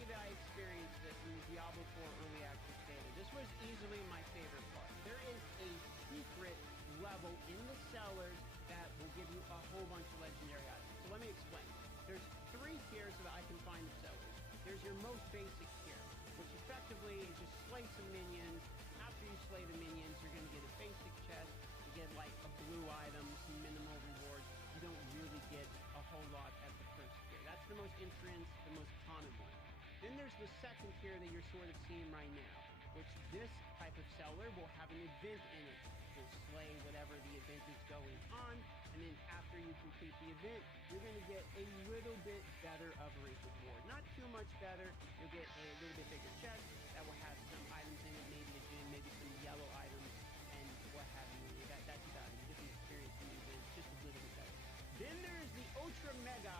happy that I experienced this in the Diablo 4 Early Access Beta. This was easily my favorite part. There is a secret level in the cellars that will give you a whole bunch of legendary items. So let me explain. There's 3 tiers that I can find the cellars. There's your most basic tier, which effectively is just slay some minions. After you slay the minions, you're going to get a basic chest. You get like a blue item, some minimal rewards. You don't really get a whole lot at the first tier. That's the most entrance, the most common one. Then there's the second tier that you're sort of seeing right now, which this type of seller will have an event in it. You'll slay whatever the event is going on, and then after you complete the event, you're going to get a little bit better of a reward. Not too much better. You'll get a little bit bigger chest that will have some items in it, maybe a gem, maybe some yellow items, and what have you. That's about it. You get the experience in the event, just a little bit better. Then there's the Ultra Mega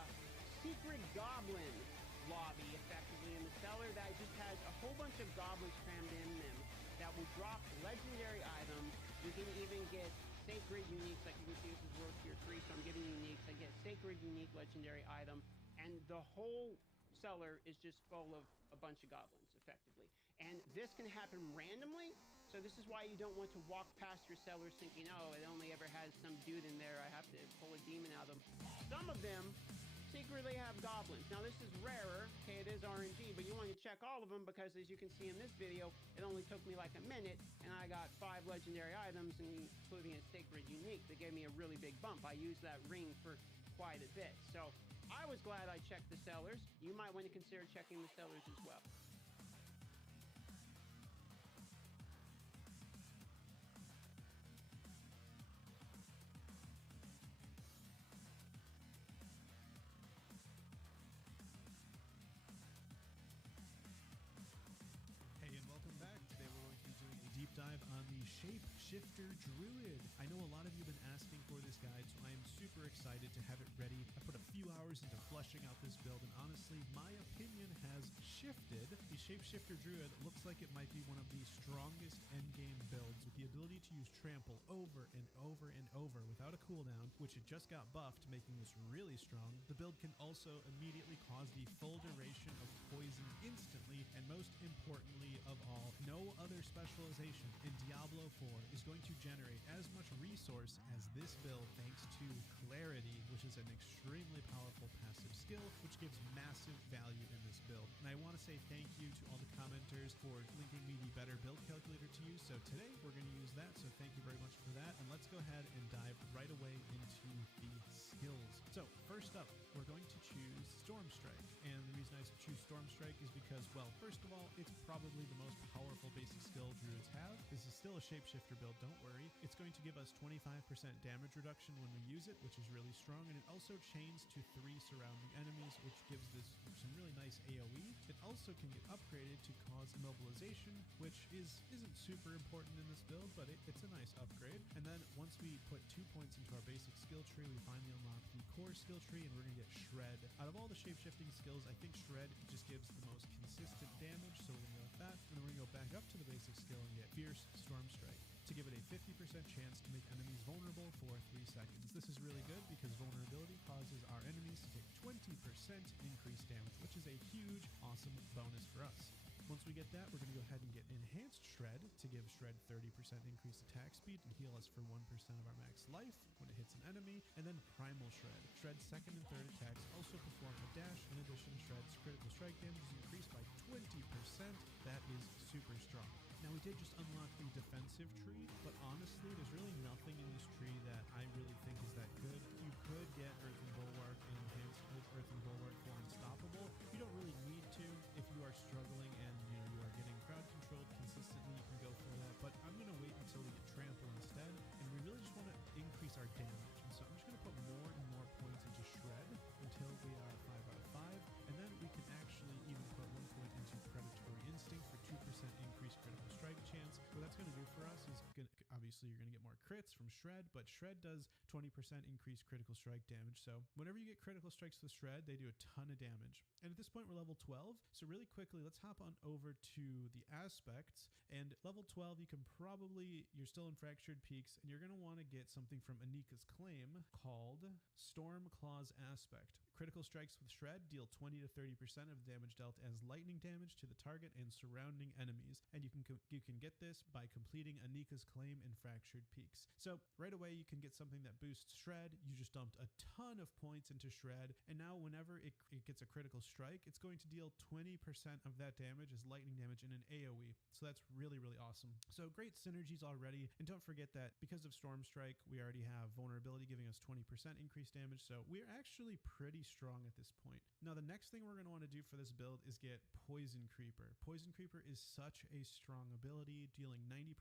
Secret Goblin lobby, effectively in the cellar, that just has a whole bunch of goblins crammed in them that will drop legendary items. You can even get sacred uniques, like you can see this is World Tier 3, so I'm giving you uniques. I get sacred unique legendary item, and the whole cellar is just full of a bunch of goblins, effectively. And this can happen randomly, so this is why you don't want to walk past your cellars thinking, oh, it only ever has some dude in there, I have to pull a demon out of them. Some of them secretly have goblins. Now this is rarer, okay, it is RNG, but you want to check all of them, because as you can see in this video, it only took me like a minute and I got 5 legendary items, including a sacred unique that gave me a really big bump. I used that ring for quite a bit, so I was glad I checked the cellars. You might want to consider checking the cellars as well. Hey, and welcome back. Today we're going to be doing a deep dive on the Shapeshifter Druid. I know a lot of you have been asking for this guide, so I am super excited to have it ready. I put a few hours into fleshing out this build, and honestly, my opinion has shifted. The Shapeshifter Druid looks like it might be one of the strongest endgame builds, with the ability to use Trample over and over and over without a cooldown, which it just got buffed, making this really strong. The build can also immediately cause the full duration of poison instantly, and most importantly of all, no other specialization in Diablo 4 is going to generate as much resource as this build, thanks to Clarity, which is an extremely powerful passive skill, which gives massive value in this build. And I want to say thank you to all the commenters for linking me the better build calculator to use. So today we're going to use that, so thank you very much for that. And let's go ahead and dive right away into the skills. So first up, we're going to choose Storm Strike. And the reason I choose Storm Strike is because, well, first of all, it's probably the most powerful basic skill druids have. This is still a shapeshifter build, don't worry. It's going to give us 25% damage reduction when we use it, which is really strong, and it also chains to 3 surrounding enemies, which gives this some really nice AoE. It also can get upgraded to cause immobilization, which isn't super important in this build, but it's a nice upgrade. And then once we put 2 points into our basic skill tree, we finally unlock the core skill tree, and we're going to get Shred. Out of all the shapeshifting skills, I think Shred just gives the most consistent damage, so we're going to go with that. And then we're going to go back up to the basic skill and get Fierce Storm Strike to give it a 50% chance to make enemies vulnerable for 3 seconds. This is really good because vulnerability causes our enemies to take 20% increased damage, which is a huge, awesome bonus for us. Once we get that, we're going to go ahead and get Enhanced Shred to give Shred 30% increased attack speed and heal us for 1% of our max life when it hits an enemy. And then Primal Shred. Shred's second and third attacks also perform a dash. In addition, Shred's critical strike damage is increased by 20%. That is super strong. Now, we did just unlock the defensive tree, but honestly, there's really nothing in this tree that I really think is that good. You could get Earthen Bulwark and Enhanced Earthen Bulwark for Unstoppable. You don't really need to. If you are struggling and you are getting crowd controlled consistently, you can go for that, but I'm going to wait until we get Trample instead, and we really just want to increase our damage. And so I'm just going to put more and more points into Shred until we are 5 out of 5, and then we can actually even put 1 point into Predatory Instinct for 2% increased critical strike chance. What that's going to do for us is obviously you're going to get more crits from Shred, but Shred does 20% increased critical strike damage. So whenever you get critical strikes with Shred, they do a ton of damage. And at this point, we're level 12. So really quickly, let's hop on over to the aspects. And level 12, you're still in Fractured Peaks, and you're going to want to get something from Anika's Claim called Storm Claws Aspect. Critical strikes with Shred deal 20 to 30% of damage dealt as lightning damage to the target and surrounding enemies. And you can get this by completing Anika's Claim in Fractured Peaks. So right away, you can get something that boosts Shred. You just dumped a ton of points into Shred, and now whenever it gets a critical strike, it's going to deal 20% of that damage as lightning damage in an AoE. So that's really, really awesome. So great synergies already. And don't forget that because of Storm Strike, we already have vulnerability giving us 20% increased damage. So we're actually pretty strong at this point. Now, the next thing we're going to want to do for this build is get Poison Creeper. Poison Creeper is such a strong ability, dealing 90%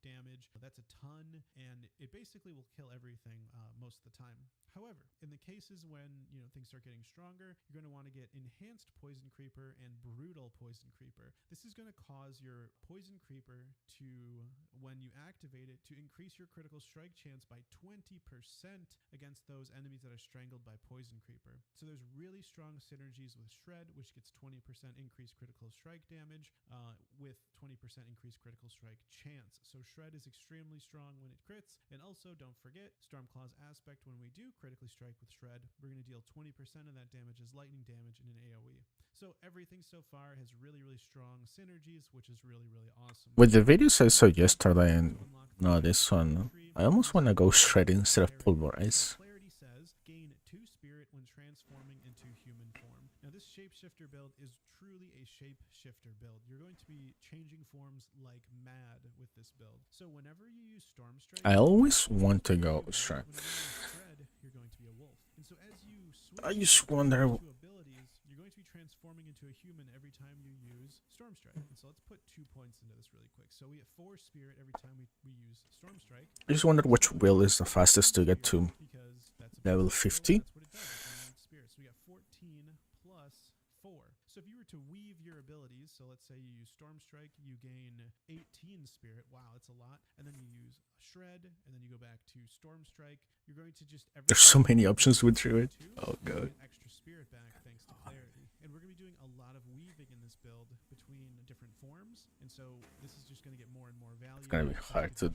damage. That's a ton, and it basically will kill everything most of the time. However, in the cases when things start getting stronger, you're going to want to get Enhanced Poison Creeper and Brutal Poison Creeper. This is going to cause your Poison Creeper to, when you activate it, to increase your critical strike chance by 20% against those enemies that are strangled by Poison Creeper. So there's really strong synergies with Shred, which gets 20% increased critical strike damage with 20% increased critical strike chance. So Shred is extremely strong when it crits. And also, don't forget, Stormclaw's Aspect, when we do critically strike with Shred, we're going to deal 20% of that damage as lightning damage in an AoE. So everything so far has really, really strong synergies, which is really, really awesome. With the videos I saw yesterday and now this one, I almost want to go Shred instead of Pulverize. Clarity says, gain 2 spirit when transforming into human form. Now this shapeshifter build is truly a shapeshifter build. You're going to be changing forms like mad with this build. So whenever you use Storm Strike, I always want to go Shred. You're going to be a wolf. And so as you switch I just wonder. abilities, you're going to be transforming into a human every time you use Storm Strike. And so let's put 2 points into this really quick. So we have 4 spirit every time we use Storm Strike. I just wonder which will is the fastest to get to level 50. That's what it does. Spirit. So we got 14 plus 4. So if you were to weave your abilities, so let's say you use Storm Strike, you gain 18 spirit. Wow, that's a lot. And then you use Shred, and then you go back to Storm Strike. You're going to just There's so many options with DRUID. Oh god. Extra spirit back thanks to Clarity. And we're going to be doing a lot of weaving in this build between different forms. And so this is just going to get more and more value. It's gonna be hard to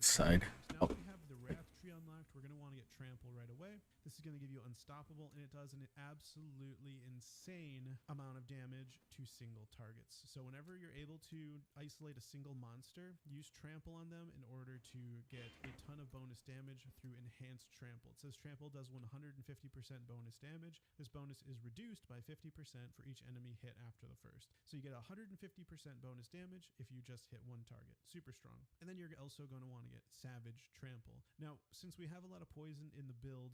decide. Now we have the Wrath Tree unlocked. We're going to want to get Trample right away. This is going to give you Unstoppable, and it does an absolutely insane amount of damage to single targets. So whenever you're able to isolate a single monster, use Trample on them in order to get a ton of bonus damage through Enhanced Trample. It says Trample does 150% bonus damage. This bonus is reduced by 50% for each enemy hit after the first. So you get 150% bonus damage if you just hit one target. Super strong. And then you're also going to want to get Savage Trample. Now, since we have a lot of poison in the build,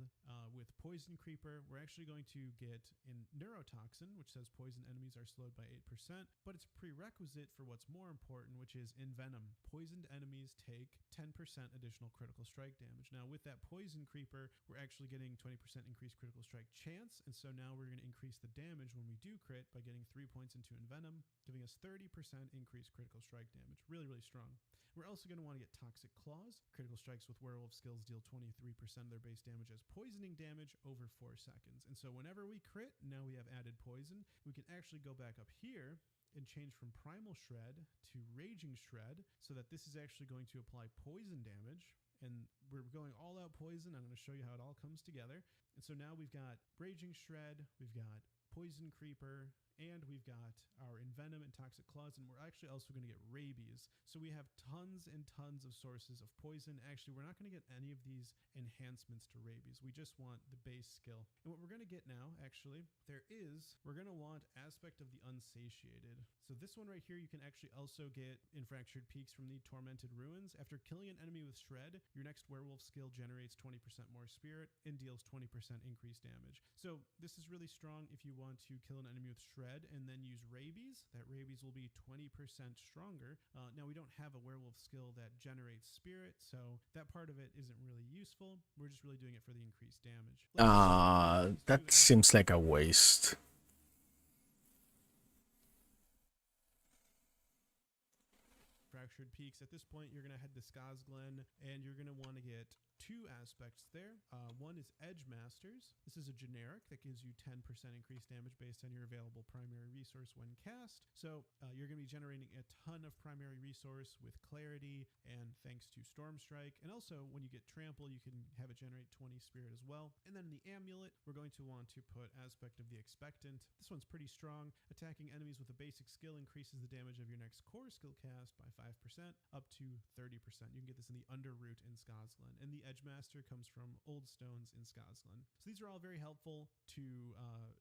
with Poison Creeper, we're actually going to get in Neurotoxin, which says poison enemies are slowed by 8%, but it's prerequisite for what's more important, which is Envenom. Poisoned enemies take 10% additional critical strike damage. Now, with that Poison Creeper, we're actually getting 20% increased critical strike chance, and so now we're going to increase the damage when we do crit by getting 3 points into Envenom, giving us 30% increased critical strike damage. Really, really strong. We're also going to want to get Toxic Claws. Critical strikes with werewolf skills deal 23% of their base damage as poisoning damage over 4 seconds. And so whenever we crit, now we have added poison. We can actually go back up here and change from Primal Shred to Raging Shred so that this is actually going to apply poison damage. And we're going all out poison. I'm going to show you how it all comes together. And so now we've got Raging Shred, we've got Poison Creeper, and we've got our Envenom and Toxic Claws, and we're actually also going to get Rabies. So we have tons and tons of sources of poison. Actually, we're not going to get any of these enhancements to Rabies. We just want the base skill. And what we're going to get now, actually, we're going to want Aspect of the Unsatiated. So this one right here, you can actually also get in Fractured Peaks from the Tormented Ruins. After killing an enemy with Shred, your next werewolf skill generates 20% more spirit and deals 20% increased damage. So this is really strong if you want to kill an enemy with Shred and then use Rabies. That Rabies will be 20% stronger. Now we don't have a werewolf skill that generates spirit, so that part of it isn't really useful. We're just really doing it for the increased damage. That seems like a waste. fractured peaks. At this point, you're going to head to Skazglen, and you're going to want to get 2 aspects there. One is Edge Masters. This is a generic that gives you 10% increased damage based on your available primary resource when cast. So you're going to be generating a ton of primary resource with clarity and thanks to Storm Strike. And also when you get Trample, you can have it generate 20 spirit as well. And then the amulet, we're going to want to put Aspect of the Expectant. This one's pretty strong. Attacking enemies with a basic skill increases the damage of your next core skill cast by 5% up to 30%. You can get this in the Underroot in Skazglen. And the Edge Master comes from Old Stones in Skazglen. So these are all very helpful to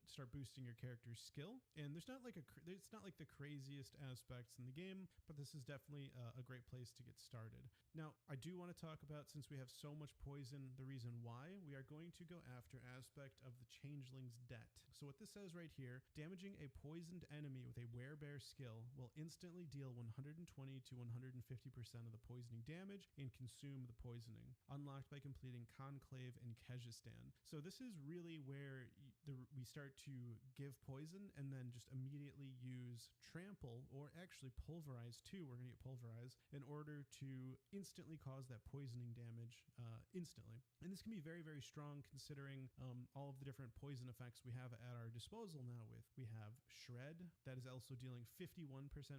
start boosting your character's skill. And it's not like the craziest aspects in the game, but this is definitely a great place to get started. Now, I do want to talk about, since we have so much poison, the reason why we are going to go after Aspect of the Changeling's Debt. So what this says right here, damaging a poisoned enemy with a werebear skill will instantly deal 120 to 150% of the poisoning damage and consume the poisoning, unlocked by completing Conclave and Kejistan. So this is really where we start to give poison and then just immediately use Trample, or actually Pulverize too. We're going to get Pulverize in order to instantly cause that poisoning damage instantly. And this can be very, very strong considering all of the different poison effects we have at our disposal now. We have Shred, that is also dealing 51%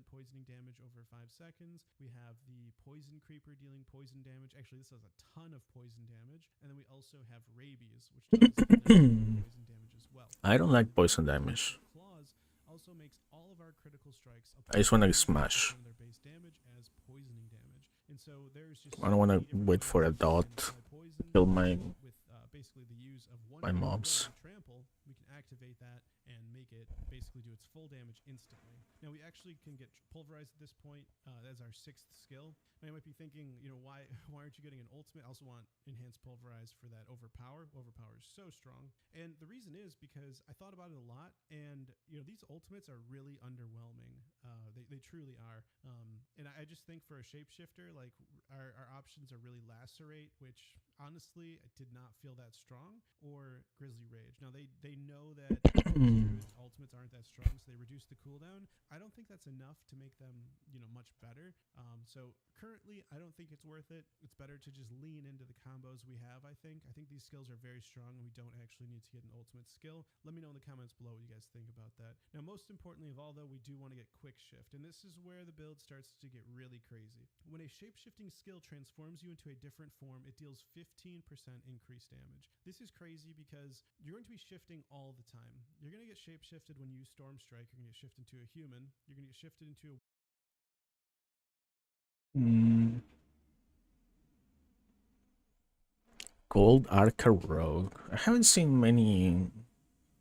poisoning damage over 5 seconds. We have the Poison Creeper dealing poison damage. Actually, this does a ton of poison damage. And then we also have Rabies, which does poison damage as well. I don't like poison damage. Claws also makes all of our critical strikes I just want to smash. their base damage as poisoning damage. And so there's just I don't want to wait for a dot to kill my with basically the use of one mobs. Trample, we can activate that and make it basically do its full damage instantly. Now we actually can get Pulverized at this point as our 6th skill. Now you might be thinking, why aren't you getting an ultimate? I also want Enhanced Pulverize for that Overpower. Overpower is so strong. And the reason is because I thought about it a lot, and these ultimates are really underwhelming. They truly are. And I just think for a shapeshifter, like our options are really Lacerate, which honestly I did not feel that strong, or Grizzly Rage. Now they know that ultimates aren't that strong, so they reduce the cooldown. I don't think that's enough to make them much better. So currently I don't think it's worth it. It's better to just lean into the combos we have. I think these skills are very strong and we don't actually need to get an ultimate skill. Let me know in the comments below what you guys think about that. Now most importantly of all though, we do want to get Quick Shift, and this is where the build starts to get really crazy. When a shape-shifting skill transforms you into a different form, it deals 15% increased damage. This is crazy because you're going to be shifting all the time. You're going to get shape-shifted when you use Storm Strike. You're going to get shifted into a human. You're going to get shifted into a Gold Archer Rogue. I haven't seen many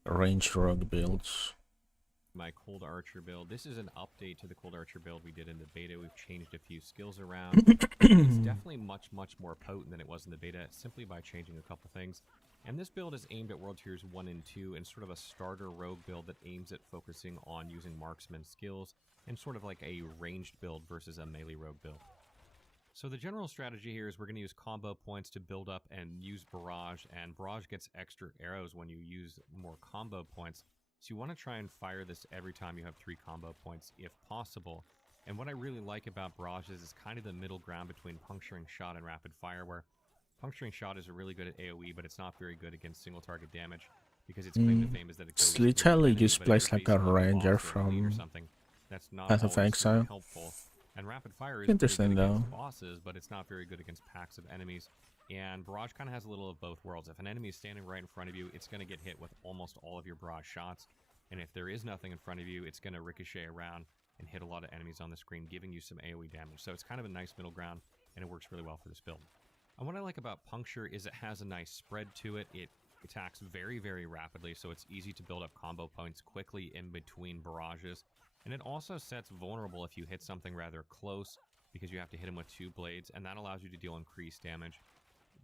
ranged rogue builds. My Cold Archer build. This is an update to the Cold Archer build we did in the beta. We've changed a few skills around. It's definitely much more potent than it was in the beta, simply by changing a couple things. And this build is aimed at World Tiers 1 and 2, and sort of a starter rogue build that aims at focusing on using marksman skills, and sort of like a ranged build versus a melee rogue build. So the general strategy here is we're going to use combo points to build up and use Barrage, and Barrage gets extra arrows when you use more combo points. So you want to try and fire this every time you have 3 combo points if possible. And what I really like about Barrage is it's kind of the middle ground between Puncturing Shot and Rapid Fire, where Puncturing Shot is really good at AoE, but it's not very good against single target damage, because its claim to fame is that it goes It's literally enemy, just but plays if like you're a facing like ranger boss or a lead or from something, that's not Path of always Exile. super helpful. And Rapid Fire is Interesting, pretty good though. against bosses, but it's not very good against packs of enemies. And Barrage kind of has a little of both worlds. If an enemy is standing right in front of you, it's going to get hit with almost all of your Barrage shots. And if there is nothing in front of you, it's going to ricochet around and hit a lot of enemies on the screen, giving you some AoE damage. So it's kind of a nice middle ground, and it works really well for this build. And what I like about Puncture is it has a nice spread to it. It attacks very, very rapidly, so it's easy to build up combo points quickly in between barrages. And it also sets vulnerable if you hit something rather close, because you have to hit them with 2 blades, and that allows you to deal increased damage.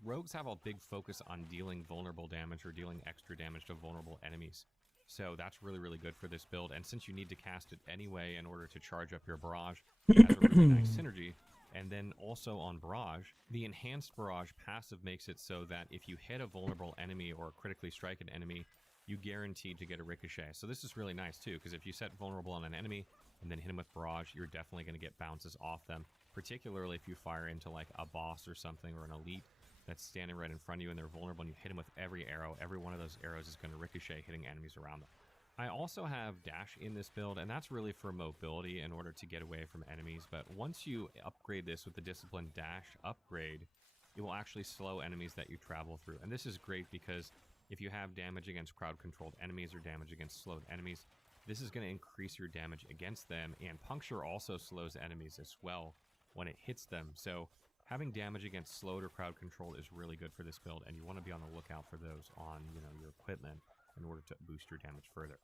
Rogues have a big focus on dealing vulnerable damage or dealing extra damage to vulnerable enemies. So that's really, really good for this build. And since you need to cast it anyway in order to charge up your barrage, it has a really nice synergy. And then also on Barrage, the Enhanced Barrage passive makes it so that if you hit a vulnerable enemy or critically strike an enemy, you guaranteed to get a ricochet. So this is really nice too, because if you set vulnerable on an enemy and then hit them with Barrage, you're definitely going to get bounces off them. particularly if you fire into like a boss or something or an elite that's standing right in front of you and they're vulnerable and you hit them with every arrow. Every one of those arrows is going to ricochet, hitting enemies around them. I also have dash in this build, and that's really for mobility in order to get away from enemies. But once you upgrade this with the discipline dash upgrade, it will actually slow enemies that you travel through. And this is great because if you have damage against crowd-controlled enemies or damage against slowed enemies, this is going to increase your damage against them. And puncture also slows enemies as well when it hits them. So having damage against slowed or crowd-controlled is really good for this build, and you want to be on the lookout for those on your equipment in order to boost your damage further.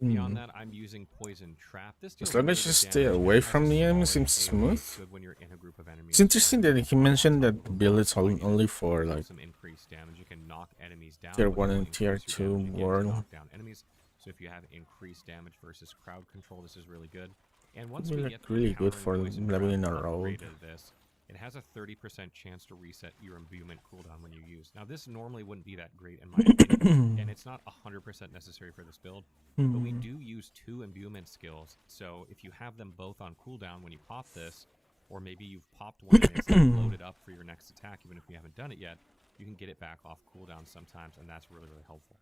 Beyond that, I'm using Poison Trap. This as long as you stay away from the enemy, seems smooth. When you're in a group of enemies. It's interesting that he mentioned that build is only for like some increased damage. You can knock enemies down. tier 1 and tier 2 world. Down enemies. So if you have increased damage versus crowd control, this is really good. And once we get really good for leveling a road. This, it has a 30% chance to reset your imbuement cooldown when you use. Now this normally wouldn't be that great in my opinion, and it's not 100% necessary for this build, but we do use 2 imbuement skills. So if you have them both on cooldown when you pop this, or maybe you've popped one and it's loaded up for your next attack, even if you haven't done it yet, you can get it back off cooldown sometimes, and that's really, really helpful.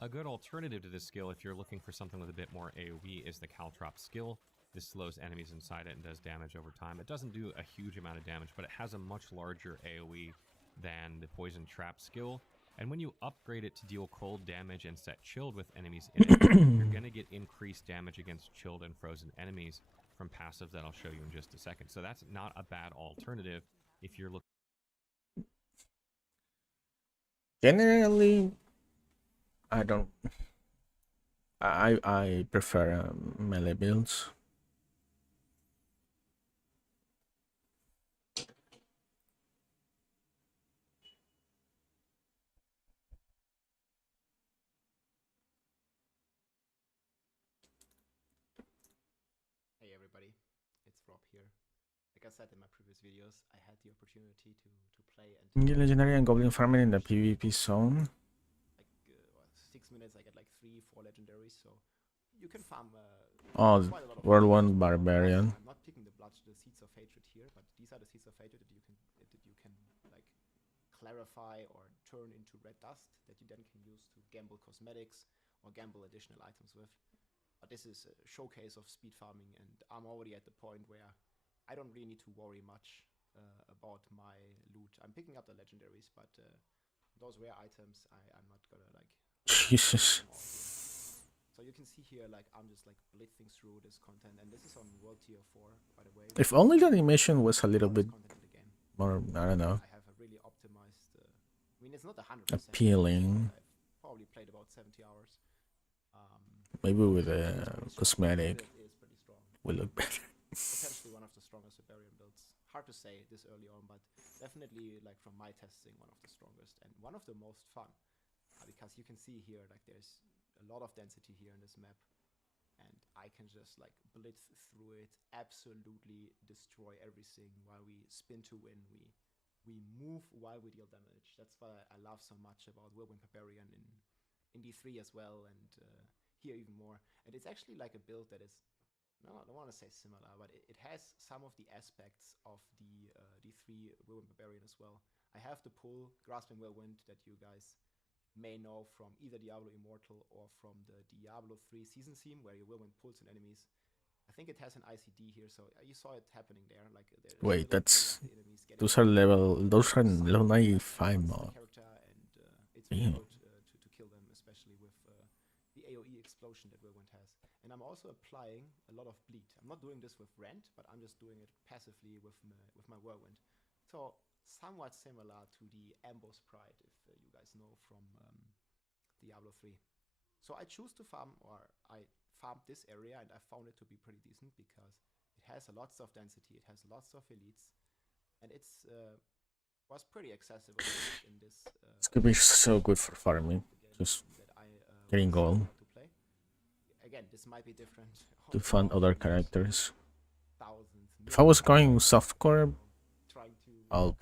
A good alternative to this skill, if you're looking for something with a bit more AoE, is the Caltrop skill. This slows enemies inside it and does damage over time. It doesn't do a huge amount of damage, but it has a much larger AoE than the Poison Trap skill. And when you upgrade it to deal cold damage and set chilled with enemies in it, you're going to get increased damage against chilled and frozen enemies from passives that I'll show you in just a second. So that's not a bad alternative if you're looking. Generally, I prefer melee builds. Hey everybody, it's Rob here. Like I said in my previous videos, I had the opportunity to play and Legendary and Goblin farming in the PvP zone. like 6 minutes I get like 3-4 legendaries, so you can farm Oh, quite a lot of World legendaries. 1 Barbarian. I'm not picking the Seeds of Hatred here, but these are the Seeds of Hatred that you can like clarify or turn into red dust that you then can use to gamble cosmetics or gamble additional items with. But this is a showcase of speed farming, and I'm already at the point where I don't really need to worry much about my loot. I'm picking up the legendaries, but those rare items, I'm not gonna like. Jesus. So you can see here, like I'm just like blitzing through this content, and this is on World Tier 4, by the way. If only the animation was a little bit Content in the game. more, I don't know, I have a really optimized. I mean, it's not 100%. appealing. I've probably played about 70 hours. Maybe with a cosmetic It is pretty strong. will look better. Potentially one of the strongest Barbarian builds. Hard to say this early on, but definitely, like from my testing, one of the strongest and one of the most fun. Because you can see here, like there's a lot of density here in this map, and I can just like blitz through it, absolutely destroy everything while we spin to win. We move while we deal damage. That's why I love so much about Whirlwind Barbarian in D3 as well, and here even more. And it's actually like a build that is, no, I don't want to say similar, but it has some of the aspects of the D3 Whirlwind Barbarian as well. I have the pull Grasping Whirlwind that you guys may know from either Diablo Immortal or from the Diablo 3 season theme, where your Whirlwind pulls in enemies. I think it has an ICD here, so you saw it happening there. Like Wait, those are level 95 mod. It's really good to kill them, especially with the AoE explosion that Whirlwind has. And I'm also applying a lot of bleed. I'm not doing this with Rend, but I'm just doing it passively with my Whirlwind. So somewhat similar to the Amboss Pride, if you guys know from Diablo 3. So I choose to farm, or I farmed this area, and I found it to be pretty decent because it has lots of density, it has lots of elites, and it's was pretty accessible in this. It's gonna be so good for farming. Just getting gold. Again, this might be different. To fund other characters. If I was going softcore, I'll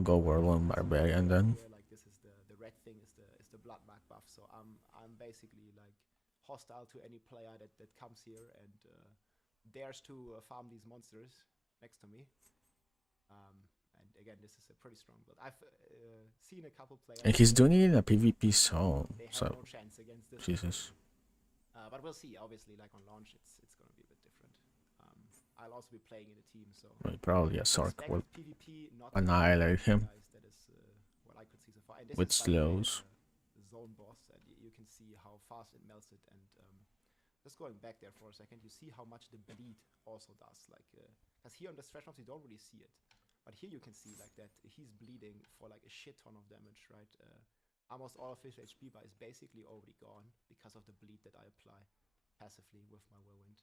go Whirlwind Barbarian then. Like this is the red thing is the blood mark buff. So I'm basically like hostile to any player that comes here and dares to farm these monsters next to me. And again, this is a pretty strong build. I've seen a couple players. And he's doing it in a PvP zone. They have So, no chance against this. Jesus. But we'll see. Obviously, like on launch, it's going to be a bit different. I'll also be playing in a team, so Well, probably a Sark expect will PvP not annihilate him guys. That is what I could see so far. And this with is, by the way, slows. the zone boss, and you can see how fast it melts it. And just going back there for a second, you see how much the bleed also does. Like, because here on the thresholds you don't really see it, but here you can see like that he's bleeding for like a shit ton of damage, right? Almost all of his HP bar is basically already gone because of the bleed that I apply passively with my whirlwind.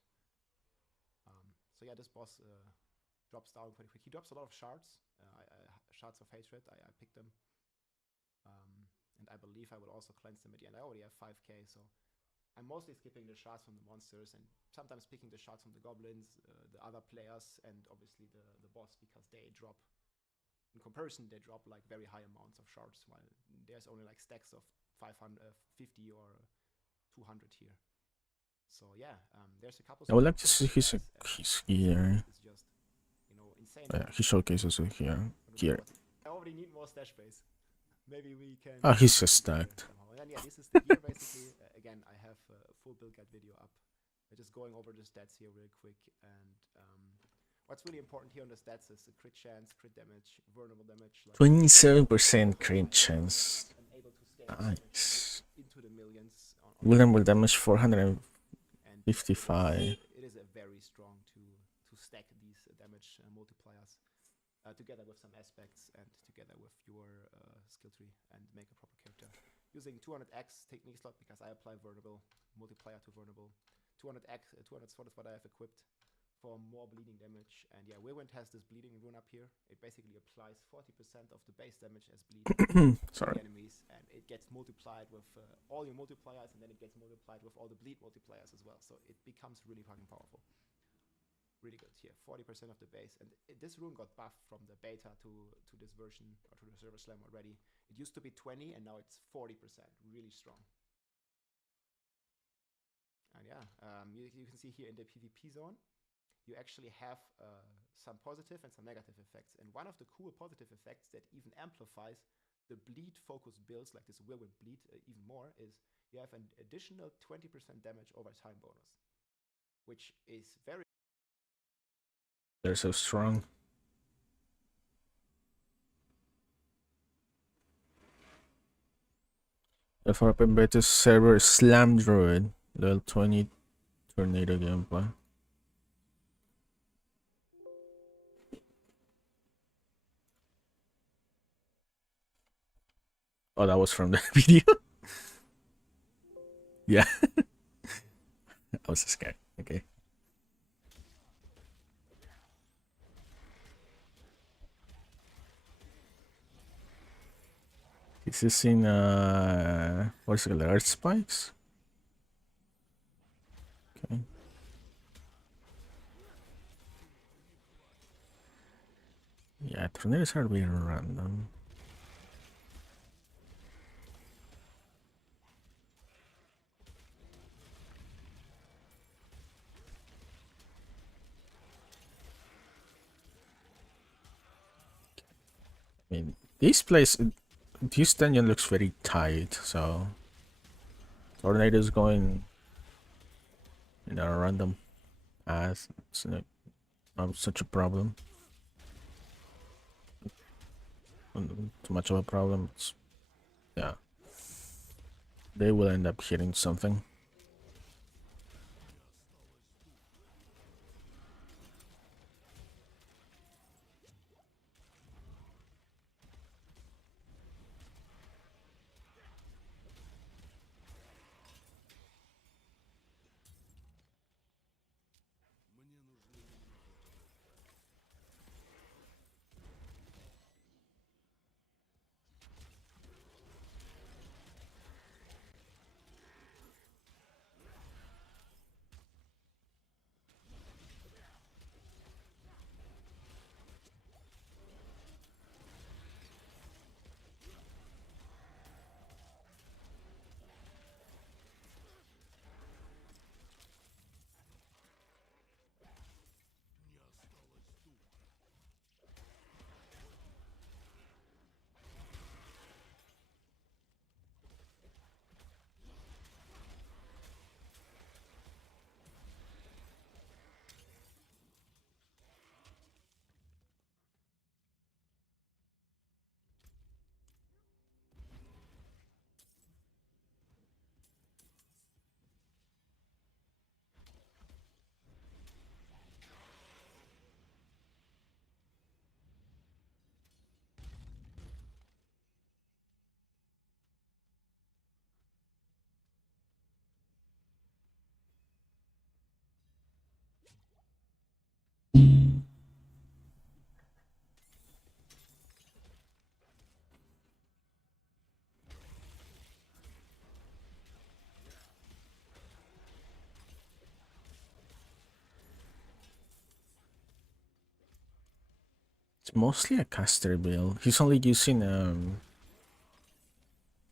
So yeah, this boss drops down pretty quick. He drops a lot of shards, shards of hatred. I picked them, and I believe I will also cleanse them at the end. I already have 5k, so I'm mostly skipping the shards from the monsters and sometimes picking the shards from the goblins, the other players, and obviously the boss, because they drop, in comparison, they drop like very high amounts of shards, while there's only like stacks of 550 or 200 here. So yeah, there's a couple. I would like to see his gear. It's just, you know, insane. Yeah, he showcases it here. Here. I already need more stash space. Maybe we can. Oh, he's just stacked. And then yeah, this is the gear basically. Again, I have a full build guide video up. We're just going over the stats here real quick, and what's really important here on the stats is the crit chance, crit damage, vulnerable damage. Like 27% crit chance. I'm able to scale Nice. into the millions. Vulnerable damage 455. It is a very strong to stack these damage multipliers together with some aspects and together with your skill tree and make a proper character. Using 200x technique slot because I apply vulnerable, multiplier to vulnerable. 200x, 200 sword is what I have equipped for more bleeding damage. And yeah, Whirlwind has this bleeding rune up here. It basically applies 40% of the base damage as bleed to the enemies, and it gets multiplied with all your multipliers, and then it gets multiplied with all the bleed multipliers as well. So it becomes really fucking powerful. Really good here, 40% of the base, and this rune got buffed from the beta to this version, or to the server slam already. It used to be 20 and now it's 40%, really strong. And yeah, you can see here in the PvP zone, you actually have some positive and some negative effects. And one of the cool positive effects that even amplifies the bleed focused builds like this Whirlwind bleed even more is you have an additional 20% damage over time bonus, which is very. They're so strong. The for open beta server Slam Druid, level 20 tornado gameplay. Oh, that was from the video. Yeah. I was scared. Okay. Is this in what's it called? Earth spikes? Okay. Yeah, tornadoes are really random. I mean, this dungeon looks very tight, so tornadoes going in a random path. It's not such a problem. Too much of a problem. Yeah, they will end up hitting something. It's mostly a caster build. He's only using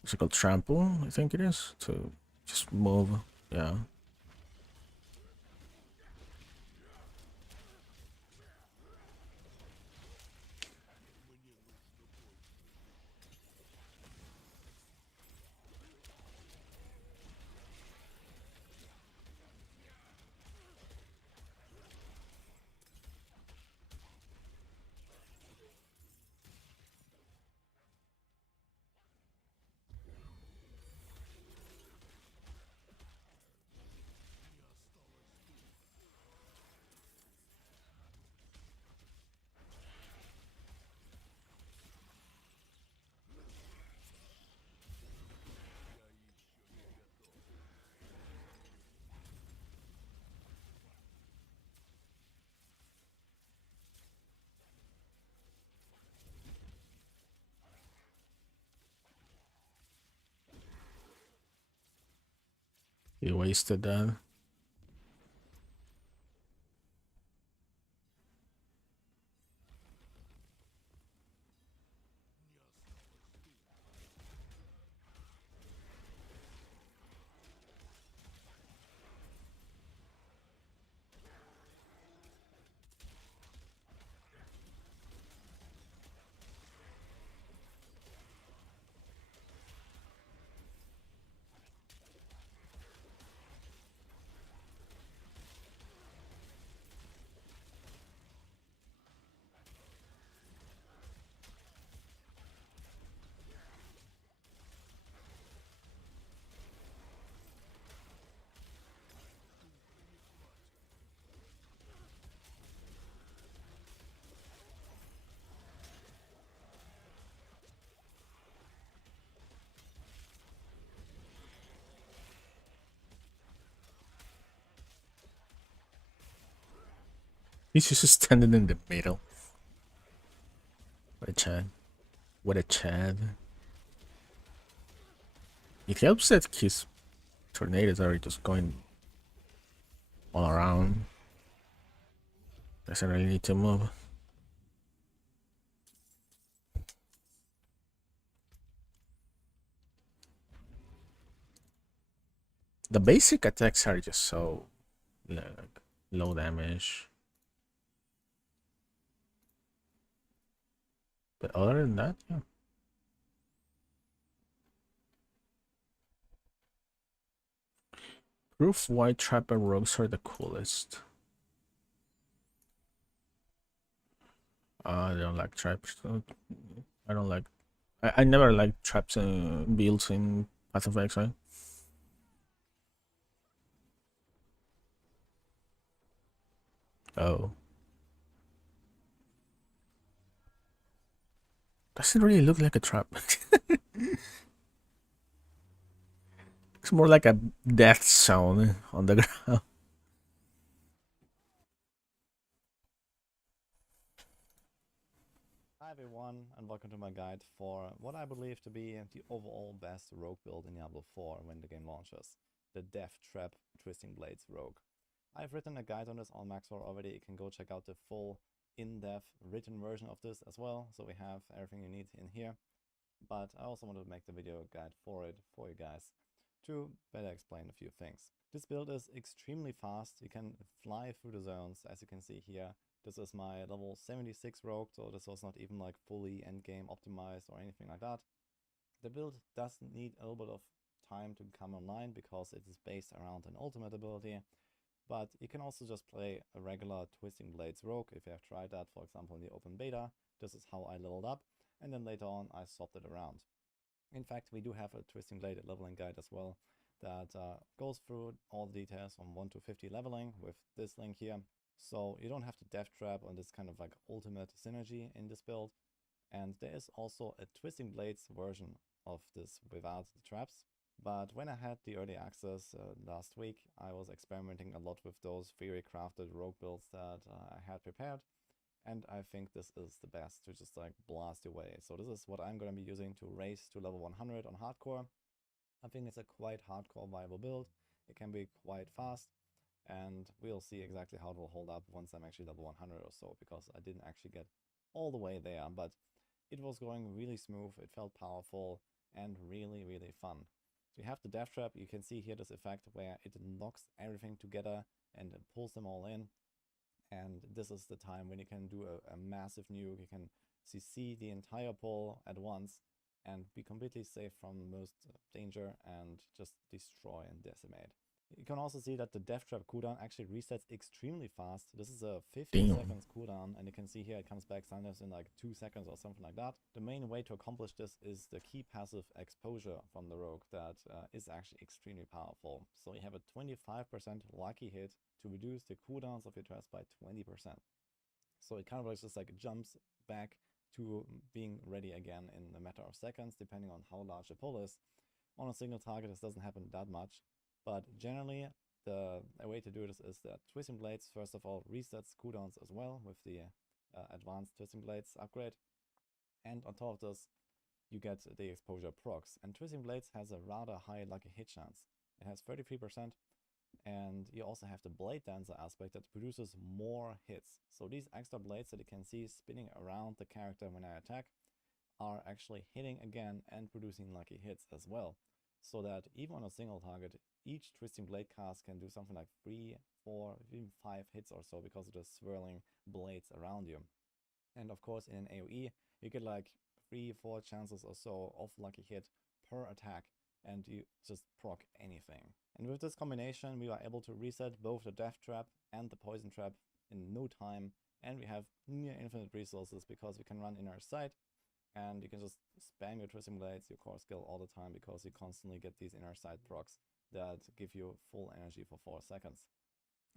what's it called, trample, I think it is, to just move. Yeah. He wasted that. He's just standing in the middle. What a Chad. What a Chad. It helps that his tornadoes are just going all around. Doesn't really need to move. The basic attacks are just so like, low damage. But other than that, yeah. Proof why trap and rogues are the coolest. I don't like traps. I don't like. I never liked traps and builds in Path of Exile. Oh. Doesn't really look like a trap. It's more like a death zone on the ground. Hi everyone, and welcome to my guide for what I believe to be the overall best rogue build in Diablo 4 when the game launches, the Death Trap Twisting Blades Rogue. I've written a guide on this on Maxwell already. You can go check out the full in-depth written version of this as well, so we have everything you need in here. But I also wanted to make the video guide for it for you guys to better explain a few things. This build is extremely fast. You can fly through the zones, as you can see here. This is my level 76 rogue, so this was not even like fully endgame optimized or anything like that. The build does need a little bit of time to come online because it is based around an ultimate ability, but you can also just play a regular Twisting Blades rogue if you have tried that, for example in the open beta. This is how I leveled up, and then later on I swapped it around. In fact, we do have a Twisting Blade leveling guide as well that goes through all the details on 1 to 50 leveling with this link here. So you don't have to death trap on this kind of like ultimate synergy in this build. And there is also a Twisting Blades version of this without the traps. But when I had the early access last week, I was experimenting a lot with those theory crafted rogue builds that I had prepared. And I think this is the best to just like blast away. So this is what I'm going to be using to race to level 100 on hardcore. I think it's a quite hardcore viable build. It can be quite fast, and we'll see exactly how it will hold up once I'm actually level 100 or so, because I didn't actually get all the way there, but it was going really smooth, it felt powerful, and really, really fun. So you have the death trap, you can see here this effect where it knocks everything together and it pulls them all in. And this is the time when you can do a massive nuke, you can CC the entire pull at once and be completely safe from most danger and just destroy and decimate. You can also see that the death trap cooldown actually resets extremely fast. This is a 50 seconds cooldown, and you can see here it comes back sometimes in like 2 seconds or something like that. The main way to accomplish this is the key passive exposure from the rogue that is actually extremely powerful. So you have a 25% lucky hit to reduce the cooldowns of your traps by 20%. So it kind of just like jumps back to being ready again in a matter of seconds, depending on how large the pull is. On a single target, this doesn't happen that much. But generally, the way to do this is that Twisting Blades, first of all, resets cooldowns as well with the advanced Twisting Blades upgrade. And on top of this, you get the exposure procs. And Twisting Blades has a rather high lucky hit chance. It has 33%. And you also have the Blade Dancer aspect that produces more hits. So these extra blades that you can see spinning around the character when I attack are actually hitting again and producing lucky hits as well. So that even on a single target, each Twisting Blade cast can do something like 3, 4, even 5 hits or so because of the swirling blades around you. And of course in an AoE, you get like 3, 4 chances or so of lucky hit per attack, and you just proc anything. And with this combination, we are able to reset both the Death Trap and the Poison Trap in no time, and we have near infinite resources because we can run Inner Sight, and you can just spam your Twisting Blades, your core skill all the time because you constantly get these Inner Sight procs that give you full energy for 4 seconds.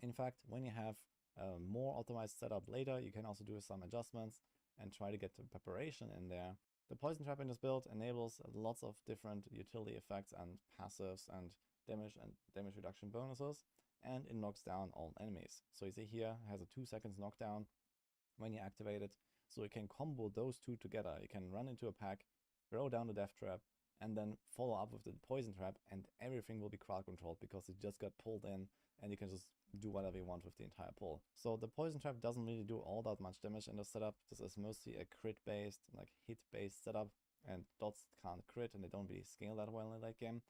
In fact, when you have a more optimized setup later, you can also do some adjustments and try to get the preparation in there. The Poison Trap in this build enables lots of different utility effects and passives and damage reduction bonuses, and it knocks down all enemies. So you see here, it has a 2 seconds knockdown when you activate it. So you can combo those two together. You can run into a pack, throw down the Death Trap, and then follow up with the Poison Trap, and everything will be crowd controlled because it just got pulled in, and you can just do whatever you want with the entire pull. So the Poison Trap doesn't really do all that much damage in the setup. This is mostly a crit-based, like hit-based setup, and dots can't crit, and they don't really scale that well in the late game.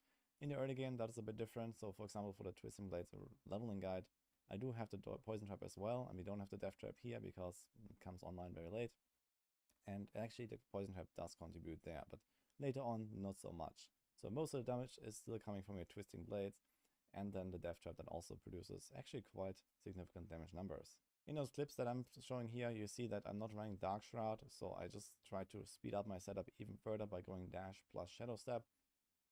In the early game, that is a bit different. So for example, for the Twisting Blades leveling guide, I do have the Poison Trap as well, and we don't have the Death Trap here because it comes online very late. And actually the Poison Trap does contribute there, but later on, not so much. So most of the damage is still coming from your Twisting Blades, and then the Death Trap that also produces actually quite significant damage numbers. In those clips that I'm showing here, you see that I'm not running Dark Shroud, so I just try to speed up my setup even further by going Dash plus Shadow Step.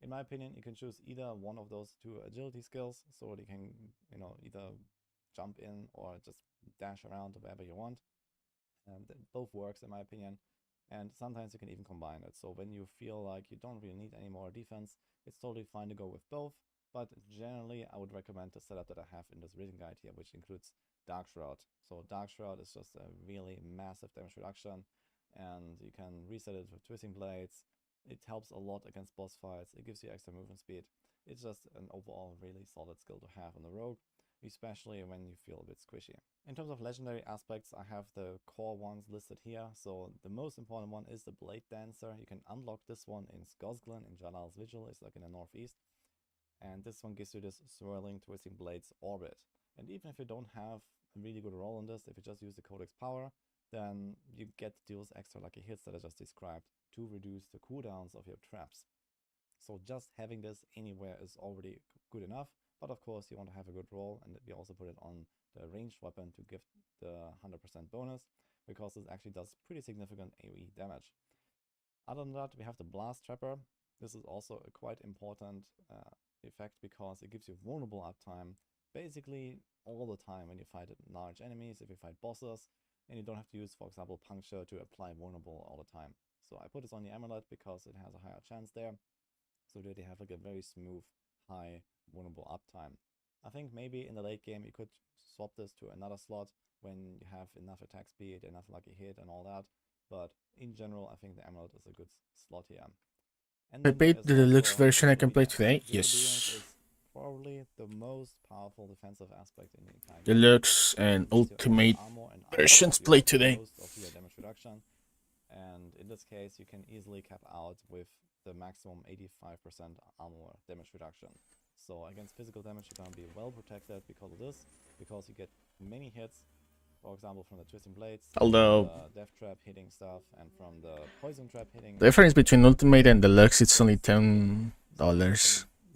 In my opinion, you can choose either one of those 2 agility skills, so you can, either jump in or just dash around wherever you want. And both works in my opinion. And sometimes you can even combine it. So when you feel like you don't really need any more defense, it's totally fine to go with both. But generally, I would recommend the setup that I have in this written guide here, which includes Dark Shroud. So Dark Shroud is just a really massive damage reduction, and you can reset it with Twisting Blades. It helps a lot against boss fights. It gives you extra movement speed. It's just an overall really solid skill to have on the rogue, especially when you feel a bit squishy. In terms of legendary aspects, I have the core ones listed here. So the most important one is the Blade Dancer. You can unlock this one in Skosglen, in Jalal's Vigil. It's like in the northeast. And this one gives you this swirling Twisting Blades orbit. And even if you don't have a really good roll on this, if you just use the Codex power, then you get those extra lucky hits that I just described to reduce the cooldowns of your traps. So just having this anywhere is already good enough, but of course you want to have a good roll, and we also put it on the ranged weapon to give the 100% bonus, because this actually does pretty significant AoE damage. Other than that, we have the Blast Trapper. This is also a quite important effect because it gives you vulnerable uptime basically all the time when you fight large enemies, if you fight bosses, and you don't have to use, for example, Puncture to apply vulnerable all the time. So I put this on the amulet because it has a higher chance there, so that you have like a very smooth, high vulnerable uptime. I think maybe in the late game you could swap this to another slot when you have enough attack speed, enough lucky hit and all that, but in general I think the amulet is a good slot here. And I paid the deluxe version I can play today. Yes. probably the most powerful defensive aspect in the entire game. Deluxe and Gives you Ultimate armor and versions you played also today. most of your damage reduction, and in this case you can easily cap out with the maximum 85% armor damage reduction. So against physical damage you're gonna be well protected because of this, because you get many hits, for example from the twisting blades, Although the death trap hitting stuff, and from the poison trap hitting. the difference between Ultimate and Deluxe, it's only $10.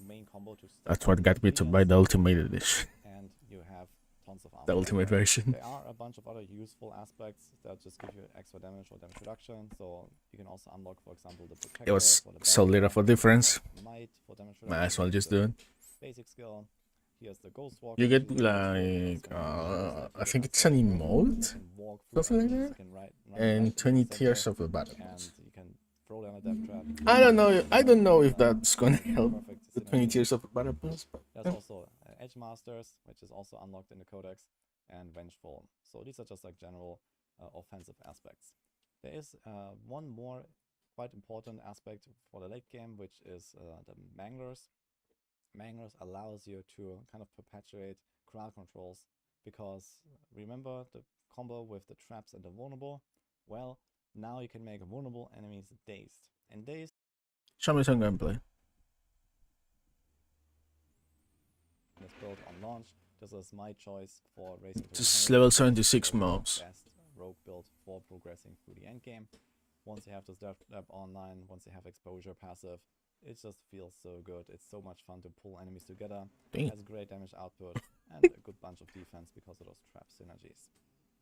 Main combo to That's what got me to buy the Ultimate edition, and you have tons of armor. the Ultimate version. There are a bunch of other useful aspects that just give you extra damage or damage reduction. So you can also unlock, for example, the protector. It was for the so little for difference. might for damage reduction. Might as well just do it. Basic skill. Here's the ghost walk. You get like I think it's an emote, something like that, and 20 tiers of the battle pass. And you can throw down a death trap. I don't know if that's gonna help the 20 tiers of the battle pass. But there's also Edge Masters, which is also unlocked in the Codex, and Vengeful. So these are just like general offensive aspects. There is one more quite important aspect for the late game, which is the Manglers. Manglers allows you to kind of perpetuate crowd controls, because remember the combo with the traps and the vulnerable? Well, now you can make vulnerable enemies dazed. And dazed, show me some gameplay. is built on launch. This is my choice for racing to Just 100. level 76 mobs. Best rogue build for progressing through the end game. Once you have this death trap online, once you have exposure passive, it just feels so good. It's so much fun to pull enemies together. Dang. It has great damage output and a good bunch of defense because of those trap synergies.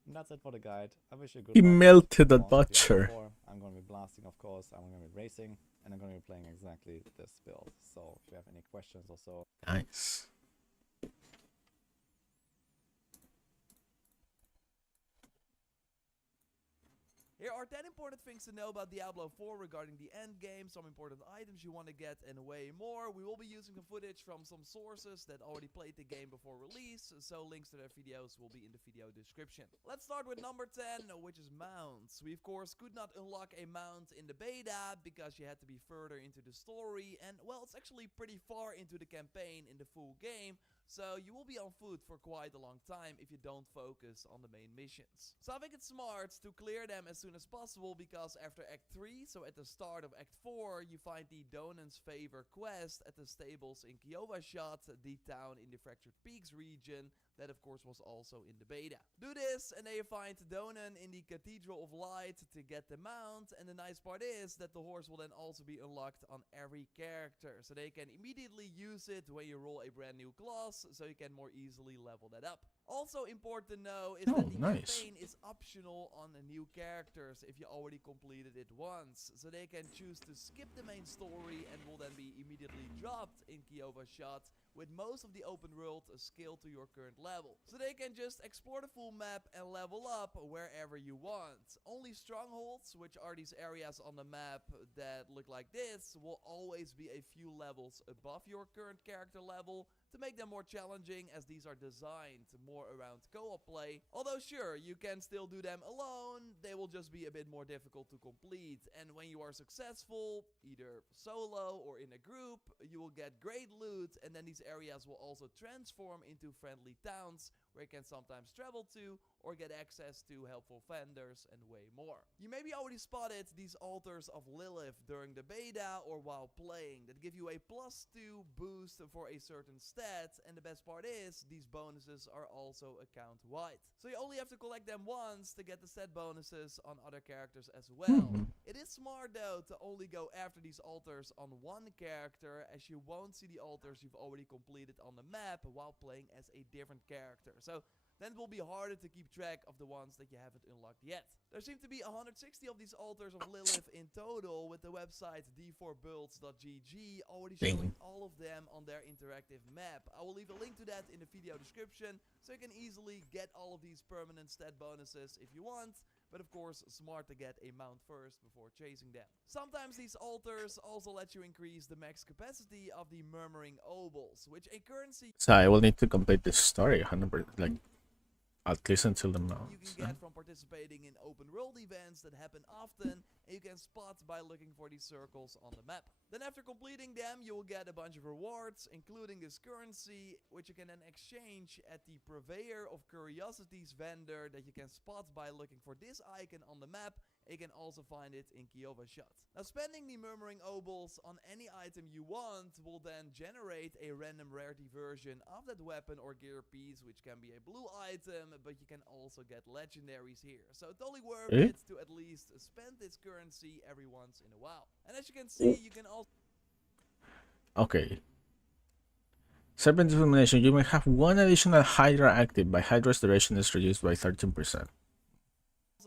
And that's it for the guide. I wish you good He luck. melted the On Diablo butcher. 4. I'm going to be blasting, of course. I'm going to be racing, and I'm going to be playing exactly this build. So if you have any questions or so, Nice. Here are 10 important things to know about Diablo 4 regarding the end game, some important items you want to get, and way more. We will be using some footage from some sources that already played the game before release, so links to their videos will be in the video description. Let's start with number 10, which is mounts. We of course could not unlock a mount in the beta because you had to be further into the story, and well, it's actually pretty far into the campaign in the full game, so you will be on foot for quite a long time if you don't focus on the main missions. So I think it's smart to clear them as soon as possible, because after Act 3, so at the start of Act 4, you find the Donan's Favor quest at the stables in Kiovashat, the town in the Fractured Peaks region, that of course was also in the beta. Do this and then you find Donan in the Cathedral of Light to get the mount, and the nice part is that the horse will then also be unlocked on every character, so they can immediately use it when you roll a brand new class, so you can more easily level that up. Also important to know is that the campaign is optional on the new characters if you already completed it once, so they can choose to skip the main story and will then be immediately dropped in Kiovashat, with most of the open world scaled to your current level. So they can just explore the full map and level up wherever you want. Only strongholds, which are these areas on the map that look like this, will always be a few levels above your current character level, to make them more challenging, as these are designed more around co-op play. Although sure, you can still do them alone, they will just be a bit more difficult to complete, and when you are successful, either solo or in a group, you will get great loot, and then these areas will also transform into friendly towns where you can sometimes travel to or get access to helpful vendors and way more. You maybe already spotted these altars of Lilith during the beta or while playing that give you a +2 boost for a certain stat, and the best part is these bonuses are also account wide. So you only have to collect them once to get the stat bonuses on other characters as well. It is smart though to only go after these altars on one character, as you won't see the altars you've already completed on the map while playing as a different character. So then it will be harder to keep track of the ones that you haven't unlocked yet. There seem to be 160 of these altars of Lilith in total, with the website d4builds.gg already showing all of them on their interactive map. I will leave a link to that in the video description, so you can easily get all of these permanent stat bonuses if you want, but of course smart to get a mount first before chasing them. Sometimes these altars also let you increase the max capacity of the Murmuring Obols, which a currency... So I will need to complete this story 100%, like At least until the you mounts. can get from participating in open world events that happen often, and you can spot by looking for these circles on the map. Then after completing them, you will get a bunch of rewards, including this currency, which you can then exchange at the Purveyor of Curiosities vendor that you can spot by looking for this icon on the map. You can also find it in Kiowa Shot. Now, spending the Murmuring Obols on any item you want will then generate a random rarity version of that weapon or gear piece, which can be a blue item, but you can also get legendaries here. So totally worth it to at least spend this currency every once in a while. And as you can see, you can also... Okay. Serpent Illumination. You may have one additional Hydra active. By Hydra's duration is reduced by 13%.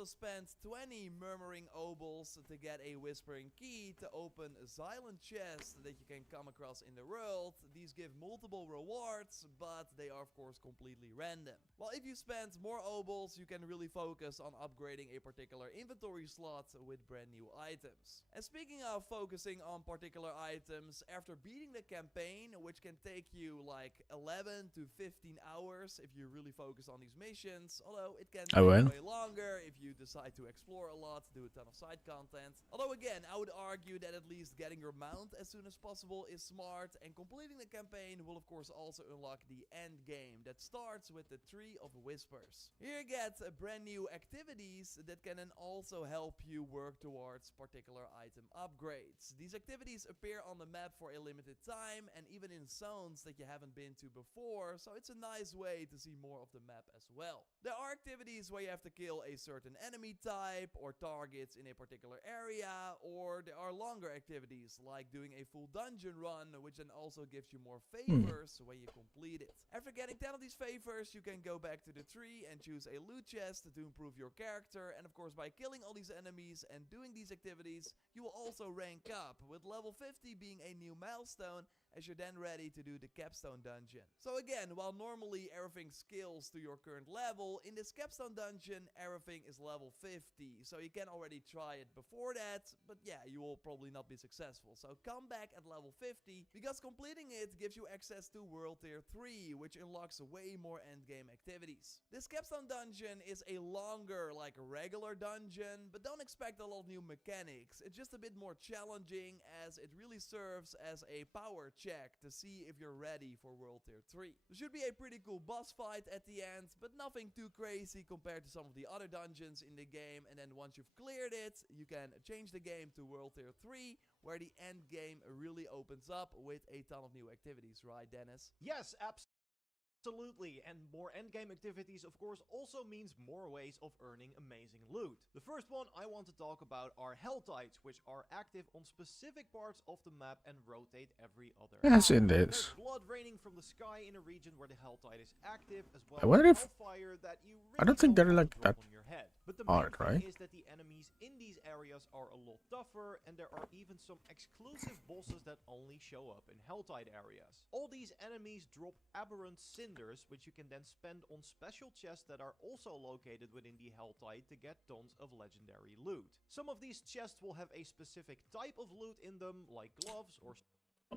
spend 20 Murmuring Obols to get a Whispering Key to open a silent chest that you can come across in the world. These give multiple rewards, but they are of course completely random. While if you spend more Obols, you can really focus on upgrading a particular inventory slot with brand new items. And speaking of focusing on particular items, after beating the campaign, which can take you like 11 to 15 hours if you really focus on these missions, although it can take way longer if you decide to explore a lot, do a ton of side content. Although again, I would argue that at least getting your mount as soon as possible is smart, and completing the campaign will of course also unlock the end game that starts with the Tree of Whispers. Here you get brand new activities that can then also help you work towards particular item upgrades. These activities appear on the map for a limited time and even in zones that you haven't been to before, so it's a nice way to see more of the map as well. There are activities where you have to kill a certain enemy type or targets in a particular area, or there are longer activities like doing a full dungeon run, which then also gives you more favors when you complete it. After getting 10 of these favors, you can go back to the tree and choose a loot chest to improve your character, and of course by killing all these enemies and doing these activities, you will also rank up, with level 50 being a new milestone as you're then ready to do the capstone dungeon. So again, while normally everything scales to your current level, in this capstone dungeon everything is level 50, so you can already try it before that, but yeah, you will probably not be successful. So come back at level 50, because completing it gives you access to World Tier 3, which unlocks way more endgame activities. This capstone dungeon is a longer, like regular dungeon, but don't expect a lot of new mechanics. It's just a bit more challenging, as it really serves as a power check to see if you're ready for World Tier 3. There should be a pretty cool boss fight at the end, but nothing too crazy compared to some of the other dungeons in the game, and then once you've cleared it, you can change the game to World Tier 3, where the end game really opens up with a ton of new activities, right Dennis? Yes, absolutely, and more endgame activities of course also means more ways of earning amazing loot. The first one I want to talk about are Helltides, which are active on specific parts of the map and rotate every other hour. There's blood raining from the sky in a region where the Helltide is active, as well as hellfire that you really I don't think they're like that on your head. But the hard, main thing right? is that the enemies in these areas are a lot tougher, and there are even some exclusive bosses that only show up in Helltide areas. All these enemies drop aberrant cinders, which you can then spend on special chests that are also located within the Helltide to get tons of legendary loot. Some of these chests will have a specific type of loot in them, like gloves or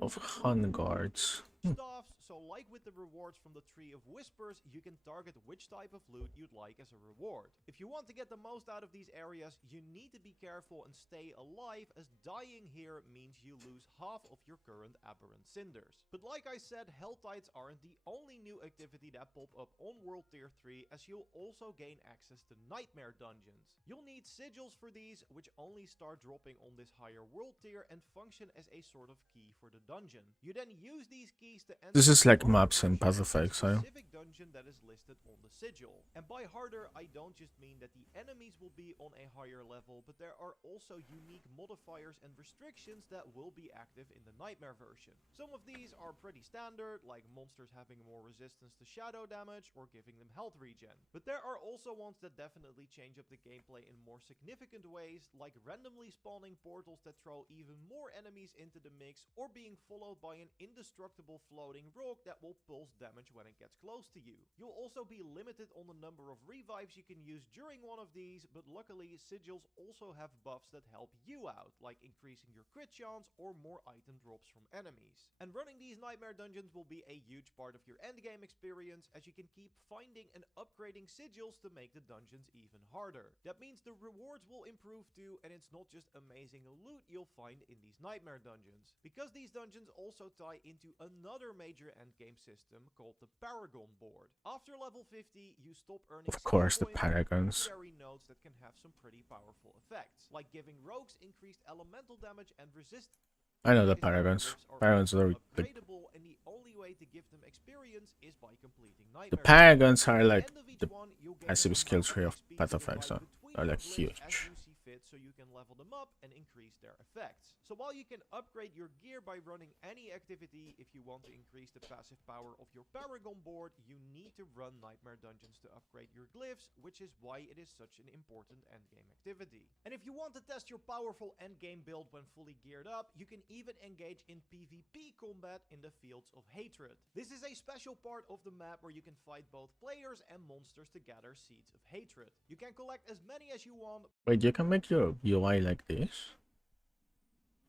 of Hun guards. staffs, so like with the rewards from the Tree of Whispers, you can target which type of loot you'd like as a reward. If you want to get the most out of these areas, you need to be careful and stay alive, as dying here means you lose half of your current aberrant cinders. But like I said, Helltides aren't the only new activity that pop up on World Tier 3, as you'll also gain access to Nightmare Dungeons. You'll need sigils for these, which only start dropping on this higher world tier and function as a sort of key for the dungeon. You then use these keys to enter This is like maps and Path of Exile. specific dungeon that is listed on the sigil. And by harder, I don't just mean that the enemies will be on a higher level, but there are also unique modifiers and restrictions that will be active in the Nightmare version. Some of these are pretty standard, like monsters having more resistance to shadow damage or giving them health regen. But there are also ones that definitely change up the gameplay in more significant ways, like randomly spawning portals that throw even more enemies into the mix, or being followed by an indestructible floating rock that will pulse damage when it gets close to you. You'll also be limited on the number of revives you can use during one of these, but luckily sigils also have buffs that help you out, like increasing your crit chance or more item drops from enemies. And running these nightmare dungeons will be a huge part of your endgame experience, as you can keep finding and upgrading sigils to make the dungeons even harder. That means the rewards will improve too, and it's not just amazing loot you'll find in these nightmare dungeons, because these dungeons also tie into another major endgame system called the Paragon board. After level 50, you stop earning Of course, the skill points Paragons. for secondary nodes that can have some pretty powerful effects, like giving rogues increased elemental damage and resist. I know the Paragons. Paragons are like, Upgradable, and the only way to give them experience is by completing the nightmare. Paragons are At the like end of each the one, you'll gain passive an skill amount tree of XP Path of to divide Exile. between They're your like glyphs huge. as you see fit, so you can level them up and increase their effects. So while you can upgrade your gear by running any activity, if you want to increase the passive power of your Paragon board, you need to run nightmare dungeons to upgrade your glyphs, which is why it is such an important endgame activity. And if you want to test your powerful endgame build when fully geared up, you can even engage in PvP combat in the Fields of Hatred. This is a special part of the map where you can fight both players and monsters to gather Seeds of Hatred. You can collect as many as you want. Wait, you can make your UI like this?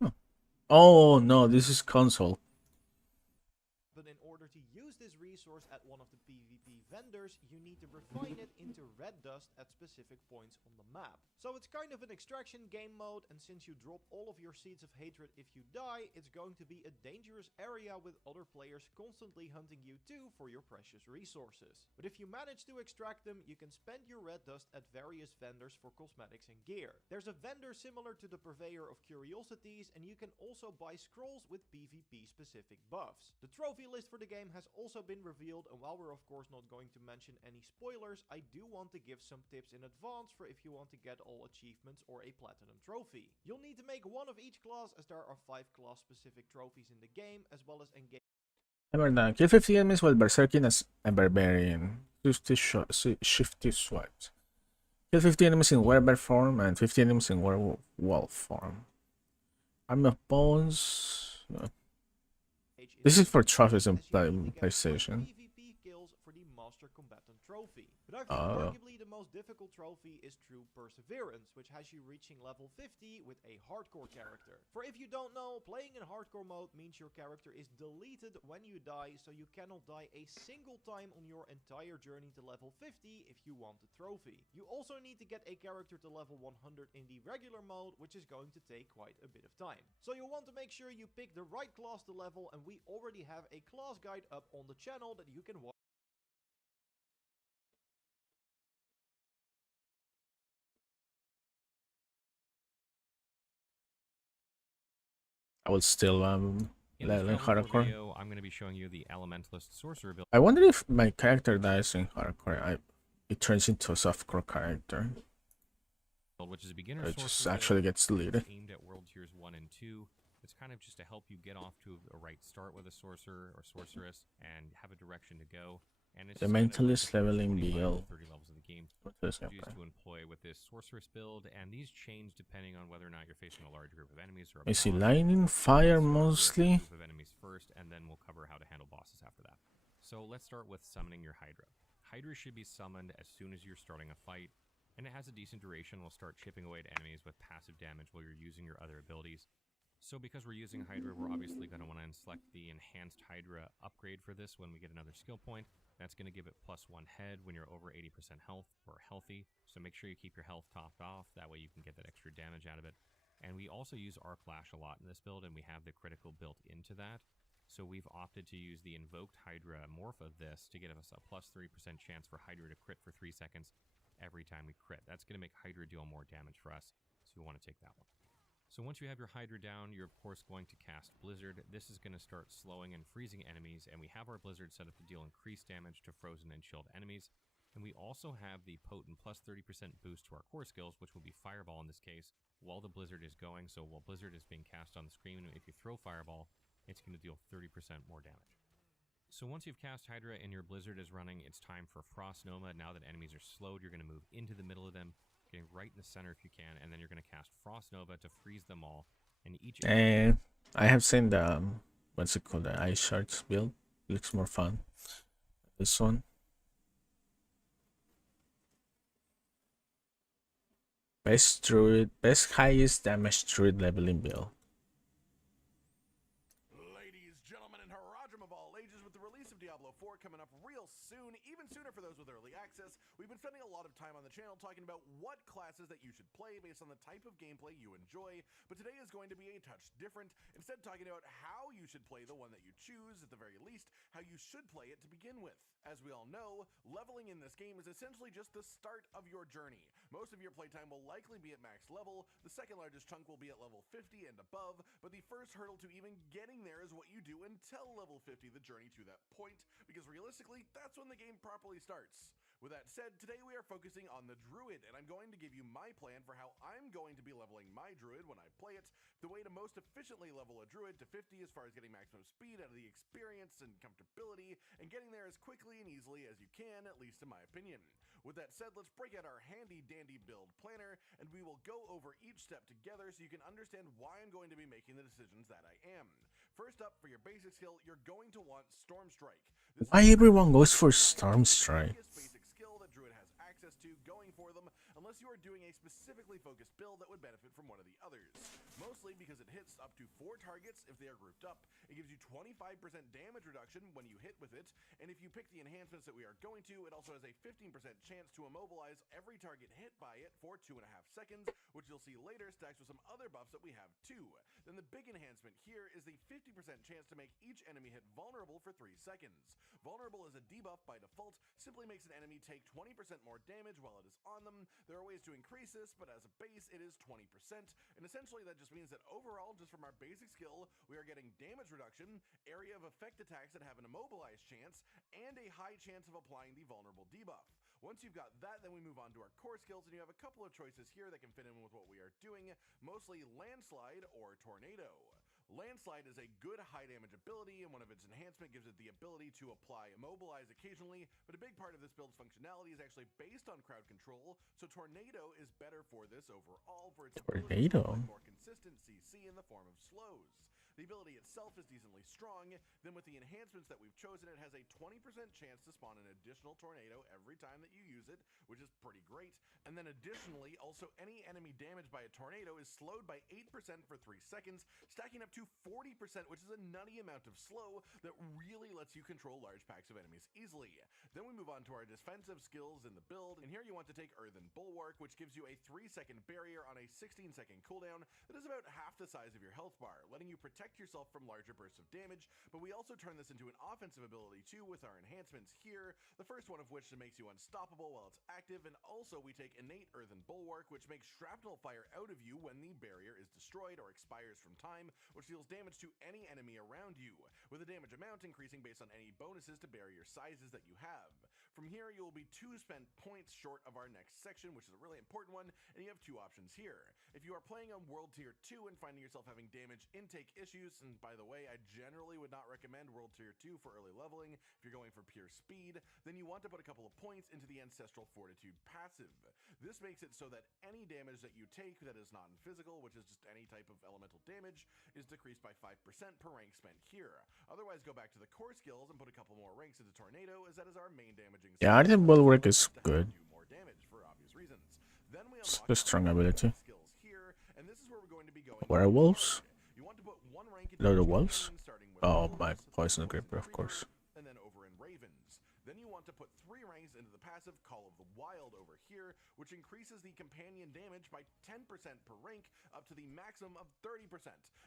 Huh. Oh no, this is console. But in order to use this resource at one of the PvP vendors, you need to refine it into red dust at specific points on the map. So it's kind of an extraction game mode, and since you drop all of your Seeds of Hatred if you die, it's going to be a dangerous area with other players constantly hunting you too for your precious resources. But if you manage to extract them, you can spend your red dust at various vendors for cosmetics and gear. There's a vendor similar to the Purveyor of Curiosities, and you can also buy scrolls with PvP specific buffs. The trophy list for the game has also been revealed, and while we're of course not going to mention any spoilers, I do want to give some tips in advance for if you want to get all achievements or a platinum trophy. You'll need to make one of each class, as there are 5 class specific trophies in the game, as well as engage. Remember now, kill 50 enemies while berserking as a barbarian. Shifty swipes. Kill 50 enemies in werebear form and 50 enemies in werewolf form. Army of Bones. No. This is for trophies in PlayStation. PvP kills for the Master Combatant trophy. But I think arguably the most difficult trophy is True Perseverance, which has you reaching level 50 with a hardcore character. For if you don't know, playing in hardcore mode means your character is deleted when you die, so you cannot die a single time on your entire journey to level 50 if you want the trophy. You also need to get a character to level 100 in the regular mode, which is going to take quite a bit of time. So you want to make sure you pick the right class to level, and we already have a class guide up on the channel that you can watch. I will still In this learn Diablo 4 hardcore. video, I'm going to be showing you the Elementalist Sorcerer build. I wonder if my character dies in hardcore, it turns into a softcore character. Which is a beginner It just sorcerer actually build gets deleted. aimed at world tiers 1 and 2. It's kind of just to help you get off to a right start with a sorcerer or sorceress and have a direction to go. And it's The just kind of mentalist like the first leveling 25 to BL. 30 levels of the game This used to employ with this sorceress build, and these change depending on whether or not you're facing a large group of enemies or a I see boss. lightning, fire Let's start with a mostly. group of enemies first, and then we'll cover how to handle bosses after that. So let's start with summoning your Hydra. Hydra should be summoned as soon as you're starting a fight, and it has a decent duration. We'll start chipping away at enemies with passive damage while you're using your other abilities. So because we're using Hydra, we're obviously going to want to select the Enhanced Hydra upgrade for this when we get another skill point. That's going to give it +1 head when you're over 80% health or healthy. So make sure you keep your health topped off. That way you can get that extra damage out of it. And we also use Arc Lash a lot in this build, and we have the critical built into that. So we've opted to use the Invoked Hydra morph of this to give us a +3% chance for Hydra to crit for 3 seconds every time we crit. That's going to make Hydra deal more damage for us, so we want to take that one. So once you have your Hydra down, you're of course going to cast Blizzard. This is going to start slowing and freezing enemies, and we have our Blizzard set up to deal increased damage to frozen and chilled enemies. And we also have the potent +30% boost to our core skills, which will be Fireball in this case, while the Blizzard is going. So while Blizzard is being cast on the screen, if you throw Fireball, it's going to deal 30% more damage. So once you've cast Hydra and your Blizzard is running, it's time for Frost Nova. Now that enemies are slowed, you're going to move into the middle of them, getting right in the center if you can, and then you're going to cast Frost Nova to freeze them all. And each And I have seen the what's it called? The Ice Shards build. Looks more fun. This one. Best druid, best highest damage druid leveling build. Ladies, gentlemen, and Harajam of all ages, with the release of Diablo 4 coming up real soon, even sooner for those with early access, we've been spending a lot of time on the channel talking about what classes that you should play based on the type of gameplay you enjoy, but today is going to be a touch different, instead talking about how you should play the one that you choose, at the very least, how you should play it to begin with. As we all know, leveling in this game is essentially just the start of your journey. Most of your playtime will likely be at max level, the second largest chunk will be at level 50 and above, but the first hurdle to even getting there is what you do until level 50, the journey to that point, because realistically, that's when the game properly starts. With that said, today we are focusing on the Druid, and I'm going to give you my plan for how I'm going to be leveling my Druid when I play it, the way to most efficiently level a Druid to 50 as far as getting maximum speed out of the experience and comfortability, and getting there as quickly and easily as you can, at least in my opinion. With that said, let's break out our handy dandy build planner, and we will go over each step together so you can understand why I'm going to be making the decisions that I am. First up, for your basic skill, you're going to want Storm Strike. Why everyone goes for Storm Strike? Basic skill that Druid has access to going for them, unless you are doing a specifically focused build that would benefit from one of the others. Mostly because it hits up to 4 targets if they are grouped up. It gives you 25% damage reduction when you hit with it, and if you pick the enhancements that we are going to, it also has a 15% chance to immobilize every target hit by it for 2.5 seconds, which you'll see later stacks with some other buffs that we have too. Then the big enhancement here is the 50% chance to make each enemy hit vulnerable for 3 seconds. Vulnerable is a debuff by default, simply makes an enemy take 20% more damage while it is on them. There are ways to increase this, but as a base it is 20%, and essentially that just means that overall, just from our basic skill, we are getting damage reduction, area of effect attacks that have an immobilized chance, and a high chance of applying the vulnerable debuff. Once you've got that, then we move on to our core skills, and you have a couple of choices here that can fit in with what we are doing, mostly Landslide or Tornado. Landslide is a good high damage ability, and one of its enhancement gives it the ability to apply Immobilize occasionally, but a big part of this build's functionality is actually based on crowd control, so Tornado is better for this overall for its ability to provide more consistent CC in the form of slows. The ability itself is decently strong, then with the enhancements that we've chosen, it has a 20% chance to spawn an additional tornado every time that you use it, which is pretty great. And then additionally, also any enemy damaged by a tornado is slowed by 8% for 3 seconds, stacking up to 40%, which is a nutty amount of slow that really lets you control large packs of enemies easily. Then we move on to our defensive skills in the build, and here you want to take Earthen Bulwark, which gives you a 3-second barrier on a 16-second cooldown that is about half the size of your health bar, letting you protect yourself from larger bursts of damage, but we also turn this into an offensive ability too with our enhancements here, the first one of which makes you unstoppable while it's active, and also we take Innate Earthen Bulwark, which makes shrapnel fire out of you when the barrier is destroyed or expires from time, which deals damage to any enemy around you, with the damage amount increasing based on any bonuses to barrier sizes that you have. From here, you will be 2 spent points short of our next section, which is a really important one, and you have 2 options here. If you are playing on World Tier 2 and finding yourself having damage intake issues, and by the way, I generally would not recommend World Tier 2 for early leveling if you're going for pure speed, then you want to put a couple of points into the Ancestral Fortitude passive. This makes it so that any damage that you take that is non-physical, which is just any type of elemental damage, is decreased by 5% per rank spent here. Otherwise, go back to the core skills and put a couple more ranks into Tornado, as that is our main damaging skill. Yeah, Earthen Bulwark is good. Do more damage for obvious reasons. Then we It's unlock a strong ability. skills here, and this is where we're going to be going. Werewolves? You want to put 1 rank into Lord of each Wolves? companion, starting with Oh, Wolves, my Poison Wolves, Gripper, of course. and then over in Ravens. Then you want to put 3 ranks into the passive Call of the Wild over here, which increases the companion damage by 10% per rank up to the maximum of 30%.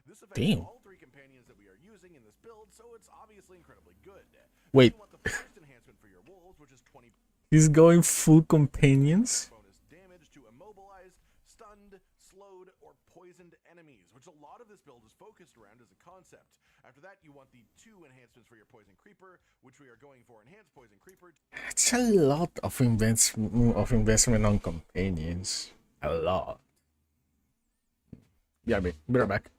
This affects all 3 companions that we are using in this build, so it's obviously incredibly good. Wait. Then you want the first enhancement for your wolves, which is 20 He's going full companions? bonus damage to immobilize, stunned, slowed, or poisoned enemies, which a lot of this build is focused around as a concept. After that, you want the 2 enhancements for your Poison Creeper, which we are going for Enhanced Poison Creeper. It's a lot of investment on companions. A lot. Yeah, be right back.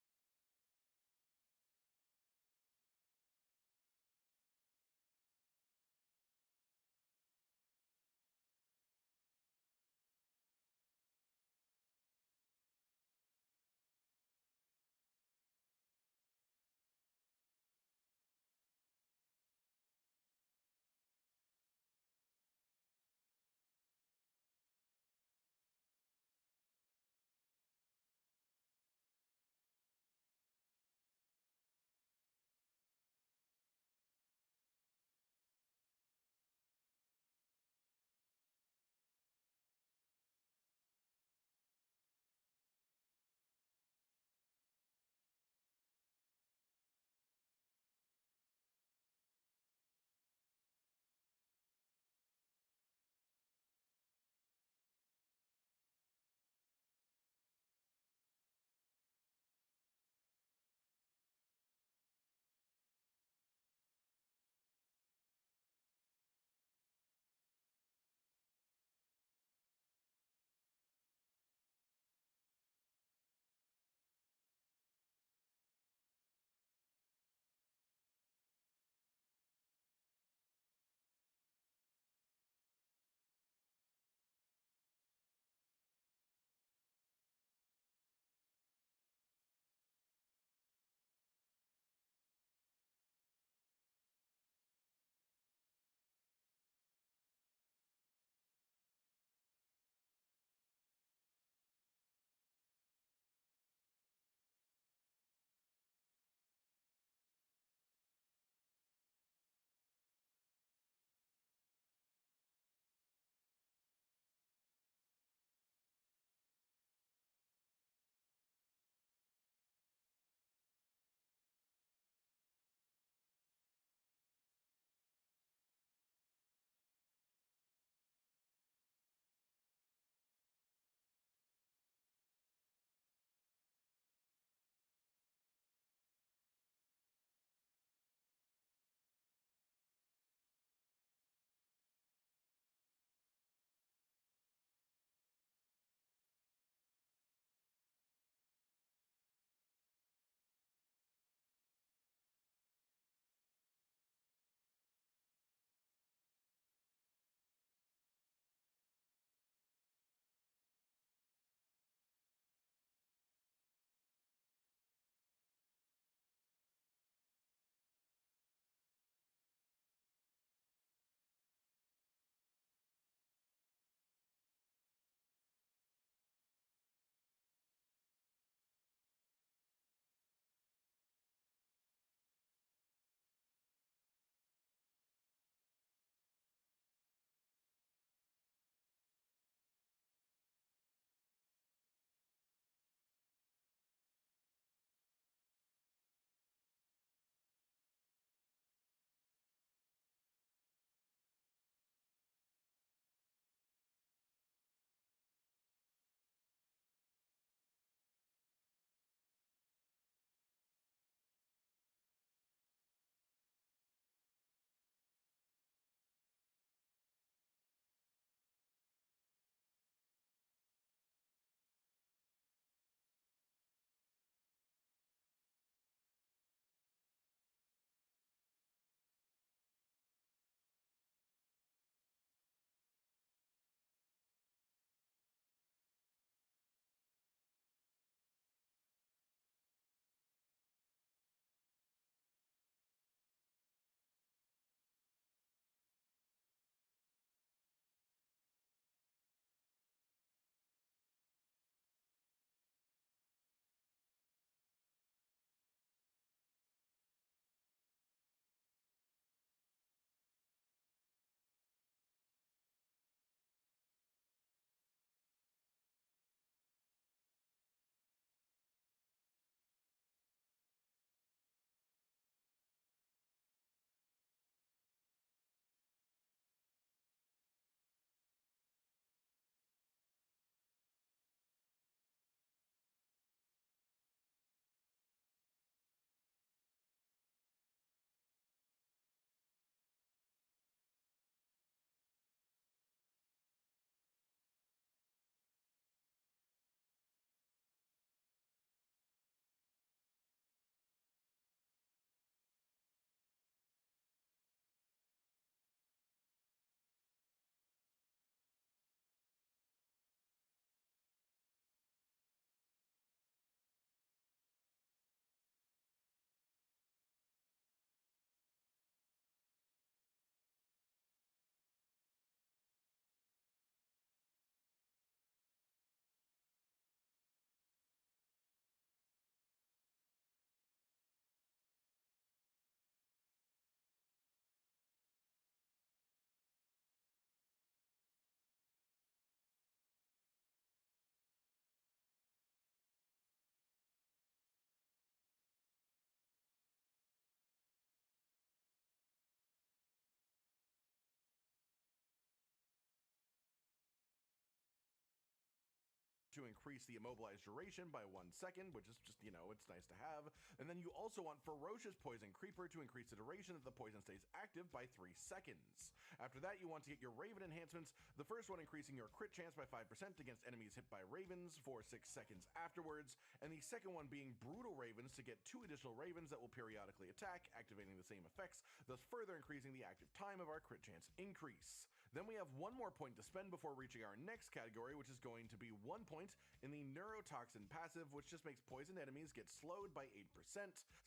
to increase the immobilized duration by 1 second, which is just, you know, it's nice to have. And then you also want Ferocious Poison Creeper to increase the duration that the poison stays active by 3 seconds. After that, you want to get your Raven enhancements, the first one increasing your crit chance by 5% against enemies hit by Ravens for 6 seconds afterwards, and the second one being Brutal Ravens to get 2 additional Ravens that will periodically attack, activating the same effects, thus further increasing the active time of our crit chance increase. Then we have 1 more point to spend before reaching our next category, which is going to be 1 point in the Neurotoxin passive, which just makes poisoned enemies get slowed by 8%.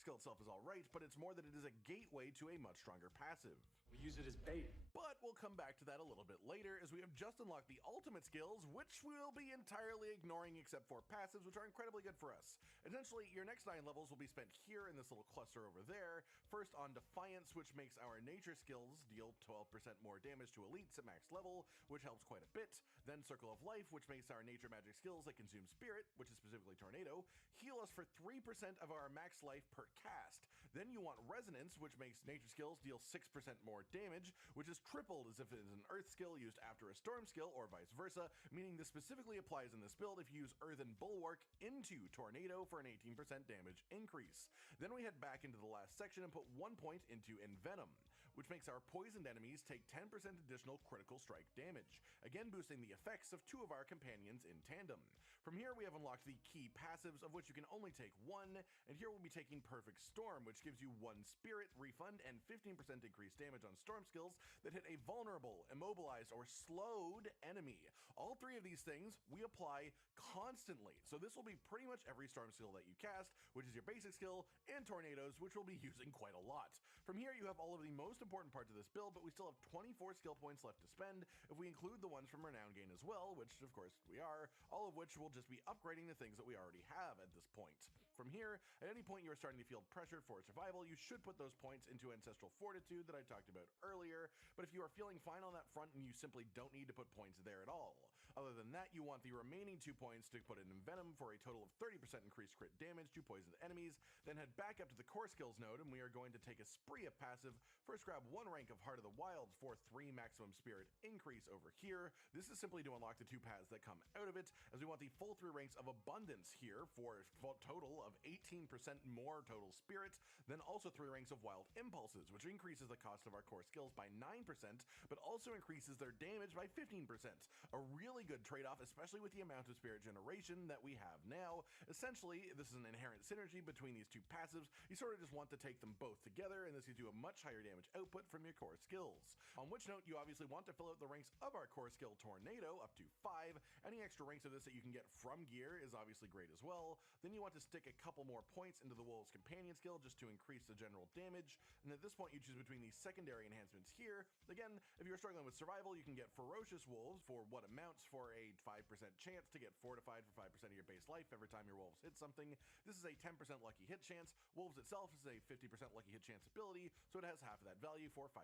Skill itself is alright, but it's more that it is a gateway to a much stronger passive. We use it as bait. But we'll come back to that a little bit later, as we have just unlocked the ultimate skills, which we'll be entirely ignoring except for passives, which are incredibly good for us. Essentially, your next 9 levels will be spent here in this little cluster over there. First on Defiance, which makes our nature skills deal 12% more damage to elites at max level, which helps quite a bit. Then Circle of Life, which makes our nature magic skills that consume spirit, which is specifically Tornado, heal us for 3% of our max life per cast. Then you want Resonance, which makes nature skills deal 6% more damage, which is tripled as if it is an earth skill used after a storm skill or vice versa, meaning this specifically applies in this build if you use Earthen Bulwark into Tornado for an 18% damage increase. Then we head back into the last section and put 1 point into Envenom, which makes our poisoned enemies take 10% additional critical strike damage, again boosting the effects of 2 of our companions in tandem. From here we have unlocked the key passives, of which you can only take 1, and here we'll be taking Perfect Storm, which gives you 1 spirit refund and 15% increased damage on storm skills that hit a vulnerable, immobilized, or slowed enemy. All 3 of these things we apply constantly, so this will be pretty much every storm skill that you cast, which is your basic skill, and tornadoes, which we'll be using quite a lot. From here you have all of the most important parts of this build, but we still have 24 skill points left to spend if we include the ones from Renown Gain as well, which of course we are, all of which will just be upgrading the things that we already have at this point. From here, at any point you are starting to feel pressured for survival, you should put those points into Ancestral Fortitude that I talked about earlier, but if you are feeling fine on that front, and you simply don't need to put points there at all. Other than that, you want the remaining 2 points to put in Envenom for a total of 30% increased crit damage to poisoned enemies, then head back up to the core skills node, and we are going to take a spree of passive. First grab 1 rank of Heart of the Wild for 3 maximum spirit increase over here. This is simply to unlock the 2 paths that come out of it, as we want the full 3 ranks of Abundance here for a total of 18% more total spirit, then also 3 ranks of Wild Impulses, which increases the cost of our core skills by 9%, but also increases their damage by 15%. A really good trade-off, especially with the amount of spirit generation that we have now. Essentially, this is an inherent synergy between these 2 passives. You sort of just want to take them both together, and this gives you a much higher damage output from your core skills. On which note, you obviously want to fill out the ranks of our core skill Tornado up to 5. Any extra ranks of this that you can get from gear is obviously great as well. Then you want to stick a couple more points into the Wolf's Companion skill just to increase the general damage, and at this point you choose between these secondary enhancements here. Again, if you're struggling with survival, you can get Ferocious Wolves for what amounts for a 5% chance to get fortified for 5% of your base life every time your wolves hit something. This is a 10% lucky hit chance. Wolves itself is a 50% lucky hit chance ability, so it has half of that value for 5%.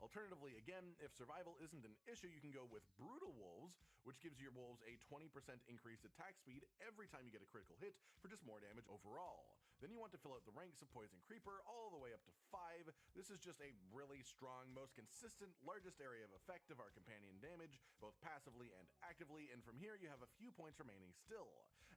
Alternatively, again, if survival isn't an issue, you can go with Brutal Wolves, which gives your wolves a 20% increased attack speed every time you get a critical hit for just more damage overall. Then you want to fill out the ranks of Poison Creeper all the way up to 5. This is just a really strong, most consistent, largest area of effect of our companion damage, both passively and actively, and from here you have a few points remaining still.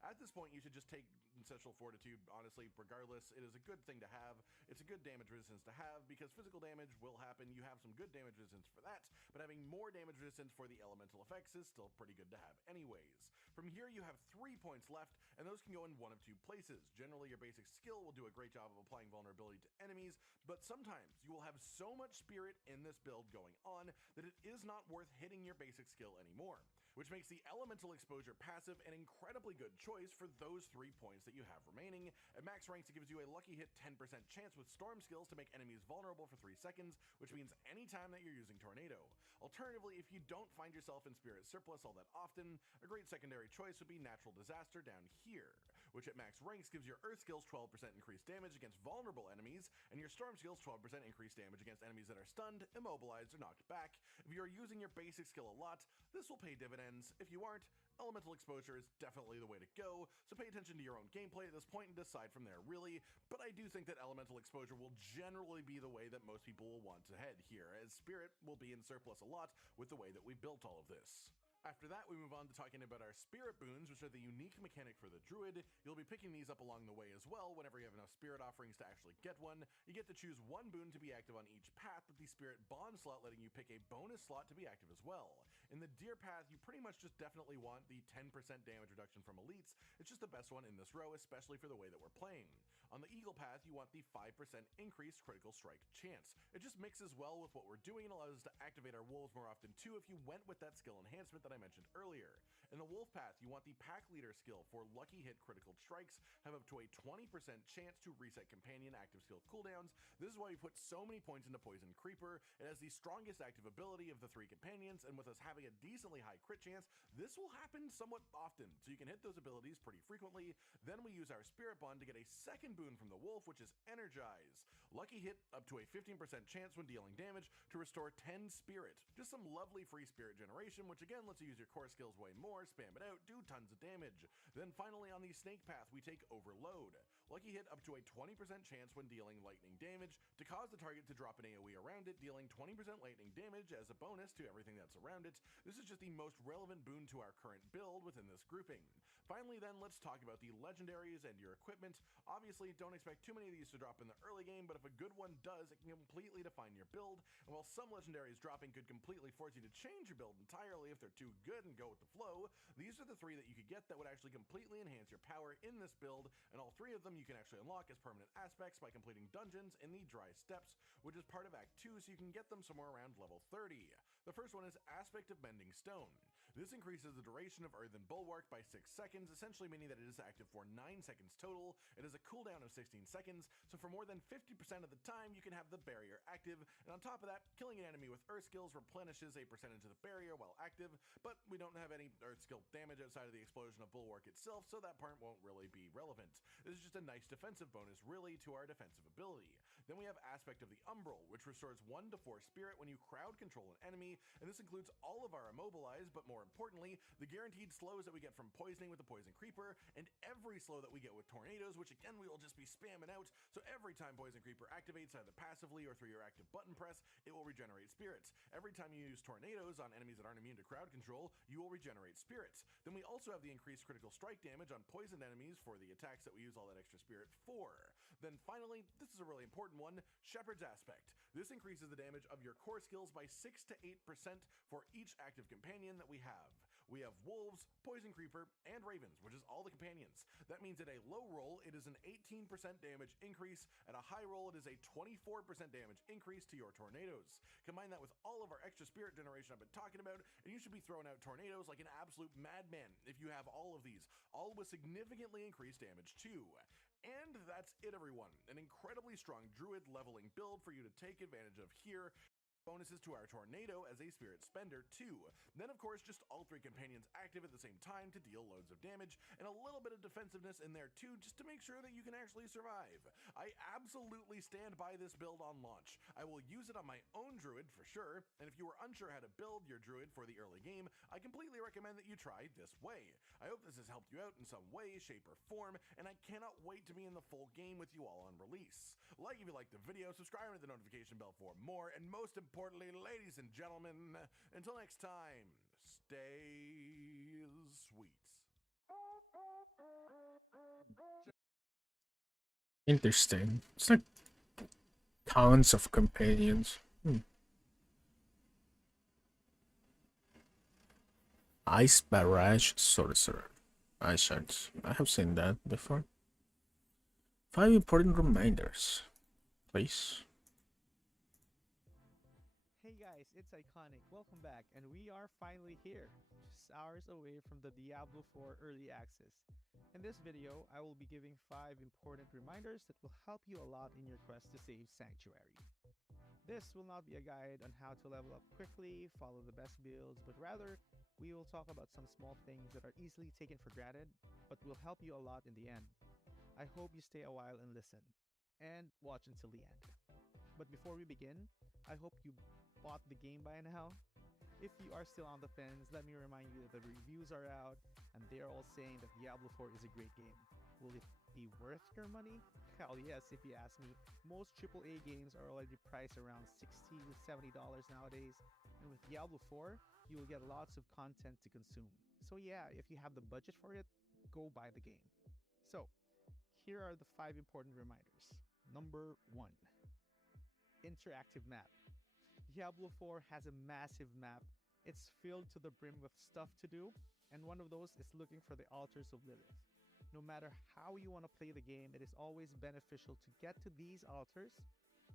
At this point, you should just take Ancestral Fortitude, honestly, regardless. It is a good thing to have. It's a good damage resistance to have, because physical damage will happen. You have some good damage resistance for that, but having more damage resistance for the elemental effects is still pretty good to have anyways. From here, you have 3 points left, and those can go in one of 2 places. Generally, your basic skill will do a great job of applying vulnerability to enemies, but sometimes you will have so much spirit in this build going on that it is not worth hitting your basic skill anymore, which makes the elemental exposure passive an incredibly good choice for those 3 points that you have remaining. At max ranks, it gives you a lucky hit 10% chance with storm skills to make enemies vulnerable for 3 seconds, which means anytime that you're using Tornado. Alternatively, if you don't find yourself in spirit surplus all that often, a great secondary choice would be Natural Disaster down here, which at max ranks gives your earth skills 12% increased damage against vulnerable enemies, and your storm skills 12% increased damage against enemies that are stunned, immobilized, or knocked back. If you're using your basic skill a lot, this will pay dividends. If you aren't, elemental exposure is definitely the way to go, so pay attention to your own gameplay at this point and decide from there really, but I do think that elemental exposure will generally be the way that most people will want to head here, as spirit will be in surplus a lot with the way that we built all of this. After that, we move on to talking about our spirit boons, which are the unique mechanic for the druid. You'll be picking these up along the way as well. Whenever you have enough spirit offerings to actually get one, you get to choose one boon to be active on each path, with the spirit bond slot letting you pick a bonus slot to be active as well. In the deer path, you pretty much just definitely want the 10% damage reduction from elites. It's just the best one in this row, especially for the way that we're playing. On the eagle path, you want the 5% increased critical strike chance. It just mixes well with what we're doing and allows us to activate our wolves more often too if you went with that skill enhancement that I mentioned earlier. In the wolf path, you want the pack leader skill for lucky hit critical strikes, have up to a 20% chance to reset companion active skill cooldowns. This is why we put so many points into Poison Creeper. It has the strongest active ability of the 3 companions, and with us having a decently high crit chance, this will happen somewhat often, so you can hit those abilities pretty frequently. Then we use our spirit bond to get a second boon from the wolf, which is Energize. Lucky hit up to a 15% chance when dealing damage to restore 10 spirit. Just some lovely free spirit generation, which again lets you use your core skills way more, spam it out, do tons of damage. Then finally on the snake path, we take Overload. Lucky hit up to a 20% chance when dealing lightning damage to cause the target to drop an AoE around it, dealing 20% lightning damage as a bonus to everything that's around it. This is just the most relevant boon to our current build within this grouping. Finally then, let's talk about the legendaries and your equipment. Obviously, don't expect too many of these to drop in the early game, but if a good one does, it can completely define your build. And while some legendaries dropping could completely force you to change your build entirely if they're too good and go with the flow, these are the 3 that you could get that would actually completely enhance your power in this build, and all 3 of them you can actually unlock as permanent aspects by completing dungeons in the Dry Steppes, which is part of Act 2, so you can get them somewhere around level 30. The first one is Aspect of Mending Stone. This increases the duration of Earthen Bulwark by 6 seconds, essentially meaning that it is active for 9 seconds total. It has a cooldown of 16 seconds, so for more than 50% of the time you can have the barrier active, and on top of that, killing an enemy with Earth skills replenishes a percentage of the barrier while active, but we don't have any Earth skill damage outside of the explosion of Bulwark itself, so that part won't really be relevant. This is just a nice defensive bonus really to our defensive ability. Then we have Aspect of the Umbral, which restores 1 to 4 spirit when you crowd control an enemy, and this includes all of our immobilize, but more importantly, the guaranteed slows that we get from poisoning with the Poison Creeper, and every slow that we get with tornadoes, which again we will just be spamming out, so every time Poison Creeper activates either passively or through your active button press, it will regenerate spirits. Every time you use tornadoes on enemies that aren't immune to crowd control, you will regenerate spirits. Then we also have the increased critical strike damage on poisoned enemies for the attacks that we use all that extra spirit for. Then finally, this is a really important one, Shepherd's Aspect. This increases the damage of your core skills by 6 to 8% for each active companion that we have. We have Wolves, Poison Creeper, and Ravens, which is all the companions. That means at a low roll, it is an 18% damage increase. At a high roll, it is a 24% damage increase to your tornadoes. Combine that with all of our extra spirit generation I've been talking about, and you should be throwing out tornadoes like an absolute madman if you have all of these, all with significantly increased damage too. And that's it, everyone. An incredibly strong druid leveling build for you to take advantage of here. Bonuses to our tornado as a spirit spender too. Then of course just all 3 companions active at the same time to deal loads of damage, and a little bit of defensiveness in there too, just to make sure that you can actually survive. I absolutely stand by this build on launch. I will use it on my own druid for sure, and if you were unsure how to build your druid for the early game, I completely recommend that you try this way. I hope this has helped you out in some way, shape, or form, and I cannot wait to be in the full game with you all on release. Like if you liked the video, subscribe and hit the notification bell for more, and most importantly, ladies and gentlemen, until next time, stay sweet. Interesting. It's like tons of companions. Ice Barrage Sorcerer. I have seen that before. 5 important reminders, please. Hey guys, it's Iconic. Welcome back, and we are finally here, just hours away from the Diablo 4 Early Access. In this video, I will be giving 5 important reminders that will help you a lot in your quest to save Sanctuary. This will not be a guide on how to level up quickly, follow the best builds, but rather, we will talk about some small things that are easily taken for granted, but will help you a lot in the end. I hope you stay a while and listen, and watch until the end. But before we begin, I hope you bought the game by now. If you are still on the fence, let me remind you that the reviews are out, and they are all saying that Diablo 4 is a great game. Will it be worth your money? Hell yes, if you ask me. Most AAA games are already priced around $60 to $70 nowadays, and with Diablo 4, You will get lots of content to consume. So yeah, if you have the budget for it, go buy the game. So, here are the 5 important reminders. Number 1. Interactive map. Diablo 4 has a massive map. It's filled to the brim with stuff to do, and one of those is looking for the altars of Lilith. No matter how you want to play the game, it is always beneficial to get to these altars,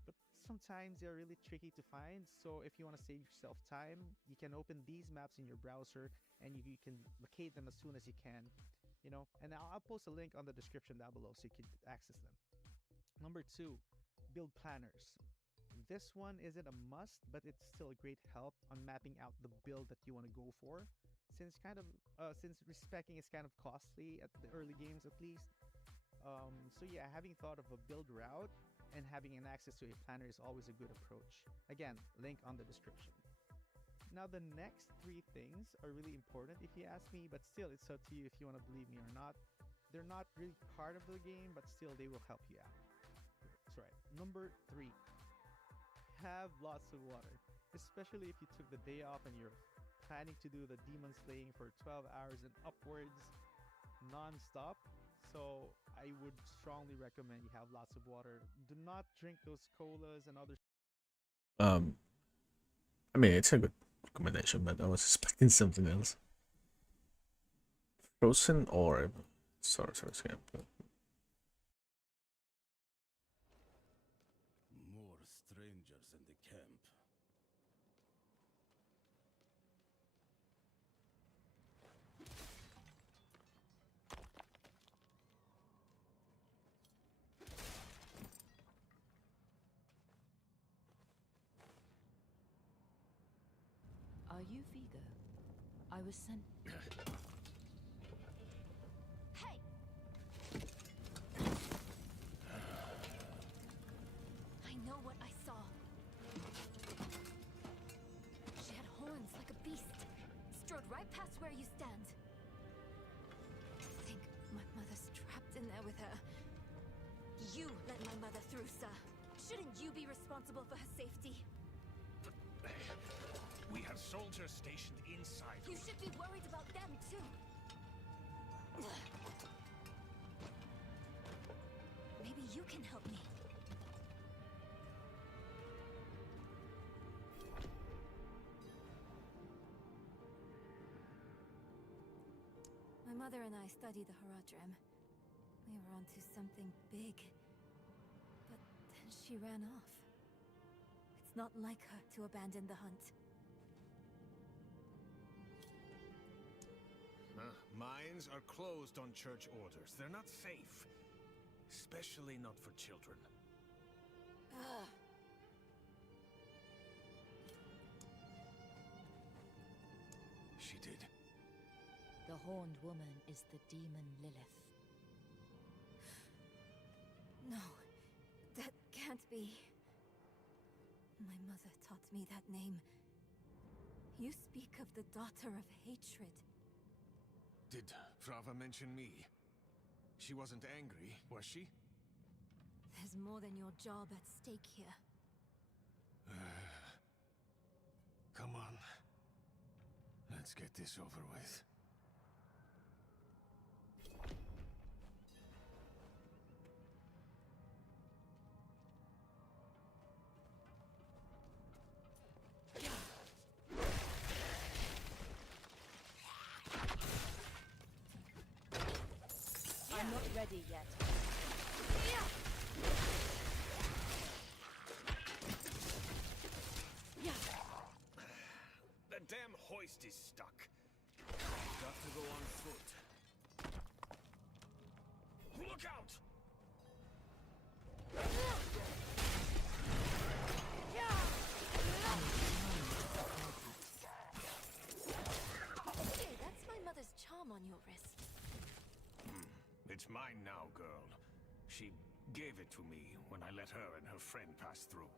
but sometimes they're really tricky to find, so if you want to save yourself time, you can open these maps in your browser and you can locate them as soon as you can. And I'll post a link on the description down below so you can access them. Number 2, build planners. This one isn't a must, but it's still a great help on mapping out the build that you want to go for. Since respecking is kind of costly at the early games at least. So yeah, having thought of a build route and having an access to a planner is always a good approach. Again, link on the description. Now the next 3 things are really important if you ask me, but still it's up to you if you want to believe me or not. They're not really part of the game, but still they will help you out. That's right. Number 3. Have lots of water, especially if you took the day off and you're planning to do the demon slaying for 12 hours and upwards non-stop. So I would strongly recommend you have lots of water. Do not drink those colas and other I mean, it's a good recommendation, but I was expecting something else. Frozen orb. Sorry. More strangers in the camp. Are you Vigo? I was sent. Hey! I know what I saw. She had horns like a beast. Strode right past where you stand. To think my mother's trapped in there with her. You let my mother through, sir. Shouldn't you be responsible for her safety? We have soldiers stationed inside. You should be worried about them, too. Maybe you can help me. My mother and I studied the Haradrim. We were onto something big. But then she ran off. It's not like her to abandon the hunt. Mines are closed on church orders. They're not safe. Especially not for children. Ugh. She did. The horned woman is the demon Lilith. No, that can't be. My mother taught me that name. You speak of the daughter of hatred. Did Frava mention me? She wasn't angry, was she? There's more than your job at stake here. Come on. Let's get this over with. I'm not ready yet. The damn hoist is stuck. Got to go on foot. Look out! Hey, that's my mother's charm on your wrist. It's mine now, girl. She gave it to me when I let her and her friend pass through.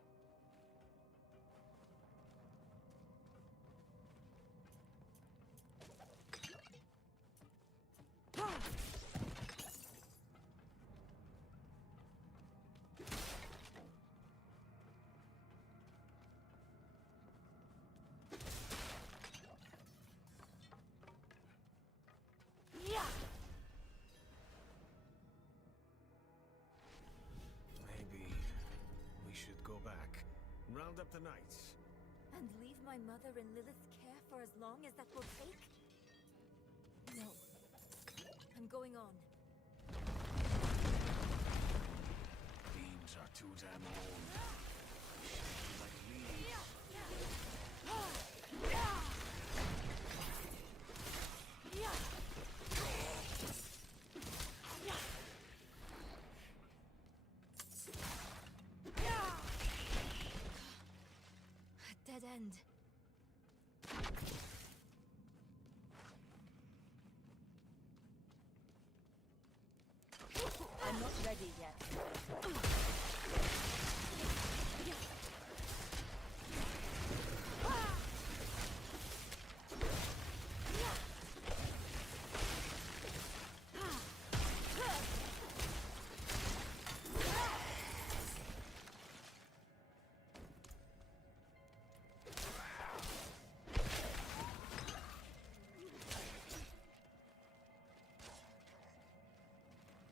out the nights. And leave my mother in Lilith's care for as long as that will take? No. I'm going on. Beams are too damn old. Like leaves. A dead end. I'm not ready yet.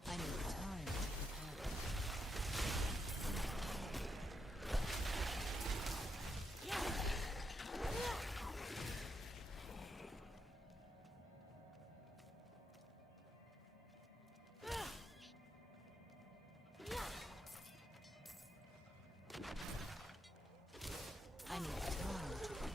I need time to prepare. I need time to prepare.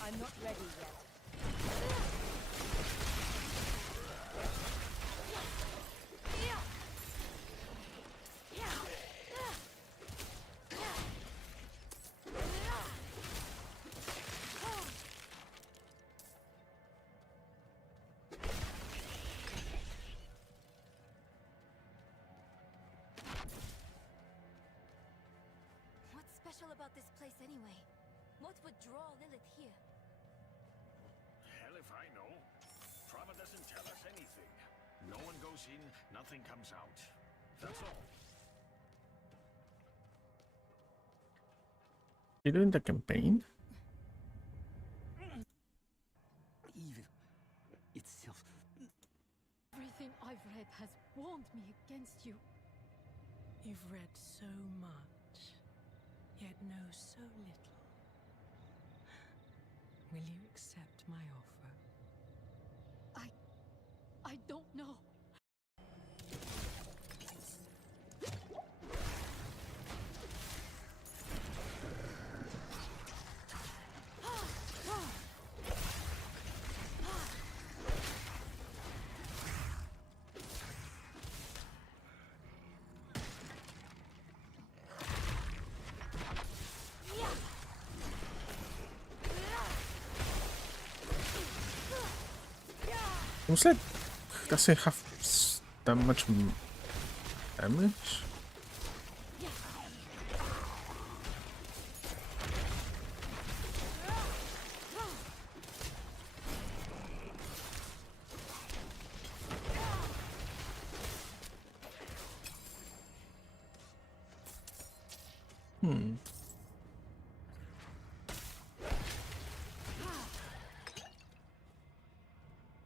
I'm not ready yet. What's special about this place anyway? What would draw Lilith here? Hell if I know. Prava doesn't tell us anything. No one goes in, nothing comes out. That's all. You doing the campaign? Evil itself. Everything I've read has warned me against you. You've read so much, yet know so little. Will you accept my offer? I don't know. Seems like doesn't have that much damage.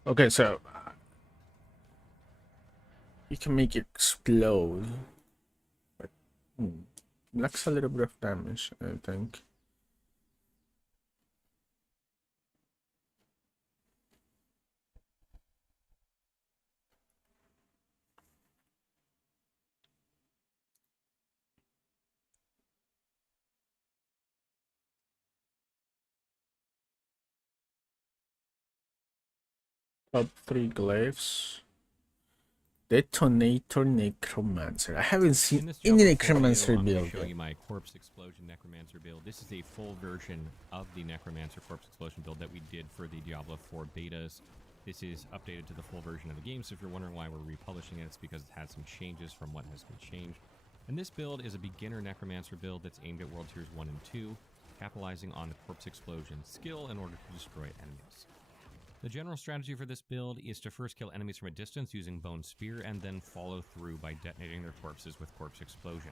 Okay, so you can make it explode, but lacks a little bit of damage, I think. Top 3 glaives. Detonator Necromancer. I haven't seen any Necromancer I'm build going to show yet. you my Corpse Explosion Necromancer build. This is a full version of the Necromancer Corpse Explosion build that we did for the Diablo 4 betas. This is updated to the full version of the game, so if you're wondering why we're republishing it, it's because it's had some changes from what has been changed. And this build is a beginner Necromancer build that's aimed at World Tiers 1 and 2, capitalizing on the Corpse Explosion skill in order to destroy enemies. The general strategy for this build is to first kill enemies from a distance using Bone Spear, and then follow through by detonating their corpses with Corpse Explosion.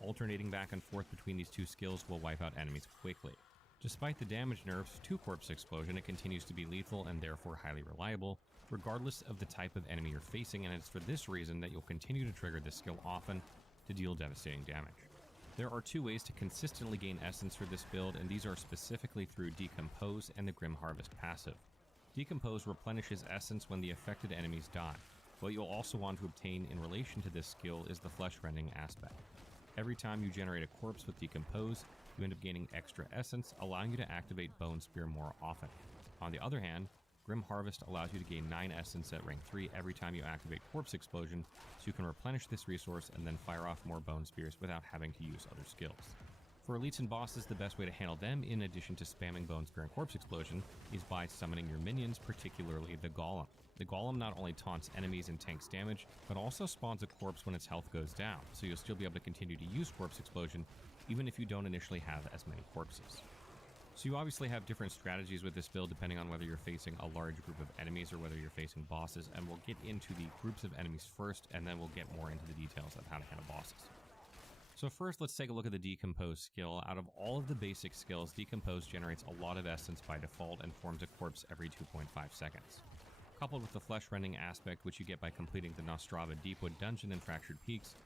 Alternating back and forth between these two skills will wipe out enemies quickly. Despite the damage nerfs to Corpse Explosion, it continues to be lethal and therefore highly reliable, regardless of the type of enemy you're facing, and it's for this reason that you'll continue to trigger this skill often to deal devastating damage. There are two ways to consistently gain essence for this build, and these are specifically through Decompose and the Grim Harvest passive. Decompose replenishes essence when the affected enemies die. What you'll also want to obtain in relation to this skill is the flesh-rending aspect. Every time you generate a corpse with Decompose, you end up gaining extra essence, allowing you to activate Bone Spear more often. On the other hand, Grim Harvest allows you to gain 9 essence at rank 3 every time you activate Corpse Explosion, so you can replenish this resource and then fire off more Bone Spears without having to use other skills. For elites and bosses, the best way to handle them, in addition to spamming Bone Spear and Corpse Explosion, is by summoning your minions, particularly the Golem. The Golem not only taunts enemies and tanks damage, but also spawns a corpse when its health goes down, so you'll still be able to continue to use Corpse Explosion even if you don't initially have as many corpses. So you obviously have different strategies with this build depending on whether you're facing a large group of enemies or whether you're facing bosses, and we'll get into the groups of enemies first, and then we'll get more into the details of how to handle bosses. So first, let's take a look at the Decompose skill. Out of all of the basic skills, Decompose generates a lot of essence by default and forms a corpse every 2.5 seconds. Coupled with the flesh-rending aspect, which you get by completing the Nostrava Deepwood Dungeon and Fractured Peaks,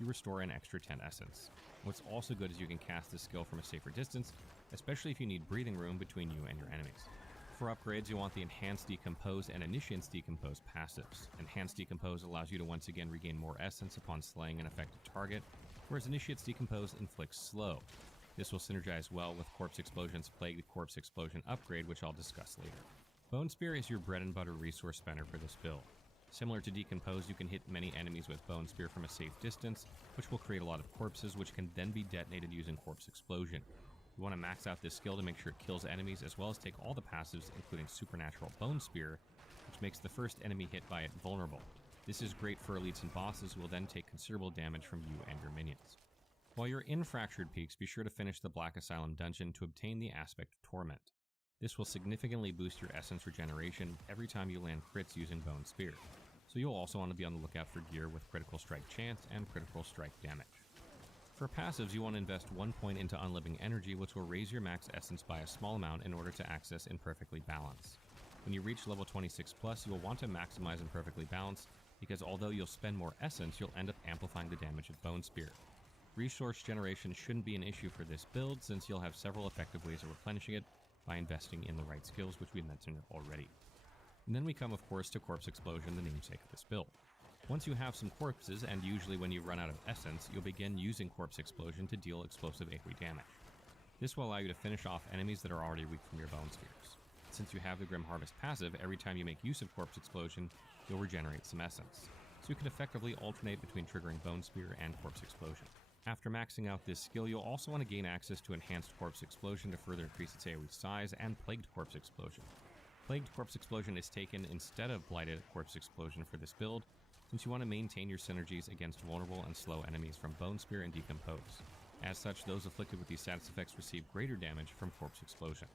you restore an extra 10 essence. What's also good is you can cast this skill from a safer distance, especially if you need breathing room between you and your enemies. For upgrades, you want the Enhanced Decompose and Initiate's Decompose passives. Enhanced Decompose allows you to once again regain more essence upon slaying an affected target, whereas Initiate's Decompose inflicts slow. This will synergize well with Corpse Explosion's Plagued Corpse Explosion upgrade, which I'll discuss later. Bone Spear is your bread and butter resource spender for this build. Similar to Decompose, you can hit many enemies with Bone Spear from a safe distance, which will create a lot of corpses, which can then be detonated using Corpse Explosion. You want to max out this skill to make sure it kills enemies, as well as take all the passives, including Supernatural Bone Spear, which makes the first enemy hit by it vulnerable. This is great for elites and bosses who will then take considerable damage from you and your minions. While you're in Fractured Peaks, be sure to finish the Black Asylum dungeon to obtain the aspect of Torment. This will significantly boost your essence regeneration every time you land crits using Bone Spear, so you'll also want to be on the lookout for gear with Critical Strike chance and Critical Strike damage. For passives, you want to invest 1 point into Unliving Energy, which will raise your max essence by a small amount in order to access Imperfectly Balance. When you reach level 26+, you'll want to maximize Imperfectly Balance, because although you'll spend more essence, you'll end up amplifying the damage of Bone Spear. Resource generation shouldn't be an issue for this build, since you'll have several effective ways of replenishing it by investing in the right skills, which we mentioned already. And then we come, of course, to Corpse Explosion, the namesake of this build. Once you have some corpses, and usually when you run out of essence, you'll begin using Corpse Explosion to deal explosive AoE damage. This will allow you to finish off enemies that are already weak from your Bone Spears. Since you have the Grim Harvest passive, every time you make use of Corpse Explosion, you'll regenerate some essence. So you can effectively alternate between triggering Bone Spear and Corpse Explosion. After maxing out this skill, you'll also want to gain access to Enhanced Corpse Explosion to further increase its AoE size, and Plagued Corpse Explosion. Plagued Corpse Explosion is taken instead of Blighted Corpse Explosion for this build, since you want to maintain your synergies against vulnerable and slow enemies from Bone Spear and Decompose. As such, those afflicted with these status effects receive greater damage from Corpse Explosion.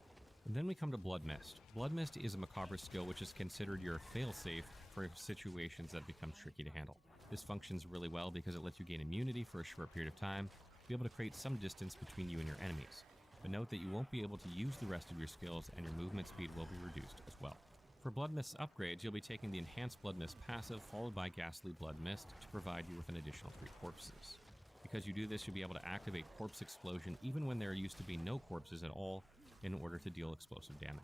And then we come to Blood Mist. Blood Mist is a macabre skill which is considered your failsafe for situations that become tricky to handle. This functions really well because it lets you gain immunity for a short period of time, to be able to create some distance between you and your enemies. But note that you won't be able to use the rest of your skills, and your movement speed will be reduced as well. For Blood Mist's upgrades, you'll be taking the Enhanced Blood Mist passive, followed by Ghastly Blood Mist, to provide you with an additional 3 corpses. Because you do this, you'll be able to activate Corpse Explosion even when there used to be no corpses at all, in order to deal explosive damage.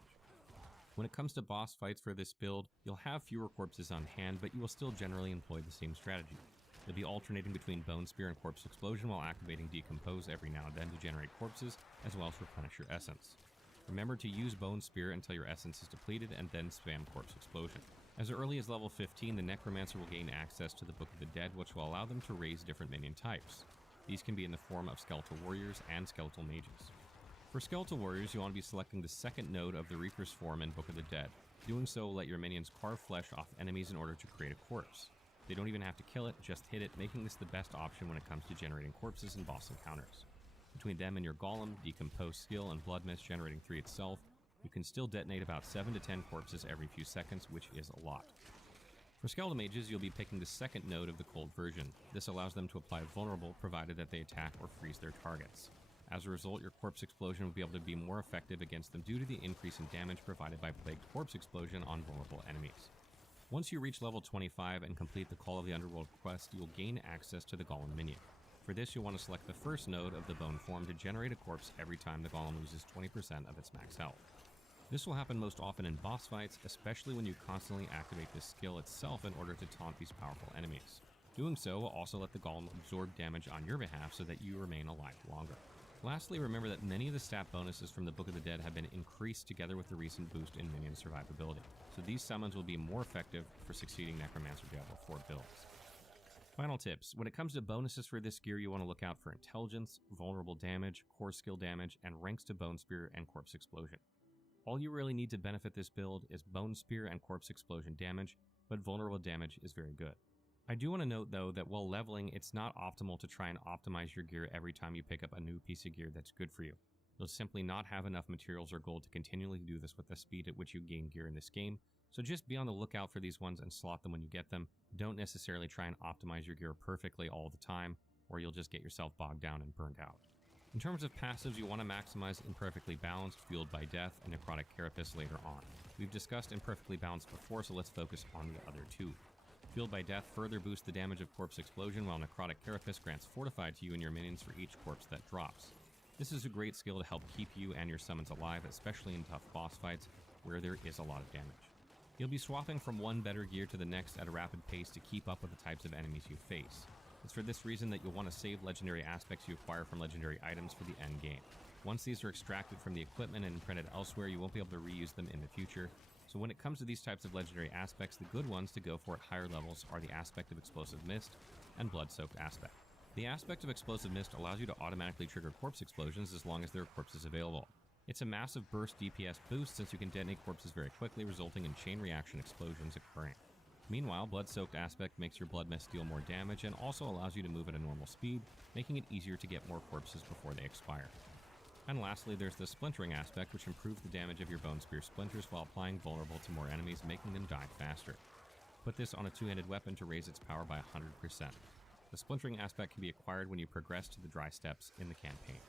When it comes to boss fights for this build, you'll have fewer corpses on hand, but you will still generally employ the same strategy. You'll be alternating between Bone Spear and Corpse Explosion while activating Decompose every now and then to generate corpses, as well as replenish your essence. Remember to use Bone Spear until your essence is depleted, and then spam Corpse Explosion. As early as level 15, the Necromancer will gain access to the Book of the Dead, which will allow them to raise different minion types. These can be in the form of Skeletal Warriors and Skeletal Mages. For Skeletal Warriors, you want to be selecting the second node of the Reaper's form in Book of the Dead. Doing so will let your minions carve flesh off enemies in order to create a corpse. They don't even have to kill it, just hit it, making this the best option when it comes to generating corpses in boss encounters. Between them and your Golem, Decompose skill, and Blood Mist generating 3 itself, you can still detonate about 7 to 10 corpses every few seconds, which is a lot. For Skeletal Mages, you'll be picking the second node of the cold version. This allows them to apply Vulnerable, provided that they attack or freeze their targets. As a result, your Corpse Explosion will be able to be more effective against them due to the increase in damage provided by Plagued Corpse Explosion on vulnerable enemies. Once you reach level 25 and complete the Call of the Underworld quest, you'll gain access to the Golem minion. For this, you'll want to select the first node of the Bone form to generate a corpse every time the Golem loses 20% of its max health. This will happen most often in boss fights, especially when you constantly activate this skill itself in order to taunt these powerful enemies. Doing so will also let the Golem absorb damage on your behalf so that you remain alive longer. Lastly, remember that many of the stat bonuses from the Book of the Dead have been increased together with the recent boost in minion survivability, so these summons will be more effective for succeeding Necromancer Diablo 4 builds. Final tips. When it comes to bonuses for this gear, you want to look out for Intelligence, Vulnerable Damage, Core Skill Damage, and ranks to Bone Spear and Corpse Explosion. All you really need to benefit this build is Bone Spear and Corpse Explosion damage, but Vulnerable Damage is very good. I do want to note though that while leveling, it's not optimal to try and optimize your gear every time you pick up a new piece of gear that's good for you. You'll simply not have enough materials or gold to continually do this with the speed at which you gain gear in this game, so just be on the lookout for these ones and slot them when you get them. Don't necessarily try and optimize your gear perfectly all the time, or you'll just get yourself bogged down and burned out. In terms of passives, you want to maximize Imperfectly Balanced, Fueled by Death, and Necrotic Carapace later on. We've discussed Imperfectly Balanced before, so let's focus on the other two. Fueled by Death further boosts the damage of Corpse Explosion, while Necrotic Carapace grants Fortified to you and your minions for each corpse that drops. This is a great skill to help keep you and your summons alive, especially in tough boss fights where there is a lot of damage. You'll be swapping from one better gear to the next at a rapid pace to keep up with the types of enemies you face. It's for this reason that you'll want to save legendary aspects you acquire from legendary items for the end game. Once these are extracted from the equipment and imprinted elsewhere, you won't be able to reuse them in the future. So when it comes to these types of legendary aspects, the good ones to go for at higher levels are the Aspect of Explosive Mist and Blood-Soaked Aspect. The Aspect of Explosive Mist allows you to automatically trigger corpse explosions as long as there are corpses available. It's a massive burst DPS boost since you can detonate corpses very quickly, resulting in chain reaction explosions occurring. Meanwhile, Blood-Soaked Aspect makes your Blood Mist deal more damage and also allows you to move at a normal speed, making it easier to get more corpses before they expire. And lastly, there's the Splintering Aspect, which improves the damage of your Bone Spear splinters while applying Vulnerable to more enemies, making them die faster. Put this on a two-handed weapon to raise its power by 100%. The Splintering Aspect can be acquired when you progress to the dry steps in the campaign.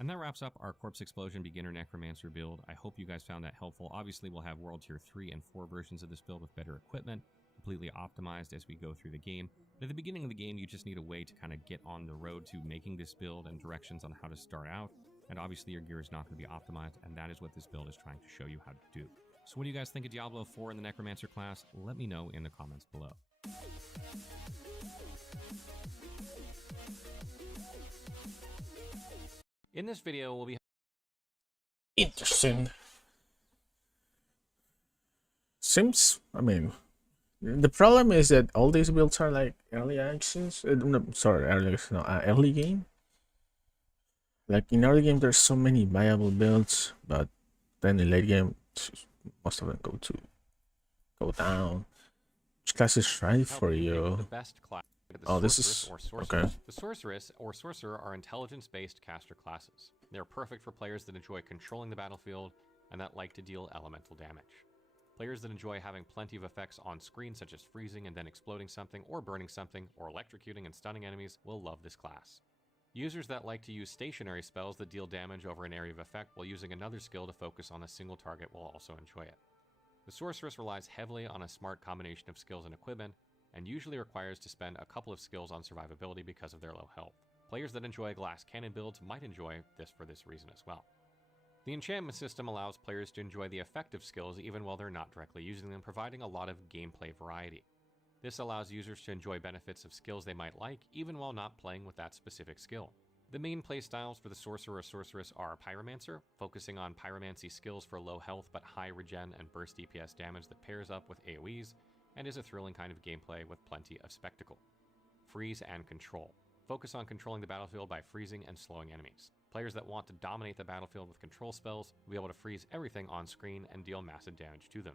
And that wraps up our Corpse Explosion Beginner Necromancer build. I hope you guys found that helpful. Obviously, we'll have World Tier 3 and 4 versions of this build with better equipment, completely optimized as we go through the game. But at the beginning of the game, you just need a way to kind of get on the road to making this build and directions on how to start out. And obviously your gear is not going to be optimized, and that is what this build is trying to show you how to do. So what do you guys think of Diablo 4 in the Necromancer class? Let me know in the comments below. In this video, we'll be interesting. Seems, I mean, the problem is that all these builds are like early access. No, sorry, early game. Like in early game, there's so many viable builds, but then in late game, most of them go down. Which class is right for you? The best class. Oh, this is okay. The Sorceress or Sorcerer are intelligence-based caster classes. They're perfect for players that enjoy controlling the battlefield and that like to deal elemental damage. Players that enjoy having plenty of effects on screen, such as freezing and then exploding something, or burning something, or electrocuting and stunning enemies, will love this class. Users that like to use stationary spells that deal damage over an area of effect while using another skill to focus on a single target will also enjoy it. The Sorceress relies heavily on a smart combination of skills and equipment, and usually requires to spend a couple of skills on survivability because of their low health. Players that enjoy glass cannon builds might enjoy this for this reason as well. The enchantment system allows players to enjoy the effective skills even while they're not directly using them, providing a lot of gameplay variety. This allows users to enjoy benefits of skills they might like, even while not playing with that specific skill. The main playstyles for the Sorcerer or Sorceress are Pyromancer, focusing on pyromancy skills for low health but high regen and burst DPS damage that pairs up with AoEs, and is a thrilling kind of gameplay with plenty of spectacle. Freeze and Control. Focus on controlling the battlefield by freezing and slowing enemies. Players that want to dominate the battlefield with control spells will be able to freeze everything on screen and deal massive damage to them.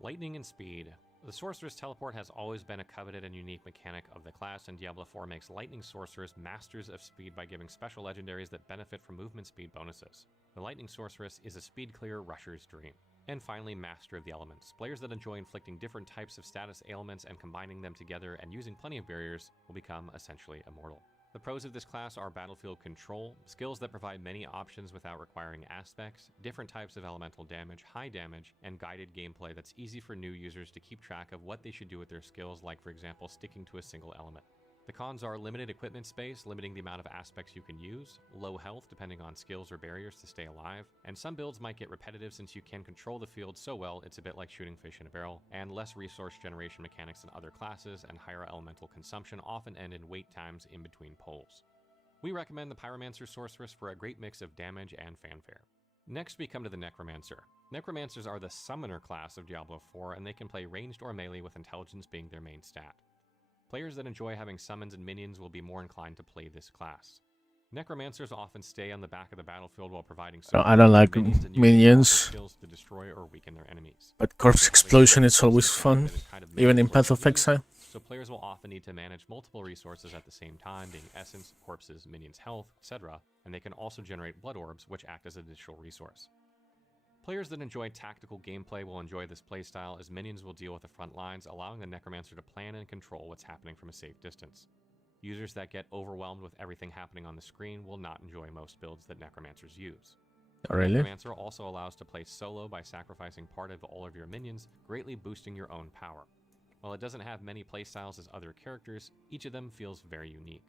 Lightning and speed. The Sorceress Teleport has always been a coveted and unique mechanic of the class, and Diablo 4 makes Lightning Sorcerers masters of speed by giving special legendaries that benefit from movement speed bonuses. The Lightning Sorceress is a speed clear rusher's dream. And finally, Master of the Elements. Players that enjoy inflicting different types of status ailments and combining them together and using plenty of barriers will become essentially immortal. The pros of this class are battlefield control, skills that provide many options without requiring aspects, different types of elemental damage, high damage, and guided gameplay that's easy for new users to keep track of what they should do with their skills, like for example sticking to a single element. The cons are limited equipment space, limiting the amount of aspects you can use, low health depending on skills or barriers to stay alive, and some builds might get repetitive since you can control the field so well it's a bit like shooting fish in a barrel, and less resource generation mechanics than other classes, and higher elemental consumption often end in wait times in between pulls. We recommend the Pyromancer Sorceress for a great mix of damage and fanfare. Next we come to the Necromancer. Necromancers are the summoner class of Diablo 4, and they can play ranged or melee with intelligence being their main stat. Players that enjoy having summons and minions will be more inclined to play this class. Necromancers often stay on the back of the battlefield while providing No, I don't like minions, skills to destroy or weaken their enemies. but Corpse Explosion is always fun, even in Path of Exile. So players will often need to manage multiple resources at the same time, being essence, corpses, minions' health, etc., and they can also generate blood orbs, which act as an additional resource. Players that enjoy tactical gameplay will enjoy this playstyle, as minions will deal with the front lines, allowing the Necromancer to plan and control what's happening from a safe distance. Users that get overwhelmed with everything happening on the screen will not enjoy most builds that Necromancers use. Oh, really? Necromancer also allows to play solo by sacrificing part of all of your minions, greatly boosting your own power. While it doesn't have many playstyles as other characters, each of them feels very unique.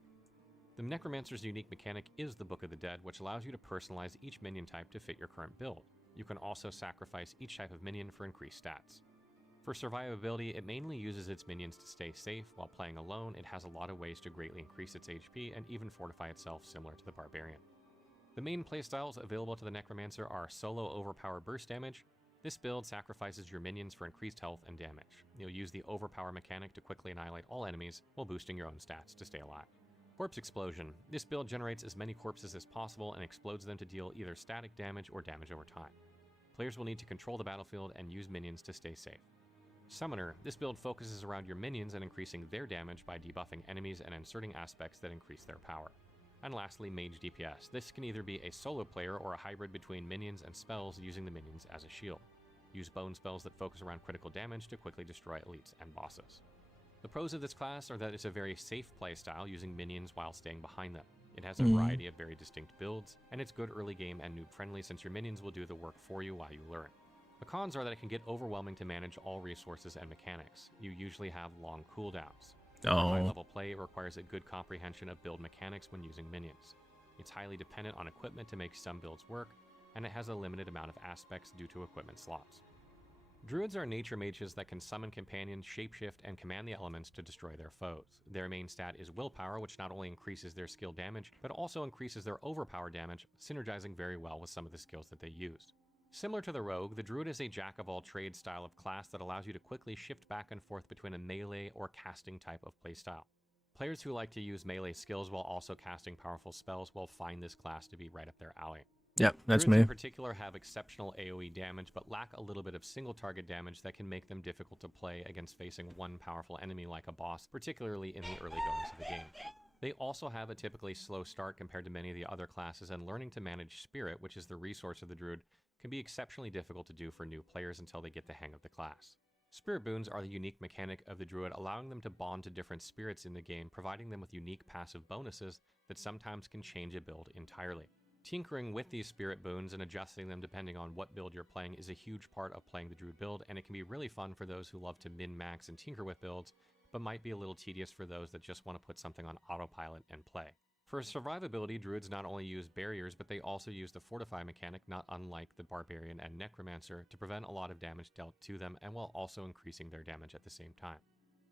The Necromancer's unique mechanic is the Book of the Dead, which allows you to personalize each minion type to fit your current build. You can also sacrifice each type of minion for increased stats. For survivability, it mainly uses its minions to stay safe. While playing alone, it has a lot of ways to greatly increase its HP and even fortify itself, similar to the Barbarian. The main playstyles available to the Necromancer are solo overpower burst damage. This build sacrifices your minions for increased health and damage. You'll use the overpower mechanic to quickly annihilate all enemies while boosting your own stats to stay alive. Corpse Explosion. This build generates as many corpses as possible and explodes them to deal either static damage or damage over time. Players will need to control the battlefield and use minions to stay safe. Summoner. This build focuses around your minions and increasing their damage by debuffing enemies and inserting aspects that increase their power. And lastly, Mage DPS. This can either be a solo player or a hybrid between minions and spells, using the minions as a shield. Use bone spells that focus around critical damage to quickly destroy elites and bosses. The pros of this class are that it's a very safe playstyle, using minions while staying behind them. It has a variety of very distinct builds, and it's good early game and noob friendly since your minions will do the work for you while you learn. The cons are that it can get overwhelming to manage all resources and mechanics. You usually have long cooldowns. For high level play, it requires a good comprehension of build mechanics when using minions. It's highly dependent on equipment to make some builds work, and it has a limited amount of aspects due to equipment slots. Druids are nature mages that can summon companions, shapeshift, and command the elements to destroy their foes. Their main stat is willpower, which not only increases their skill damage, but also increases their overpower damage, synergizing very well with some of the skills that they use. Similar to the rogue, the druid is a jack-of-all-trades style of class that allows you to quickly shift back and forth between a melee or casting type of playstyle. Players who like to use melee skills while also casting powerful spells will find this class to be right up their alley. Yeah, that's Druids me. in particular have exceptional AoE damage, but lack a little bit of single target damage that can make them difficult to play against facing one powerful enemy like a boss, particularly in the early goings of the game. They also have a typically slow start compared to many of the other classes, and learning to manage Spirit, which is the resource of the Druid, can be exceptionally difficult to do for new players until they get the hang of the class. Spirit boons are the unique mechanic of the Druid, allowing them to bond to different spirits in the game, providing them with unique passive bonuses that sometimes can change a build entirely. Tinkering with these spirit boons and adjusting them depending on what build you're playing is a huge part of playing the Druid build, and it can be really fun for those who love to min-max and tinker with builds, but might be a little tedious for those that just want to put something on autopilot and play. For survivability, Druids not only use barriers, but they also use the Fortify mechanic, not unlike the Barbarian and Necromancer, to prevent a lot of damage dealt to them, and while also increasing their damage at the same time.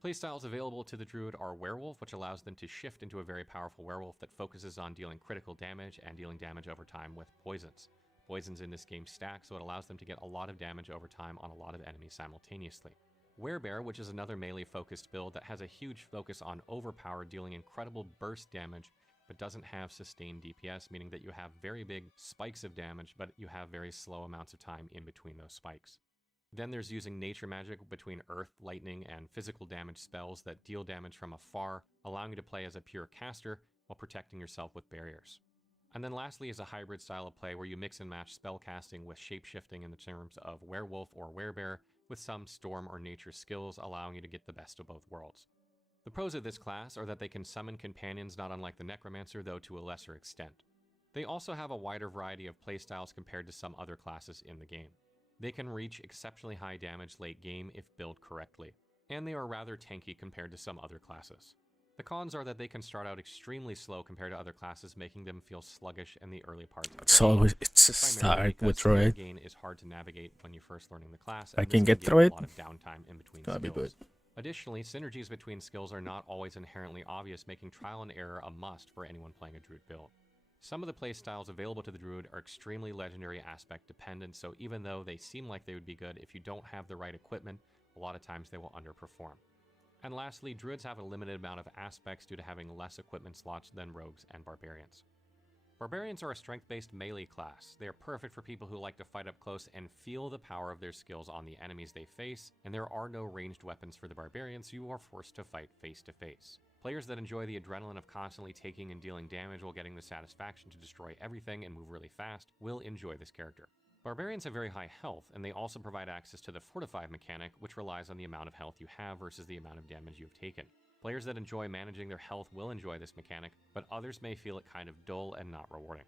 Playstyles available to the Druid are Werewolf, which allows them to shift into a very powerful werewolf that focuses on dealing critical damage and dealing damage over time with poisons. Poisons in this game stack, so it allows them to get a lot of damage over time on a lot of enemies simultaneously. Werebear, which is another melee-focused build that has a huge focus on overpower, dealing incredible burst damage, but doesn't have sustained DPS, meaning that you have very big spikes of damage, but you have very slow amounts of time in between those spikes. Then there's using nature magic between earth, lightning, and physical damage spells that deal damage from afar, allowing you to play as a pure caster while protecting yourself with barriers. And then lastly is a hybrid style of play where you mix and match spell casting with shapeshifting in the terms of werewolf or werebear, with some storm or nature skills allowing you to get the best of both worlds. The pros of this class are that they can summon companions not unlike the necromancer, though to a lesser extent. They also have a wider variety of playstyles compared to some other classes in the game. They can reach exceptionally high damage late game if built correctly, and they are rather tanky compared to some other classes. The cons are that they can start out extremely slow compared to other classes, making them feel sluggish in the early parts of the game. It's a Primarily start with because skill DRUID. gain is hard to navigate when you're first learning the class, I and can this get give through you it. a lot of downtime in between Gonna be skills. good. Additionally, synergies between skills are not always inherently obvious, making trial and error a must for anyone playing a Druid build. Some of the playstyles available to the Druid are extremely legendary aspect dependent, so even though they seem like they would be good, if you don't have the right equipment, a lot of times they will underperform. And lastly, Druids have a limited amount of aspects due to having less equipment slots than Rogues and Barbarians. Barbarians are a strength-based melee class. They are perfect for people who like to fight up close and feel the power of their skills on the enemies they face, and there are no ranged weapons for the Barbarians, so you are forced to fight face to face. Players that enjoy the adrenaline of constantly taking and dealing damage while getting the satisfaction to destroy everything and move really fast will enjoy this character. Barbarians have very high health, and they also provide access to the Fortified mechanic, which relies on the amount of health you have versus the amount of damage you've taken. Players that enjoy managing their health will enjoy this mechanic, but others may feel it kind of dull and not rewarding.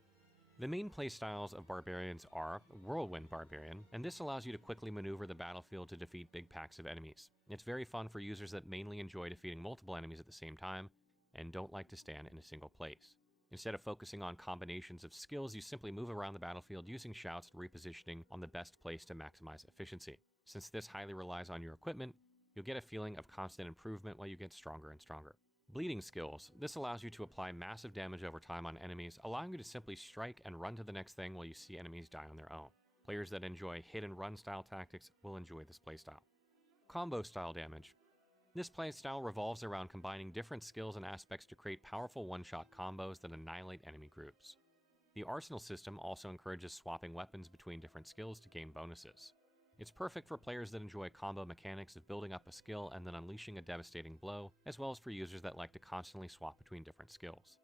The main playstyles of Barbarians are Whirlwind Barbarian, and this allows you to quickly maneuver the battlefield to defeat big packs of enemies. It's very fun for users that mainly enjoy defeating multiple enemies at the same time, and don't like to stand in a single place. Instead of focusing on combinations of skills, you simply move around the battlefield using shouts and repositioning on the best place to maximize efficiency. Since this highly relies on your equipment, you'll get a feeling of constant improvement while you get stronger and stronger. Bleeding skills. This allows you to apply massive damage over time on enemies, allowing you to simply strike and run to the next thing while you see enemies die on their own. Players that enjoy hit and run style tactics will enjoy this playstyle. Combo style damage. This playstyle revolves around combining different skills and aspects to create powerful one-shot combos that annihilate enemy groups. The arsenal system also encourages swapping weapons between different skills to gain bonuses. It's perfect for players that enjoy combo mechanics of building up a skill and then unleashing a devastating blow, as well as for users that like to constantly swap between different skills.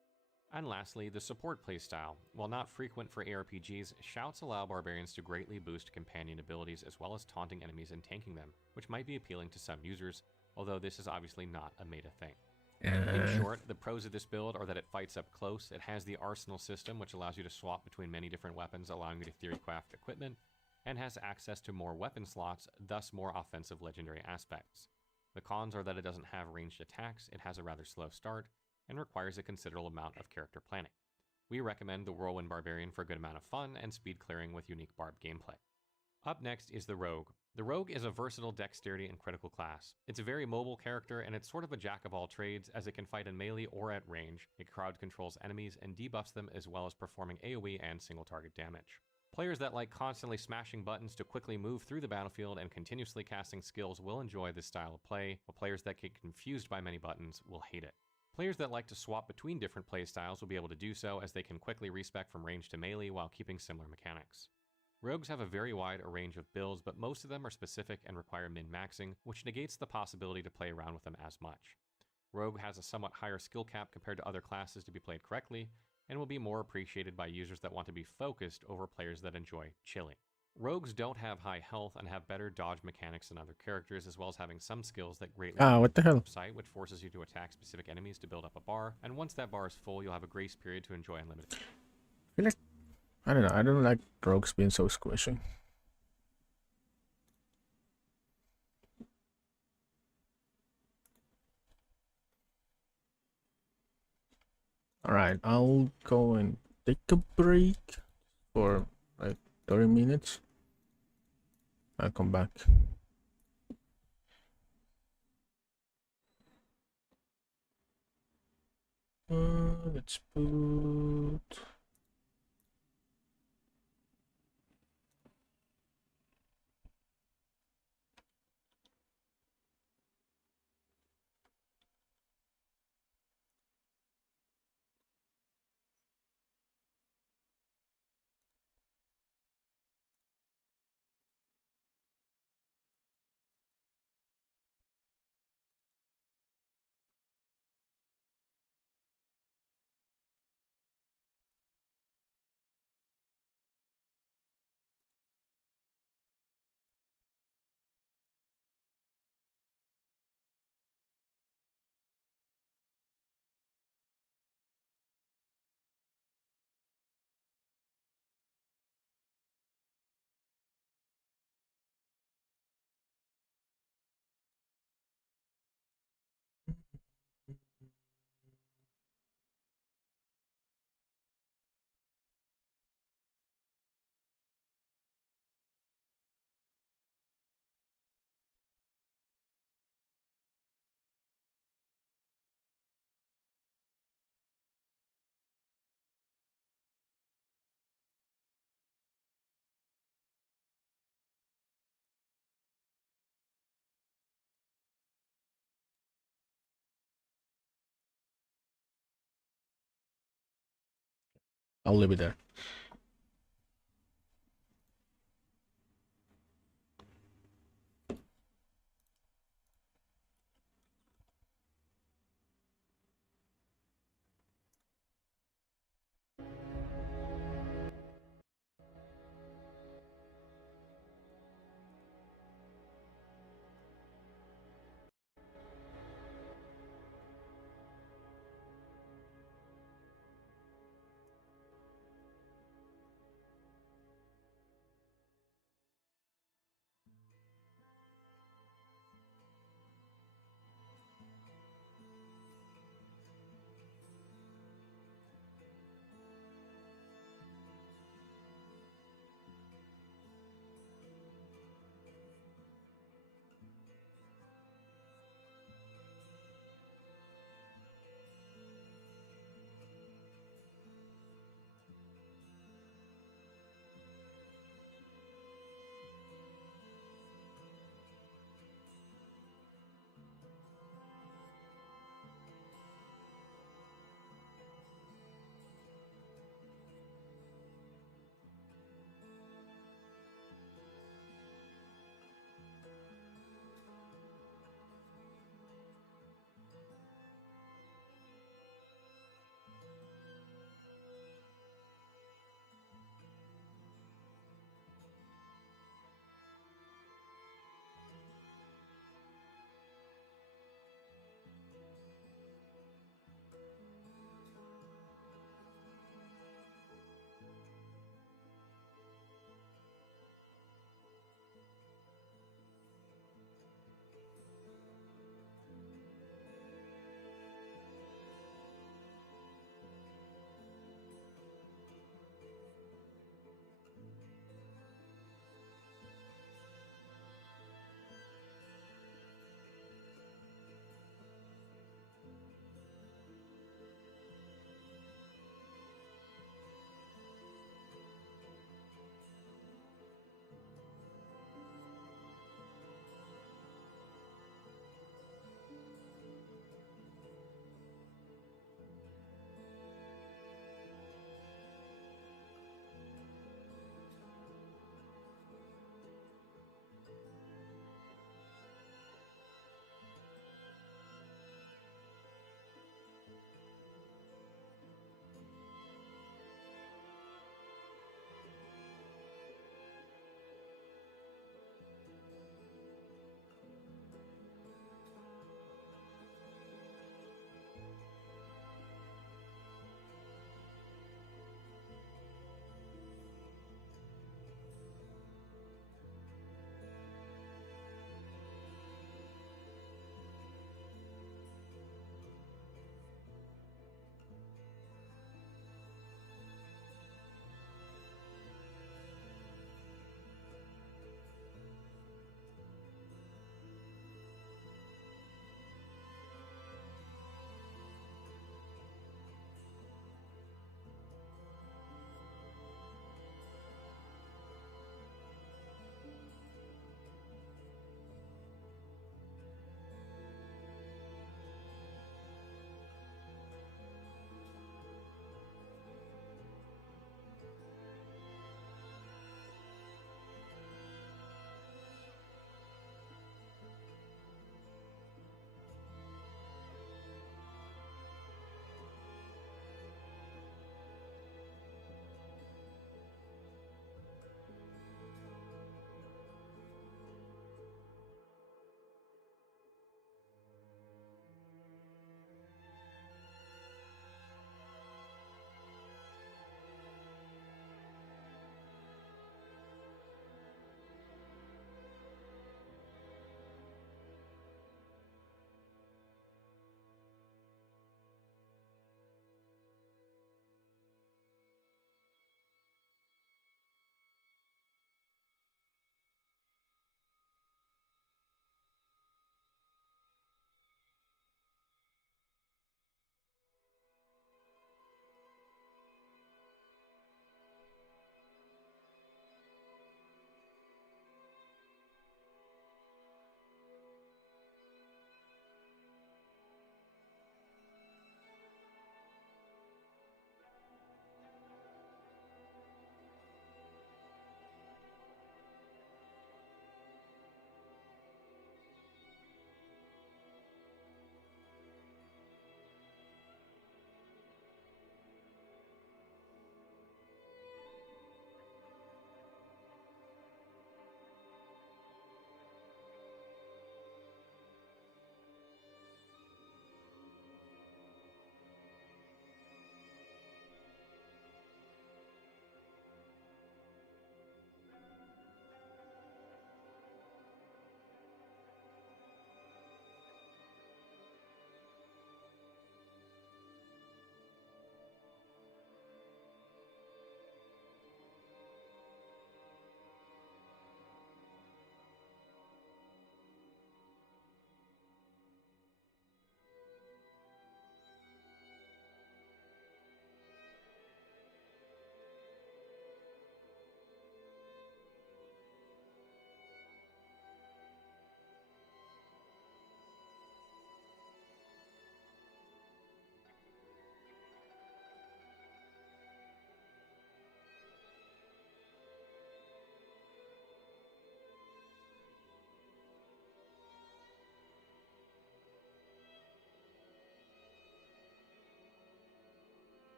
And lastly, the support playstyle. While not frequent for ARPGs, shouts allow barbarians to greatly boost companion abilities as well as taunting enemies and tanking them, which might be appealing to some users, although this is obviously not a meta thing. In short, the pros of this build are that it fights up close, it has the arsenal system which allows you to swap between many different weapons, allowing you to theory craft equipment, and has access to more weapon slots, thus more offensive legendary aspects. The cons are that it doesn't have ranged attacks, it has a rather slow start, and requires a considerable amount of character planning. We recommend the Whirlwind Barbarian for a good amount of fun and speed clearing with unique barb gameplay. Up next is the Rogue. The Rogue is a versatile dexterity and critical class. It's a very mobile character, and it's sort of a jack of all trades, as it can fight in melee or at range. It crowd controls enemies and debuffs them, as well as performing AoE and single target damage. Players that like constantly smashing buttons to quickly move through the battlefield and continuously casting skills will enjoy this style of play, while players that get confused by many buttons will hate it. Players that like to swap between different playstyles will be able to do so, as they can quickly respec from range to melee while keeping similar mechanics. Rogues have a very wide range of builds, but most of them are specific and require min-maxing, which negates the possibility to play around with them as much. Rogue has a somewhat higher skill cap compared to other classes to be played correctly, and will be more appreciated by users that want to be focused over players that enjoy chilling. Rogues don't have high health and have better dodge mechanics than other characters, as well as having some skills that greatly what the hell? sight, which forces you to attack specific enemies to build up a bar, and once that bar is full, you'll have a grace period to enjoy unlimited. I feel like, I don't know, I don't like rogues being so squishy. Alright, I'll go and take a break for like 30 minutes. I'll come back. Let's put... I'll leave it there.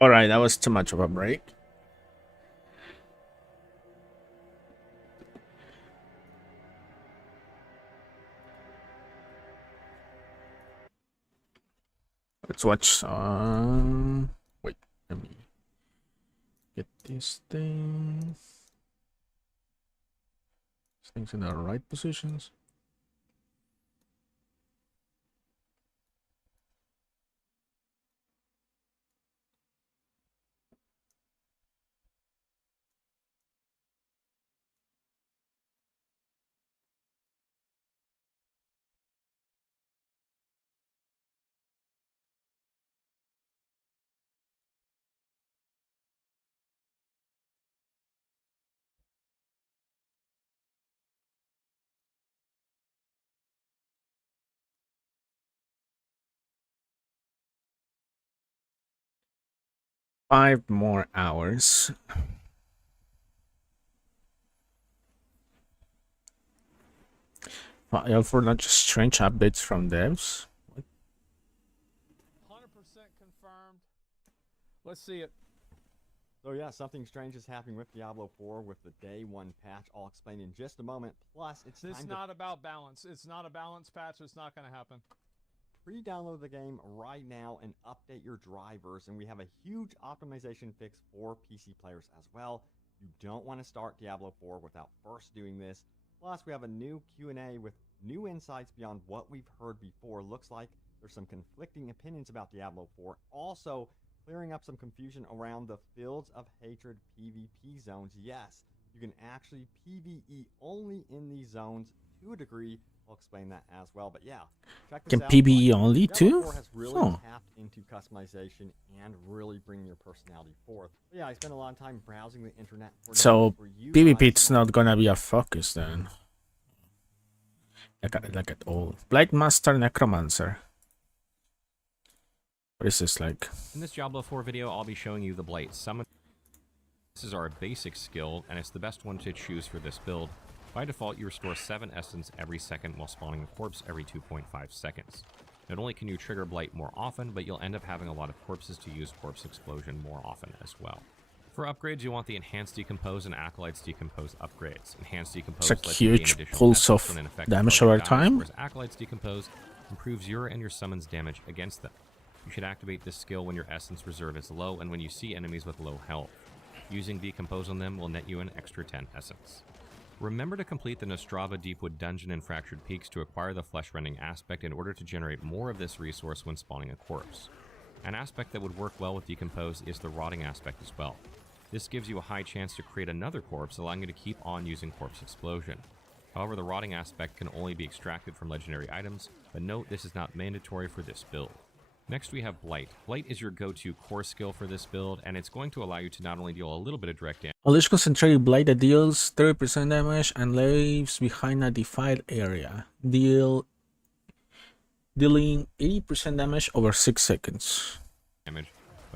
All right, that was too much of a break. Let's watch some. Wait, let me get these things. These things in the right positions. Five more hours. File for not just strange updates from devs. 100% confirmed. Let's see it. So yeah, something strange is happening with Diablo 4 with the day 1 patch. I'll explain in just a moment. Plus, it's This is not about balance. It's not a balance patch. It's not going to happen. Pre-download the game right now and update your drivers, and we have a huge optimization fix for PC players as well. You don't want to start Diablo 4 without first doing this. Plus, we have a new Q&A with new insights beyond what we've heard before. Looks like there's some conflicting opinions about Diablo 4. Also, clearing up some confusion around the Fields of Hatred PvP zones. Yes, you can actually PvE only in these zones to a degree. I'll explain that as well. But yeah, check this out. Can PvE only too? Diablo 4 has really tapped into customization and really bringing your personality forth. But yeah, I spent a lot of time browsing the internet. So PvP it's not gonna be a focus then. Like at all. Blight Master Necromancer. What is this like? In this Diablo 4 video, I'll be showing you the Blight Summon. This is our basic skill, and it's the best one to choose for this build. By default, you restore 7 essence every second while spawning a corpse every 2.5 seconds. Not only can you trigger Blight more often, but you'll end up having a lot of corpses to use Corpse Explosion more often as well. For upgrades, you want the Enhanced Decompose and Acolytes Decompose upgrades. Enhanced Decompose It's a lets you gain huge additional pulse essence of when an affected damage target over dies, time. whereas Acolytes Decompose improves your and your summon's damage against them. You should activate this skill when your essence reserve is low and when you see enemies with low health. Using Decompose on them will net you an extra 10 essence. Remember to complete the Nostrava Deepwood Dungeon in Fractured Peaks to acquire the flesh-rending aspect in order to generate more of this resource when spawning a corpse. An aspect that would work well with Decompose is the Rotting aspect as well. This gives you a high chance to create another corpse, allowing you to keep on using Corpse Explosion. However, the Rotting aspect can only be extracted from legendary items, but note this is not mandatory for this build. Next we have Blight. Blight is your go-to core skill for this build, and it's going to allow you to not only deal a little bit of direct damage. Unleash Concentrated Blight that deals 30% damage and leaves behind a defiled area. Dealing 80% damage over 6 seconds. But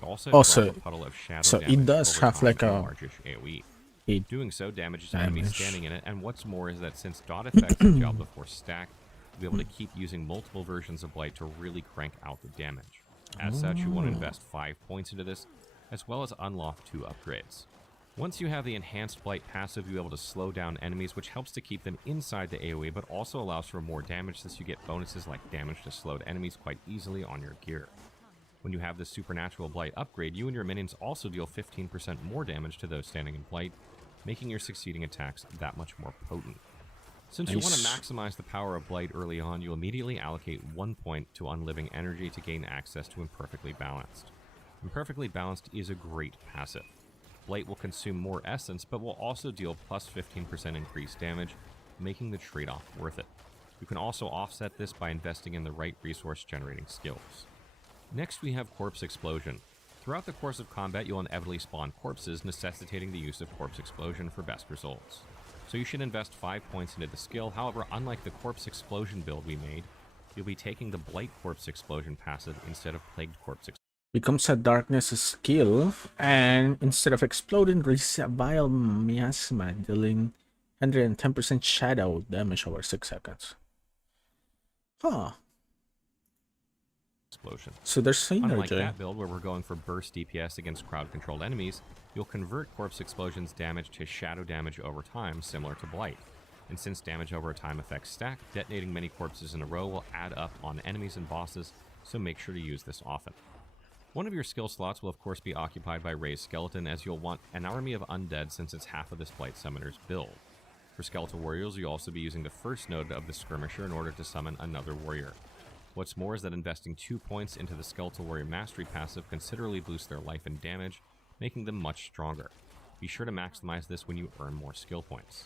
also Also, drop a puddle of shadow so damage it does over have time like in a largish AoE. 8 Doing so damages damage. enemies standing in it, and what's more is that since dot effects of Diablo 4 stack, you'll be able to keep using multiple versions of Blight to really crank out the damage. As such, you want to invest 5 points into this, as well as unlock 2 upgrades. Once you have the Enhanced Blight passive, you'll be able to slow down enemies, which helps to keep them inside the AoE, but also allows for more damage since you get bonuses like damage to slowed enemies quite easily on your gear. When you have the Supernatural Blight upgrade, you and your minions also deal 15% more damage to those standing in Blight, making your succeeding attacks that much more potent. Since you want to maximize the power of Blight early on, you immediately allocate 1 point to Unliving Energy to gain access to Imperfectly Balanced. Imperfectly Balanced is a great passive. Blight will consume more essence, but will also deal plus 15% increased damage, making the trade-off worth it. You can also offset this by investing in the right resource generating skills. Next we have Corpse Explosion. Throughout the course of combat, you'll inevitably spawn corpses, necessitating the use of Corpse Explosion for best results. So you should invest 5 points into the skill. However, unlike the Corpse Explosion build we made, you'll be taking the Blight Corpse Explosion passive instead of Plagued Corpse Explosion. Becomes a darkness skill, and instead of exploding, releases a vile miasma, dealing 110% shadow damage over 6 seconds. Huh. explosion. So there's Unlike synergy. that build where we're going for burst DPS against crowd-controlled enemies, you'll convert Corpse Explosion's damage to shadow damage over time, similar to Blight. And since damage over time effects stack, detonating many corpses in a row will add up on enemies and bosses, so make sure to use this often. One of your skill slots will of course be occupied by Raised Skeleton, as you'll want an army of undead since it's half of this Blight Summoner's build. For Skeletal Warriors, you'll also be using the first node of the Skirmisher in order to summon another warrior. What's more is that investing 2 points into the Skeletal Warrior Mastery passive considerably boosts their life and damage, making them much stronger. Be sure to maximize this when you earn more skill points.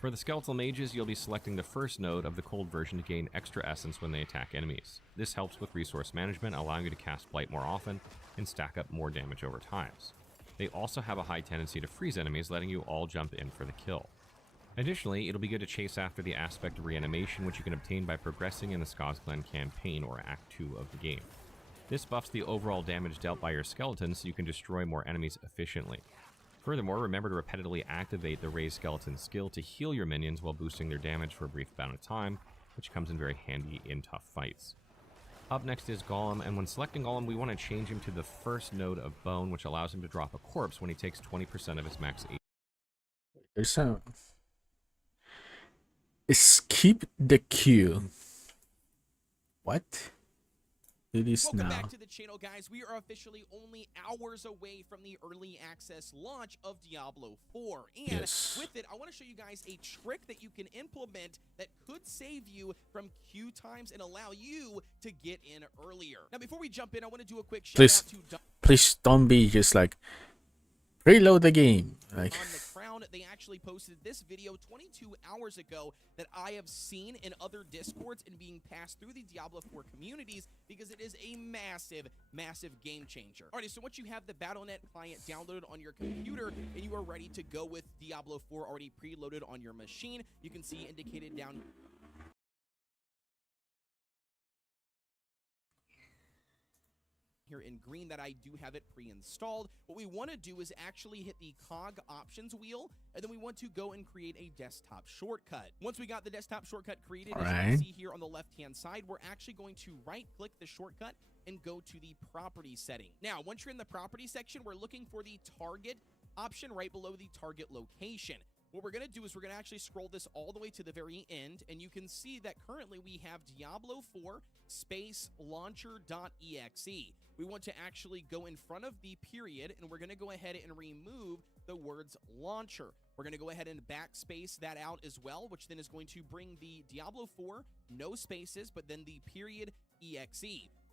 For the Skeletal Mages, you'll be selecting the first node of the cold version to gain extra essence when they attack enemies. This helps with resource management, allowing you to cast Blight more often and stack up more damage over times. They also have a high tendency to freeze enemies, letting you all jump in for the kill. Additionally, it'll be good to chase after the aspect of reanimation, which you can obtain by progressing in the Skazglen campaign or Act 2 of the game. This buffs the overall damage dealt by your skeletons so you can destroy more enemies efficiently. Furthermore, remember to repetitively activate the Raised Skeleton skill to heal your minions while boosting their damage for a brief amount of time, which comes in very handy in tough fights. Up next is Golem, and when selecting Golem, we want to change him to the first node of Bone, which allows him to drop a corpse when he takes 20% of his max HP. There's a skip the queue. What? It is Welcome now. back to the channel, guys. We are officially only hours away from the early access launch of Diablo 4. And Yes. with it, I want to show you guys a trick that you can implement that could save you from queue times and allow you to get in earlier. Now, before we jump in, I want to do a quick shout Please, out to Don please don't be just like reload the game. Like on the Crown. They actually posted this video 22 hours ago that I have seen in other Discords and being passed through the Diablo 4 communities because it is a massive, massive game changer. Alrighty, so once you have the Battle.net client downloaded on your computer and you are ready to go with Diablo 4 already preloaded on your machine, you can see indicated down here in green that I do have it pre-installed. What we want to do is actually hit the cog options wheel, and then we want to go and create a desktop shortcut. Once we got the desktop shortcut created, as you can see here on the left-hand side, we're actually going to right-click the shortcut and go to the property setting. Now, once you're in the property section, we're looking for the target option right below the target location. What we're going to do is we're going to actually scroll this all the way to the very end, and you can see that currently we have Diablo 4 space launcher.exe. We want to actually go in front of the period, and we're going to go ahead and remove the words launcher. We're going to go ahead and backspace that out as well, which then is going to bring the Diablo 4, no spaces, but then the period exe.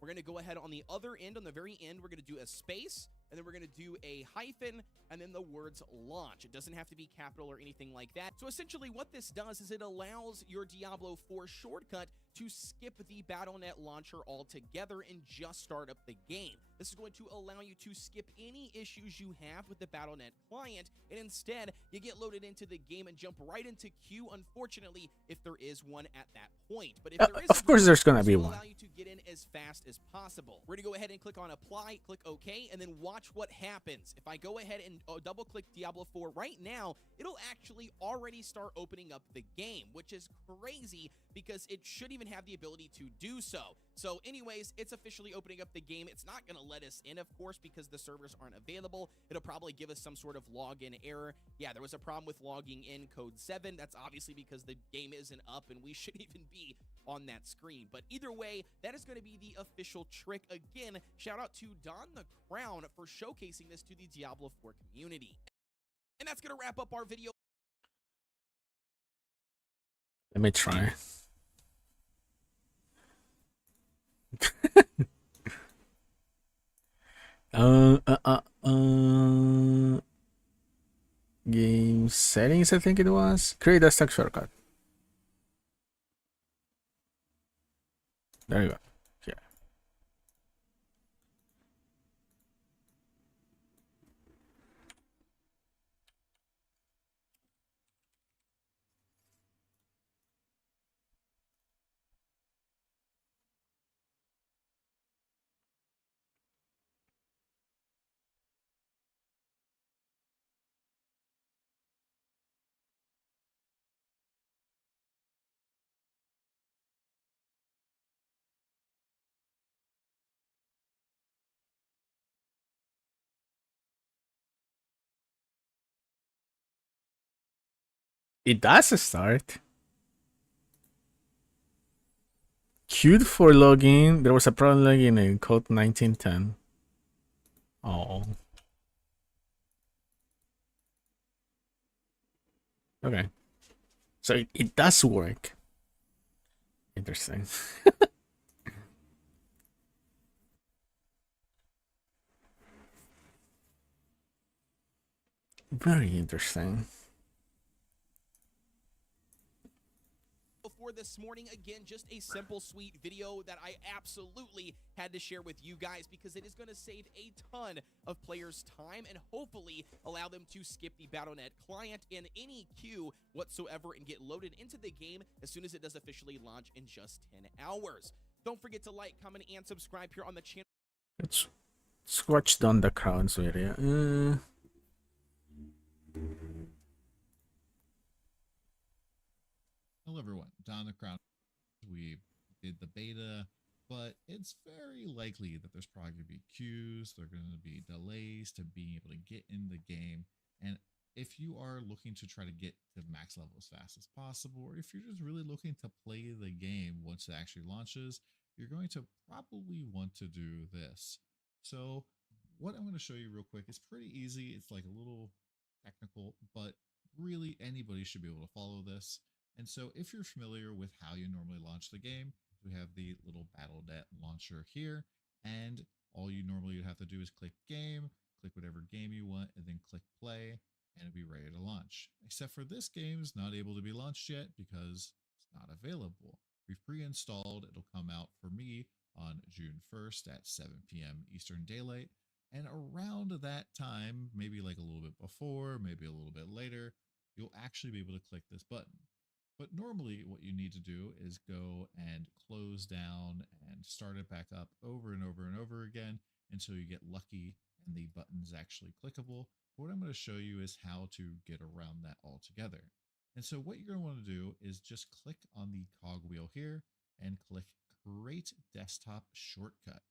We're going to go ahead on the other end, on the very end, we're going to do a space, and then we're going to do a hyphen, and then the words launch. It doesn't have to be capital or anything like that. So essentially what this does is it allows your Diablo 4 shortcut to skip the Battle.net launcher altogether and just start up the game. This is going to allow you to skip any issues you have with the Battle.net client, and instead you get loaded into the game and jump right into queue, unfortunately, if there is one at that point. But if there is, of course there's gonna be one. allow you to get in as fast as possible. We're gonna go ahead and click on apply, click OK, and then watch what happens. If I go ahead and double click Diablo 4 right now, it'll actually already start opening up the game, which is crazy because it should even have the ability to do so. So anyways, it's officially opening up the game. It's not going to let us in, of course, because the servers aren't available. It'll probably give us some sort of login error. Yeah, there was a problem with logging in code 7. That's obviously because the game isn't up and we shouldn't even be on that screen. But either way, that is going to be the official trick. Again, shout out to Don the Crown for showcasing this to the Diablo 4 community. And that's going to wrap up our video. Let me try. Game settings, I think it was. Create a stack shortcut. There you go. It does start. Queued for login. There was a problem logging in code 1910. Oh. Okay. So it does work. Interesting. Very interesting. For this morning, again, just a simple, sweet video that I absolutely had to share with you guys because it is going to save a ton of players' time and hopefully allow them to skip the Battle.net client in any queue whatsoever and get loaded into the game as soon as it does officially launch in just 10 hours. Don't forget to like, comment, and subscribe here on the channel. Let's watch down the crowns area. Hello everyone, Don the Crown. We did the beta, but it's very likely that there's probably going to be queues, there are going to be delays to being able to get in the game, and if you are looking to try to get to max level as fast as possible, or if you're just really looking to play the game once it actually launches, you're going to probably want to do this. So what I'm going to show you real quick is pretty easy. It's like a little technical, but really anybody should be able to follow this. And so if you're familiar with how you normally launch the game, we have the little Battle.net launcher here, and all you normally would have to do is click game, click whatever game you want, and then click play, and it'll be ready to launch. Except for this game is not able to be launched yet because it's not available. We've pre-installed, it'll come out for me on June 1st at 7 p.m. Eastern Daylight, and around that time, maybe like a little bit before, maybe a little bit later, you'll actually be able to click this button. But normally what you need to do is go and close down and start it back up over and over and over again until you get lucky and the button's actually clickable. What I'm going to show you is how to get around that altogether. And so what you're going to want to do is just click on the cogwheel here and click Create Desktop Shortcut.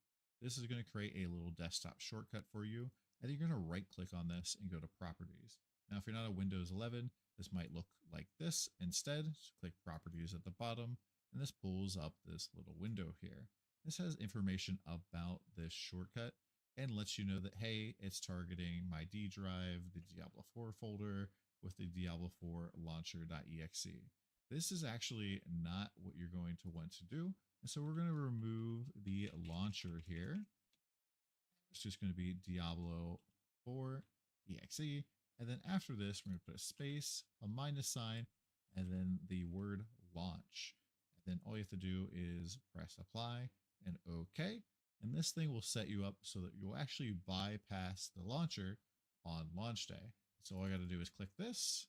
This is going to create a little desktop shortcut for you, and you're going to right click on this and go to Properties. Now, if you're not a Windows 11, this might look like this instead. Just click Properties at the bottom, and this pulls up this little window here. This has information about this shortcut and lets you know that, hey, it's targeting my D drive, the Diablo 4 folder with the Diablo 4 launcher.exe. This is actually not what you're going to want to do. And so we're going to remove the launcher here. It's just going to be Diablo 4 exe. And then after this, we're going to put a space, a minus sign, and then the word launch. And then all you have to do is press apply and OK. And this thing will set you up so that you'll actually bypass the launcher on launch day. So all I got to do is click this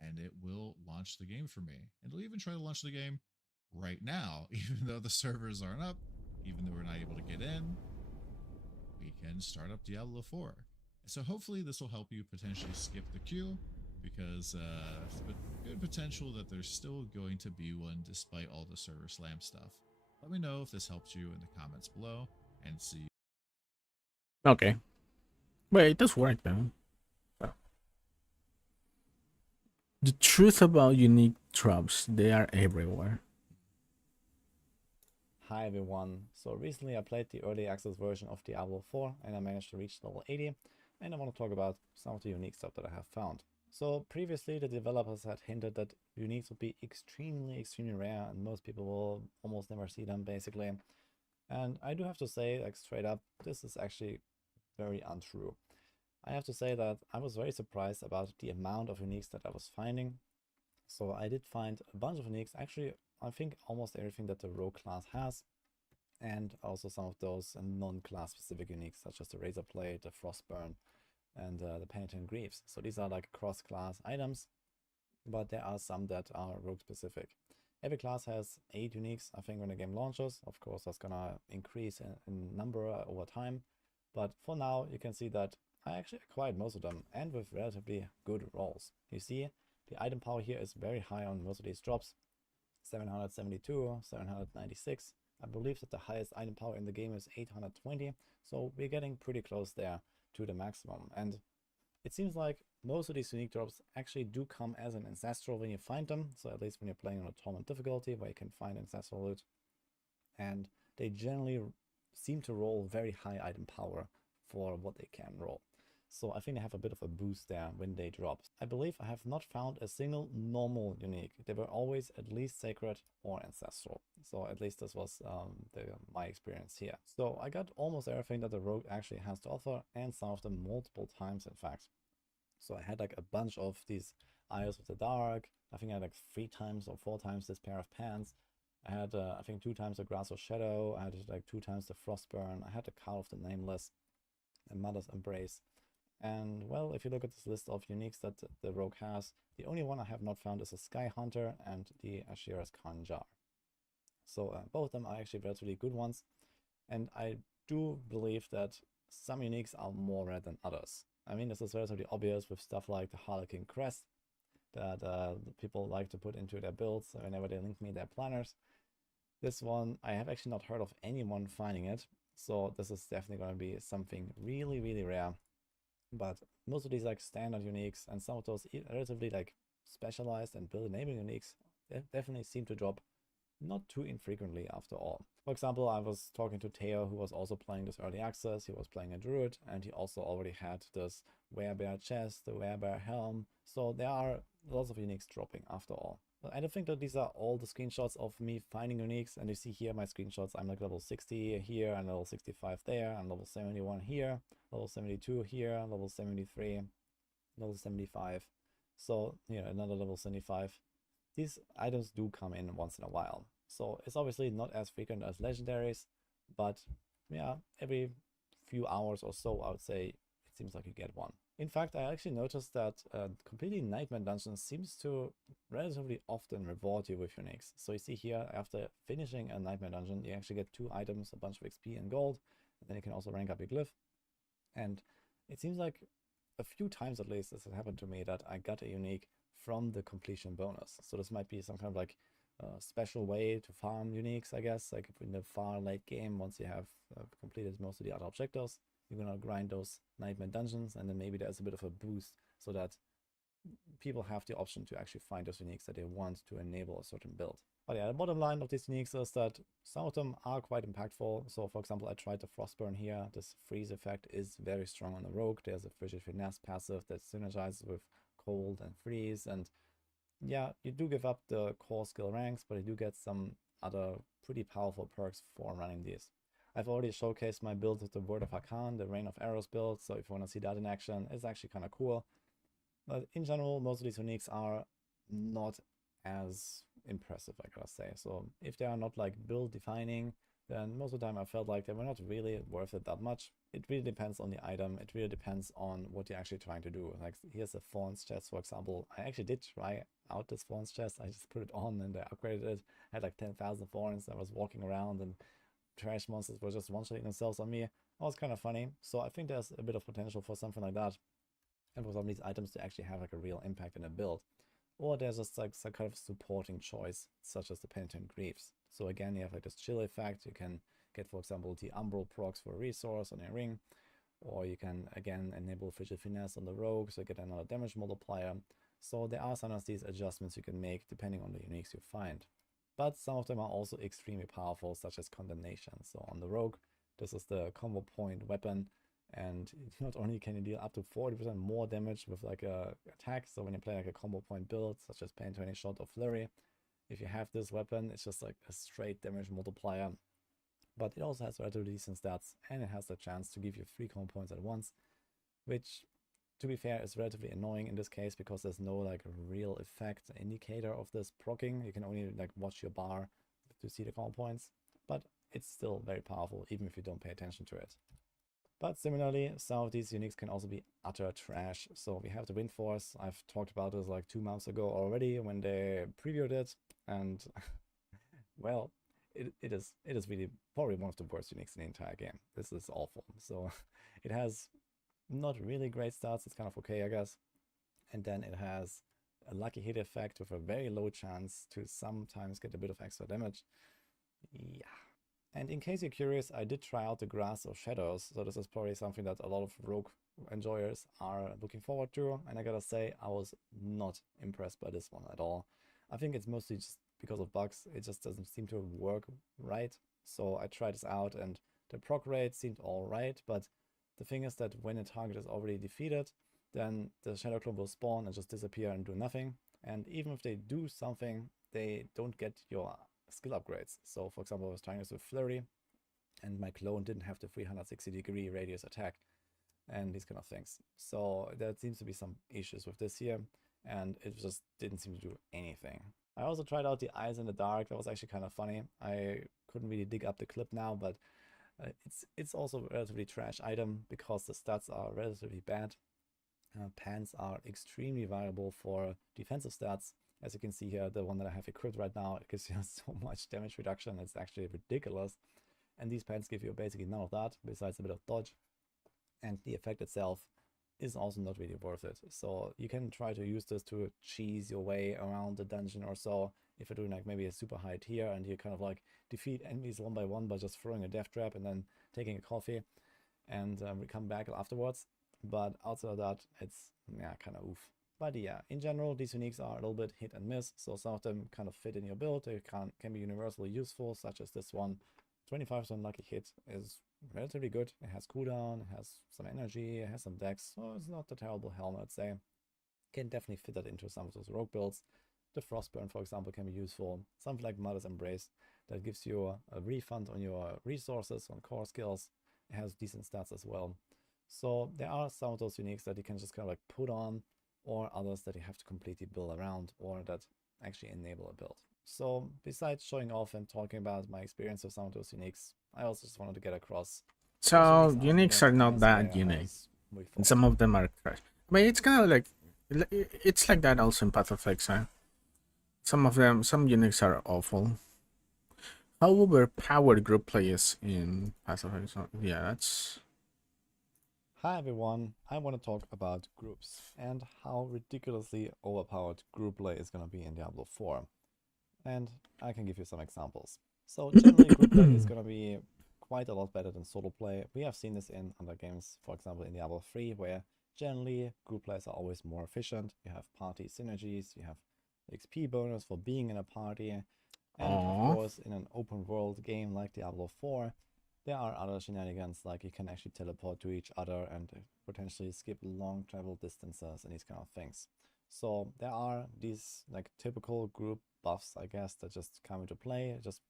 and it will launch the game for me. And it'll even try to launch the game right now, even though the servers aren't up, even though we're not able to get in, we can start up Diablo 4. So hopefully this will help you potentially skip the queue, because it's a good potential that there's still going to be one despite all the server slam stuff. Let me know if this helps you in the comments below, and see you. Okay. Well, it does work though. So. The truth about unique drops, they are everywhere. Hi everyone, so recently I played the early access version of Diablo 4 and I managed to reach level 80, and I want to talk about some of the unique stuff that I have found. So previously the developers had hinted that uniques would be extremely rare and most people will almost never see them basically. And I do have to say, like straight up, this is actually very untrue. I have to say that I was very surprised about the amount of uniques that I was finding. So I did find a bunch of uniques, actually I think almost everything that the rogue class has, and also some of those non-class specific uniques such as the razor blade, the frostburn, and the penitent greaves. So these are like cross-class items, but there are some that are rogue specific. Every class has 8 uniques, I think, when the game launches. Of course, that's gonna increase in number over time, but for now you can see that I actually acquired most of them, and with relatively good rolls. You see, the item power here is very high on most of these drops. 772, 796. I believe that the highest item power in the game is 820, so we're getting pretty close there to the maximum. And it seems like most of these unique drops actually do come as an ancestral when you find them, so at least when you're playing on a torment difficulty where you can find ancestral loot. And they generally seem to roll very high item power for what they can roll. So I think they have a bit of a boost there when they drop. I believe I have not found a single normal unique. They were always at least sacred or ancestral. So at least this was my experience here. So I got almost everything that the rogue actually has to offer, and some of them multiple times in fact. So I had like a bunch of these Eyes of the Dark. I think I had like 3 times or 4 times this pair of pants. I had I think 2 times the Grass of Shadow. I had like 2 times the Frostburn. I had the Call of the Nameless and Mother's Embrace. And well, if you look at this list of uniques that the rogue has, the only one I have not found is the Sky Hunter and the Ashira's Khanjar. So both of them are actually relatively good ones. And I do believe that some uniques are more rare than others. I mean, this is relatively obvious with stuff like the Harlequin Crest that people like to put into their builds whenever they link me their planners. This one, I have actually not heard of anyone finding it. So this is definitely going to be something really, really rare. But most of these like standard uniques and some of those relatively like specialized and build enabling uniques definitely seem to drop not too infrequently after all. For example, I was talking to Teo, who was also playing this early access. He was playing a druid and he also already had this werebear chest, the werebear helm. So there are lots of uniques dropping after all. And I think that these are all the screenshots of me finding uniques, and you see here my screenshots. I'm like level 60 here and level 65 there, and level 71 here, level 72 here, level 73, level 75. So, you know, another level 75. These items do come in once in a while. So it's obviously not as frequent as legendaries, but yeah, every few hours or so, I would say it seems like you get one. In fact, I actually noticed that completing Nightmare Dungeons seems to relatively often reward you with uniques. So you see here, after finishing a Nightmare Dungeon, you actually get 2 items, a bunch of XP and gold, and then you can also rank up your glyph. And it seems like a few times at least this has happened to me that I got a unique from the completion bonus. So this might be some kind of like special way to farm uniques, I guess, like in the far late game, once you have completed most of the other objectives. You're gonna grind those Nightmare Dungeons, and then maybe there's a bit of a boost so that people have the option to actually find those uniques that they want to enable a certain build. But yeah, the bottom line of these uniques is that some of them are quite impactful. So for example, I tried the Frostburn here. This freeze effect is very strong on the rogue. There's a Frigid Finesse passive that synergizes with cold and freeze, and yeah, you do give up the core skill ranks, but you do get some other pretty powerful perks for running these. I've already showcased my build with the Word of Hakan, the Rain of Arrows build, so if you want to see that in action, it's actually kind of cool. But in general, most of these uniques are not as impressive, I gotta say. So if they are not like build defining, then most of the time I felt like they were not really worth it that much. It really depends on the item. It really depends on what you're actually trying to do. Like here's a Thorns chest, for example. I actually did try out this Thorns chest. I just put it on and I upgraded it. I had like 10,000 Thorns. I was walking around and trash monsters were just one-shotting themselves on me. It was kind of funny. So I think there's a bit of potential for something like that. And for some of these items to actually have like a real impact in a build. Or there's just like some kind of supporting choice, such as the Penitent Greaves. So again, you have like this chill effect. You can get, for example, the Umbral procs for a resource on your ring. Or you can, again, enable Frigid Finesse on the rogue, so you get another damage multiplier. So there are some of these adjustments you can make depending on the uniques you find. But some of them are also extremely powerful, such as Condemnation. So on the rogue, this is the combo point weapon. And not only can you deal up to 40% more damage with like a attack, so when you play like a combo point build, such as Pain 20 Shot or Flurry, if you have this weapon, it's just like a straight damage multiplier. But it also has relatively decent stats, and it has the chance to give you 3 combo points at once, which, to be fair, is relatively annoying in this case because there's no like real effect indicator of this proccing. You can only like watch your bar to see the combo points, but it's still very powerful even if you don't pay attention to it. But similarly, some of these uniques can also be utter trash. So we have the Wind Force. I've talked about this like 2 months ago already when they previewed it, and well, it is really probably one of the worst uniques in the entire game. This is awful. So it has not really great stats. It's kind of okay, I guess. And then it has a lucky hit effect with a very low chance to sometimes get a bit of extra damage. Yeah. And in case you're curious, I did try out the Grass of Shadows, so this is probably something that a lot of Rogue enjoyers are looking forward to, and I gotta say, I was not impressed by this one at all. I think it's mostly just because of bugs, it just doesn't seem to work right. So I tried this out and the proc rate seemed alright, but the thing is that when a target is already defeated, then the Shadow Clone will spawn and just disappear and do nothing. And even if they do something, they don't get your skill upgrades. So for example, I was trying this with Flurry, and my clone didn't have the 360-degree radius attack and these kind of things. So there seems to be some issues with this here, and it just didn't seem to do anything. I also tried out the Eyes in the Dark. That was actually kind of funny. I couldn't really dig up the clip now, but it's also a relatively trash item because the stats are relatively bad. Pants are extremely valuable for defensive stats. As you can see here, the one that I have equipped right now, it gives you so much damage reduction. It's actually ridiculous. And these pants give you basically none of that, besides a bit of dodge. And the effect itself is also not really worth it. So you can try to use this to cheese your way around the dungeon or so. If you're doing like maybe a super high tier and you kind of like defeat enemies one by one by just throwing a death trap and then taking a coffee and we come back afterwards. But outside of that, it's kind of oof. But yeah, in general, these uniques are a little bit hit and miss. So some of them kind of fit in your build. They can be universally useful, such as this one. 25% lucky hit is relatively good. It has cooldown, it has some energy, it has some dex, so it's not a terrible helmet, I'd say. Can definitely fit that into some of those rogue builds. The Frostburn, for example, can be useful. Something like Mother's Embrace that gives you a refund on your resources, on core skills. It has decent stats as well. So there are some of those uniques that you can just kind of like put on, or others that you have to completely build around, or that actually enable a build. So besides showing off and talking about my experience with some of those uniques, I also just wanted to get across. So uniques are not that unique, and some of them are trash. But it's kind of like it's like that also in Path of Exile. Some uniques are awful. How overpowered group play is in Path of Exile. Yeah, that's. Hi everyone, I want to talk about groups and how ridiculously overpowered group play is going to be in Diablo 4. And I can give you some examples. So generally group play is going to be quite a lot better than solo play. We have seen this in other games, for example in Diablo 3, where generally group plays are always more efficient. You have party synergies, you have XP bonus for being in a party, and of course in an open world game like Diablo 4, there are other shenanigans, like you can actually teleport to each other and potentially skip long travel distances and these kind of things. So there are these like typical group buffs, I guess, that just come into play, just,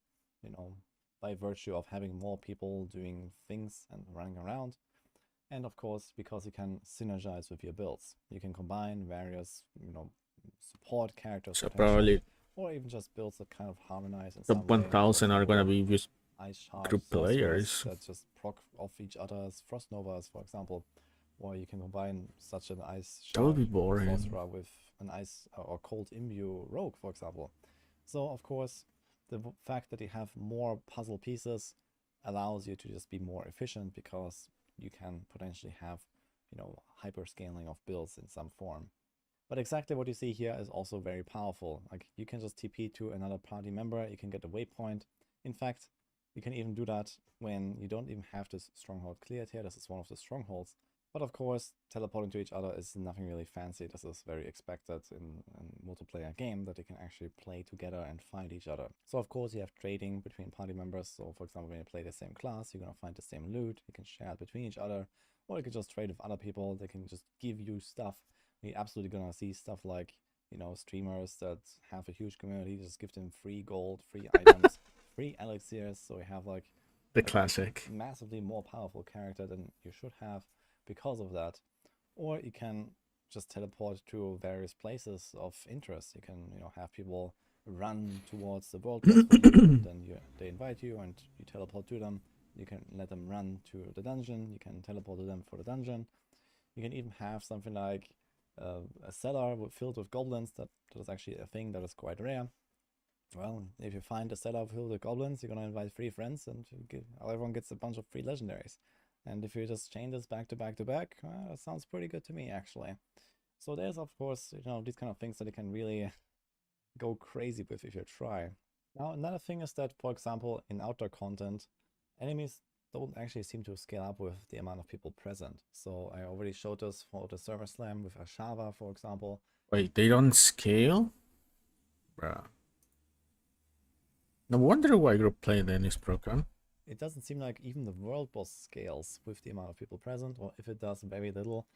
you know, by virtue of having more people doing things and running around. And of course, because you can synergize with your builds. You can combine various, you know, support characters, so probably, or even just builds that kind of harmonize in the some way. 1000 are gonna be just group players that just proc off each other's frost novas, for example, or you can combine such an ice that would be boring sorcerer with an ice or cold imbue rogue, for example. So of course the fact that you have more puzzle pieces allows you to just be more efficient, because you can potentially have, you know, hyper scaling of builds in some form. But exactly what you see here is also very powerful. Like you can just TP to another party member, you can get a waypoint. In fact, you can even do that when you don't even have this stronghold cleared here. This is one of the strongholds. But of course, teleporting to each other is nothing really fancy. This is very expected in a multiplayer game, that they can actually play together and find each other. So of course you have trading between party members. So for example, when you play the same class, you're going to find the same loot. You can share it between each other, or you can just trade with other people. They can just give you stuff. We're absolutely going to see stuff like, you know, streamers that have a huge community, just give them free gold, free items, free elixirs. So we have like the classic, massively more powerful character than you should have because of that. Or you can just teleport to various places of interest. You can, you know, have people run towards the world boss for you, and then they invite you and you teleport to them. You can let them run to the dungeon. You can teleport to them for the dungeon. You can even have something like a cellar filled with goblins. That is actually a thing that is quite rare. Well, if you find a cellar filled with goblins, you're gonna invite 3 friends, and everyone gets a bunch of free legendaries. And if you just chain this back to back to back, that sounds pretty good to me, actually. So there's, of course, you know, these kind of things that you can really go crazy with if you try. Now, another thing is that, for example, in outdoor content, enemies don't actually seem to scale up with the amount of people present. So I already showed this for the server slam with Ashava, for example. Wait, they don't scale? Bruh. No wonder why group play then is broken. It doesn't seem like even the world boss scales with the amount of people present, or if it does, very little.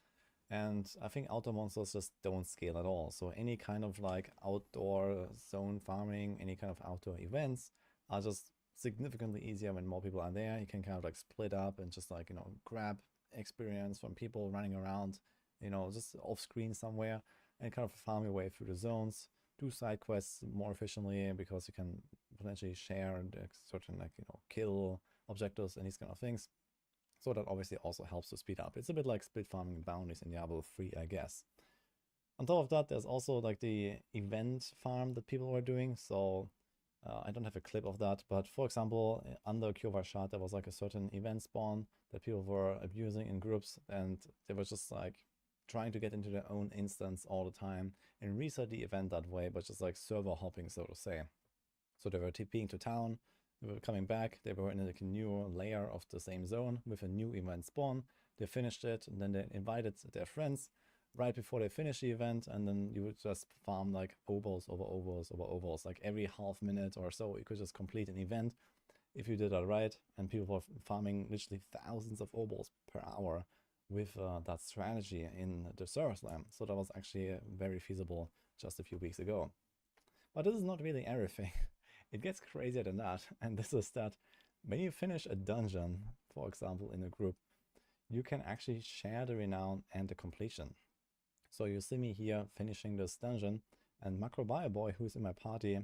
And I think outdoor monsters just don't scale at all. So any kind of like outdoor zone farming, any kind of outdoor events are just significantly easier when more people are there. You can kind of like split up and just like, you know, grab experience from people running around, you know, just off screen somewhere, and kind of farm your way through the zones, do side quests more efficiently because you can potentially share certain, like, you know, kill objectives and these kind of things. So that obviously also helps to speed up. It's a bit like split farming bounties in Diablo 3, I guess. On top of that, there's also like the event farm that people were doing. So I don't have a clip of that, but for example, under Kyovar Shard, there was like a certain event spawn that people were abusing in groups, and they were just like trying to get into their own instance all the time and reset the event that way, but just like server hopping, so to say. So they were TPing to town, they were coming back, they were in like a new layer of the same zone with a new event spawn. They finished it, and then they invited their friends right before they finish the event, and then you would just farm like ovals over ovals over ovals. Like every half minute or so, you could just complete an event if you did that right, and people were farming literally thousands of ovals per hour with that strategy in the server slam. So that was actually very feasible just a few weeks ago. But this is not really everything. It gets crazier than that, and this is that when you finish a dungeon, for example, in a group, you can actually share the renown and the completion. So you see me here finishing this dungeon, and Macrobioboy, who's in my party,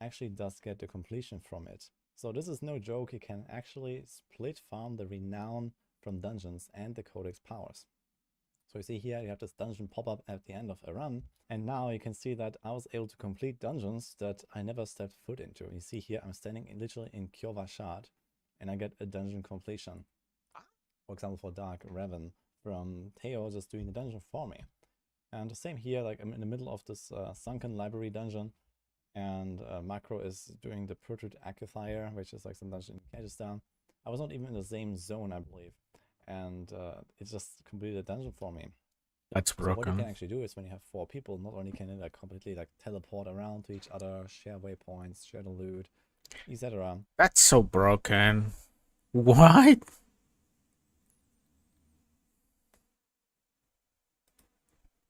actually does get the completion from it. So this is no joke, he can actually split farm the renown from dungeons and the codex powers. So you see here, you have this dungeon pop up at the end of a run, and now you can see that I was able to complete dungeons that I never stepped foot into. You see here, I'm standing literally in Kyovar Shard, and I get a dungeon completion. For example, for Dark Raven, from Teo just doing the dungeon for me. And the same here, like I'm in the middle of this sunken library dungeon, and Macro is doing the Purtuit Acuthire, which is like some dungeon in Kyrgyzstan. I was not even in the same zone, I believe. And it just completed a dungeon for me. That's broken. So what you can actually do is when you have 4 people, not only can you like completely like teleport around to each other, share waypoints, share the loot, etc. That's so broken. What?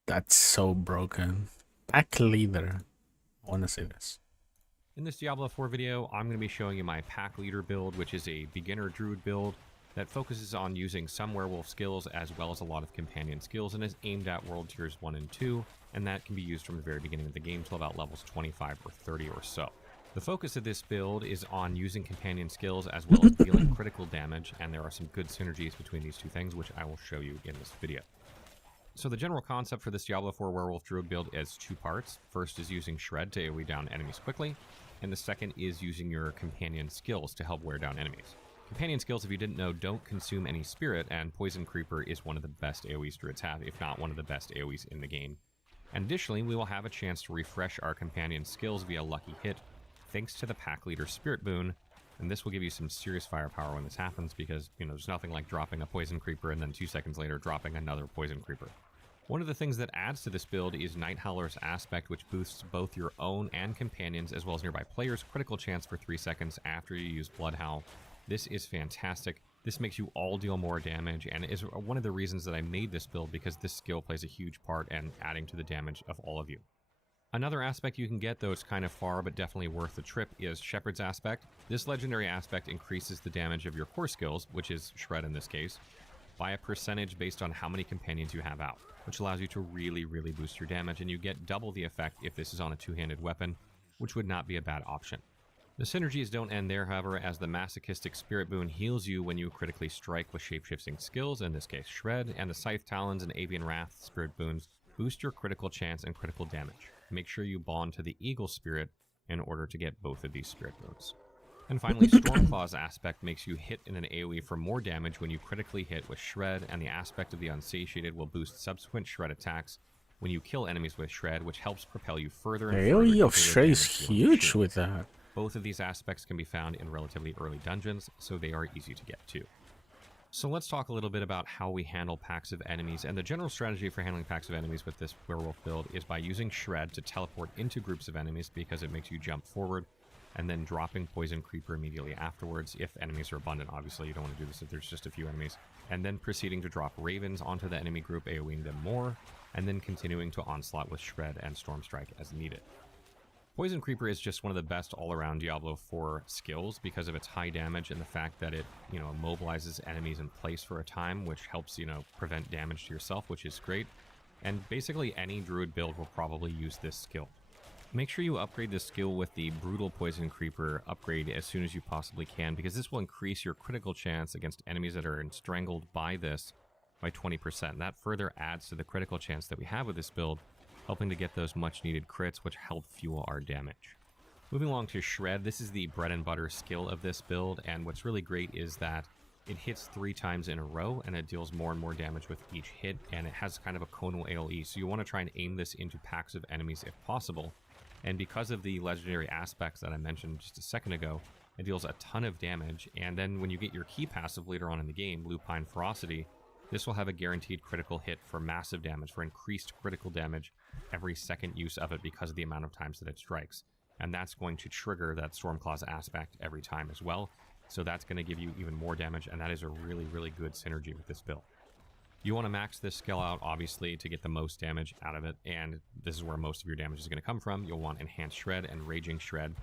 That's so broken. Pack leader. I want to see this. In this Diablo 4 video, I'm going to be showing you my pack leader build, which is a beginner druid build that focuses on using some werewolf skills as well as a lot of companion skills, and is aimed at world tiers 1 and 2, and that can be used from the very beginning of the game till about levels 25 or 30 or so. The focus of this build is on using companion skills as well as dealing critical damage, and there are some good synergies between these two things, which I will show you in this video. So the general concept for this Diablo 4 werewolf druid build is 2 parts. First is using shred to AoE down enemies quickly, and the second is using your companion skills to help wear down enemies. Companion skills, if you didn't know, don't consume any spirit, and Poison Creeper is one of the best AoEs druids have, if not one of the best AoEs in the game. And additionally, we will have a chance to refresh our companion skills via lucky hit, thanks to the pack leader spirit boon, and this will give you some serious firepower when this happens, because, you know, there's nothing like dropping a Poison Creeper and then 2 seconds later dropping another Poison Creeper. One of the things that adds to this build is Night Howler's Aspect, which boosts both your own and companions, as well as nearby players' critical chance for 3 seconds after you use Bloodhowl. This is fantastic. This makes you all deal more damage, and is one of the reasons that I made this build, because this skill plays a huge part in adding to the damage of all of you. Another aspect you can get, though it's kind of far but definitely worth the trip, is Shepherd's Aspect. This legendary aspect increases the damage of your core skills, which is Shred in this case, by a percentage based on how many companions you have out, which allows you to really boost your damage, and you get double the effect if this is on a 2-handed weapon, which would not be a bad option. The synergies don't end there, however, as the masochistic spirit boon heals you when you critically strike with shapeshifting skills, in this case Shred, and the Scythe Talons and Avian Wrath spirit boons boost your critical chance and critical damage. Make sure you bond to the Eagle Spirit in order to get both of these spirit boons. And finally, Stormclaw's aspect makes you hit in an AoE for more damage when you critically hit with Shred, and the aspect of the Unsatiated will boost subsequent Shred attacks when you kill enemies with Shred, which helps propel you further and further. AoE of Shred is huge with that. Both of these aspects can be found in relatively early dungeons, so they are easy to get to. So let's talk a little bit about how we handle packs of enemies, and the general strategy for handling packs of enemies with this werewolf build is by using Shred to teleport into groups of enemies because it makes you jump forward, and then dropping Poison Creeper immediately afterwards if enemies are abundant. Obviously, you don't want to do this if there's just a few enemies. And then proceeding to drop Ravens onto the enemy group, AoEing them more, and then continuing to onslaught with Shred and Storm Strike as needed. Poison Creeper is just one of the best all-around Diablo 4 skills because of its high damage and the fact that it, immobilizes enemies in place for a time, which helps, prevent damage to yourself, which is great. And basically any Druid build will probably use this skill. Make sure you upgrade this skill with the Brutal Poison Creeper upgrade as soon as you possibly can, because this will increase your critical chance against enemies that are strangled by this by 20%. And that further adds to the critical chance that we have with this build, helping to get those much needed crits, which help fuel our damage. Moving along to Shred, this is the bread and butter skill of this build, and what's really great is that it hits 3 times in a row, and it deals more and more damage with each hit, and it has kind of a conal AoE, so you want to try and aim this into packs of enemies if possible. And because of the legendary aspects that I mentioned just a second ago, it deals a ton of damage, and then when you get your key passive later on in the game, Lupine Ferocity, this will have a guaranteed critical hit for massive damage, for increased critical damage every second use of it because of the amount of times that it strikes. And that's going to trigger that Stormclaw's aspect every time as well. So that's going to give you even more damage, and that is a really, really good synergy with this build. You want to max this skill out, obviously, to get the most damage out of it, and this is where most of your damage is going to come from. You'll want Enhanced Shred and Raging Shred.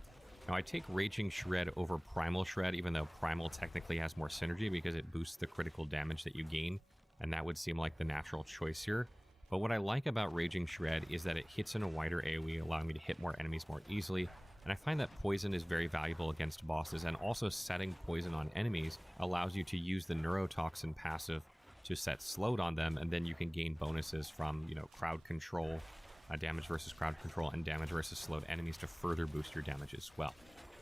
Now, I take Raging Shred over Primal Shred, even though Primal technically has more synergy because it boosts the critical damage that you gain, and that would seem like the natural choice here. But what I like about Raging Shred is that it hits in a wider AoE, allowing me to hit more enemies more easily, and I find that poison is very valuable against bosses, and also setting poison on enemies allows you to use the Neurotoxin passive to set slowed on them, and then you can gain bonuses from, crowd control, damage versus crowd control, and damage versus slowed enemies to further boost your damage as well.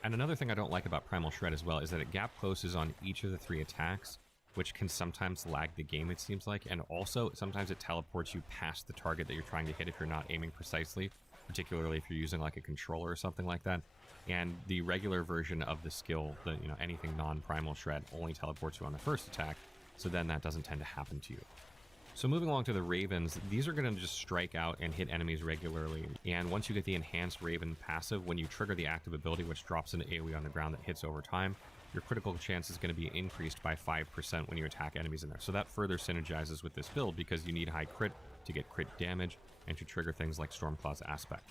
And another thing I don't like about Primal Shred as well is that it gap closes on each of the 3 attacks, which can sometimes lag the game, it seems like, and also sometimes it teleports you past the target that you're trying to hit if you're not aiming precisely, particularly if you're using like a controller or something like that. And the regular version of the skill, anything non-Primal Shred, only teleports you on the first attack, so then that doesn't tend to happen to you. So moving along to the Ravens, these are going to just strike out and hit enemies regularly, and once you get the Enhanced Raven passive, when you trigger the active ability, which drops an AoE on the ground that hits over time, your critical chance is going to be increased by 5% when you attack enemies in there. So that further synergizes with this build because you need high crit to get crit damage and to trigger things like Stormclaw's aspect.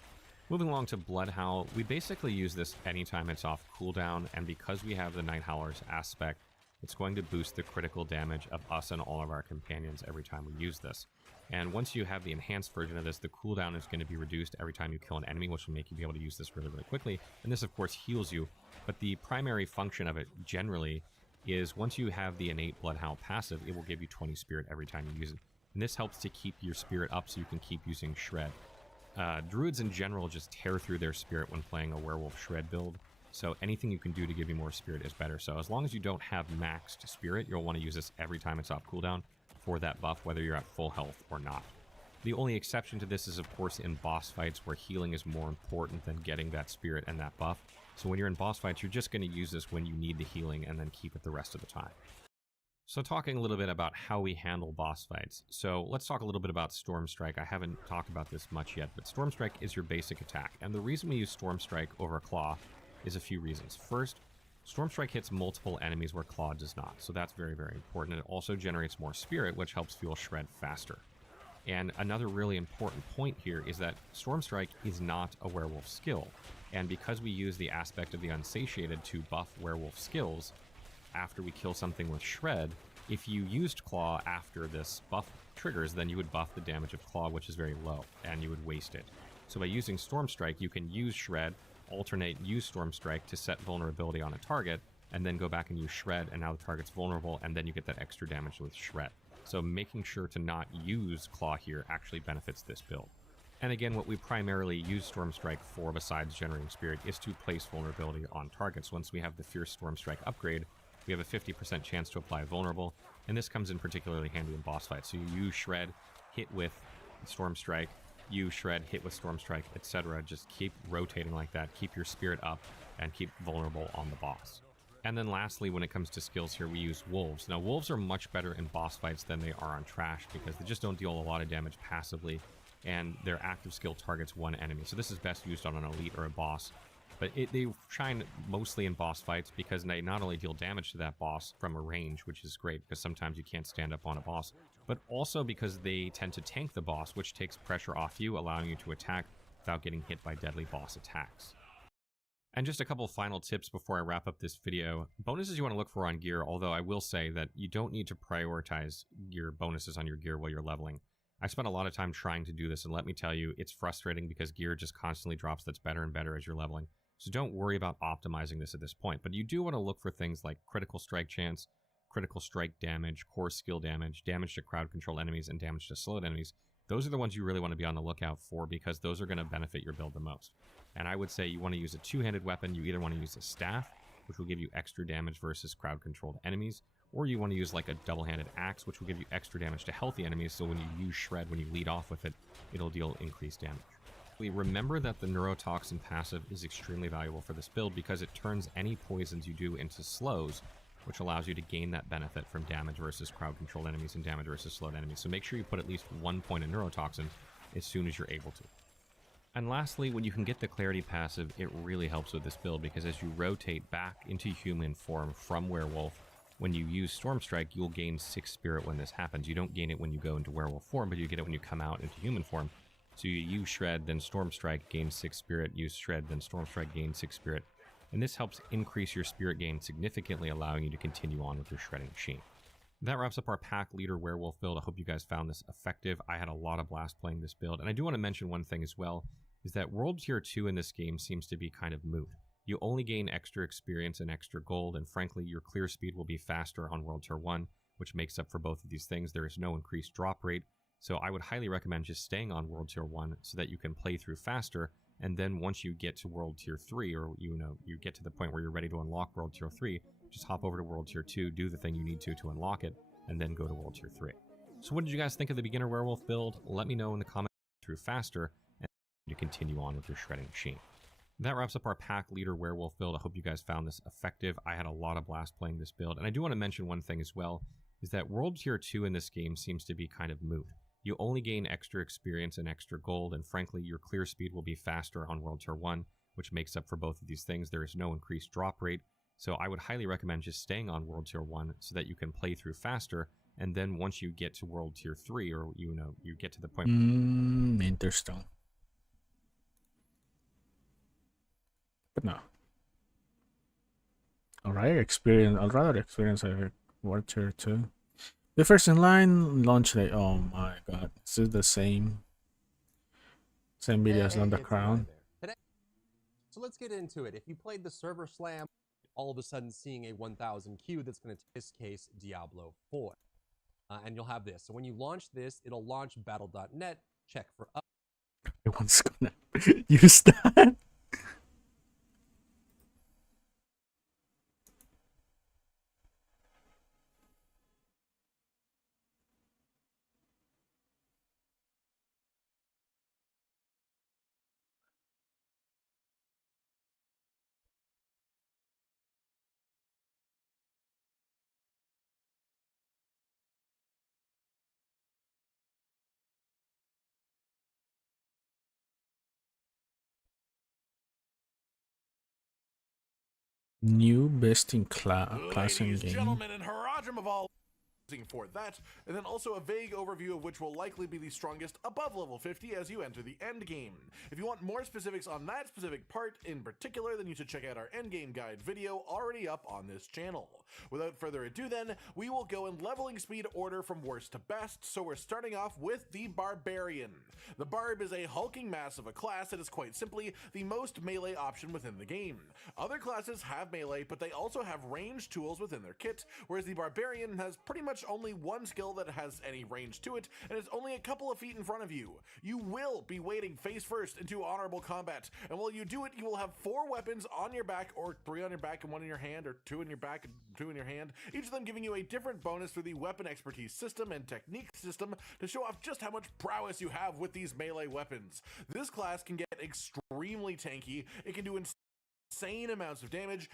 Moving along to Bloodhowl, we basically use this anytime it's off cooldown, and because we have the Night Howler's aspect, it's going to boost the critical damage of us and all of our companions every time we use this. And once you have the enhanced version of this, the cooldown is going to be reduced every time you kill an enemy, which will make you be able to use this really, really quickly. And this, of course, heals you. But the primary function of it, generally, is once you have the innate Bloodhowl passive, it will give you 20 spirit every time you use it. And this helps to keep your spirit up so you can keep using Shred. Druids in general just tear through their spirit when playing a Werewolf Shred build. So anything you can do to give you more spirit is better. So as long as you don't have maxed spirit, you'll want to use this every time it's off cooldown for that buff, whether you're at full health or not. The only exception to this is, of course, in boss fights where healing is more important than getting that spirit and that buff. So when you're in boss fights, you're just going to use this when you need the healing and then keep it the rest of the time. So talking a little bit about how we handle boss fights. So let's talk a little bit about Storm Strike. I haven't talked about this much yet, but Storm Strike is your basic attack. And the reason we use Storm Strike over Claw is a few reasons. First, Storm Strike hits multiple enemies where Claw does not, so that's very, very important. It also generates more spirit, which helps fuel Shred faster. And another really important point here is that Storm Strike is not a werewolf skill, and because we use the aspect of the Unsatiated to buff werewolf skills, after we kill something with Shred, if you used Claw after this buff triggers, then you would buff the damage of Claw, which is very low, and you would waste it. So by using Storm Strike, you can use Shred, alternate, use Storm Strike to set vulnerability on a target, and then go back and use Shred, and now the target's vulnerable, and then you get that extra damage with Shred. So making sure to not use Claw here actually benefits this build. And again, what we primarily use Storm Strike for, besides generating spirit, is to place vulnerability on targets. Once we have the Fierce Storm Strike upgrade, we have a 50% chance to apply vulnerable, and this comes in particularly handy in boss fights. So you use Shred, hit with Storm Strike, use shred, hit with storm strike, etc. Just keep rotating like that, keep your spirit up, and keep vulnerable on the boss. And then lastly, when it comes to skills here, we use wolves. Now wolves are much better in boss fights than they are on trash because they just don't deal a lot of damage passively, and their active skill targets one enemy. So this is best used on an elite or a boss. But they shine mostly in boss fights because they not only deal damage to that boss from a range, which is great because sometimes you can't stand up on a boss, but also because they tend to tank the boss, which takes pressure off you, allowing you to attack without getting hit by deadly boss attacks. And just a couple final tips before I wrap up this video. Bonuses you want to look for on gear, although I will say that you don't need to prioritize your bonuses on your gear while you're leveling. I spent a lot of time trying to do this, and let me tell you, it's frustrating because gear just constantly drops that's better and better as you're leveling. So don't worry about optimizing this at this point, but you do want to look for things like critical strike chance, critical strike damage, core skill damage, damage to crowd control enemies, and damage to slowed enemies. Those are the ones you really want to be on the lookout for because those are going to benefit your build the most. And I would say you want to use a two-handed weapon. You either want to use a staff, which will give you extra damage versus crowd controlled enemies, or you want to use like a double-handed axe, which will give you extra damage to healthy enemies, so when you use shred, when you lead off with it, it'll deal increased damage. Remember that the neurotoxin passive is extremely valuable for this build because it turns any poisons you do into slows, which allows you to gain that benefit from damage versus crowd controlled enemies and damage versus slowed enemies. So make sure you put at least 1 point of neurotoxin as soon as you're able to. And lastly, when you can get the clarity passive, it really helps with this build because as you rotate back into human form from werewolf, when you use Storm Strike, you'll gain 6 spirit when this happens. You don't gain it when you go into werewolf form, but you get it when you come out into human form. So you use Shred, then Storm Strike, gain 6 spirit, use Shred, then Storm Strike, gain 6 spirit. And this helps increase your spirit gain significantly, allowing you to continue on with your shredding machine. That wraps up our pack leader werewolf build. I hope you guys found this effective. I had a lot of blast playing this build. And I do want to mention one thing as well, is that World Tier 2 in this game seems to be kind of moot. You only gain extra experience and extra gold, and frankly, your clear speed will be faster on World Tier 1, which makes up for both of these things. There is no increased drop rate. So I would highly recommend just staying on World Tier 1 so that you can play through faster, and then once you get to World Tier 3, or you get to the point where you're ready to unlock World Tier 3, just hop over to World Tier 2, do the thing you need to unlock it, and then go to World Tier 3. So what did you guys think of the beginner werewolf build? Let me know in the comments through faster, and to continue on with your shredding machine. That wraps up our pack leader werewolf build. I hope you guys found this effective. I had a lot of blast playing this build, and I do want to mention one thing as well, is that World Tier 2 in this game seems to be kind of moot. You only gain extra experience and extra gold, and frankly, your clear speed will be faster on World Tier 1, which makes up for both of these things. There is no increased drop rate, so I would highly recommend just staying on World Tier 1 so that you can play through faster, and then once you get to World Tier 3, or you get to the point... Interesting. But no. Alright, I'd rather experience a World Tier 2. The first in line, launch day. Oh my god. Is it the same video as on the crown? So let's get into it. If you played the server slam, all of a sudden seeing a 1000 queue that's going to, in this case, Diablo 4. And you'll have this. So when you launch this, it'll launch battle.net, check for up. Everyone's gonna use that. New best in class in game. Gentlemen, and Harajam of all for that, and then also a vague overview of which will likely be the strongest above level 50 as you enter the end game. If you want more specifics on that specific part in particular, then you should check out our endgame guide video already up on this channel. Without further ado then, we will go in leveling speed order from worst to best, so we're starting off with the Barbarian. The Barb is a hulking mass of a class that is quite simply the most melee option within the game. Other classes have melee, but they also have ranged tools within their kit, whereas the Barbarian has pretty much much only one skill that has any range to it, and it's only a couple of feet in front of you. You will be wading face first into honorable combat, and while you do it, you will have 4 weapons on your back, or 3 on your back and 1 in your hand, or 2 in your back and 2 in your hand, each of them giving you a different bonus through the weapon expertise system and technique system to show off just how much prowess you have with these melee weapons. This class can get extremely tanky, it can do insane amounts of damage,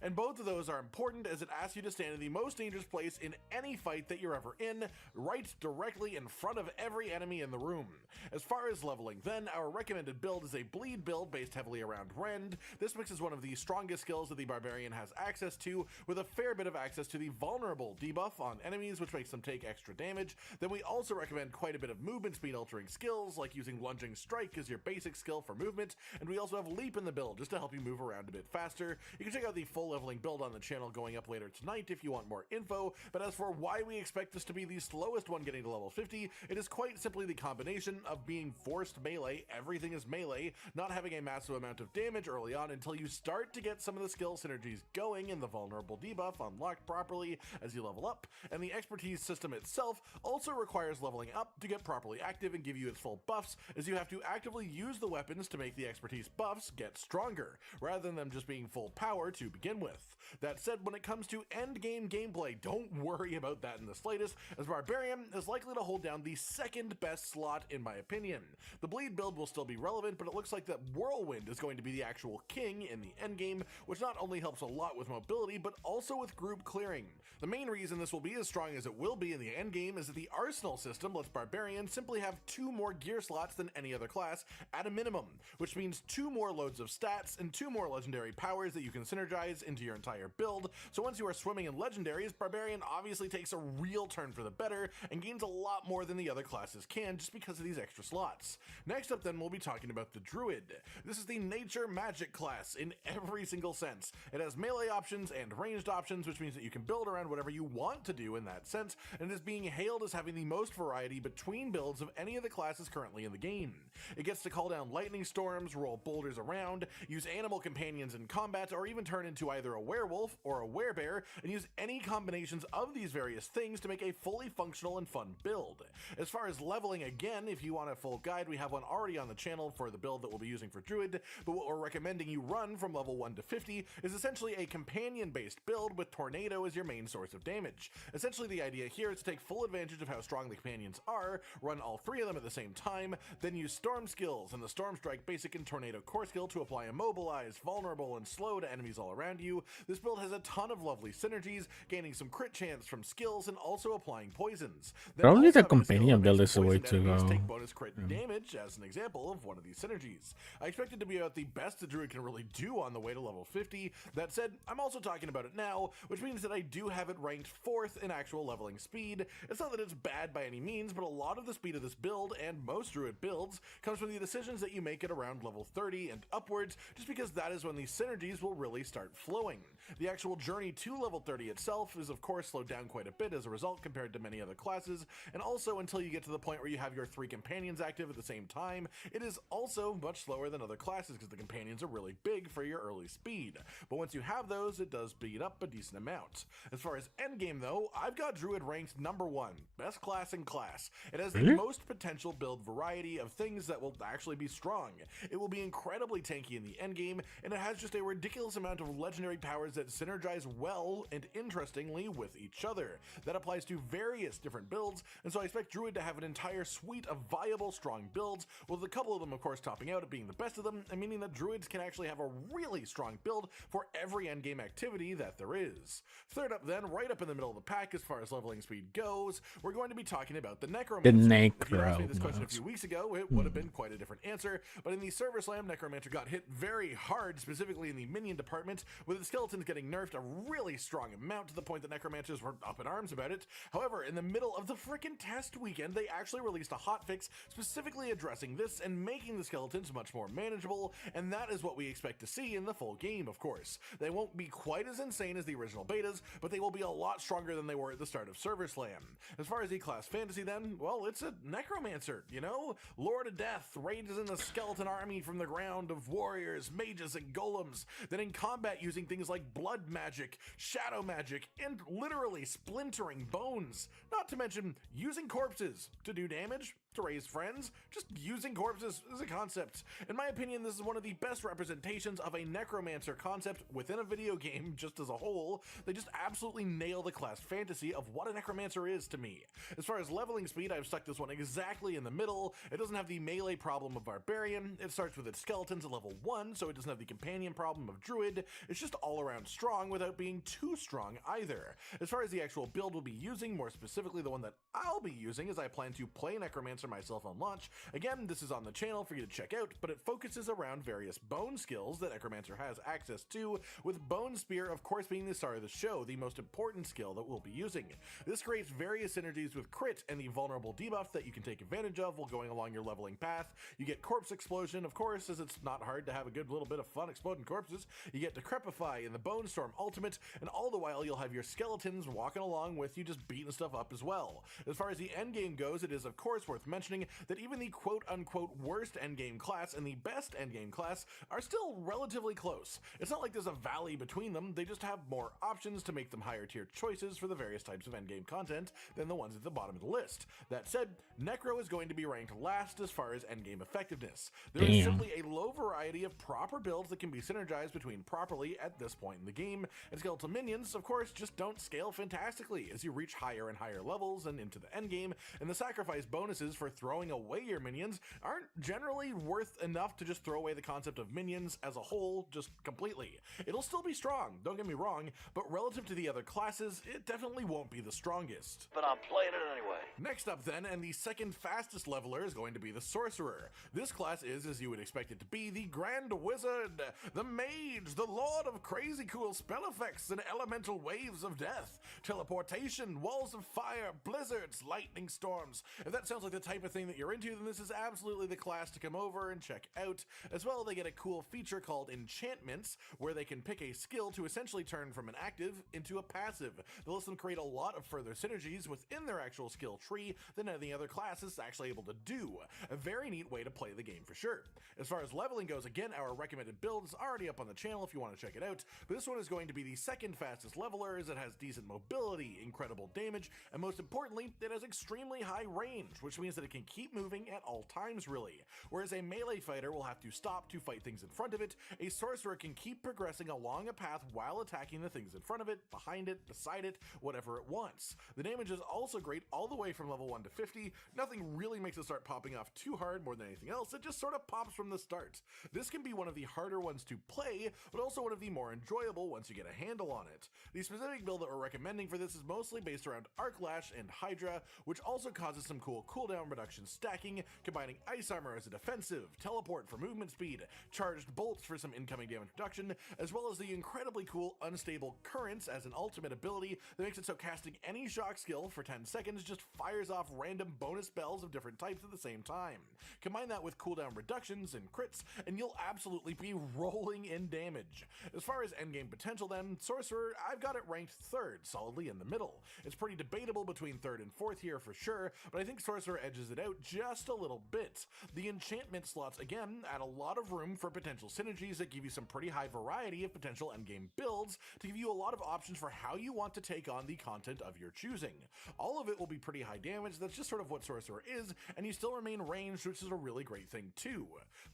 and both of those are important as it asks you to stand in the most dangerous place in any fight that you're ever in, right directly in front of every enemy in the room. As far as leveling then, our recommended build is a bleed build based heavily around rend. This mixes one of the strongest skills that the barbarian has access to, with a fair bit of access to the vulnerable debuff on enemies, which makes them take extra damage. Then we also recommend quite a bit of movement speed altering skills, like using lunging strike as your basic skill for movement, and we also have leap in the build just to help you move around a bit faster. You can check out the full leveling build on the channel going up later tonight if you want more info, but as for why we expect this to be the slowest one getting to level 50, it is quite simply the combination of being forced melee, everything is melee, not having a massive amount of damage early on until you start to get some of the skill synergies going and the vulnerable debuff unlocked properly as you level up, and the expertise system itself also requires leveling up to get properly active and give you its full buffs, as you have to actively use the weapons to make the expertise buffs get stronger, rather than them just being full power to begin with. That said, when it comes to endgame gameplay, don't worry about that in the slightest, as Barbarian is likely to hold down the second best slot in my opinion. The bleed build will still be relevant, but it looks like that Whirlwind is going to be the actual king in the endgame, which not only helps a lot with mobility, but also with group clearing. The main reason this will be as strong as it will be in the endgame is that the arsenal system lets Barbarian simply have 2 more gear slots than any other class at a minimum, which means 2 more loads of stats and 2 more legendary powers that you can synergize into your entire build. So once you are swimming in legendaries, Barbarian obviously takes a real turn for the better and gains a lot more than the other classes can just because of these extra slots. Next up then, we'll be talking about the Druid. This is the nature magic class in every single sense. It has melee options and ranged options, which means that you can build around whatever you want to do in that sense, and it is being hailed as having the most variety between builds of any of the classes currently in the game. It gets to call down lightning storms, roll boulders around, use animal companions in combat, or even turn into either a werewolf or a werebear, and use any combinations of these various things to make a fully functional and fun build. As far as leveling, again, if you want a full guide, we have one already on the channel for the build that we'll be using for Druid, but what we're recommending you run from level 1 to 50 is essentially a companion-based build with Tornado as your main source of damage. Essentially, the idea here is to take full advantage of how strong the companions are, run all 3 of them at the same time, then use Storm skills and the Storm Strike basic and Tornado core skill to apply Immobilize, Vulnerable, and Slow to enemies all around you. This build has a ton of lovely synergies, gaining some crit chance from skills and also applying poisons. Then Probably also the have a skill companion that build makes is the way poisoned to enemies go. take bonus crit damage as an example of one of these synergies. I expect it to be about the best the Druid can really do on the way to level 50. That said, I'm also talking about it now, which means that I do have it ranked 4th in actual leveling speed. It's not that it's bad by any means, but a lot of the speed of this build, and most Druid builds, comes from the decisions that you make at around level 30 and upwards, just because that is when these synergies will really start flowing. The actual journey to level 30 itself is of course slowed down quite a bit as a result compared to many other classes, and also until you get to the point where you have your 3 companions active at the same time, it is also much slower than other classes because the companions are really big for your early speed. But once you have those, it does speed up a decent amount. As far as endgame though, I've got Druid ranked number 1, best class in class. It has the most potential build variety of things that will actually be strong. It will be incredibly tanky in the endgame, and it has just a ridiculous amount of legendary powers that synergize well and interestingly with each other. That applies to various different builds, and so I expect Druid to have an entire suite of viable, strong builds, with a couple of them of course topping out at being the best of them, and meaning that Druids can actually have a really strong build for every endgame activity that there is. Third up then, right up in the middle of the pack as far as leveling speed goes, we're going to be talking about the Necromancer. If you asked me this question a few weeks ago, it would have been quite a different answer, but in the Server Slam, Necromancer got hit very hard, specifically in the minion department, with the skeletons getting nerfed a really strong amount to the point that Necromancers were up in arms about it. However, in the middle of the frickin' test weekend, they actually released a hotfix specifically addressing this and making the skeletons much more manageable, and that is what we expect to see in the full game, of course. They won't be quite as insane as the original betas, but they will be a lot stronger than they were at the start of Server Slam. As far as E-Class Fantasy then, well, it's a Necromancer, you know? Lord of Death rages in the skeleton army from the ground of warriors, mages, and golems, then in combat uses using things like blood magic, shadow magic, and literally splintering bones. Not to mention using corpses to do damage, to raise friends, just using corpses as a concept. In my opinion, this is one of the best representations of a necromancer concept within a video game just as a whole. They just absolutely nail the class fantasy of what a necromancer is to me. As far as leveling speed, I've stuck this one exactly in the middle. It doesn't have the melee problem of barbarian. It starts with its skeletons at level 1, so it doesn't have the companion problem of druid. It's just all around strong without being too strong either. As far as the actual build we'll be using, more specifically the one that I'll be using, as I plan to play necromancer myself on launch. Again, this is on the channel for you to check out, but it focuses around various bone skills that necromancer has access to, with bone spear of course being the star of the show, the most important skill that we'll be using. This creates various synergies with crit and the vulnerable debuff that you can take advantage of while going along your leveling path. You get corpse explosion, of course, as it's not hard to have a good little bit of fun exploding corpses. You get decrepify in the bone storm ultimate, and all the while you'll have your skeletons walking along with you, just beating stuff up as well. As far as the endgame goes, it is of course worth mentioning that even the quote-unquote worst endgame class and the best endgame class are still relatively close. It's not like there's a valley between them, they just have more options to make them higher tier choices for the various types of endgame content than the ones at the bottom of the list. That said, Necro is going to be ranked last as far as endgame effectiveness. There is simply a low variety of proper builds that can be synergized between properly at this point in the game, and skeletal minions, of course, just don't scale fantastically as you reach higher and higher levels and into the endgame, and the sacrifice bonuses for throwing away your minions aren't generally worth enough to just throw away the concept of minions as a whole just completely. It'll still be strong, don't get me wrong, but relative to the other classes, it definitely won't be the strongest. But I'm playing it anyway. Next up then, and the second fastest leveler, is going to be the Sorcerer. This class is, as you would expect it to be, the Grand Wizard, the Mage, the Lord of crazy cool spell effects and elemental waves of death, teleportation, walls of fire, blizzards, lightning storms. If that sounds like the type of thing that you're into, then this is absolutely the class to come over and check out. As well, they get a cool feature called enchantments, where they can pick a skill to essentially turn from an active into a passive. That lets them create a lot of further synergies within their actual skill tree than any other class is actually able to do. A very neat way to play the game for sure. As far as leveling goes, again, our recommended build is already up on the channel if you want to check it out, but this one is going to be the second fastest leveler, as it has decent mobility, incredible damage, and most importantly, it has extremely high range, which means that it can keep moving at all times really. Whereas a melee fighter will have to stop to fight things in front of it, a sorcerer can keep progressing along a path while attacking the things in front of it, behind it, beside it, whatever it wants. The damage is also great all the way from level 1 to 50. Nothing really makes it start popping off too hard more than anything else, it just sort of pops from the start. This can be one of the harder ones to play, but also one of the more enjoyable once you get a handle on it. The specific build that we're recommending for this is mostly based around Arc Lash and Hydra, which also causes some cool cooldown reduction stacking, combining Ice Armor as a defensive, teleport for movement speed, charged bolts for some incoming damage reduction, as well as the incredibly cool Unstable Currents as an ultimate ability that makes it so casting any shock skill for 10 seconds just fires off random bonus spells of different types at the same time. Combine that with cooldown reductions and crits, and you'll absolutely be rolling in damage. As far as endgame potential then, Sorcerer, I've got it ranked 3rd, solidly in the middle. It's pretty debatable between 3rd and 4th here for sure, but I think Sorcerer edges it out just a little bit. The enchantment slots, again, add a lot of room for potential synergies that give you some pretty high variety of potential endgame builds to give you a lot of options for how you want to take on the content of your choosing. All of it will be pretty high damage, that's just sort of what Sorcerer is, and you still remain ranged, which is a really great thing too.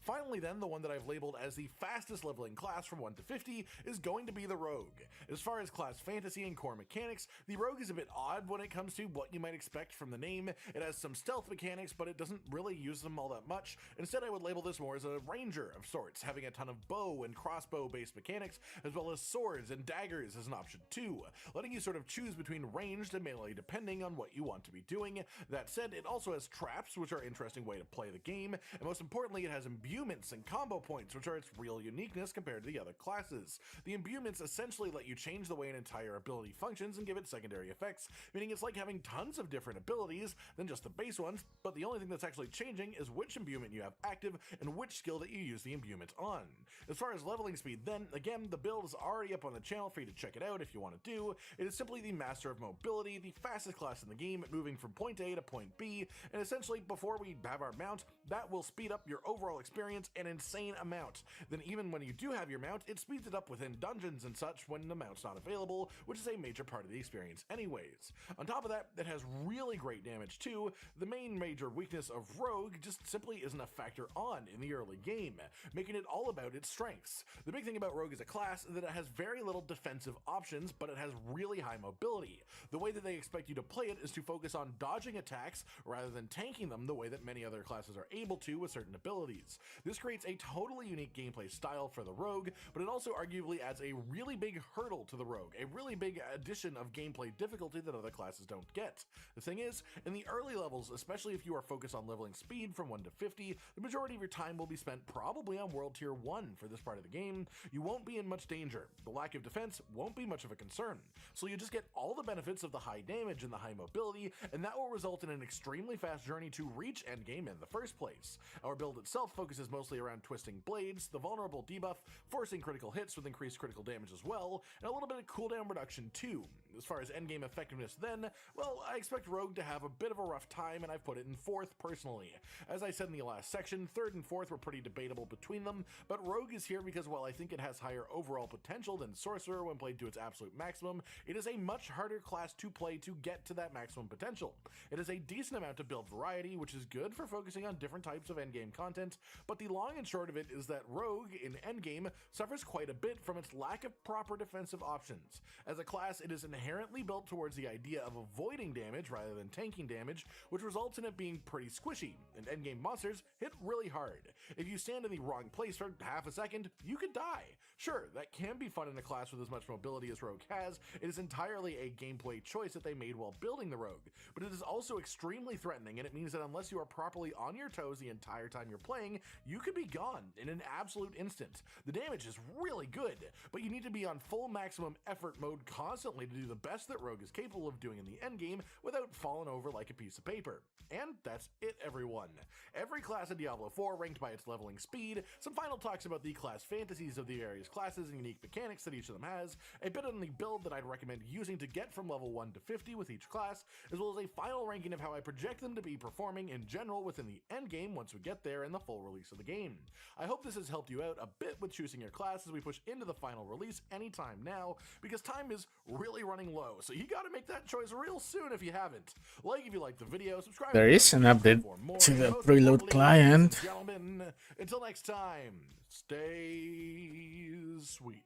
Finally then, the one that I've labeled as the fastest leveling class from 1 to 50 is going to be the Rogue. As far as class fantasy and core mechanics, the Rogue is a bit odd when it comes to what you might expect from the name. It has some stealth mechanics, but it doesn't really use them all that much. Instead, I would label this more as a ranger of sorts, having a ton of bow and crossbow based mechanics, as well as swords and daggers as an option too, letting you sort of choose between ranged and melee depending on what you want to be doing. That said, it also has traps, which are an interesting way to play the game, and most importantly, it has imbuements and combo points, which are its real uniqueness compared to the other classes. The imbuements essentially let you change the way way an entire ability functions and give it secondary effects, meaning it's like having tons of different abilities than just the base ones, but the only thing that's actually changing is which imbuement you have active and which skill that you use the imbuement on. As far as leveling speed, then, again, the build is already up on the channel for you to check it out if you want to do. It is simply the Master of Mobility, the fastest class in the game, moving from point A to point B, and essentially, before we have our mount, that will speed up your overall experience an insane amount. Then even when you do have your mount, it speeds it up within dungeons and such when the mount's not available, which is a major part of the experience anyways. On top of that, it has really great damage too. The main major weakness of Rogue just simply isn't a factor on in the early game, making it all about its strengths. The big thing about Rogue as a class is that it has very little defensive options, but it has really high mobility. The way that they expect you to play it is to focus on dodging attacks rather than tanking them the way that many other classes are able to with certain abilities. This creates a totally unique gameplay style for the Rogue, but it also arguably adds a really big hurdle to the Rogue, a really big addition of gameplay difficulty that other classes don't get. The thing is, in the early levels, especially if you are focused on leveling speed from 1 to 50, the majority of your time will be spent probably on World Tier 1 for this part of the game. You won't be in much danger. The lack of defense won't be much of a concern. So you just get all the benefits of the high damage and the high mobility, and that will result in an extremely fast journey to reach endgame in the first place. Our build itself focuses mostly around twisting blades, the vulnerable debuff, forcing critical hits with increased critical damage as well, and a little bit of cooldown reduction too. As far as endgame effectiveness then, well, I expect Rogue to have a bit of a rough time, and I've put it in 4th personally. As I said in the last section, 3rd and 4th were pretty debatable between them, but Rogue is here because while I think it has higher overall potential than Sorcerer when played to its absolute maximum, it is a much harder class to play to get to that maximum potential. It has a decent amount of build variety, which is good for focusing on different types of endgame content, but the long and short of it is that Rogue in endgame suffers quite a bit from its lack of proper defensive options. As a class, it is inherently built towards the idea of avoiding damage rather than tanking damage, which results in it being pretty squishy, and endgame monsters hit really hard. If you stand in the wrong place for half a second, you could die. Sure, that can be fun in a class with as much mobility as Rogue has. It is entirely a gameplay choice that they made while building the Rogue, but it is also extremely threatening, and it means that unless you are properly on your toes the entire time you're playing, you could be gone in an absolute instant. The damage is really good, but you need to be on full maximum effort mode constantly to do the best that Rogue is capable of doing in the endgame without falling over like a piece of paper. And that's it, everyone. Every class in Diablo 4 ranked by its leveling speed, some final talks about the class fantasies of the various classes and unique mechanics that each of them has, a bit on the build that I'd recommend using to get from level 1 to 50 with each class, as well as a final ranking of how I project them to be performing in general within the endgame once we get there in the full release of the game. I hope this has helped you out a bit with choosing your class as we push into the final release anytime now, because time is really running low, so you gotta make that choice real soon if you haven't. Like if you liked the video, subscribe. There is an update to the preload client. Gentlemen, until next time, stay sweet.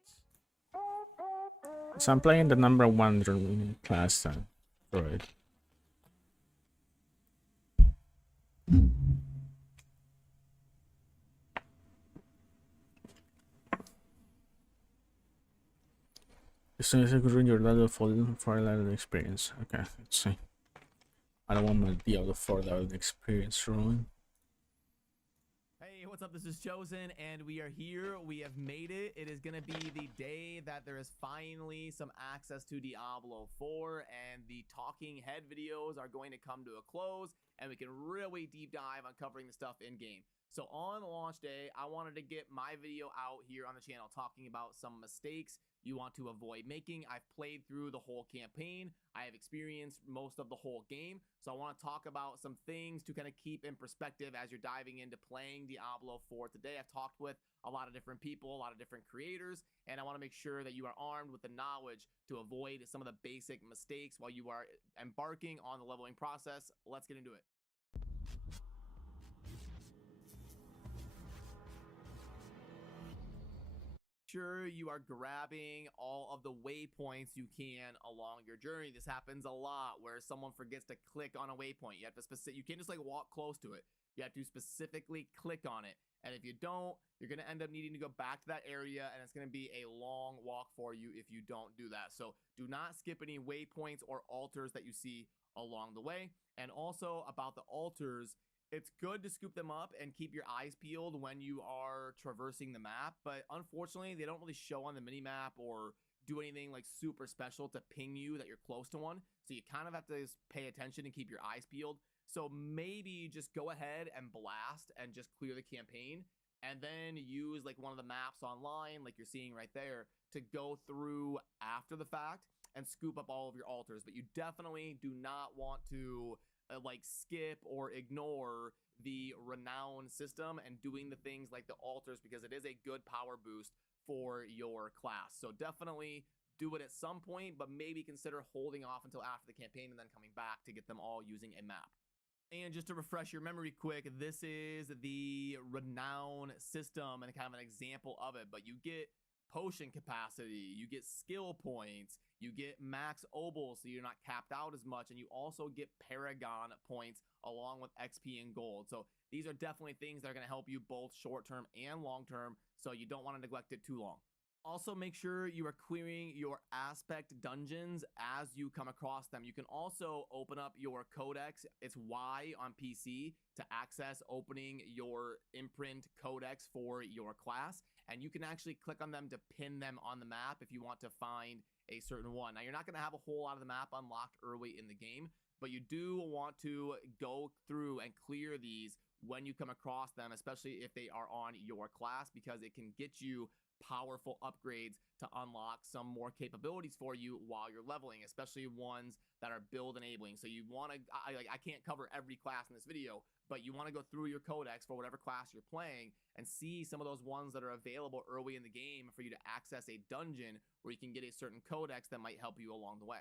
So I'm playing the #1 class DRUID. As soon as you could ruin your Diablo 4 level experience. Okay, let's see. I don't want my Diablo 4 level experience ruined. Hey, what's up? This is Chosen, and we are here. We have made it. It is going to be the day that there is finally some access to Diablo 4, and the talking head videos are going to come to a close, and we can really deep dive on covering the stuff in-game. So on launch day, I wanted to get my video out here on the channel talking about some mistakes you want to avoid making. I've played through the whole campaign. I have experienced most of the whole game. So I want to talk about some things to kind of keep in perspective as you're diving into playing Diablo 4 today. I've talked with a lot of different people, a lot of different creators, and I want to make sure that you are armed with the knowledge to avoid some of the basic mistakes while you are embarking on the leveling process. Let's get into it. Sure, you are grabbing all of the waypoints you can along your journey. This happens a lot where someone forgets to click on a waypoint. You have to you can't just like walk close to it. You have to specifically click on it. And if you don't, you're going to end up needing to go back to that area, and it's going to be a long walk for you if you don't do that. So do not skip any waypoints or altars that you see along the way. And also about the altars, it's good to scoop them up and keep your eyes peeled when you are traversing the map, but unfortunately, they don't really show on the minimap or do anything like super special to ping you that you're close to one. So you kind of have to pay attention and keep your eyes peeled. So maybe just go ahead and blast and just clear the campaign, and then use like one of the maps online, like you're seeing right there, to go through after the fact and scoop up all of your altars. But you definitely do not want to like skip or ignore the renown system and doing the things like the altars, because it is a good power boost for your class. So definitely do it at some point, but maybe consider holding off until after the campaign and then coming back to get them all using a map. And just to refresh your memory quick, this is the renown system and kind of an example of it, but you get potion capacity, you get skill points, you get max obol, so you're not capped out as much, and you also get paragon points along with XP and gold. So these are definitely things that are going to help you both short term and long term, so you don't want to neglect it too long. Also, make sure you are clearing your aspect dungeons as you come across them. You can also open up your codex. It's Y on PC to access opening your imprint codex for your class. And you can actually click on them to pin them on the map if you want to find a certain one. Now, you're not going to have a whole lot of the map unlocked early in the game, but you do want to go through and clear these when you come across them, especially if they are on your class, because it can get you powerful upgrades to unlock some more capabilities for you while you're leveling, especially ones that are build enabling. So you want to, I can't cover every class in this video, but you want to go through your codex for whatever class you're playing and see some of those ones that are available early in the game for you to access a dungeon where you can get a certain codex that might help you along the way.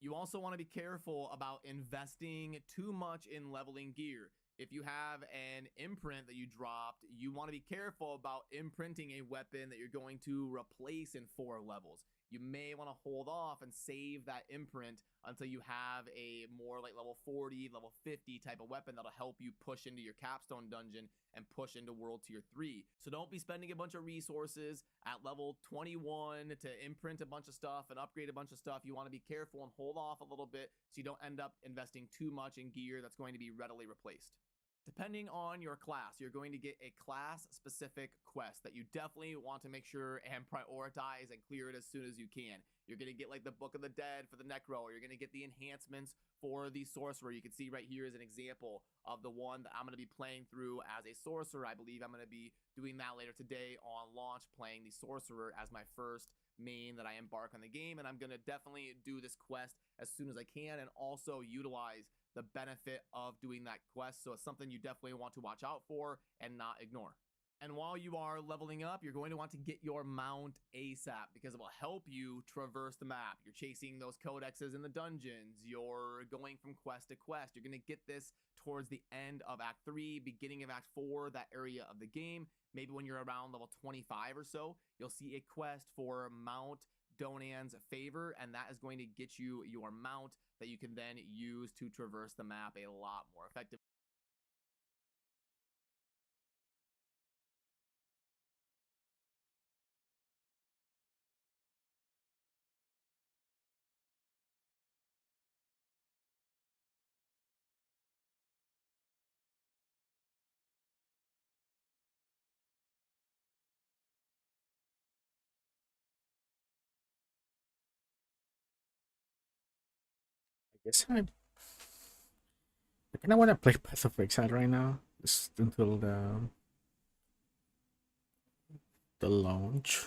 You also want to be careful about investing too much in leveling gear. If you have an imprint that you dropped, you want to be careful about imprinting a weapon that you're going to replace in 4 levels. You may want to hold off and save that imprint until you have a more like level 40, level 50 type of weapon that'll help you push into your capstone dungeon and push into world tier 3. So don't be spending a bunch of resources at level 21 to imprint a bunch of stuff and upgrade a bunch of stuff. You want to be careful and hold off a little bit so you don't end up investing too much in gear that's going to be readily replaced. Depending on your class, you're going to get a class-specific quest that you definitely want to make sure and prioritize and clear it as soon as you can. You're going to get like the Book of the Dead for the Necro, or you're going to get the enhancements for the Sorcerer. You can see right here is an example of the one that I'm going to be playing through as a Sorcerer. I believe I'm going to be doing that later today on launch, playing the Sorcerer as my first main that I embark on the game, and I'm going to definitely do this quest as soon as I can and also utilize the benefit of doing that quest. So it's something you definitely want to watch out for and not ignore. And while you are leveling up, you're going to want to get your mount ASAP because it will help you traverse the map. You're chasing those codexes in the dungeons. You're going from quest to quest. You're going to get this towards the end of Act 3, beginning of Act 4, that area of the game. Maybe when you're around level 25 or so, you'll see a quest for Mount Donan's Favor, and that is going to get you your mount that you can then use to traverse the map a lot more effectively. Guess I kind of want to play Path of Exile right now, just until the launch.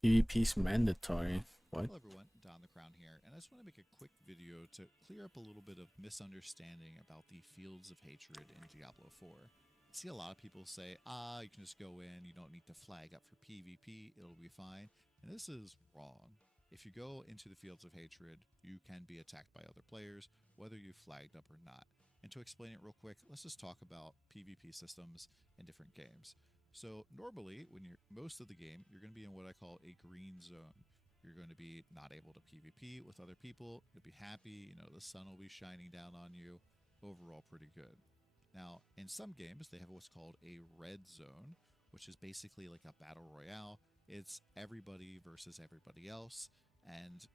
PvP is mandatory. What? Hello everyone, Don the Crown here, and I just want to make a quick video to clear up a little bit of misunderstanding about the Fields of Hatred in Diablo 4. I see a lot of people say, you can just go in, you don't need to flag up for PvP, it'll be fine, and this is wrong. If you go into the Fields of Hatred, you can be attacked by other players, whether you flagged up or not. And to explain it real quick, let's just talk about PvP systems in different games. So normally, when you're most of the game, you're going to be in what I call a green zone. You're going to be not able to PvP with other people. You'll be happy, the sun will be shining down on you. Overall, pretty good. Now, in some games, they have what's called a red zone, which is basically like a battle royale. It's everybody versus everybody else, and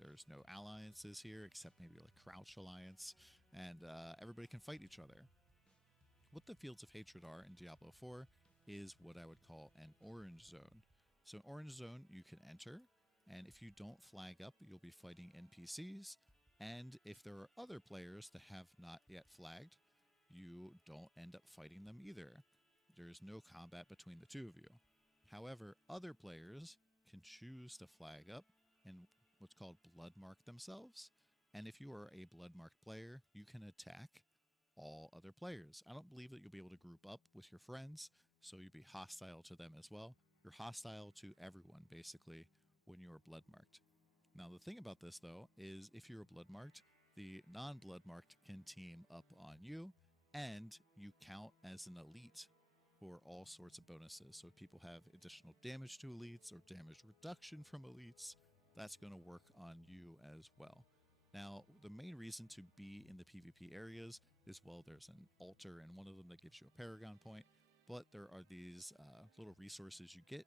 there's no alliances here except maybe like Crouch Alliance, and everybody can fight each other. What the Fields of Hatred are in Diablo 4 is what I would call an orange zone. So in Orange Zone, you can enter, and if you don't flag up, you'll be fighting NPCs. And if there are other players that have not yet flagged, you don't end up fighting them either. There's no combat between the two of you. However, other players can choose to flag up and what's called blood mark themselves. And if you are a blood marked player, you can attack all other players. I don't believe that you'll be able to group up with your friends, so you'll be hostile to them as well. You're hostile to everyone, basically, when you're blood marked. Now, the thing about this, though, is if you're blood marked, the non-blood marked can team up on you, and you count as an elite for all sorts of bonuses. So if people have additional damage to elites or damage reduction from elites, that's going to work on you as well. Now, the main reason to be in the PvP areas is, well, there's an altar in one of them that gives you a paragon point, but there are these little resources you get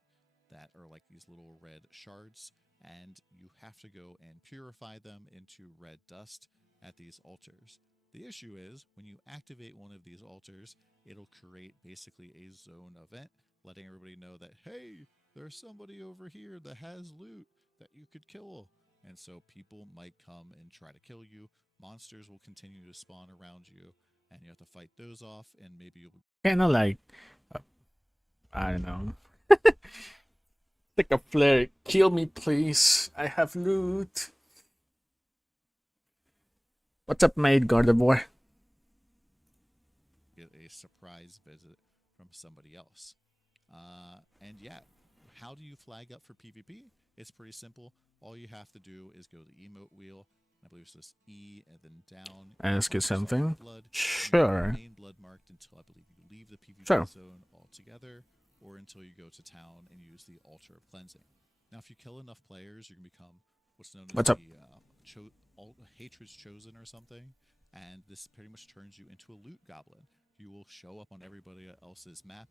that are like these little red shards, and you have to go and purify them into red dust at these altars. The issue is, when you activate one of these altars, it'll create basically a zone event, letting everybody know that, hey, there's somebody over here that has loot that you could kill. And so people might come and try to kill you. Monsters will continue to spawn around you, and you have to fight those off, and maybe you'll... Kind of like, I don't know. Like a flare. Kill me, please. I have loot. What's up, mate, Gardevoir? Get a surprise visit from somebody else. And yeah, how do you flag up for PvP? It's pretty simple. All you have to do is go to the emote wheel. I believe it's just E and then down. Ask you something? Blood. Sure. Remain blood marked until I believe you leave the PvP zone altogether, or until you go to town and use the altar of cleansing. Now, if you kill enough players, you're gonna become what's known as the Hatred's Chosen or something, and this pretty much turns you into a loot goblin. You will show up on everybody else's map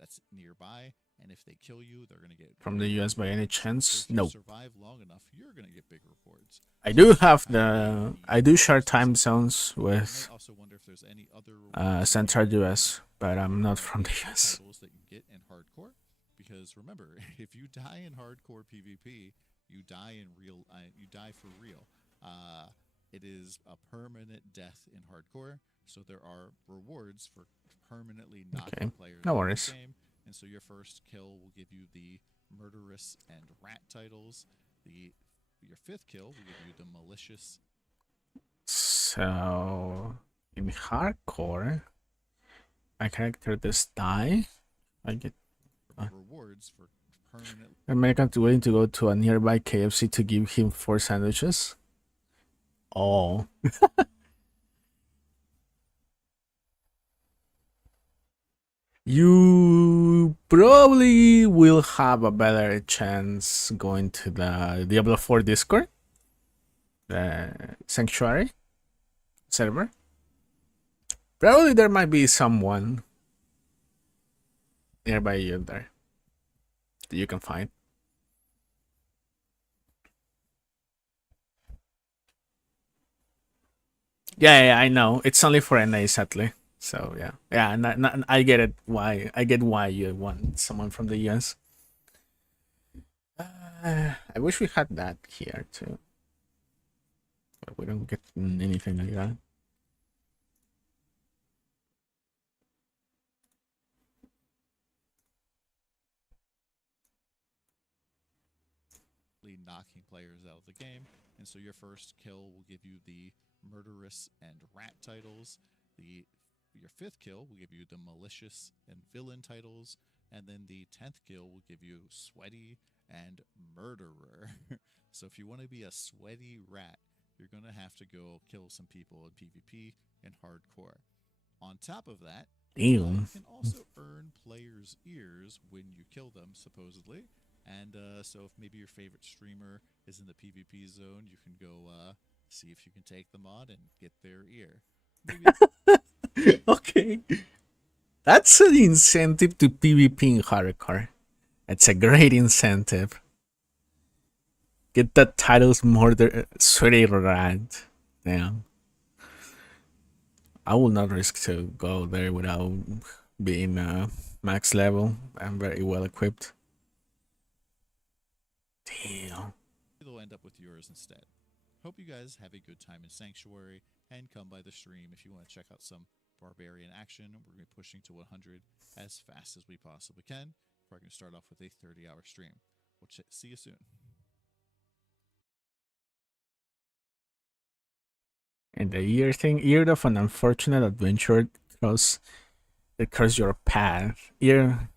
that's nearby, and if they kill you, they're gonna get from the US by any chance? If you No. survive long enough, you're gonna get big rewards. I do have the. I do share time zones with Central US, but I'm not from the US. Titles that you get in hardcore, because remember, if you die in hardcore PvP, you die in real. You die for real. It is a permanent death in hardcore, so there are rewards for permanently knocking players no out of worries. the game. And so your first kill will give you the murderous and rat titles. Your fifth kill will give you the malicious. So in hardcore, my character does die. I get rewards for permanent. Americans willing to go to a nearby KFC to give him 4 sandwiches. Oh. You probably will have a better chance going to the Diablo 4 Discord, the Sanctuary server. Probably there might be someone nearby you there that you can find. Yeah, I know. It's only for NA, sadly. So yeah, I get it. I get why you want someone from the US. I wish we had that here too, but we don't get anything like that. Knocking players out of the game, and so your first kill will give you the murderous and rat titles. Your fifth kill will give you the malicious and villain titles, and then the 10th kill will give you sweaty and murderer. So if you want to be a sweaty rat, you're going to have to go kill some people in PvP and hardcore. On top of that, you can also earn players' ears when you kill them, supposedly. And so if maybe your favorite streamer is in the PvP zone, you can go see if you can take them on and get their ear. Okay. That's an incentive to PvP in hardcore. It's a great incentive. Get that titles murder sweaty rat. Damn. I will not risk to go there without being max level. I'm very well equipped. Damn. They'll end up with yours instead. Hope you guys have a good time in Sanctuary and come by the stream if you want to check out some barbarian action. We're going to be pushing to 100 as fast as we possibly can. We're going to start off with a 30-hour stream. We'll see you soon. And the ear thing, ear of an unfortunate adventure cross your path. Ear.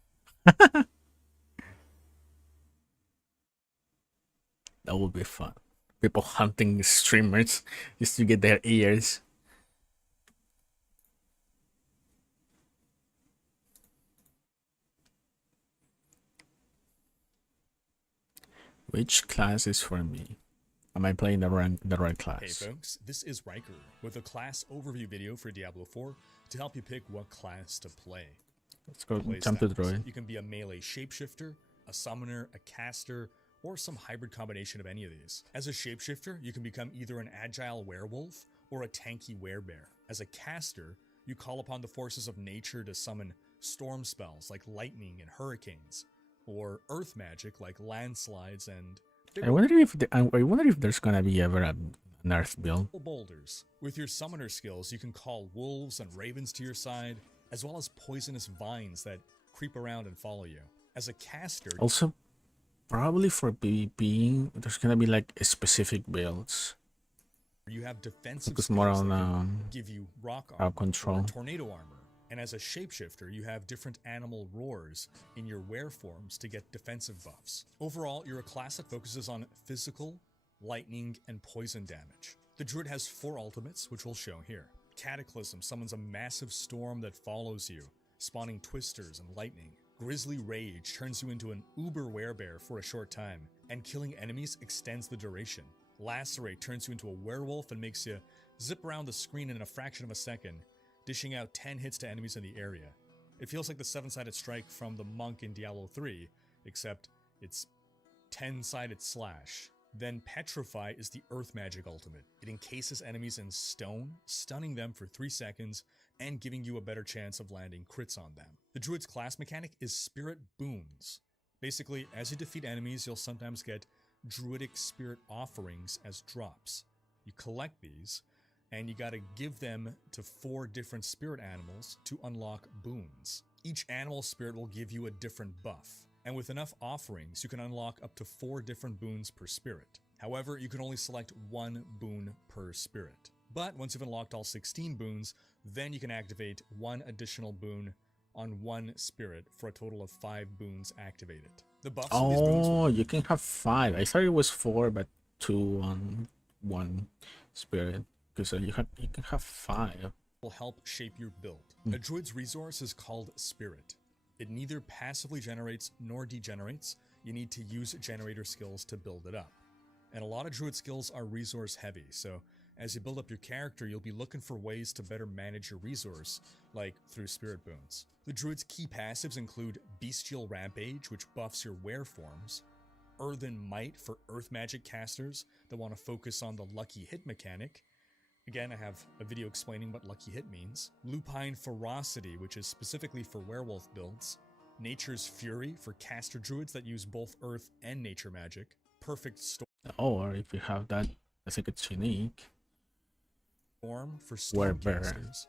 That would be fun. People hunting streamers just to get their ears. Which class is for me? Am I playing the right class? Hey folks, this is Riker with a class overview video for Diablo 4 to help you pick what class to play. Let's go Play jump to styles. Druid. You can be a melee shapeshifter, a summoner, a caster, or some hybrid combination of any of these. As a shapeshifter, you can become either an agile werewolf or a tanky werebear. As a caster, you call upon the forces of nature to summon storm spells like lightning and hurricanes, or earth magic like landslides and I wonder if there's gonna be ever an earth build. boulders. With your summoner skills, you can call wolves and ravens to your side, as well as poisonous vines that creep around and follow you. As a caster, Also, probably for PvP, there's gonna be like specific builds. you have defensive Focus skills more that on can give you rock crowd armor control. or tornado armor. And as a shapeshifter, you have different animal roars in your were forms to get defensive buffs. Overall, you're a class that focuses on physical, lightning, and poison damage. The Druid has 4 ultimates, which we'll show here. Cataclysm summons a massive storm that follows you, spawning twisters and lightning. Grizzly Rage turns you into an uber werebear for a short time, and killing enemies extends the duration. Lacerate turns you into a werewolf and makes you zip around the screen in a fraction of a second, dishing out 10 hits to enemies in the area. It feels like the 7-sided strike from the monk in Diablo 3, except it's 10-sided slash. Then Petrify is the earth magic ultimate. It encases enemies in stone, stunning them for 3 seconds, and giving you a better chance of landing crits on them. The Druid's class mechanic is Spirit Boons. Basically, as you defeat enemies, you'll sometimes get Druidic Spirit offerings as drops. You collect these, and you gotta give them to 4 different spirit animals to unlock boons. Each animal spirit will give you a different buff, and with enough offerings, you can unlock up to 4 different boons per spirit. However, you can only select 1 boon per spirit. But once you've unlocked all 16 boons, then you can activate 1 additional boon on 1 spirit for a total of 5 boons activated. The buffs of these boons Oh, you can have 5. I thought it was 4, but 2 on 1 spirit. Because you can have 5. will help shape your build. A druid's resource is called Spirit. It neither passively generates nor degenerates. You need to use generator skills to build it up. And a lot of druid skills are resource heavy, so as you build up your character, you'll be looking for ways to better manage your resource, like through spirit boons. The druid's key passives include Bestial Rampage, which buffs your were forms, Earthen Might for earth magic casters that want to focus on the lucky hit mechanic. Again, I have a video explaining what lucky hit means. Lupine Ferocity, which is specifically for werewolf builds. Nature's Fury for caster druids that use both earth and nature magic. Perfect Storm. Or if you have that, I think it's unique. Storm for storm Werebear casters.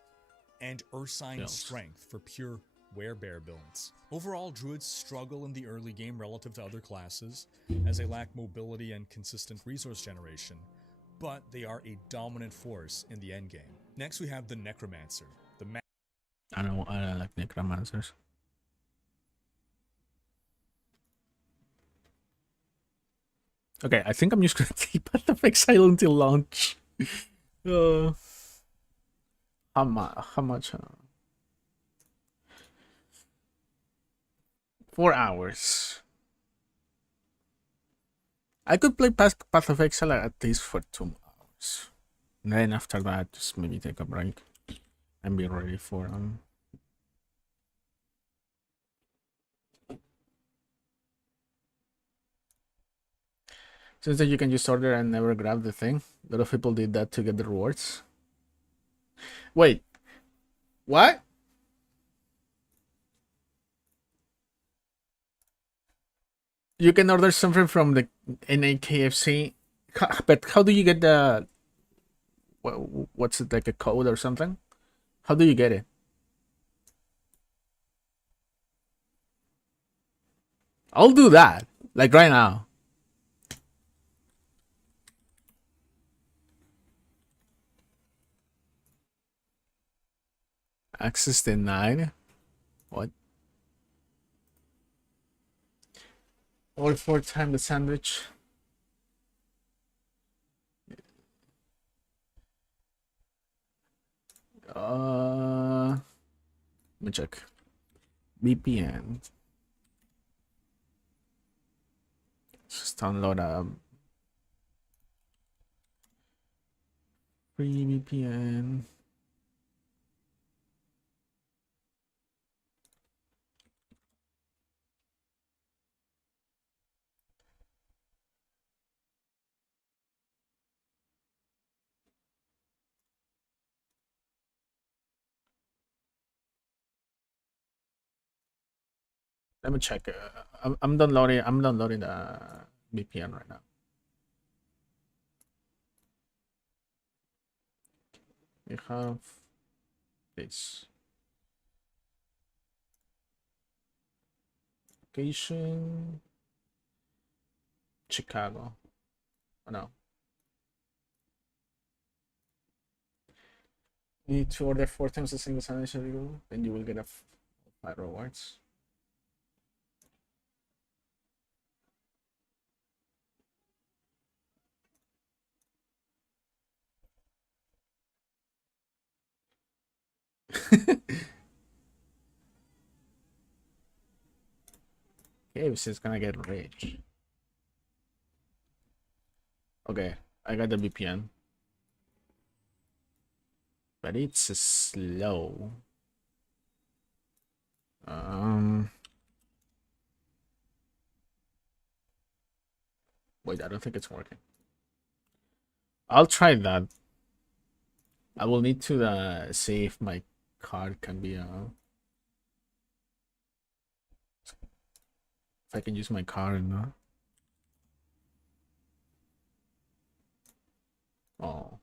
And Ursine builds. Strength for pure werebear builds. Overall, druids struggle in the early game relative to other classes, as they lack mobility and consistent resource generation, but they are a dominant force in the endgame. Next, we have the Necromancer. I don't like necromancers. Okay, I think I'm just gonna take Path of Exile until launch. How much? 4 hours. I could play Path of Exile at least for 2 hours. And then after that, just maybe take a break and be ready for Since that you can just order and never grab the thing. A lot of people did that to get the rewards. Wait. What? You can order something from the NAKFC, but how do you get the what's it, like a code or something? How do you get it? I'll do that, like right now. Access denied. What? Or 4 times the sandwich. Let me check. VPN. Just download a free VPN. Let me check. I'm downloading. I'm downloading the VPN right now. We have this location. Chicago. Oh no. You need to order 4 times the single sandwich, then you will get a 5 rewards. Games is gonna get rich. Okay, I got the VPN. But it's slow. Wait, I don't think it's working. I'll try that. I will need to see if my card can be if I can use my card. Oh.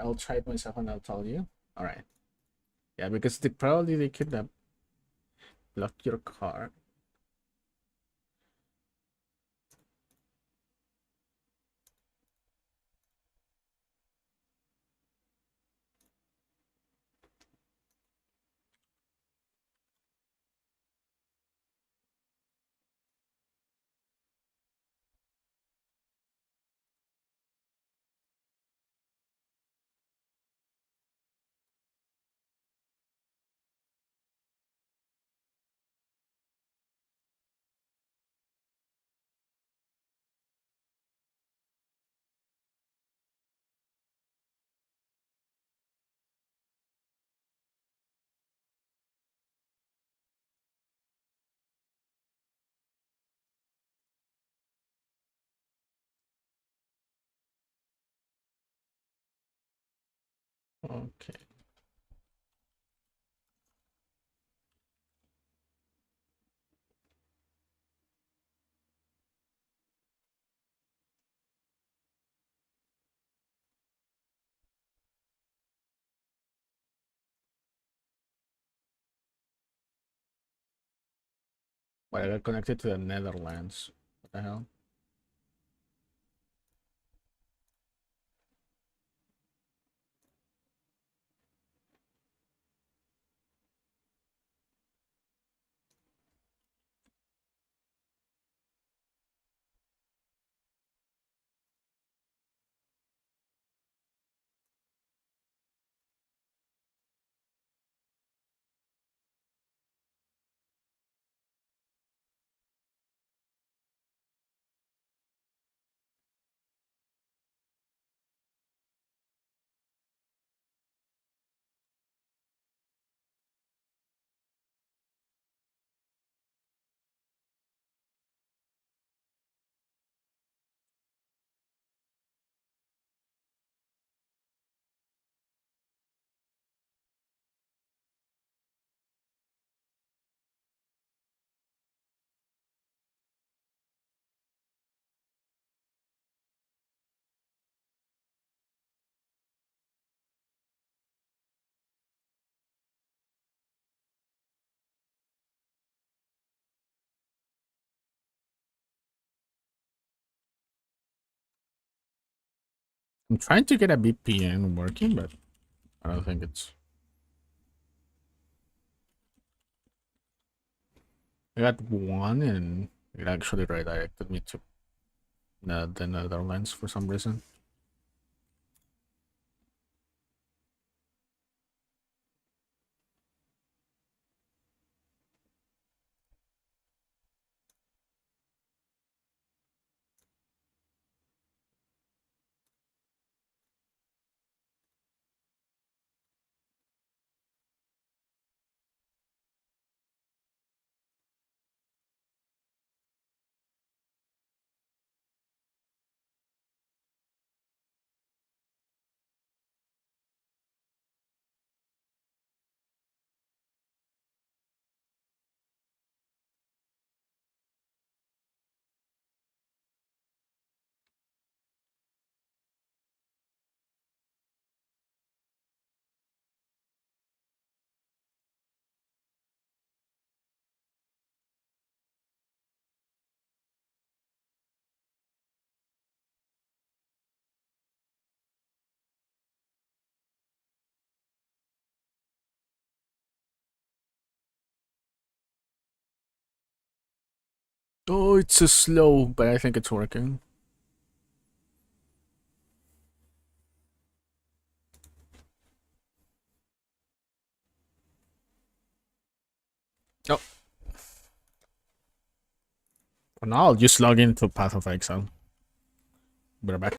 I'll try it myself and I'll tell you. Alright. Yeah, because probably they could have blocked your card. Okay. But I got connected to the Netherlands. What the hell? I'm trying to get a VPN working, but I don't think it's... I got one and it actually redirected me to the Netherlands for some reason. Oh, it's so slow, but I think it's working. Oh. For now, I'll just log into Path of Exile. Be right back.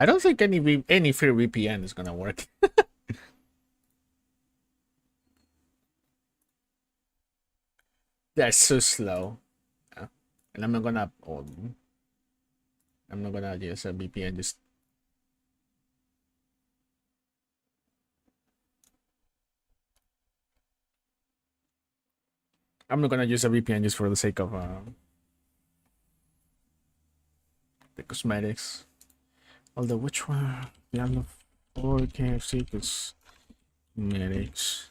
I don't think any free VPN is gonna work. They're so slow. And I'm not gonna use a VPN just... I'm not gonna use a VPN just for the sake of the cosmetics. Although, which one? Diablo 4 KFC cosmetics.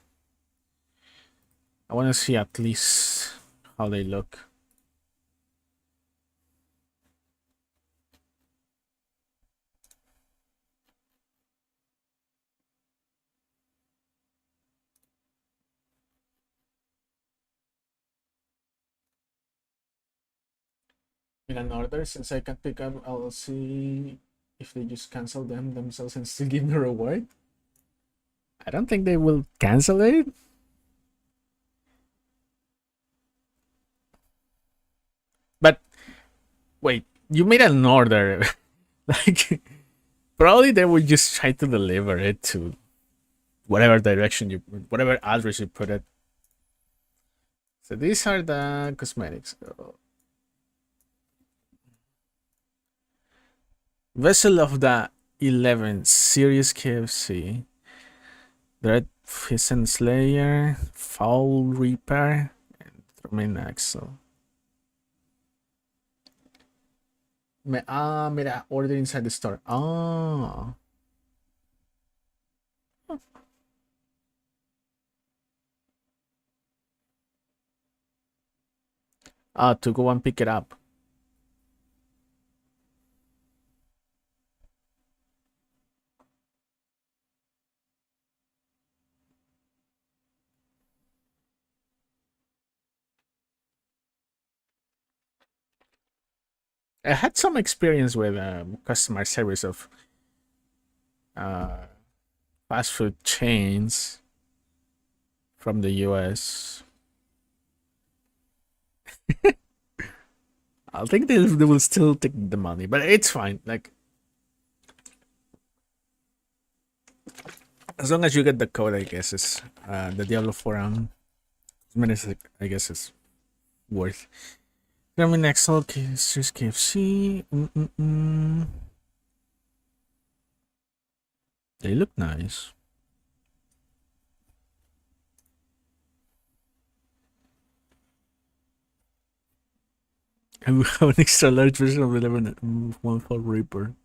I want to see at least how they look. In an order, since I can't pick up, I'll see if they just cancel them themselves and still give me a reward. I don't think they will cancel it. But wait, you made an order. Like, probably they would just try to deliver it to whatever direction whatever address you put it. So these are the cosmetics. Vessel of the 11 Series KFC. Dread Pheasant Slayer, Foul Reaper, and Tremaine Axel. Mira, order inside the store. To go and pick it up. I had some experience with customer service of fast food chains from the US. I think they will still take the money, but it's fine. Like, as long as you get the code, I guess is the Diablo 4 minutes. I guess is worth. Coming next, okay, it's just KFC. They look nice. And we have an extra large version of 11 one fall Reaper.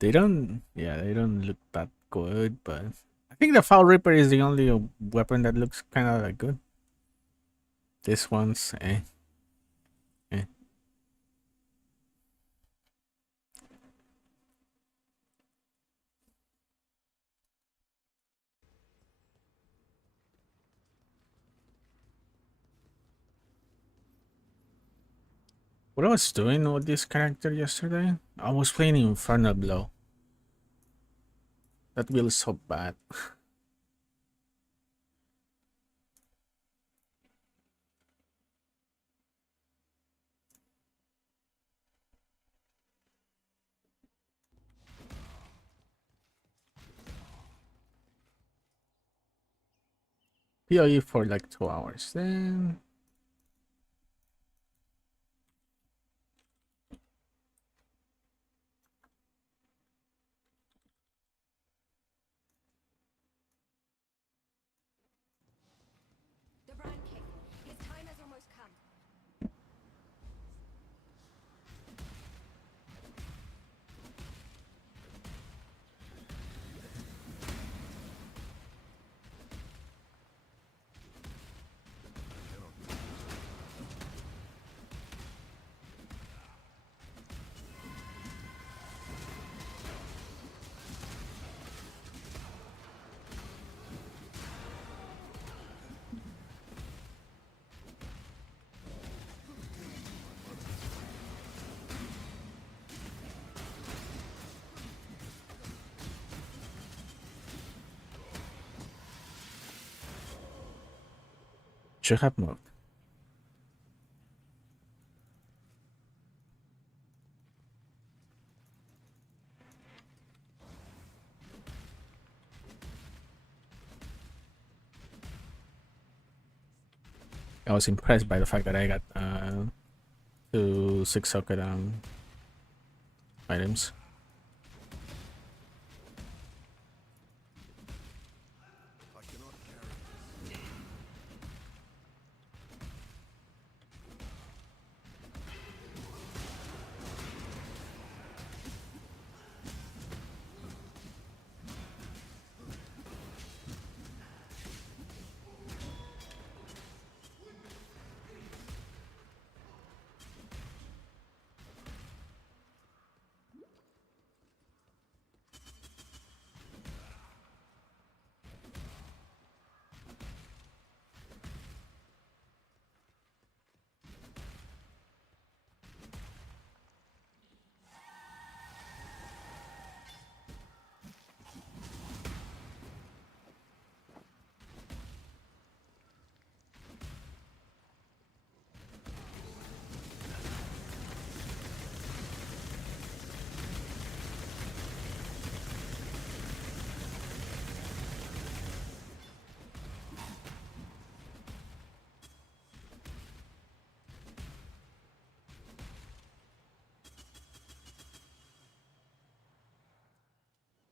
They don't look that good, but I think the Foul Reaper is the only weapon that looks kind of like good. This one's eh. What I was doing with this character yesterday, I was playing Infernal Blow. That build is so bad. PoE for like 2 hours, then The Brand King. His time has almost come. should have moved. I was impressed by the fact that I got 2 6-socket items.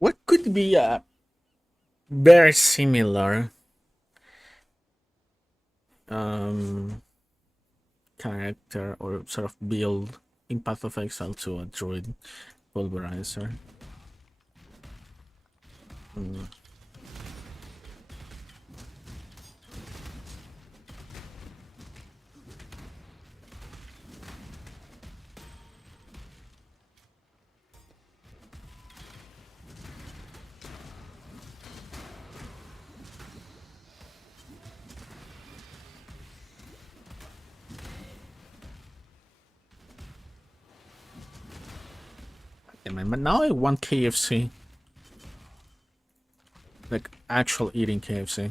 What could be a very similar character or sort of build in Path of Exile to a Druid Pulverizer? Yeah, man, but now I want KFC. Like actual eating KFC.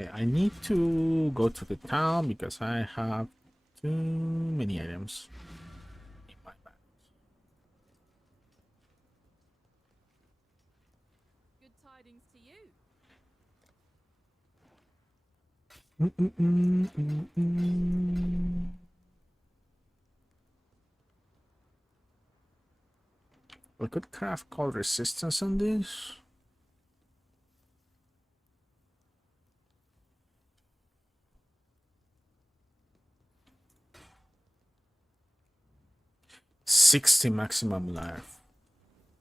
Okay, I need to go to the town because I have too many items in my bag. Good tidings to you. We could craft cold resistance on this. $60 maximum life.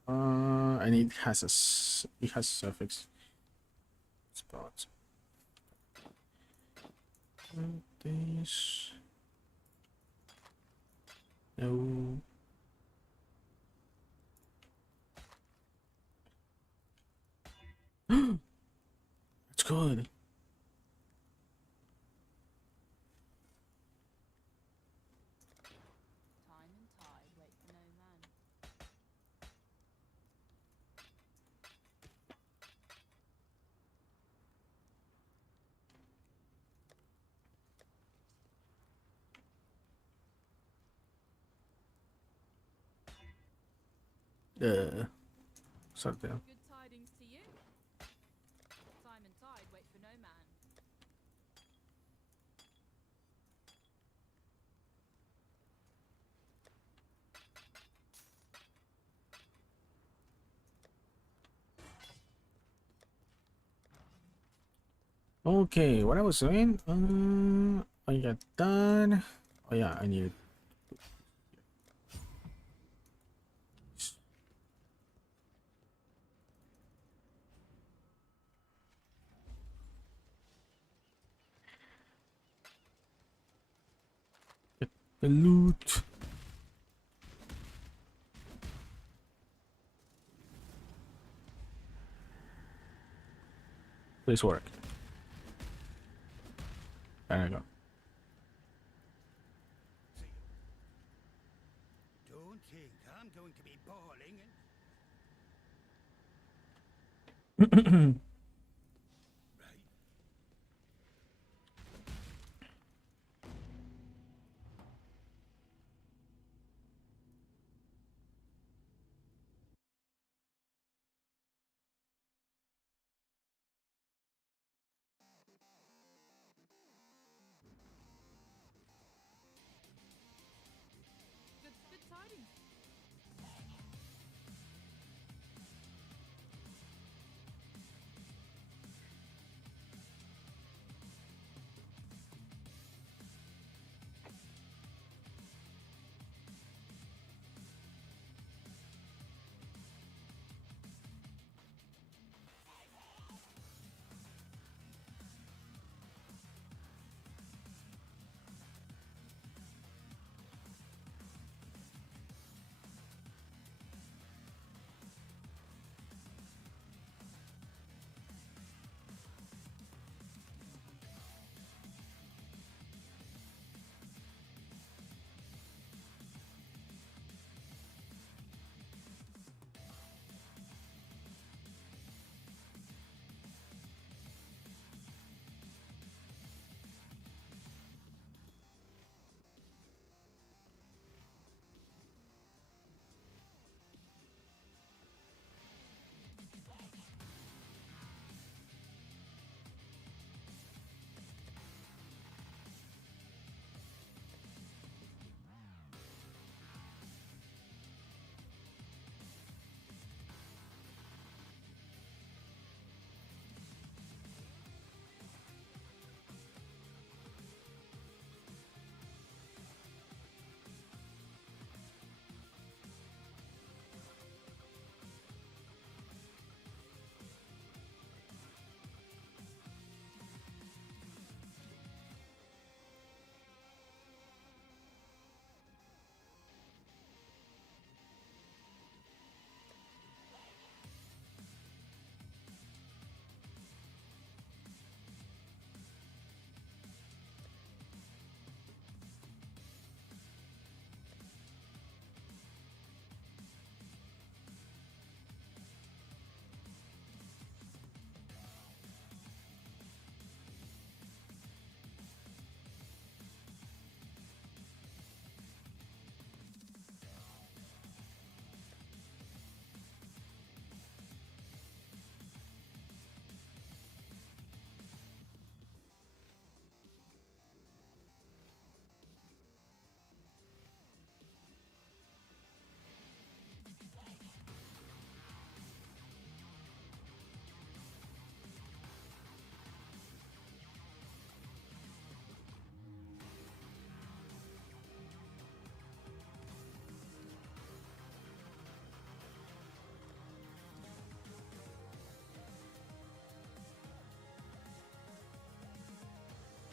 And it has a suffix spot. This. No. Let's good. Time and tide wait for no man. Something. Good tidings to you. Time and tide wait for no man. Okay, what I was doing? I got done. Oh yeah, I need. Get the loot. Please work. There I go. Don't think I'm going to be bawling and... Good tidings.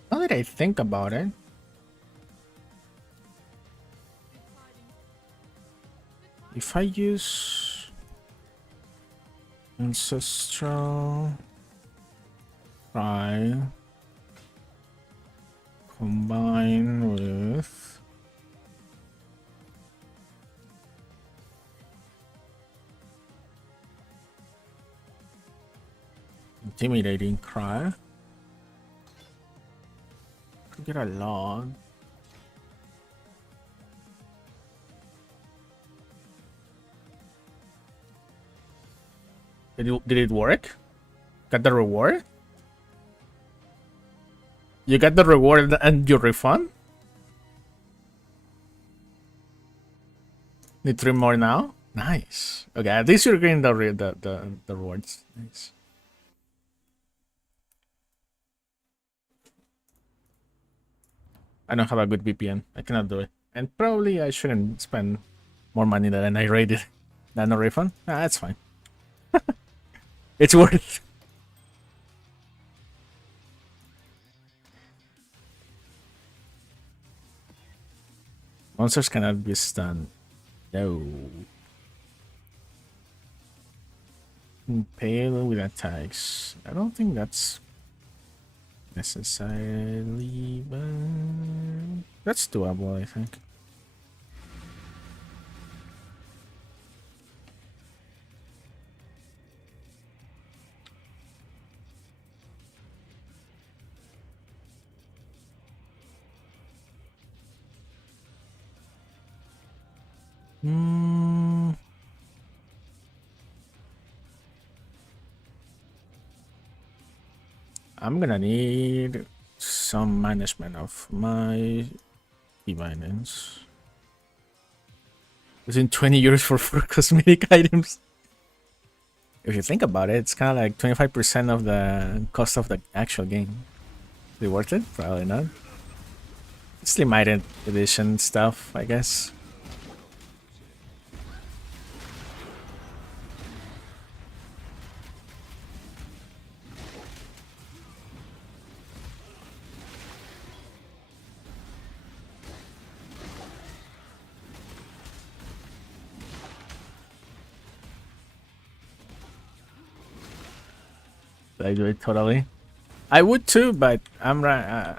Now that I think about it, if I use ancestral, Cry combine with intimidating Cry. Could get a lot. Did it work? Got the reward? You got the reward and your refund? Need 3 more now? Nice. Okay, at least you're getting the rewards. Nice. I don't have a good VPN. I cannot do it. And probably I shouldn't spend more money than I rated. Nano refund? Nah, that's fine. It's worth. Monsters cannot be stunned. No. Impale with attacks. I don't think that's necessarily, but that's doable, I think. I'm gonna need some management of my e-finance. Using 20 euros for 4 cosmetic items. If you think about it, it's kind of like 25% of the cost of the actual game. Is it worth it? Probably not. It's limited edition stuff, I guess. I do it totally. I would too, but I'm right.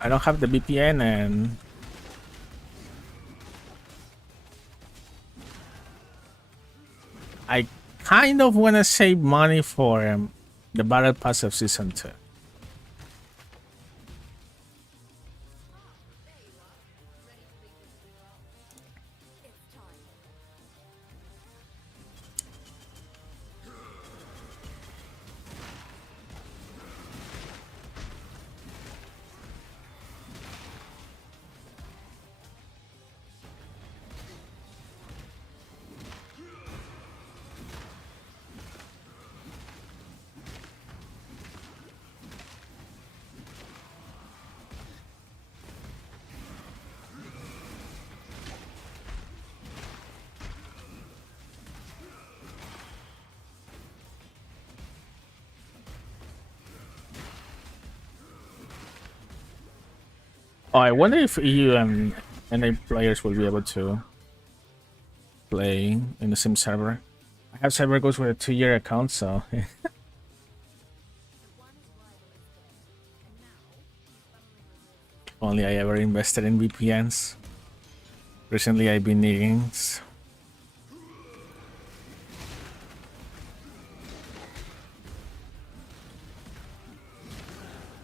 I don't have the VPN, and I kind of want to save money for the Battle Pass of Season 2. Oh, I wonder if EU and NA players will be able to play in the same server. I have server goes with a 2-year account, so only I ever invested in VPNs. Recently I've been needing.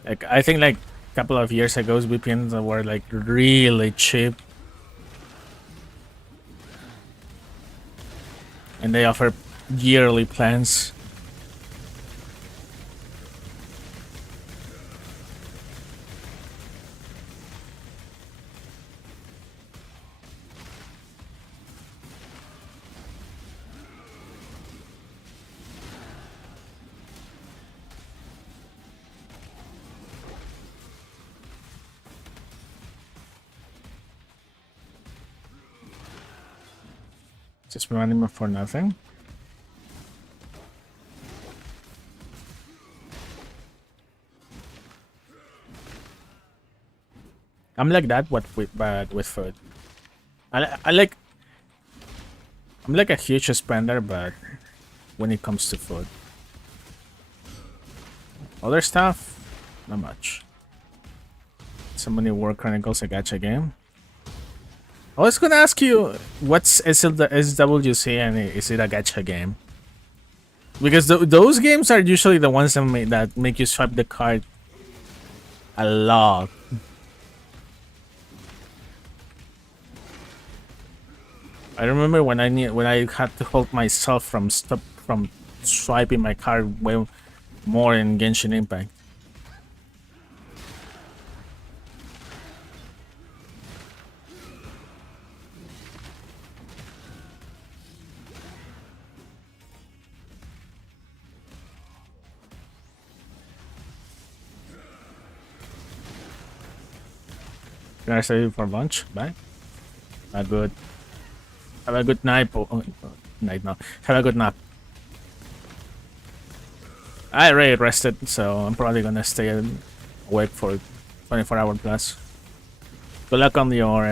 Like I think like a couple of years ago VPNs were like really cheap. And they offer yearly plans. Just running for nothing. I'm like that, but with food. I'm like a huge spender, but when it comes to food. Other stuff, not much. Somebody War Chronicles a gacha game. I was gonna ask you, what's SWC and is it a gacha game? Because those games are usually the ones that make you swipe the card a lot. I remember when I had to hold myself from swiping my card way more in Genshin Impact. Can I stay you for lunch? Bye. Not good. Have a good night. Night now. Have a good nap. I already rested, so I'm probably gonna stay awake for 24 hours plus. Good luck on your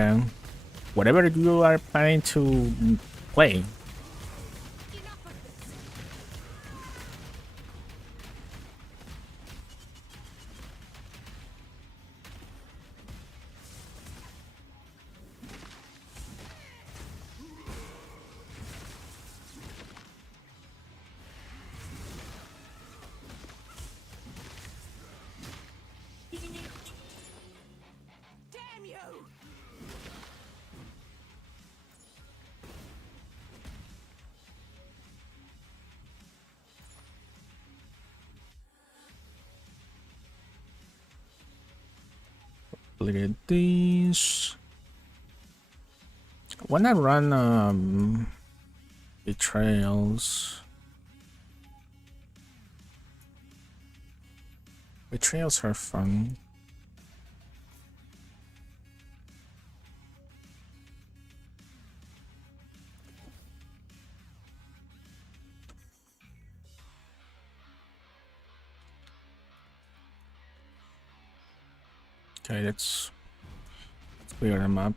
whatever you are planning to play. Damn you! Look at these. Why not run betrayals? Betrayals are fun. Okay, let's clear them up.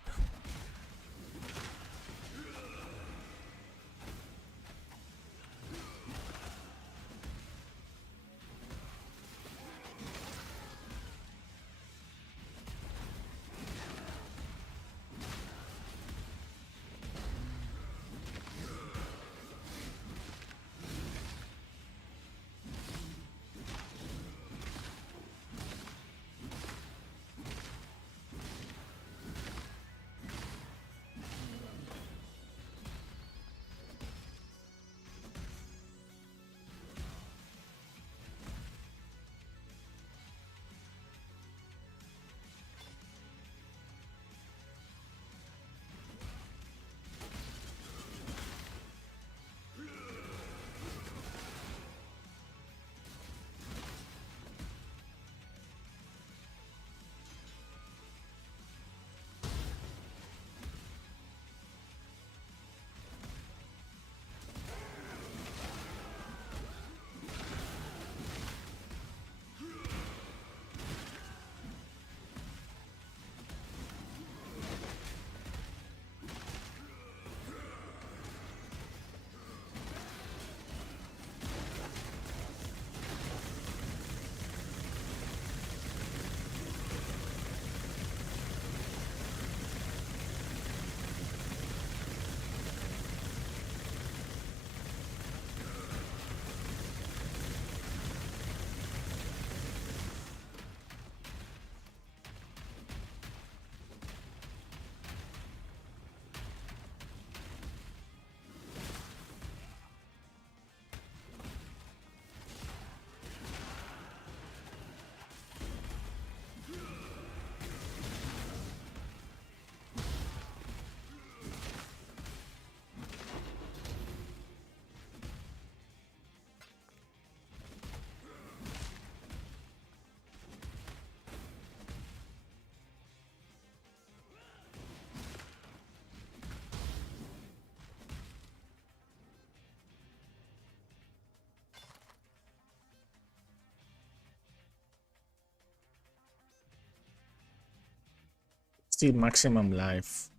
Still maximum life.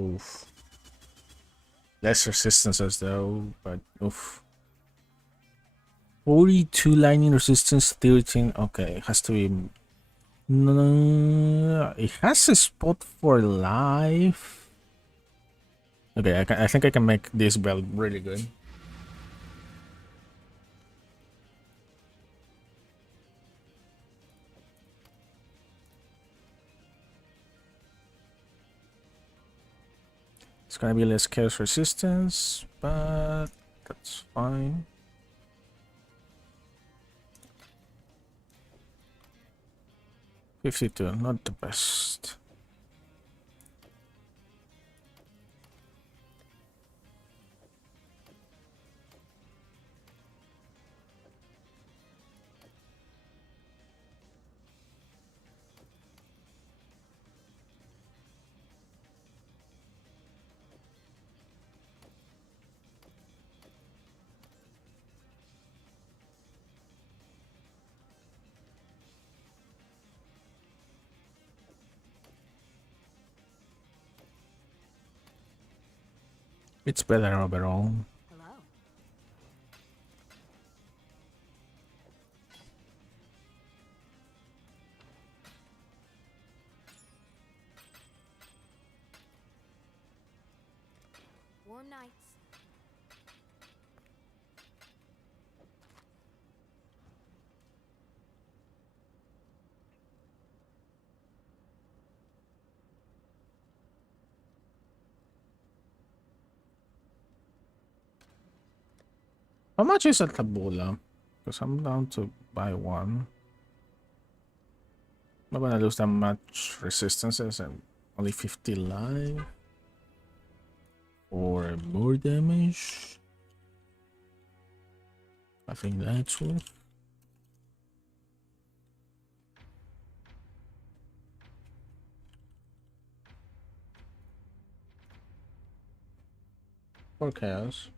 Oof. less resistances though, but oof. 42 lightning resistance, 13. Okay, it has to be. No, it has a spot for life. Okay, I think I can make this belt really good. It's gonna be less chaos resistance, but that's fine. $52, not the best. It's better overall. Hello. Warm nights. How much is a tabula? Because I'm down to buy one. I'm not gonna lose that much resistances and only 50 life. Or more damage. I think that's worth. For chaos.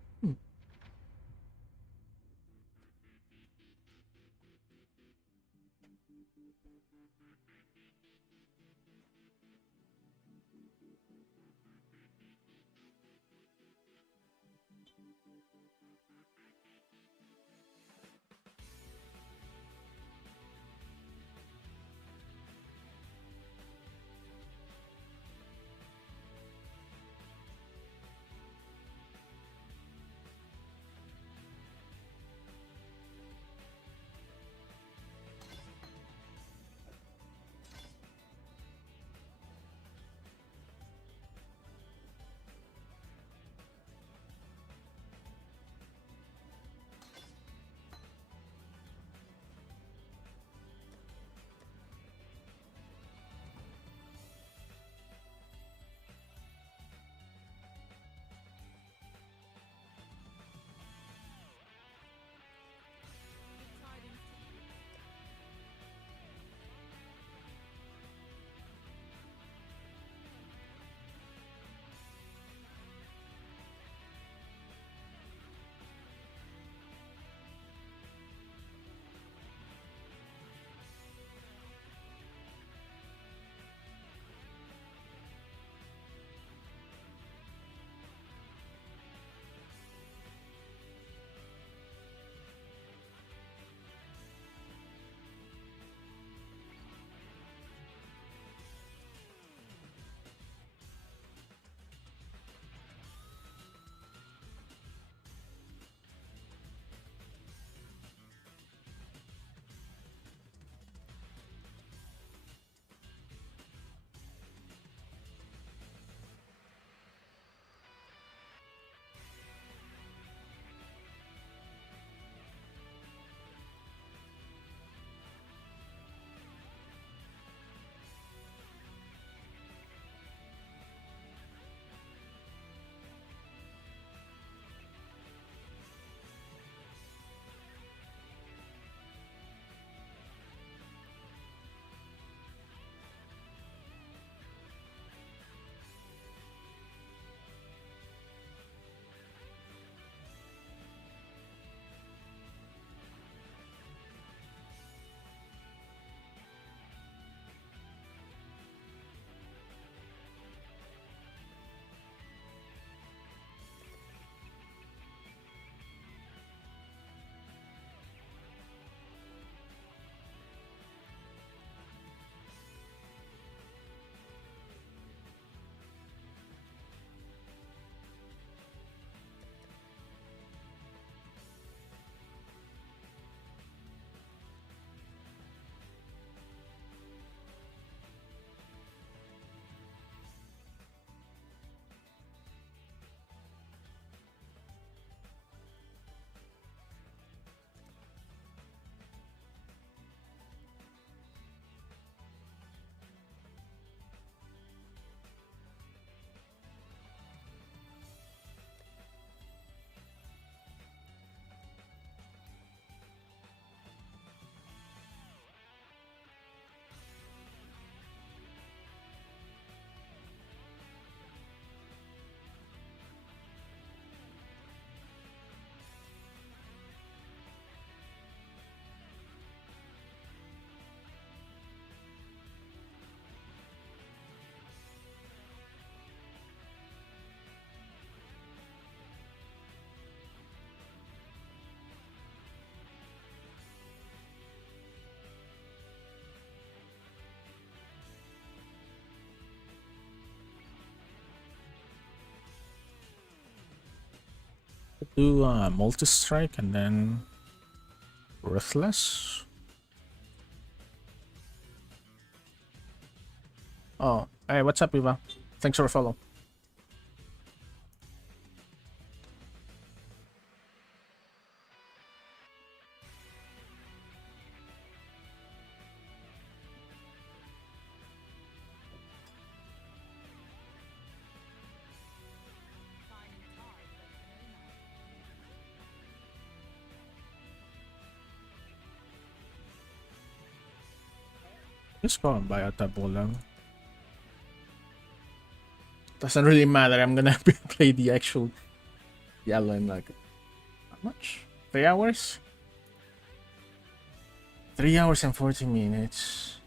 do multi-strike and then Ruthless. Oh, hey, what's up, Eva? Thanks for the follow. Just go and buy a taboo lang. Doesn't really matter. I'm gonna play the actual Diablo in like how much? 3 hours? 3 hours and 40 minutes.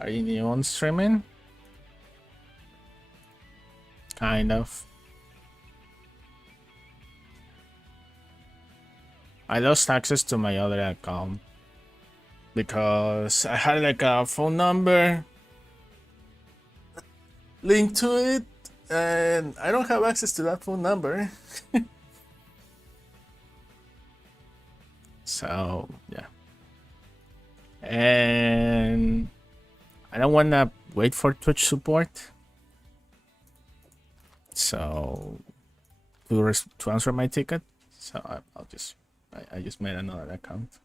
Are you new on streaming? Kind of. I lost access to my other account because I had like a phone number linked to it and I don't have access to that phone number. So yeah, and I don't want to wait for Twitch support, so to answer my ticket, so I'll just I just made another account.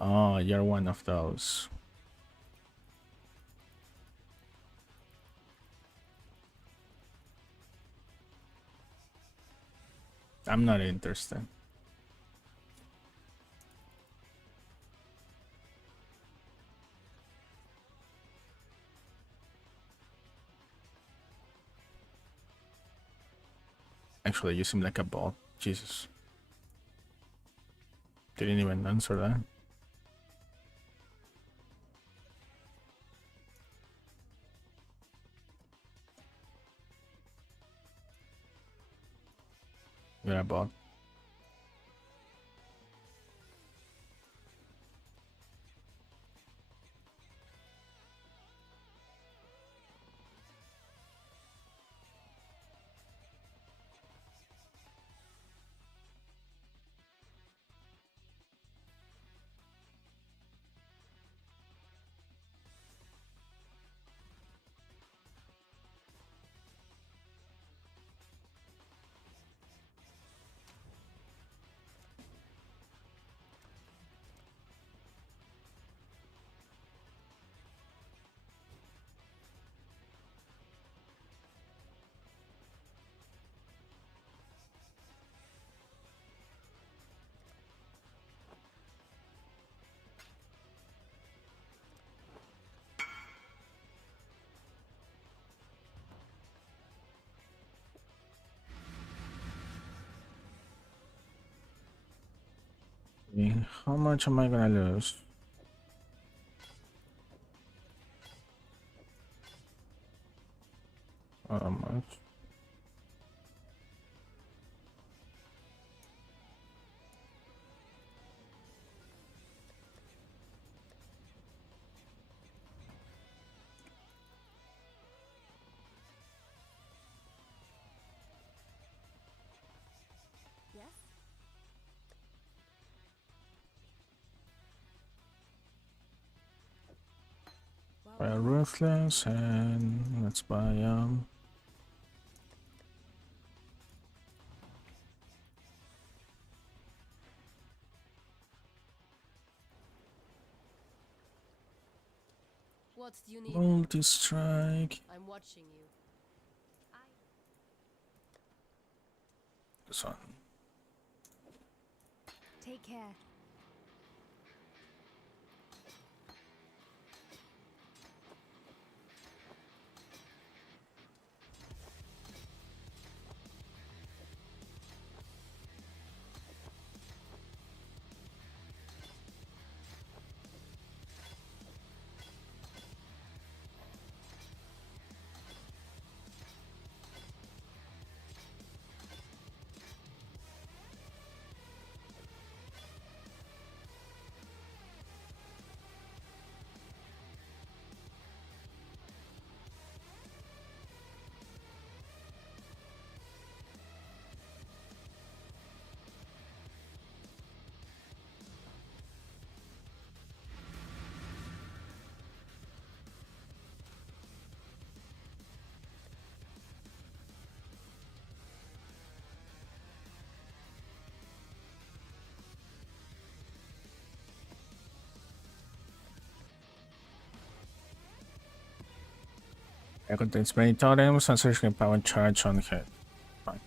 Oh, you're one of those. I'm not interested. Actually, you seem like a bot. Jesus. Didn't even answer that. You're a bot. How much am I gonna lose? How much? Yes? Buy a Ruthless and let's buy What do you need? multi-strike. I'm watching you. This one. Take care. It contains many totems, sensors can power charge on hit. Fine.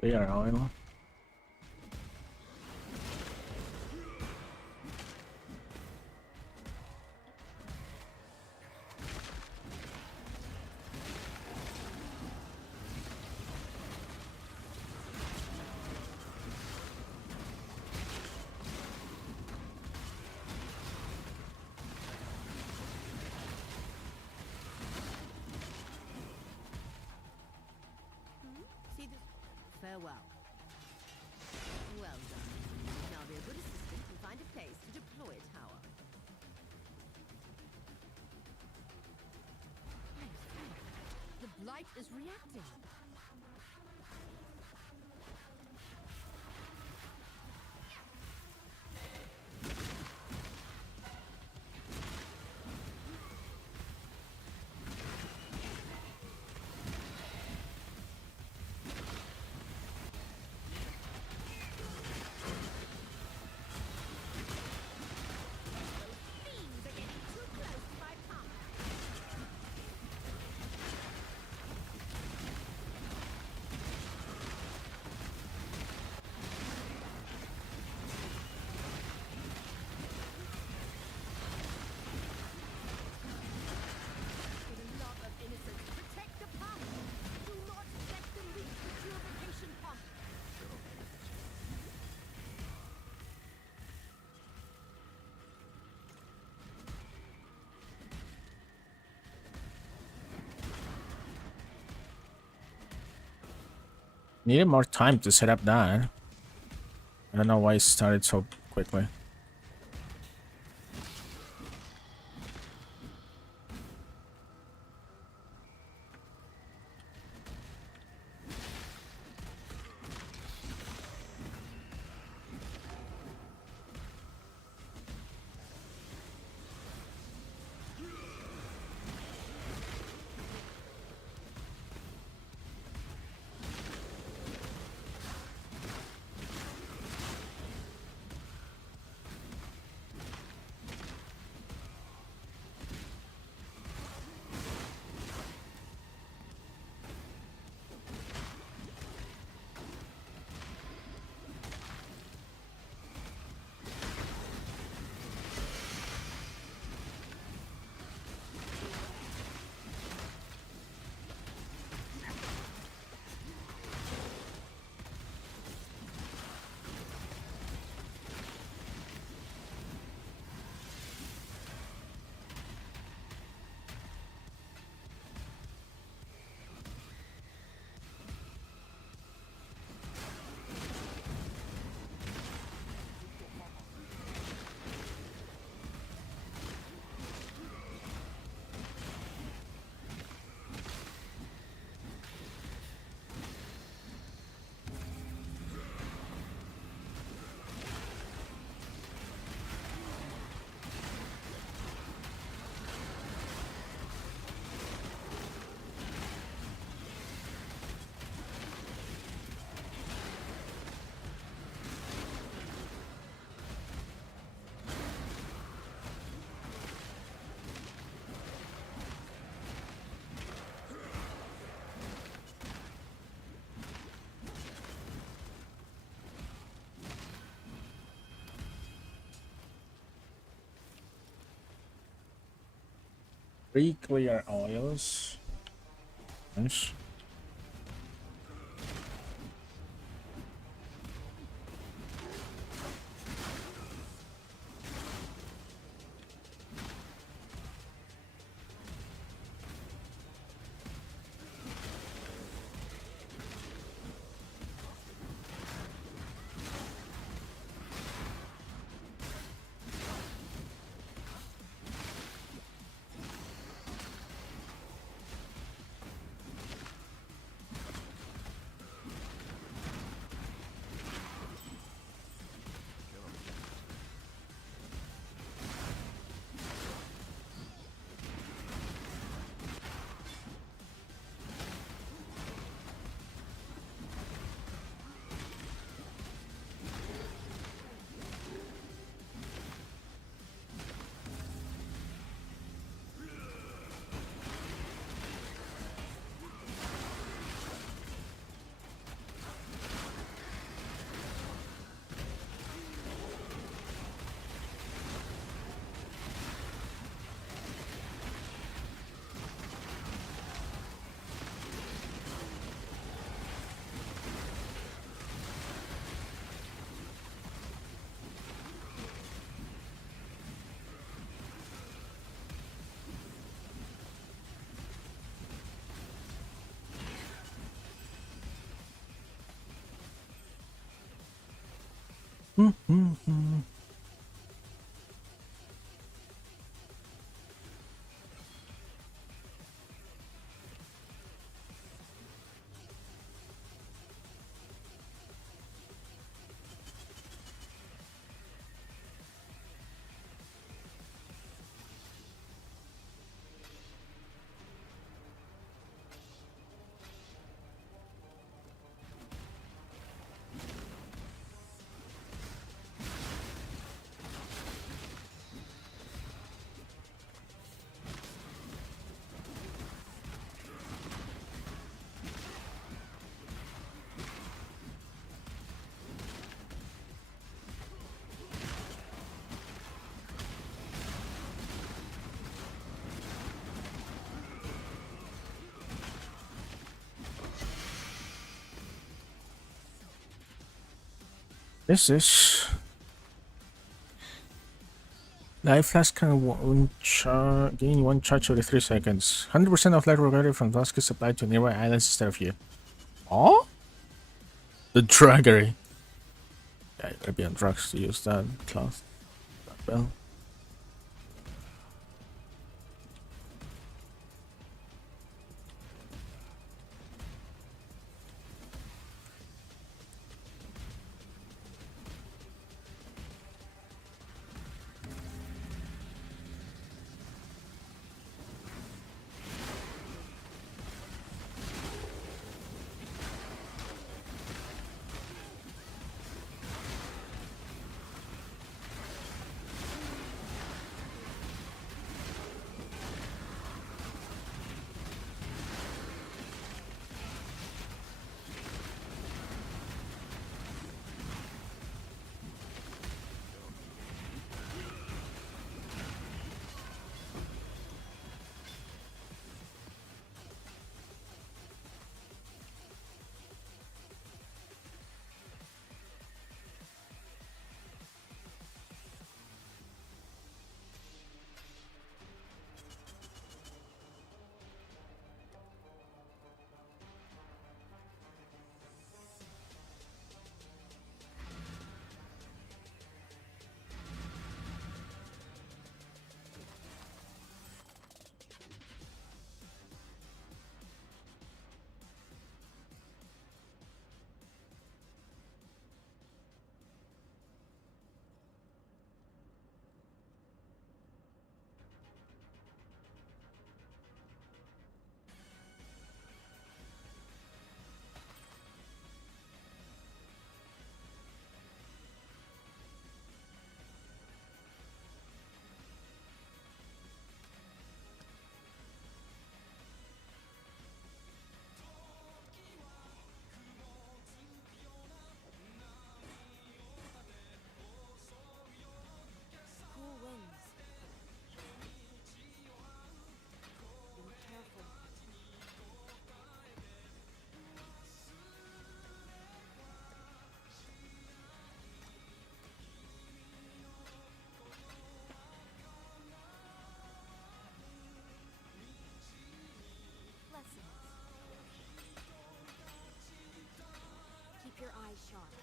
We are oil. See this? Farewell. Well done. Now be a good assistant and find a place to deploy a tower. The blight is reacting. Fiends are getting too close to my pump. For the love of innocence, protect the pump. Do not let them reach the purification pump. Needed more time to set up that. I don't know why it started so quickly. 3 clear oils. Nice. This is life flask can gain 1 charge every 3 seconds. 100% of life recovery from flask is applied to nearby islands instead of you. Oh? The draggery. Yeah, you gotta be on drugs to use that class. Well. sharp.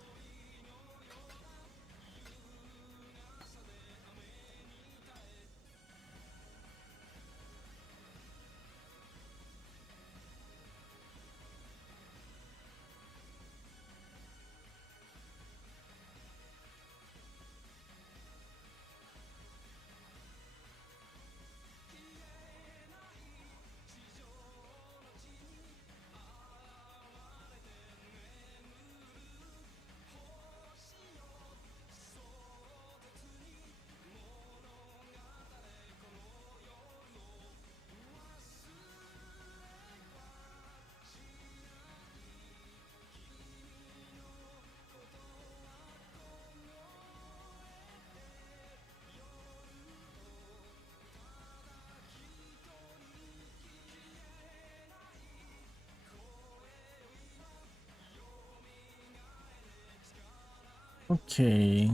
Okay.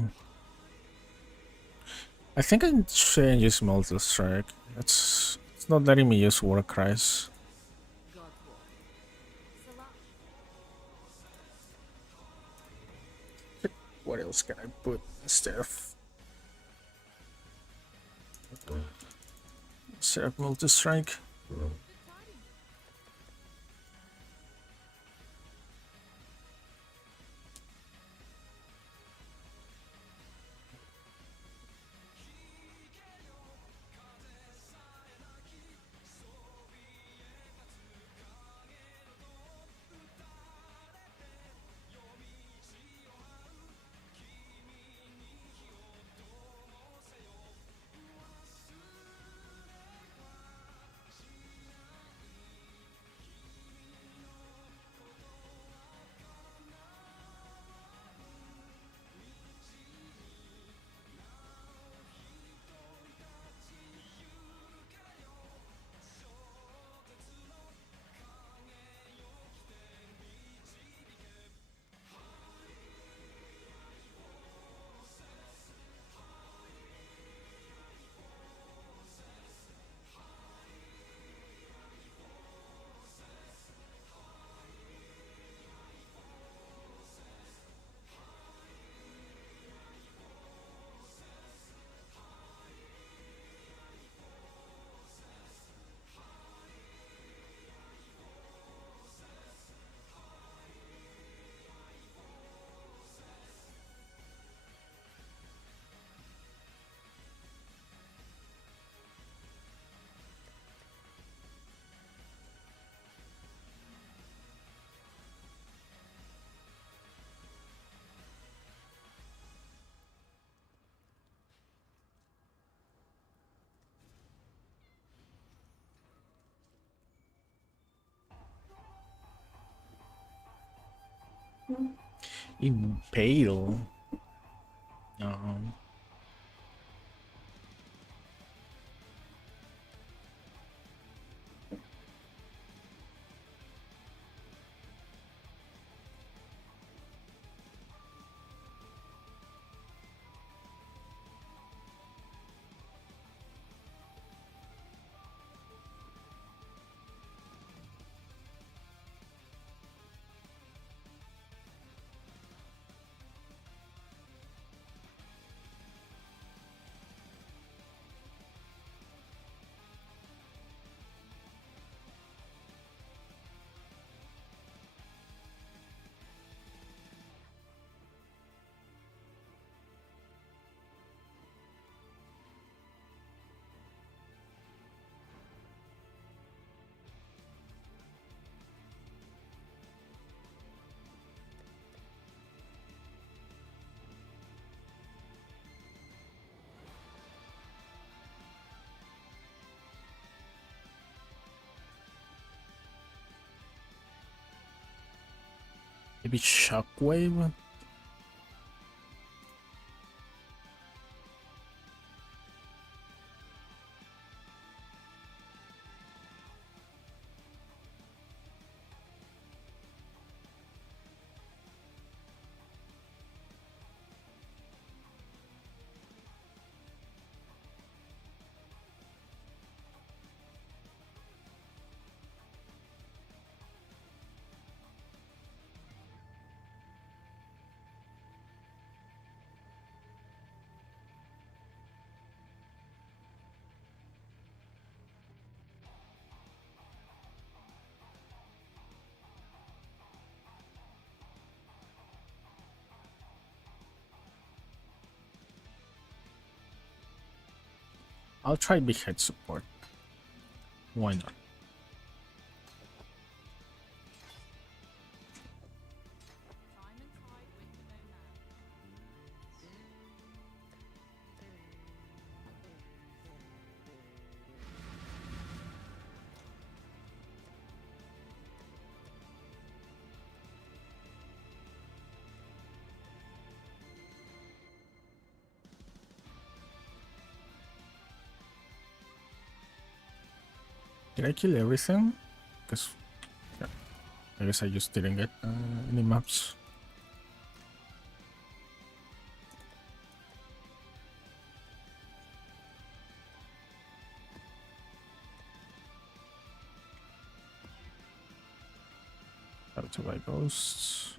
I think I should use multi strike. It's not letting me use war cries. What else can I put instead of multi strike? Impale. Maybe Shockwave? I'll try big head support. Why not? Did I kill everything? Because yeah, I guess I just didn't get any maps. Have to buy ghosts.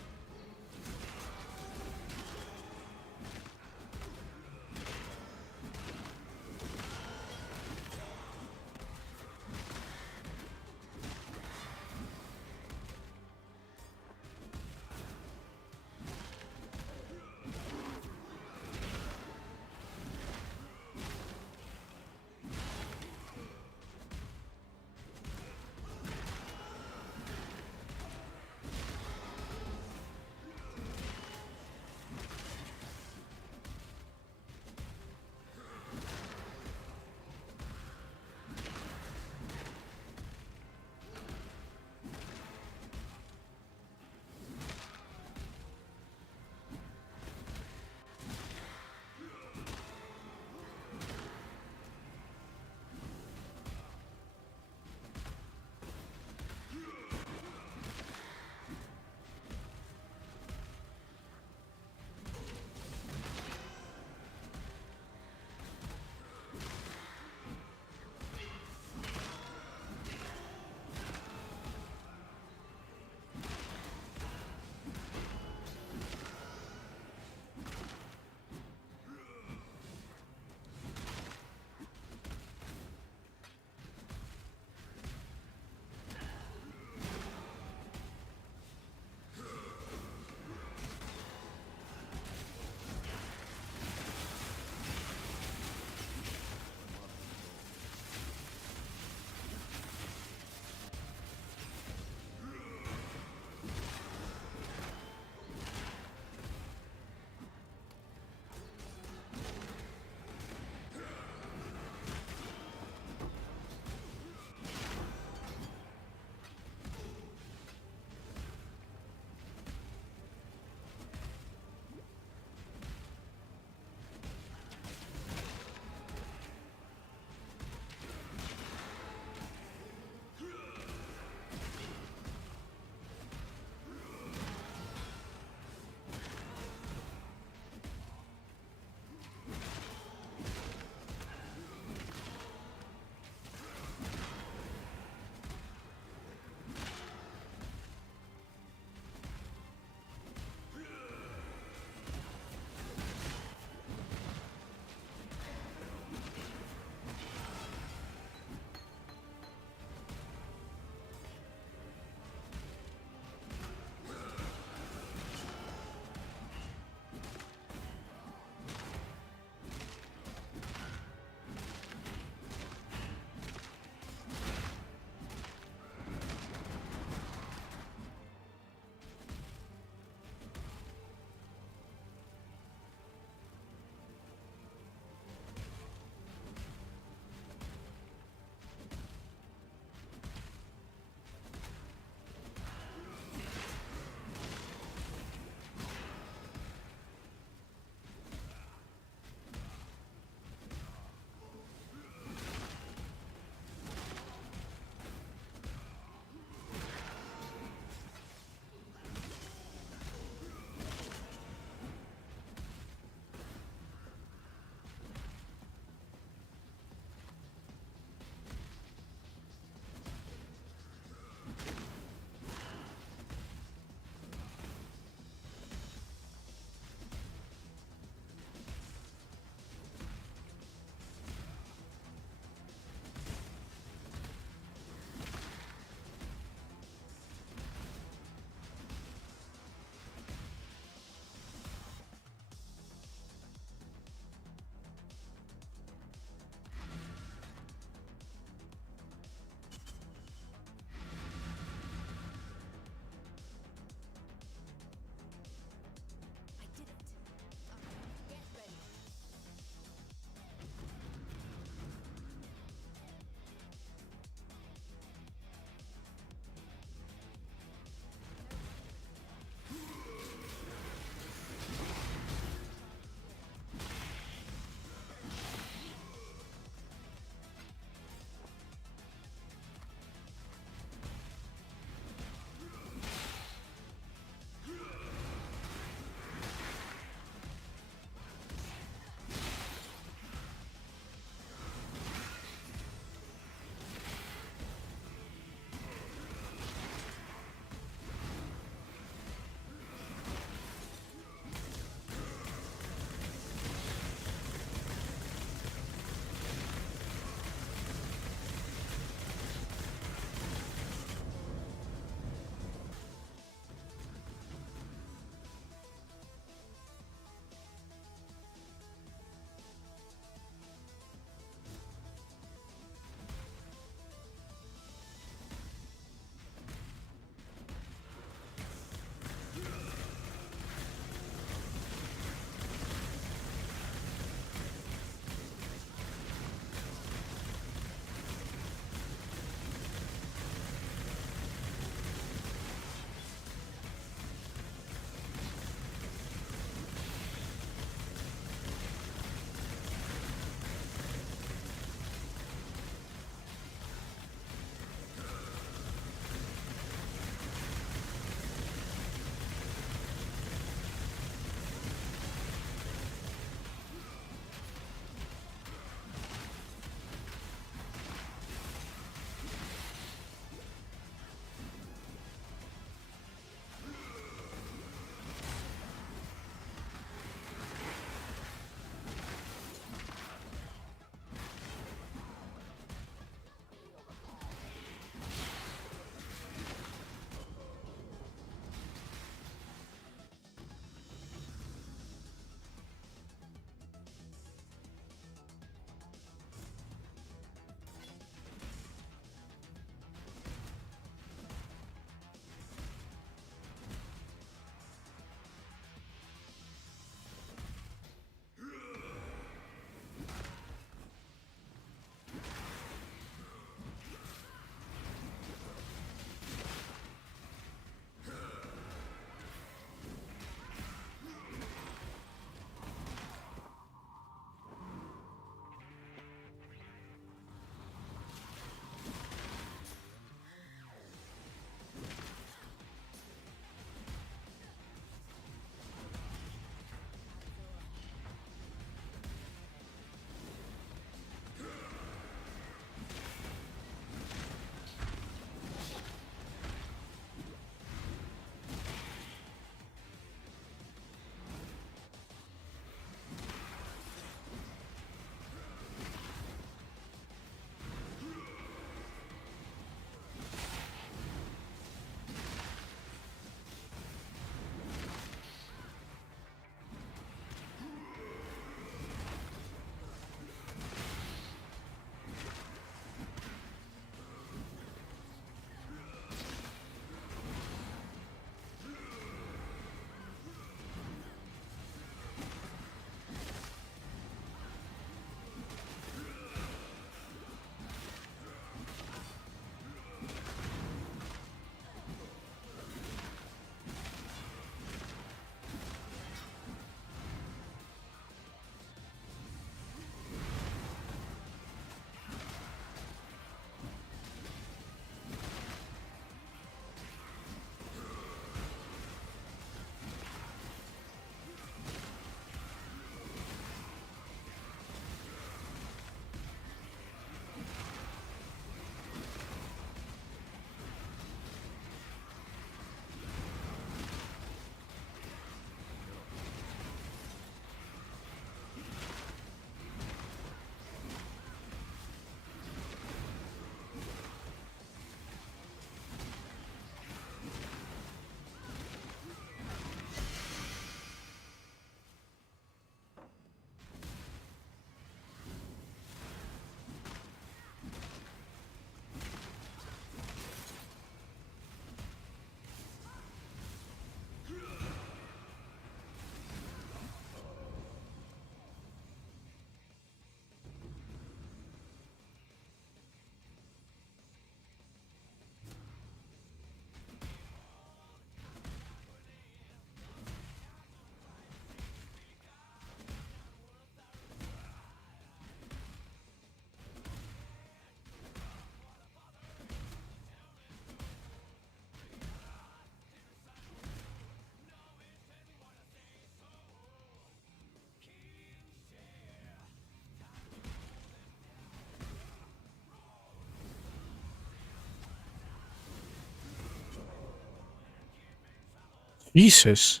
Jesus.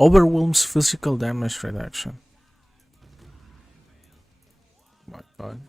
Overwhelms physical damage reduction. Oh my god.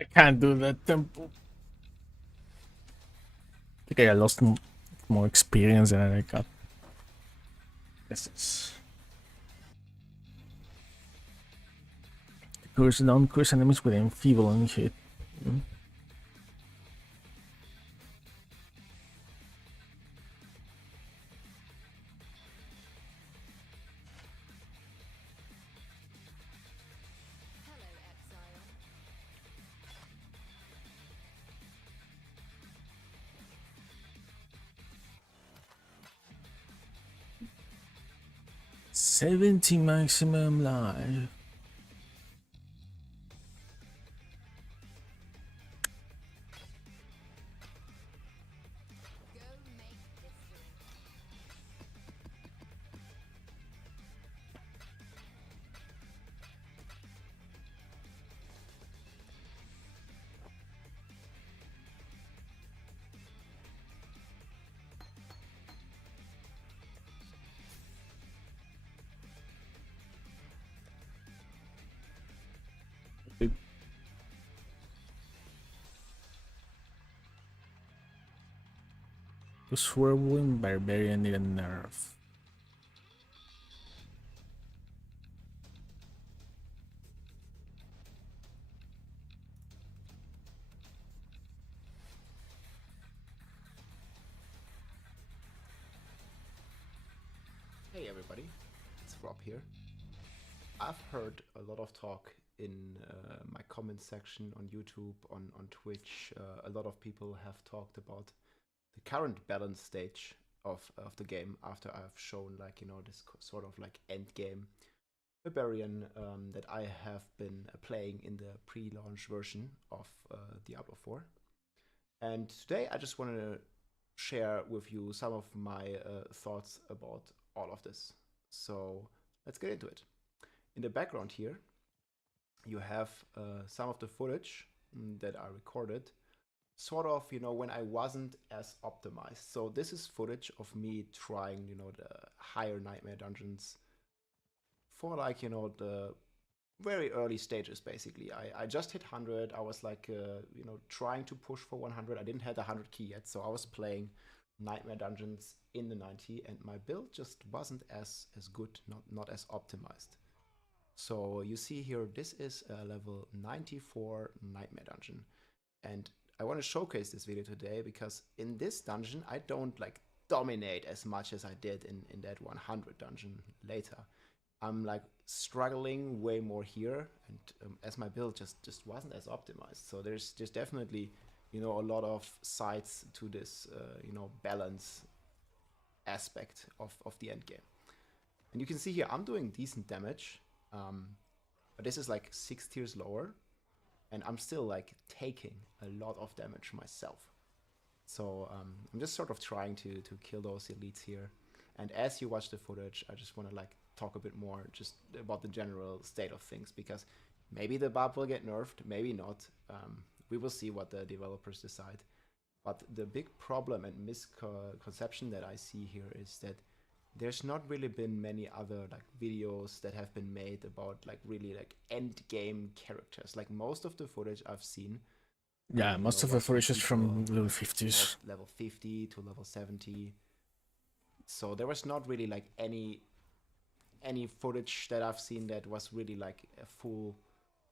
I can't do that tempo. I think I lost more experience than I got. This is. Curse down, curse enemies with enfeeble and hit. $70 maximum life. Does Whirlwind Barbarian need a nerf? Hey everybody, it's Rob here. I've heard a lot of talk in my comment section on YouTube, on Twitch. A lot of people have talked about the current balance stage of the game after I've shown, like, you know, this sort of like end game Barbarian that I have been playing in the pre-launch version of Diablo 4. And today I just wanted to share with you some of my thoughts about all of this. So let's get into it. In the background here, you have some of the footage that I recorded, sort of, you know, when I wasn't as optimized. So this is footage of me trying, you know, the higher Nightmare dungeons for, like, you know, the very early stages, basically. I just hit 100. I was like, you know, trying to push for 100. I didn't have the 100 key yet, so I was playing Nightmare dungeons in the 90, and my build just wasn't as good, not as optimized. So you see here, this is a level 94 Nightmare dungeon, and I want to showcase this video today because in this dungeon I don't like dominate as much as I did in that 100 dungeon later. I'm like struggling way more here, and as my build just wasn't as optimized. So there's definitely, you know, a lot of sides to this, you know, balance aspect of the end game. And you can see here, I'm doing decent damage, but this is like 6 tiers lower, and I'm still like taking a lot of damage myself. So I'm just sort of trying to kill those elites here. And as you watch the footage, I just want to like talk a bit more just about the general state of things, because maybe the buff will get nerfed, maybe not. We will see what the developers decide. But the big problem and misconception that I see here is that there's not really been many other like videos that have been made about like really like end game characters. Like most of the footage I've seen, yeah, most of the footage is from level 50s. Level 50 to level 70. So there was not really like any footage that I've seen that was really like a full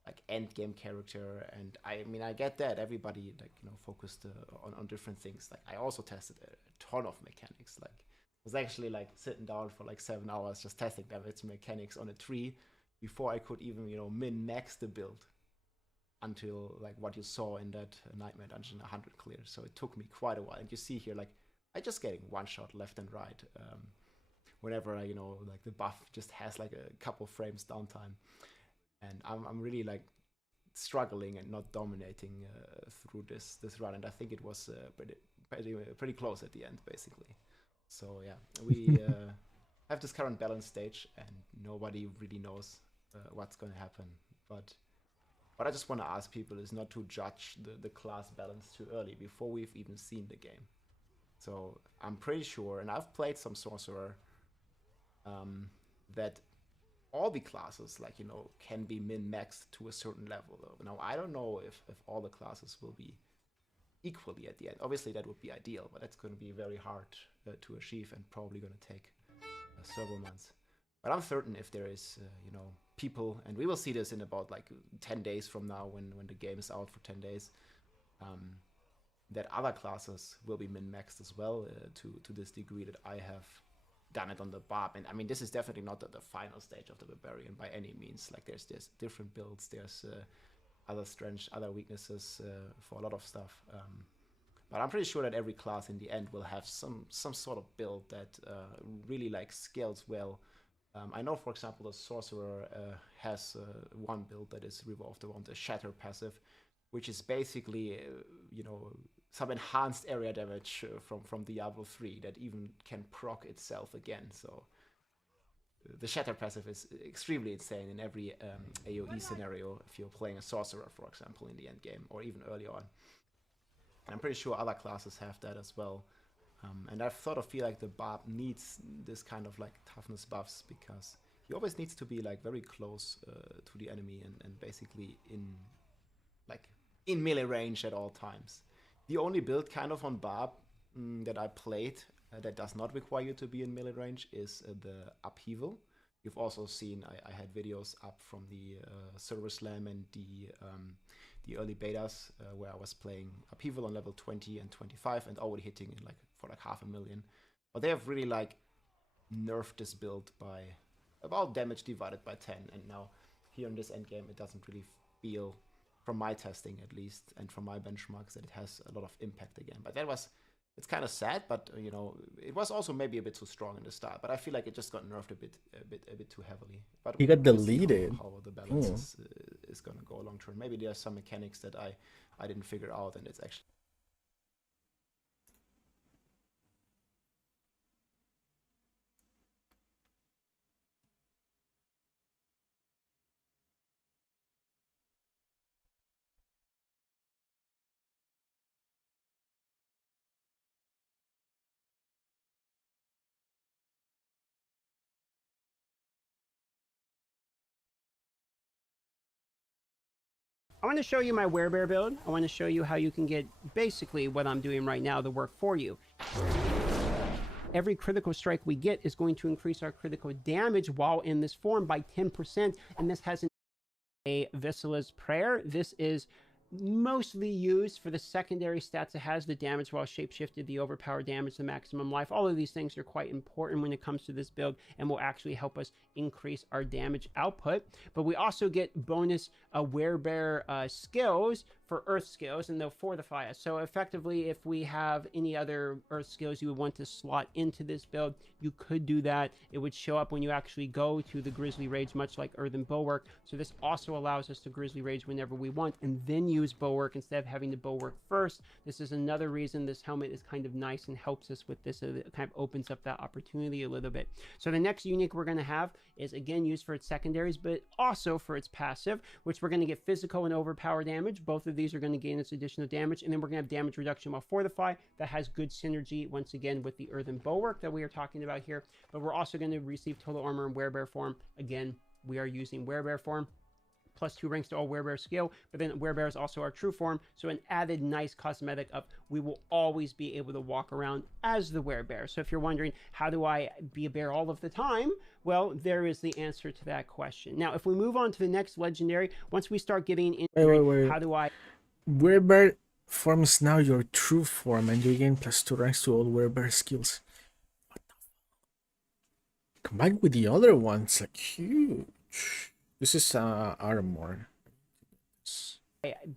like end game character. And I mean, I get that everybody, like, you know, focused on different things. Like I also tested a ton of mechanics. Like I was actually like sitting down for like 7 hours just testing damage mechanics on a tree before I could even, you know, min-max the build until like what you saw in that Nightmare dungeon 100 clear. So it took me quite a while. And you see here, like I just getting one shot left and right whenever I, you know, like the buff just has like a couple frames downtime. And I'm really like struggling and not dominating through this run, and I think it was pretty close at the end, basically. So yeah, we have this current balance stage, and nobody really knows what's going to happen. But what I just want to ask people is not to judge the class balance too early before we've even seen the game. So I'm pretty sure, and I've played some Sorcerer, that all the classes, like, you know, can be min-maxed to a certain level. Now, I don't know if all the classes will be equally at the end. Obviously, that would be ideal, but that's going to be very hard to achieve and probably going to take several months. But I'm certain if there is, you know, people, and we will see this in about like 10 days from now when the game is out for 10 days, that other classes will be min-maxed as well to this degree that I have done it on the Barb. And I mean, this is definitely not the final stage of the Barbarian by any means. Like there's different builds, there's other strengths, other weaknesses for a lot of stuff. But I'm pretty sure that every class in the end will have some sort of build that really like scales well. I know, for example, the Sorcerer has one build that is revolved around the Shatter passive, which is basically, you know, some enhanced area damage from Diablo 3 that even can proc itself again. So the Shatter passive is extremely insane in every AoE scenario if you're playing a Sorcerer, for example, in the end game, or even early on. And I'm pretty sure other classes have that as well. And I sort of feel like the Barb needs this kind of like toughness buffs, because he always needs to be like very close to the enemy and basically in melee range at all times. The only build kind of on Barb, that I played that does not require you to be in melee range is the Upheaval. You've also seen I had videos up from the Server Slam and the early betas where I was playing Upheaval on level 20 and 25 and already hitting in for 500,000. But they have really nerfed this build by about damage divided by 10, and now here in this endgame it doesn't really feel, from my testing at least and from my benchmarks, that it has a lot of impact again. But it's kind of sad, but it was also maybe a bit too strong in the start. But I feel like it just got nerfed a bit too heavily. But He got we'll see deleted. how the balance is gonna go long term. Maybe there are some mechanics that I didn't figure out, and it's actually. I want to show you my werebear build. I want to show you how you can get basically what I'm doing right now to work for you. Every critical strike we get is going to increase our critical damage while in this form by 10%, and this has a Vissala's Prayer. This is mostly used for the secondary stats. It has the damage while shapeshifted, the overpower damage, the maximum life. All of these things are quite important when it comes to this build and will actually help us increase our damage output. But we also get bonus werebear skills for earth skills, and they'll fortify us. So effectively, if we have any other earth skills you would want to slot into this build, you could do that. It would show up when you actually go to the Grizzly Rage, much like Earthen Bulwark. So this also allows us to Grizzly Rage whenever we want, and then use Bulwark instead of having to Bulwark first. This is another reason this helmet is kind of nice and helps us with this. It kind of opens up that opportunity a little bit. So the next unique we're going to have is again used for its secondaries, but also for its passive, which we're going to get physical and overpower damage. Both of these are going to gain its additional damage, and then we're going to have damage reduction while fortify. That has good synergy once again with the Earthen Bulwark that we are talking about here. But we're also going to receive total armor in werebear form. Again, we are using werebear form. +2 ranks to all werebear skill, but then werebear is also our true form, so an added nice cosmetic of we will always be able to walk around as the werebear. So if you're wondering, how do I be a bear all of the time? Well, there is the answer to that question. Now, if we move on to the next legendary, once we start getting into Wait. how do I... Werebear form is now your true form, and you gain +2 ranks to all werebear skills. What the fuck? Combined with the other ones, huge. This is armor.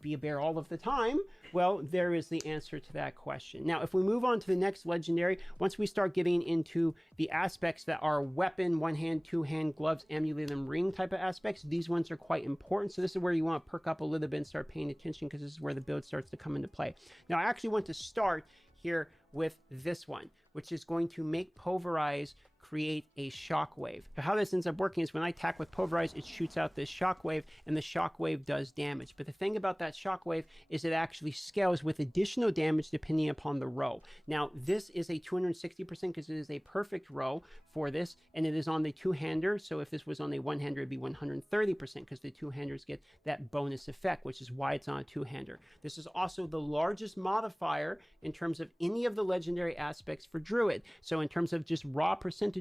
Be a bear all of the time? Well, there is the answer to that question. Now, if we move on to the next legendary, once we start getting into the aspects that are weapon, one hand, two hand, gloves, amulet, and ring type of aspects, these ones are quite important. So this is where you want to perk up a little bit and start paying attention, because this is where the build starts to come into play. Now, I actually want to start here with this one, which is going to make Pulverize create a shockwave. So how this ends up working is when I attack with Pulverize, it shoots out this shockwave, and the shockwave does damage. But the thing about that shockwave is it actually scales with additional damage depending upon the row. Now, this is a 260% because it is a perfect row for this, and it is on the two-hander. So if this was on a one-hander, it'd be 130% because the two-handers get that bonus effect, which is why it's on a two-hander. This is also the largest modifier in terms of any of the legendary aspects for Druid. So in terms of just raw percentages,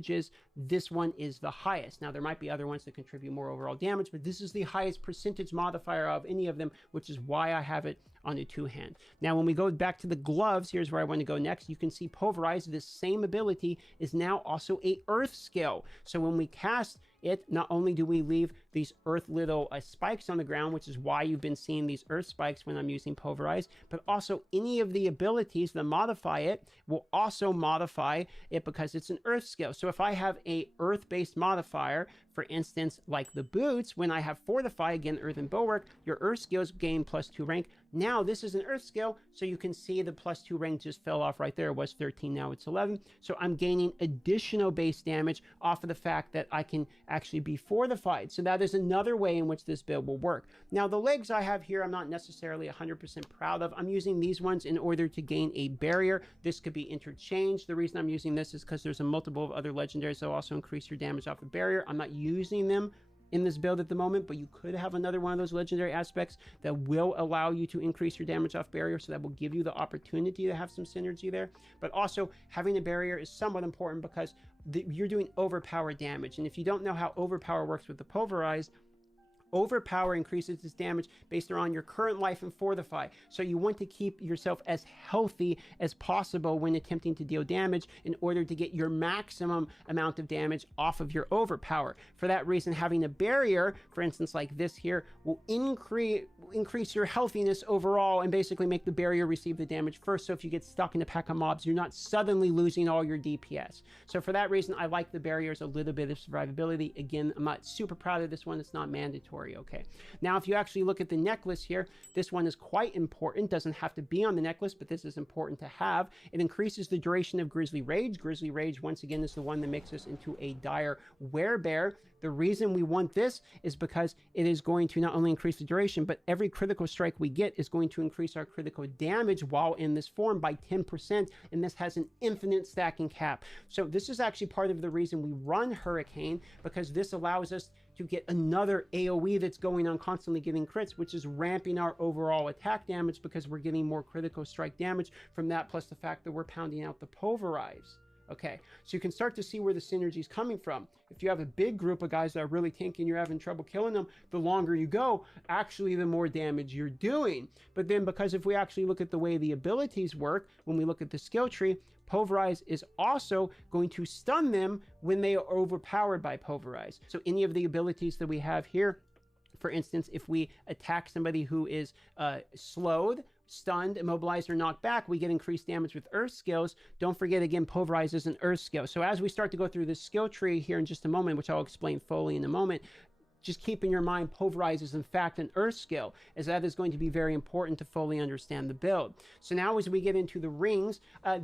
this one is the highest. Now, there might be other ones that contribute more overall damage, but this is the highest percentage modifier of any of them, which is why I have it on a two-hand. Now, when we go back to the gloves, here's where I want to go next. You can see Pulverize, this same ability, is now also a earth skill. So when we cast it, not only do we leave these earth little spikes on the ground, which is why you've been seeing these earth spikes when I'm using Pulverize, but also any of the abilities that modify it will also modify it because it's an earth skill. So if I have a earth-based modifier, for instance, like the boots, when I have Fortify, again, Earthen Bulwark, your earth skills gain +2 rank. Now this is an earth skill, so you can see the +2 rank just fell off right there. It was 13, now it's 11. So I'm gaining additional base damage off of the fact that I can actually be fortified. So that is another way in which this build will work. Now, the legs I have here, I'm not necessarily 100% proud of. I'm using these ones in order to gain a barrier. This could be interchanged. The reason I'm using this is because there's a multiple of other legendaries that will also increase your damage off a barrier. I'm not using them in this build at the moment, but you could have another one of those legendary aspects that will allow you to increase your damage off barrier, so that will give you the opportunity to have some synergy there. But also, having a barrier is somewhat important because you're doing overpower damage, and if you don't know how overpower works with the Pulverize, overpower increases its damage based on your current life and fortify. So you want to keep yourself as healthy as possible when attempting to deal damage in order to get your maximum amount of damage off of your overpower. For that reason, having a barrier, for instance like this here, will increase your healthiness overall and basically make the barrier receive the damage first. So if you get stuck in a pack of mobs, you're not suddenly losing all your DPS. So for that reason, I like the barriers, a little bit of survivability. Again, I'm not super proud of this one. It's not mandatory. Okay, now if you actually look at the necklace here, this one is quite important. Doesn't have to be on the necklace, but this is important to have. It increases the duration of Grizzly Rage. Grizzly Rage, once again, is the one that makes us into a dire werebear. The reason we want this is because it is going to not only increase the duration, but every critical strike we get is going to increase our critical damage while in this form by 10%, and this has an infinite stacking cap. So this is actually part of the reason we run Hurricane, because this allows us to get another AoE that's going on constantly giving crits, which is ramping our overall attack damage because we're getting more critical strike damage from that, plus the fact that we're pounding out the Pulverize. Okay, so you can start to see where the synergy is coming from. If you have a big group of guys that are really tanky and you're having trouble killing them, the longer you go, actually the more damage you're doing. But then, because if we actually look at the way the abilities work, when we look at the skill tree, Pulverize is also going to stun them when they are overpowered by Pulverize. So any of the abilities that we have here, for instance, if we attack somebody who is slowed, stunned, immobilized, or knocked back, we get increased damage with earth skills. Don't forget, again, Pulverize is an earth skill. So as we start to go through this skill tree here in just a moment, which I'll explain fully in a moment, just keep in your mind Pulverize is in fact an earth skill, as that is going to be very important to fully understand the build. So now as we get into the rings,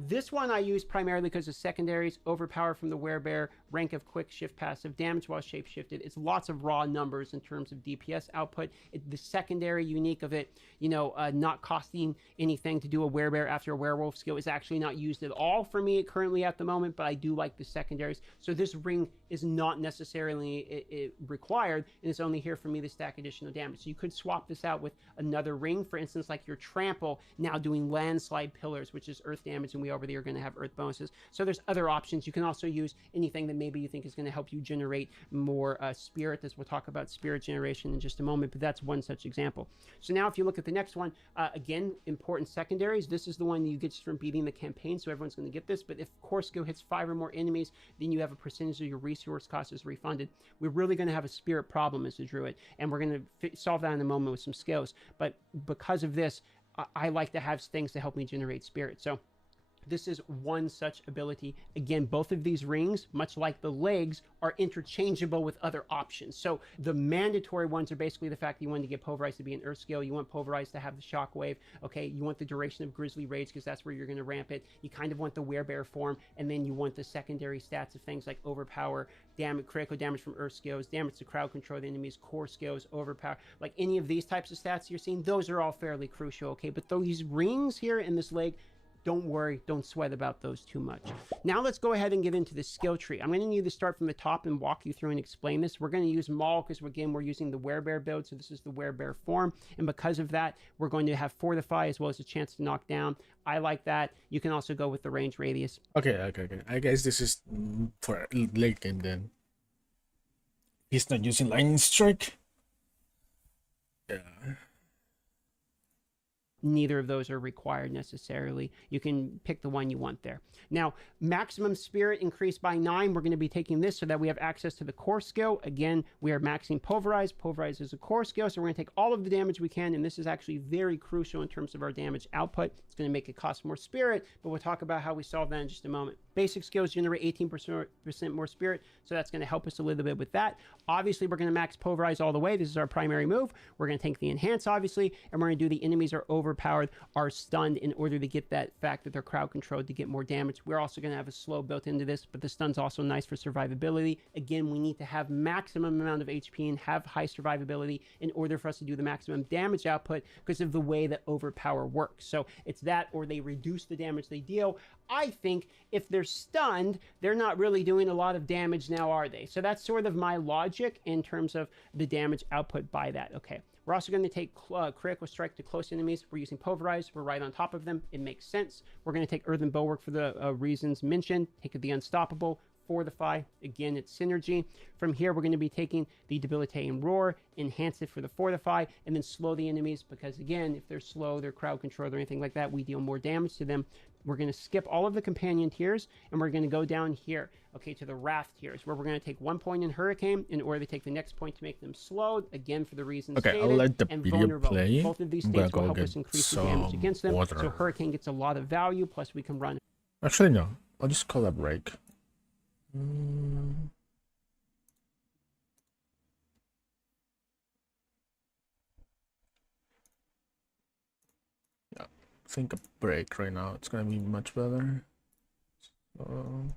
this one I use primarily because of secondaries, overpower from the werebear, rank of quick shift passive, damage while shapeshifted. It's lots of raw numbers in terms of DPS output. The secondary unique of it, you know, not costing anything to do a werebear after a werewolf skill is actually not used at all for me currently at the moment, but I do like the secondaries. So this ring is not necessarily required, and it's only here for me to stack additional damage. So you could swap this out with another ring, for instance, like your Trample, now doing landslide pillars, which is earth damage, and we over there are going to have earth bonuses. So there's other options. You can also use anything that maybe you think is going to help you generate more spirit, as we'll talk about spirit generation in just a moment, but that's one such example. So now if you look at the next one, again, important secondaries. This is the one you get just from beating the campaign, so everyone's going to get this, but if core skill hits 5 or more enemies, then you have a percentage of your resource cost is refunded. We're really going to have a spirit problem as a druid, and we're going to solve that in a moment with some skills, but because of this, I like to have things to help me generate spirit. So this is one such ability. Again, both of these rings, much like the legs, are interchangeable with other options. So the mandatory ones are basically the fact that you want to get Pulverize to be an earth skill, you want Pulverize to have the shockwave, okay, you want the duration of Grizzly Rage because that's where you're going to ramp it, you kind of want the werebear form, and then you want the secondary stats of things like overpower, damage, critical damage from earth skills, damage to crowd control the enemies, core skills, overpower, like any of these types of stats you're seeing, those are all fairly crucial, okay, but these rings here in this leg, don't worry, don't sweat about those too much. Now let's go ahead and get into the skill tree. I'm going to need to start from the top and walk you through and explain this. We're going to use Maul because, again, we're using the werebear build, so this is the werebear form, and because of that, we're going to have Fortify as well as a chance to knock down. I like that. You can also go with the range radius. Okay. I guess this is for late game then. He's not using Lightning Strike. Yeah. Neither of those are required necessarily. You can pick the one you want there. Now, maximum spirit increased by 9. We're going to be taking this so that we have access to the core skill. Again, we are maxing Pulverize. Pulverize is a core skill, so we're going to take all of the damage we can, and this is actually very crucial in terms of our damage output. It's going to make it cost more spirit, but we'll talk about how we solve that in just a moment. Basic skills generate 18% more spirit, so that's going to help us a little bit with that. Obviously, we're going to max Pulverize all the way. This is our primary move. We're going to take the Enhance, obviously, and we're going to do the enemies are overpowered, are stunned in order to get that fact that they're crowd controlled to get more damage. We're also going to have a slow built into this, but the stun's also nice for survivability. Again, we need to have maximum amount of HP and have high survivability in order for us to do the maximum damage output because of the way that overpower works. So it's that, or they reduce the damage they deal. I think if they're stunned, they're not really doing a lot of damage now, are they? So that's sort of my logic in terms of the damage output by that. Okay, we're also going to take critical strike to close enemies. We're using Pulverize. We're right on top of them. It makes sense. We're going to take Earthen Bulwark for the reasons mentioned. Take the Unstoppable. Fortify, again, it's synergy. From here, we're going to be taking the Debilitating Roar, enhance it for the Fortify, and then slow the enemies because, again, if they're slow, they're crowd controlled or anything like that, we deal more damage to them. We're going to skip all of the companion tiers, and we're going to go down here, okay, to the Wrath tiers, where we're going to take 1 point in Hurricane in order to take the next point to make them slowed, again, for the reasons Okay, stated, I'll let the and video vulnerable. play. Both of these I'm gonna states will go help get us increase the damage some against them, water. so Hurricane gets a lot of value, plus we can run. Actually, no. I'll just call a break. Mm. Yeah, I think a break right now. It's gonna be much better. So...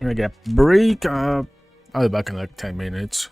I'm gonna get a break. I'll be back in like 10 minutes.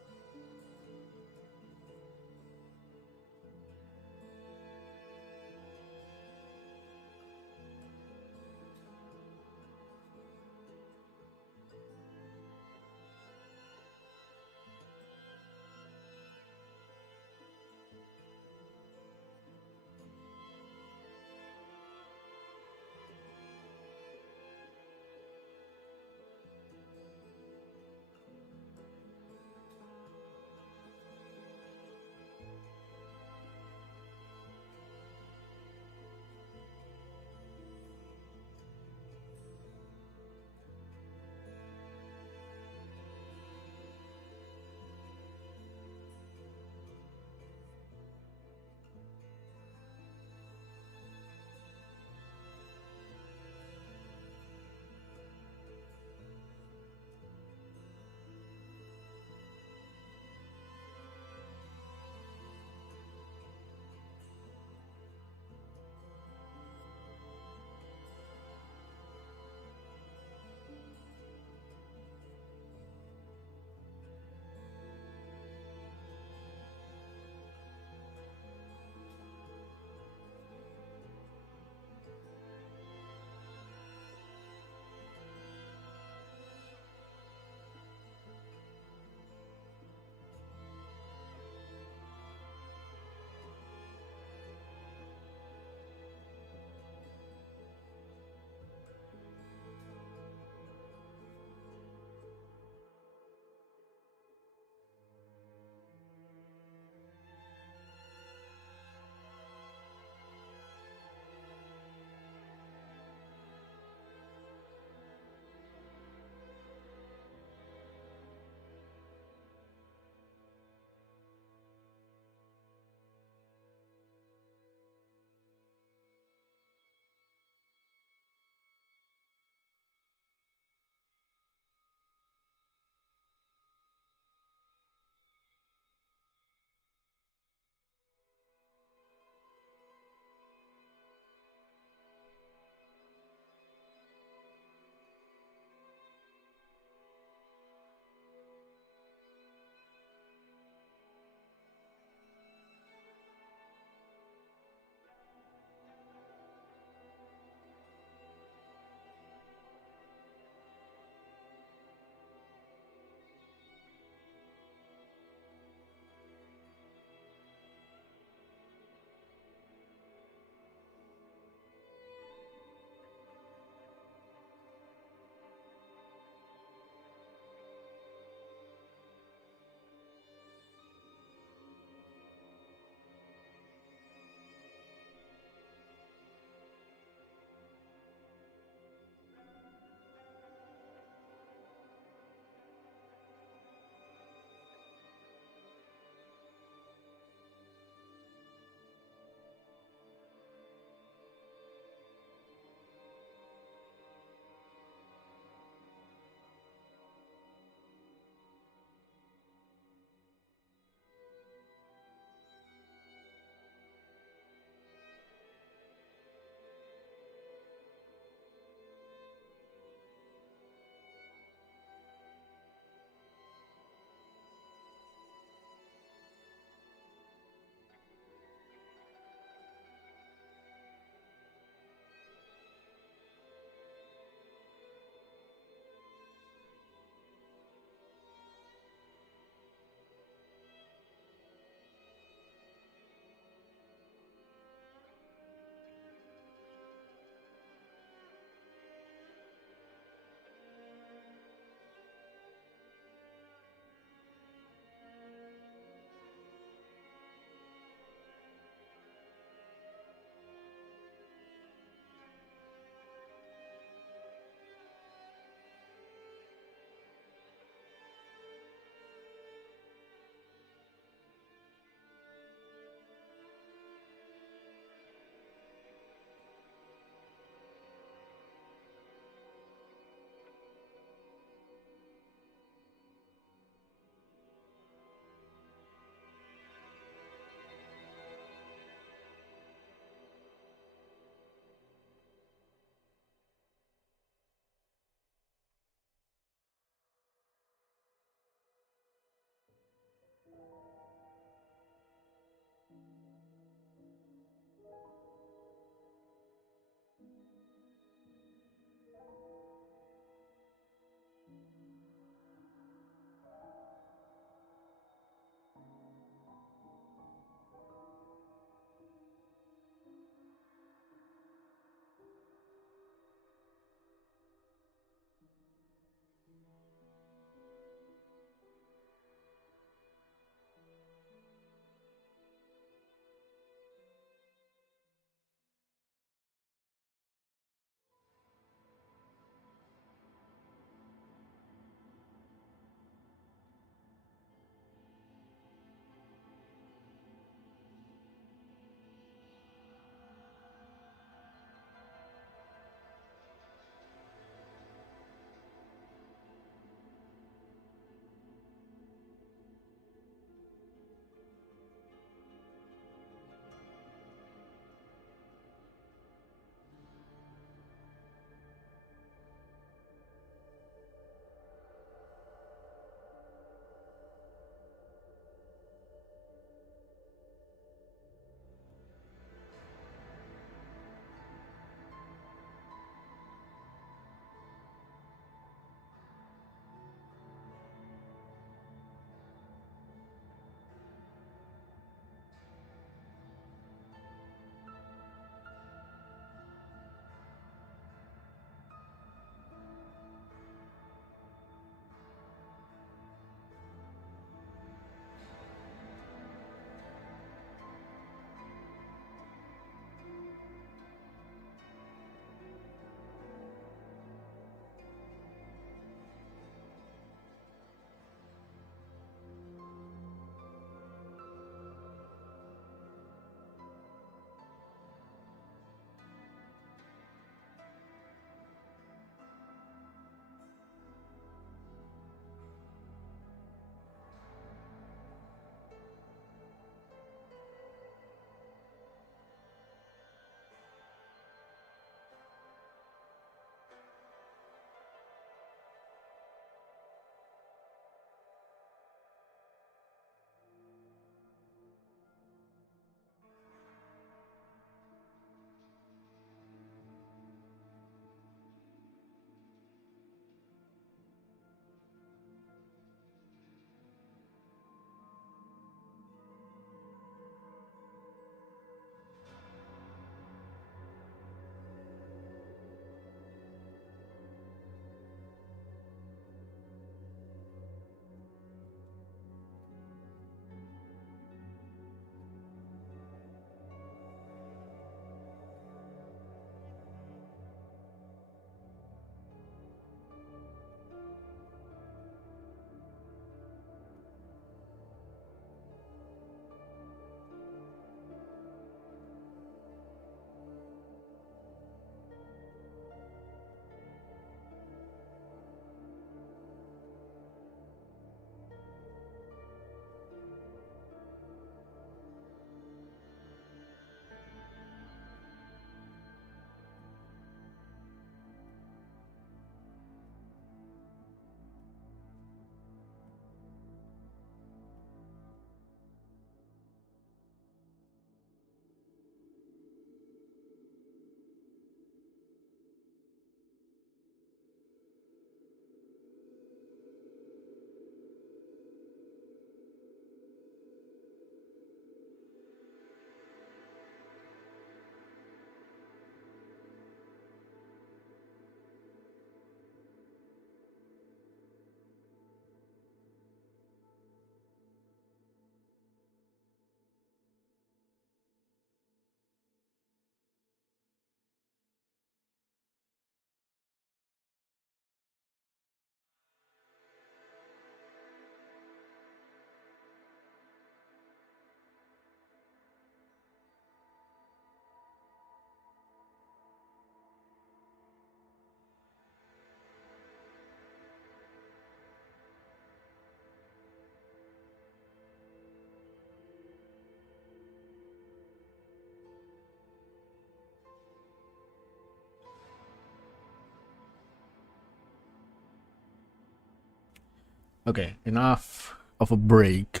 Okay, enough of a break.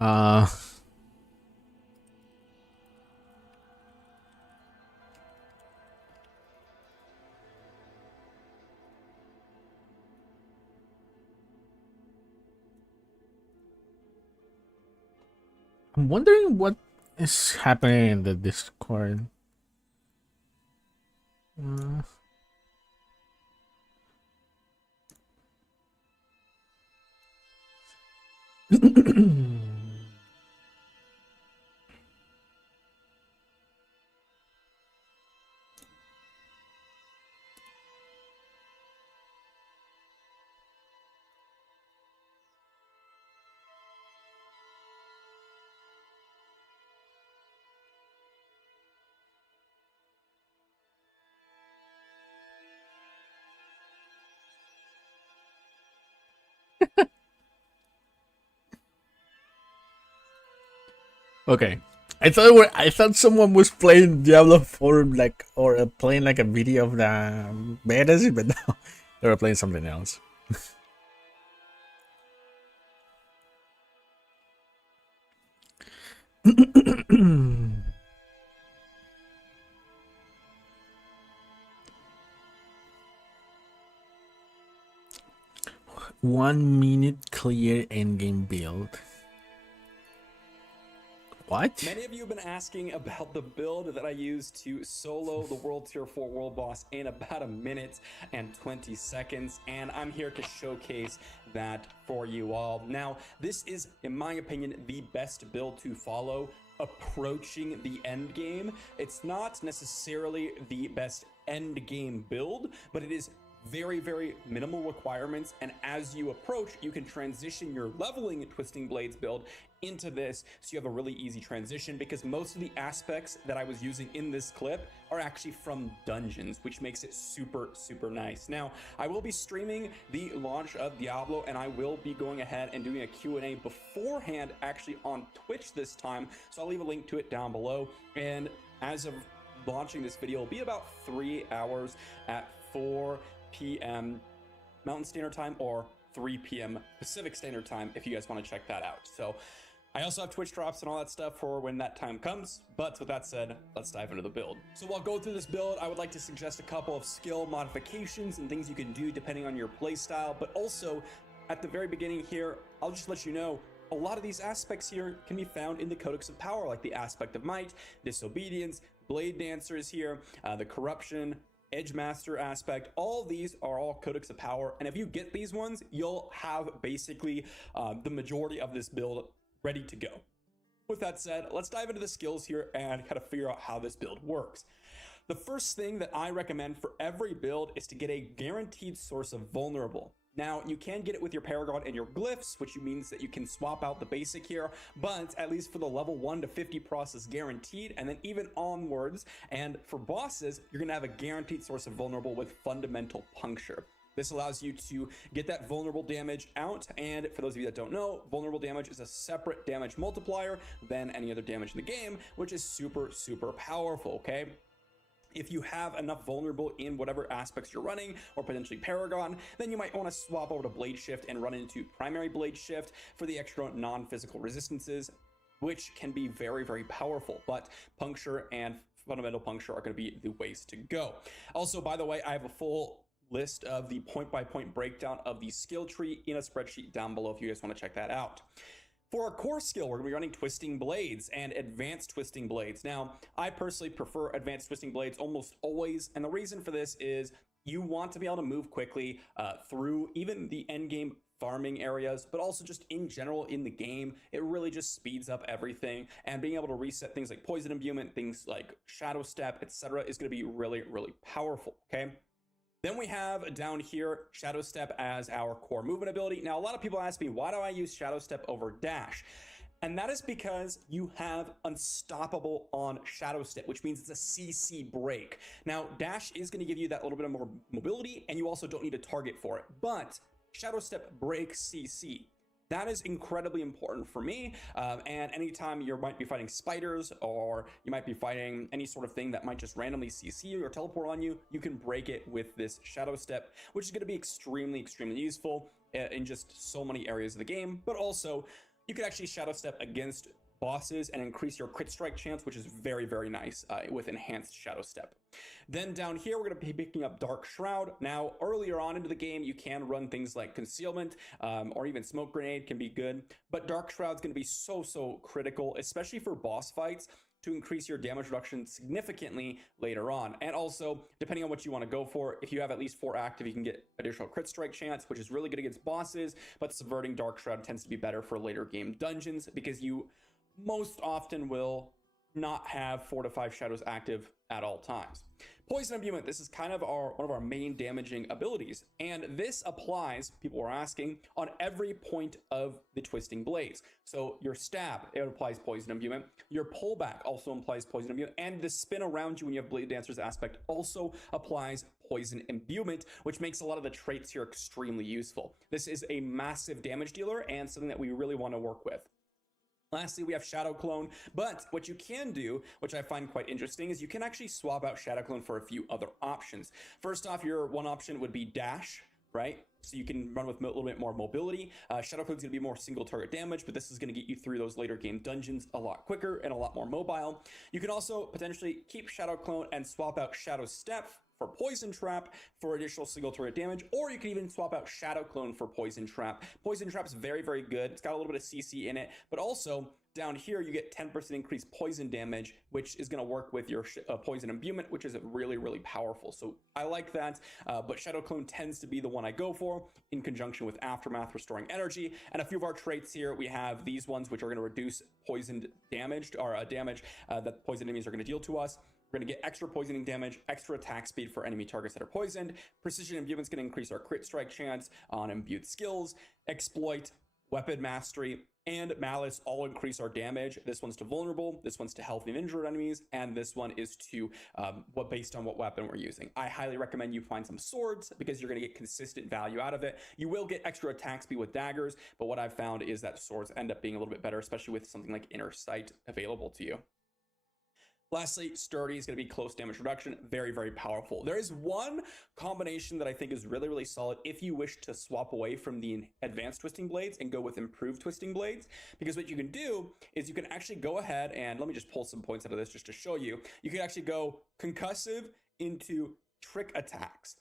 I'm wondering what is happening in the Discord. Okay, I thought someone was playing Diablo 4 like or playing like a video of the betas, but no, they were playing something else. One minute clear endgame build. What? Many of you have been asking about the build that I used to solo the World Tier 4 World Boss in about a minute and 20 seconds, and I'm here to showcase that for you all. Now, this is, in my opinion, the best build to follow approaching the end game. It's not necessarily the best end game build, but it is very, very minimal requirements, and as you approach, you can transition your leveling Twisting Blades build into this, so you have a really easy transition, because most of the aspects that I was using in this clip are actually from dungeons, which makes it super, super nice. Now, I will be streaming the launch of Diablo, and I will be going ahead and doing a Q&A beforehand, actually on Twitch this time, so I'll leave a link to it down below. And as of launching this video, it'll be about 3 hours at 4 p.m. Mountain Standard Time or 3 p.m. Pacific Standard Time if you guys want to check that out. So I also have Twitch drops and all that stuff for when that time comes. But with that said, let's dive into the build. So while going through this build, I would like to suggest a couple of skill modifications and things you can do depending on your playstyle. But also at the very beginning here, I'll just let you know a lot of these aspects here can be found in the Codex of Power, like the Aspect of Might, Disobedience, Blade Dancers here, the Corruption, Edge Master aspect. All these are all Codex of Power, and if you get these ones, you'll have basically the majority of this build ready to go. With that said, let's dive into the skills here and kind of figure out how this build works. The first thing that I recommend for every build is to get a guaranteed source of vulnerable. Now, you can get it with your Paragon and your Glyphs, which means that you can swap out the basic here, but at least for the level 1 to 50 process guaranteed, and then even onwards, and for bosses, you're going to have a guaranteed source of vulnerable with Fundamental Puncture. This allows you to get that vulnerable damage out, and for those of you that don't know, vulnerable damage is a separate damage multiplier than any other damage in the game, which is super, super powerful, okay? If you have enough vulnerable in whatever aspects you're running, or potentially Paragon, then you might want to swap over to Blade Shift and run into Primary Blade Shift for the extra non-physical resistances, which can be very, very powerful. But Puncture and Fundamental Puncture are going to be the ways to go. Also, by the way, I have a full list of the point-by-point breakdown of the skill tree in a spreadsheet down below if you guys want to check that out. For our core skill, we're going to be running Twisting Blades and Advanced Twisting Blades. Now, I personally prefer Advanced Twisting Blades almost always, and the reason for this is you want to be able to move quickly through even the endgame farming areas, but also just in general in the game. It really just speeds up everything, and being able to reset things like Poison Imbuement, things like Shadow Step, etc. is going to be really, really powerful, okay? Then we have down here Shadow Step as our core movement ability. Now, a lot of people ask me, why do I use Shadow Step over Dash? And that is because you have Unstoppable on Shadow Step, which means it's a CC break. Now, Dash is going to give you that little bit of more mobility, and you also don't need a target for it. But Shadow Step breaks CC. That is incredibly important for me, and anytime you might be fighting spiders, or you might be fighting any sort of thing that might just randomly CC or teleport on you, you can break it with this Shadow Step, which is going to be extremely, extremely useful. in just so many areas of the game, but also you can actually shadow step against bosses and increase your crit strike chance, which is very, very nice with enhanced shadow step. Then down here, we're going to be picking up Dark Shroud. Now, earlier on into the game, you can run things like Concealment or even Smoke Grenade can be good, but Dark Shroud's going to be so critical, especially for boss fights, to increase your damage reduction significantly later on. And also, depending on what you want to go for, if you have at least 4 active, you can get additional crit strike chance, which is really good against bosses, but subverting Dark Shroud tends to be better for later game dungeons because you most often will not have 4 to 5 shadows active at all times. Poison Imbuement, this is kind of one of our main damaging abilities, and this applies, people were asking, on every point of the Twisting Blades. So your stab, it applies Poison Imbuement. Your pullback also implies Poison Imbuement, and the spin around you when you have Blade Dancer's aspect also applies Poison Imbuement, which makes a lot of the traits here extremely useful. This is a massive damage dealer and something that we really want to work with. Lastly, we have Shadow Clone, but what you can do, which I find quite interesting, is you can actually swap out Shadow Clone for a few other options. First off, your one option would be Dash, right? So you can run with a little bit more mobility. Shadow Clone's going to be more single target damage, but this is going to get you through those later game dungeons a lot quicker and a lot more mobile. You can also potentially keep Shadow Clone and swap out Shadow Step for Poison Trap for additional single turret damage, or you can even swap out Shadow Clone for Poison Trap. Poison Trap is very, very good. It's got a little bit of CC in it, but also down here you get 10% increased poison damage, which is going to work with your Poison Imbuement, which is really, really powerful. So I like that, but Shadow Clone tends to be the one I go for in conjunction with Aftermath, restoring energy. And a few of our traits here, we have these ones, which are going to reduce poisoned damage, or damage that poison enemies are going to deal to us. We're going to get extra poisoning damage, extra attack speed for enemy targets that are poisoned. Precision Imbuement's going to increase our crit strike chance on imbued skills. Exploit, Weapon Mastery, and Malice all increase our damage. This one's to vulnerable, this one's to healthy and injured enemies, and this one is to based on what weapon we're using. I highly recommend you find some swords because you're going to get consistent value out of it. You will get extra attack speed with daggers, but what I've found is that swords end up being a little bit better, especially with something like Inner Sight available to you. Lastly, Sturdy is going to be close damage reduction. Very, very powerful. There is one combination that I think is really, really solid if you wish to swap away from the advanced Twisting Blades and go with improved Twisting Blades, because what you can do is you can actually go ahead and, let me just pull some points out of this just to show you. You can actually go concussive into trick attacks.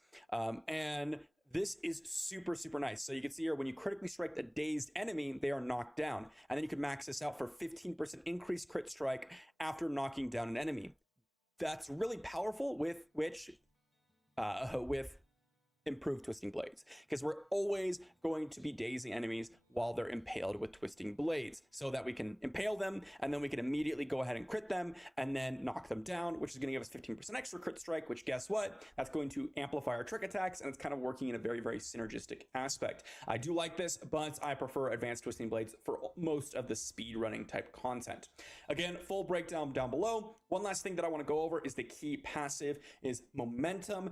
And this is super, super nice. So you can see here, when you critically strike a dazed enemy, they are knocked down. And then you can max this out for 15% increased crit strike after knocking down an enemy. That's really powerful with improved Twisting Blades, because we're always going to be dazing enemies while they're impaled with Twisting Blades, so that we can impale them and then we can immediately go ahead and crit them and then knock them down, which is going to give us 15% extra crit strike, which, guess what, that's going to amplify our trick attacks, and it's kind of working in a very, very synergistic aspect. I do like this, but I prefer advanced Twisting Blades for most of the speed running type content. Again, full breakdown down below. One last thing that I want to go over is the key passive is Momentum.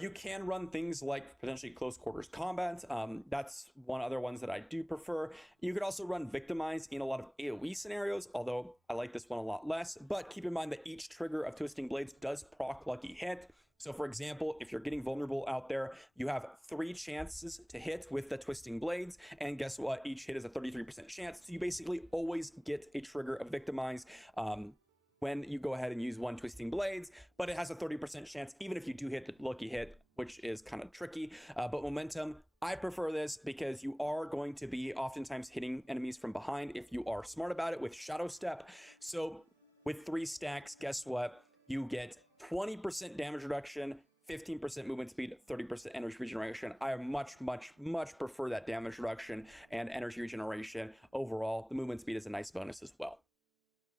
You can run things like potentially close quarters combat. That's one other ones that I do prefer. You could also run Victimize in a lot of AoE scenarios, although I like this one a lot less. But keep in mind that each trigger of Twisting Blades does proc Lucky Hit. So for example, if you're getting vulnerable out there, you have 3 chances to hit with the Twisting Blades, and guess what? Each hit is a 33% chance. So you basically always get a trigger of Victimize when you go ahead and use 1 Twisting Blades, but it has a 30% chance even if you do hit the Lucky Hit, which is kind of tricky. But Momentum, I prefer this because you are going to be oftentimes hitting enemies from behind if you are smart about it with Shadow Step. So with 3 stacks, guess what? You get 20% damage reduction, 15% movement speed, 30% energy regeneration. I much, much, much prefer that damage reduction and energy regeneration. Overall, the movement speed is a nice bonus as well.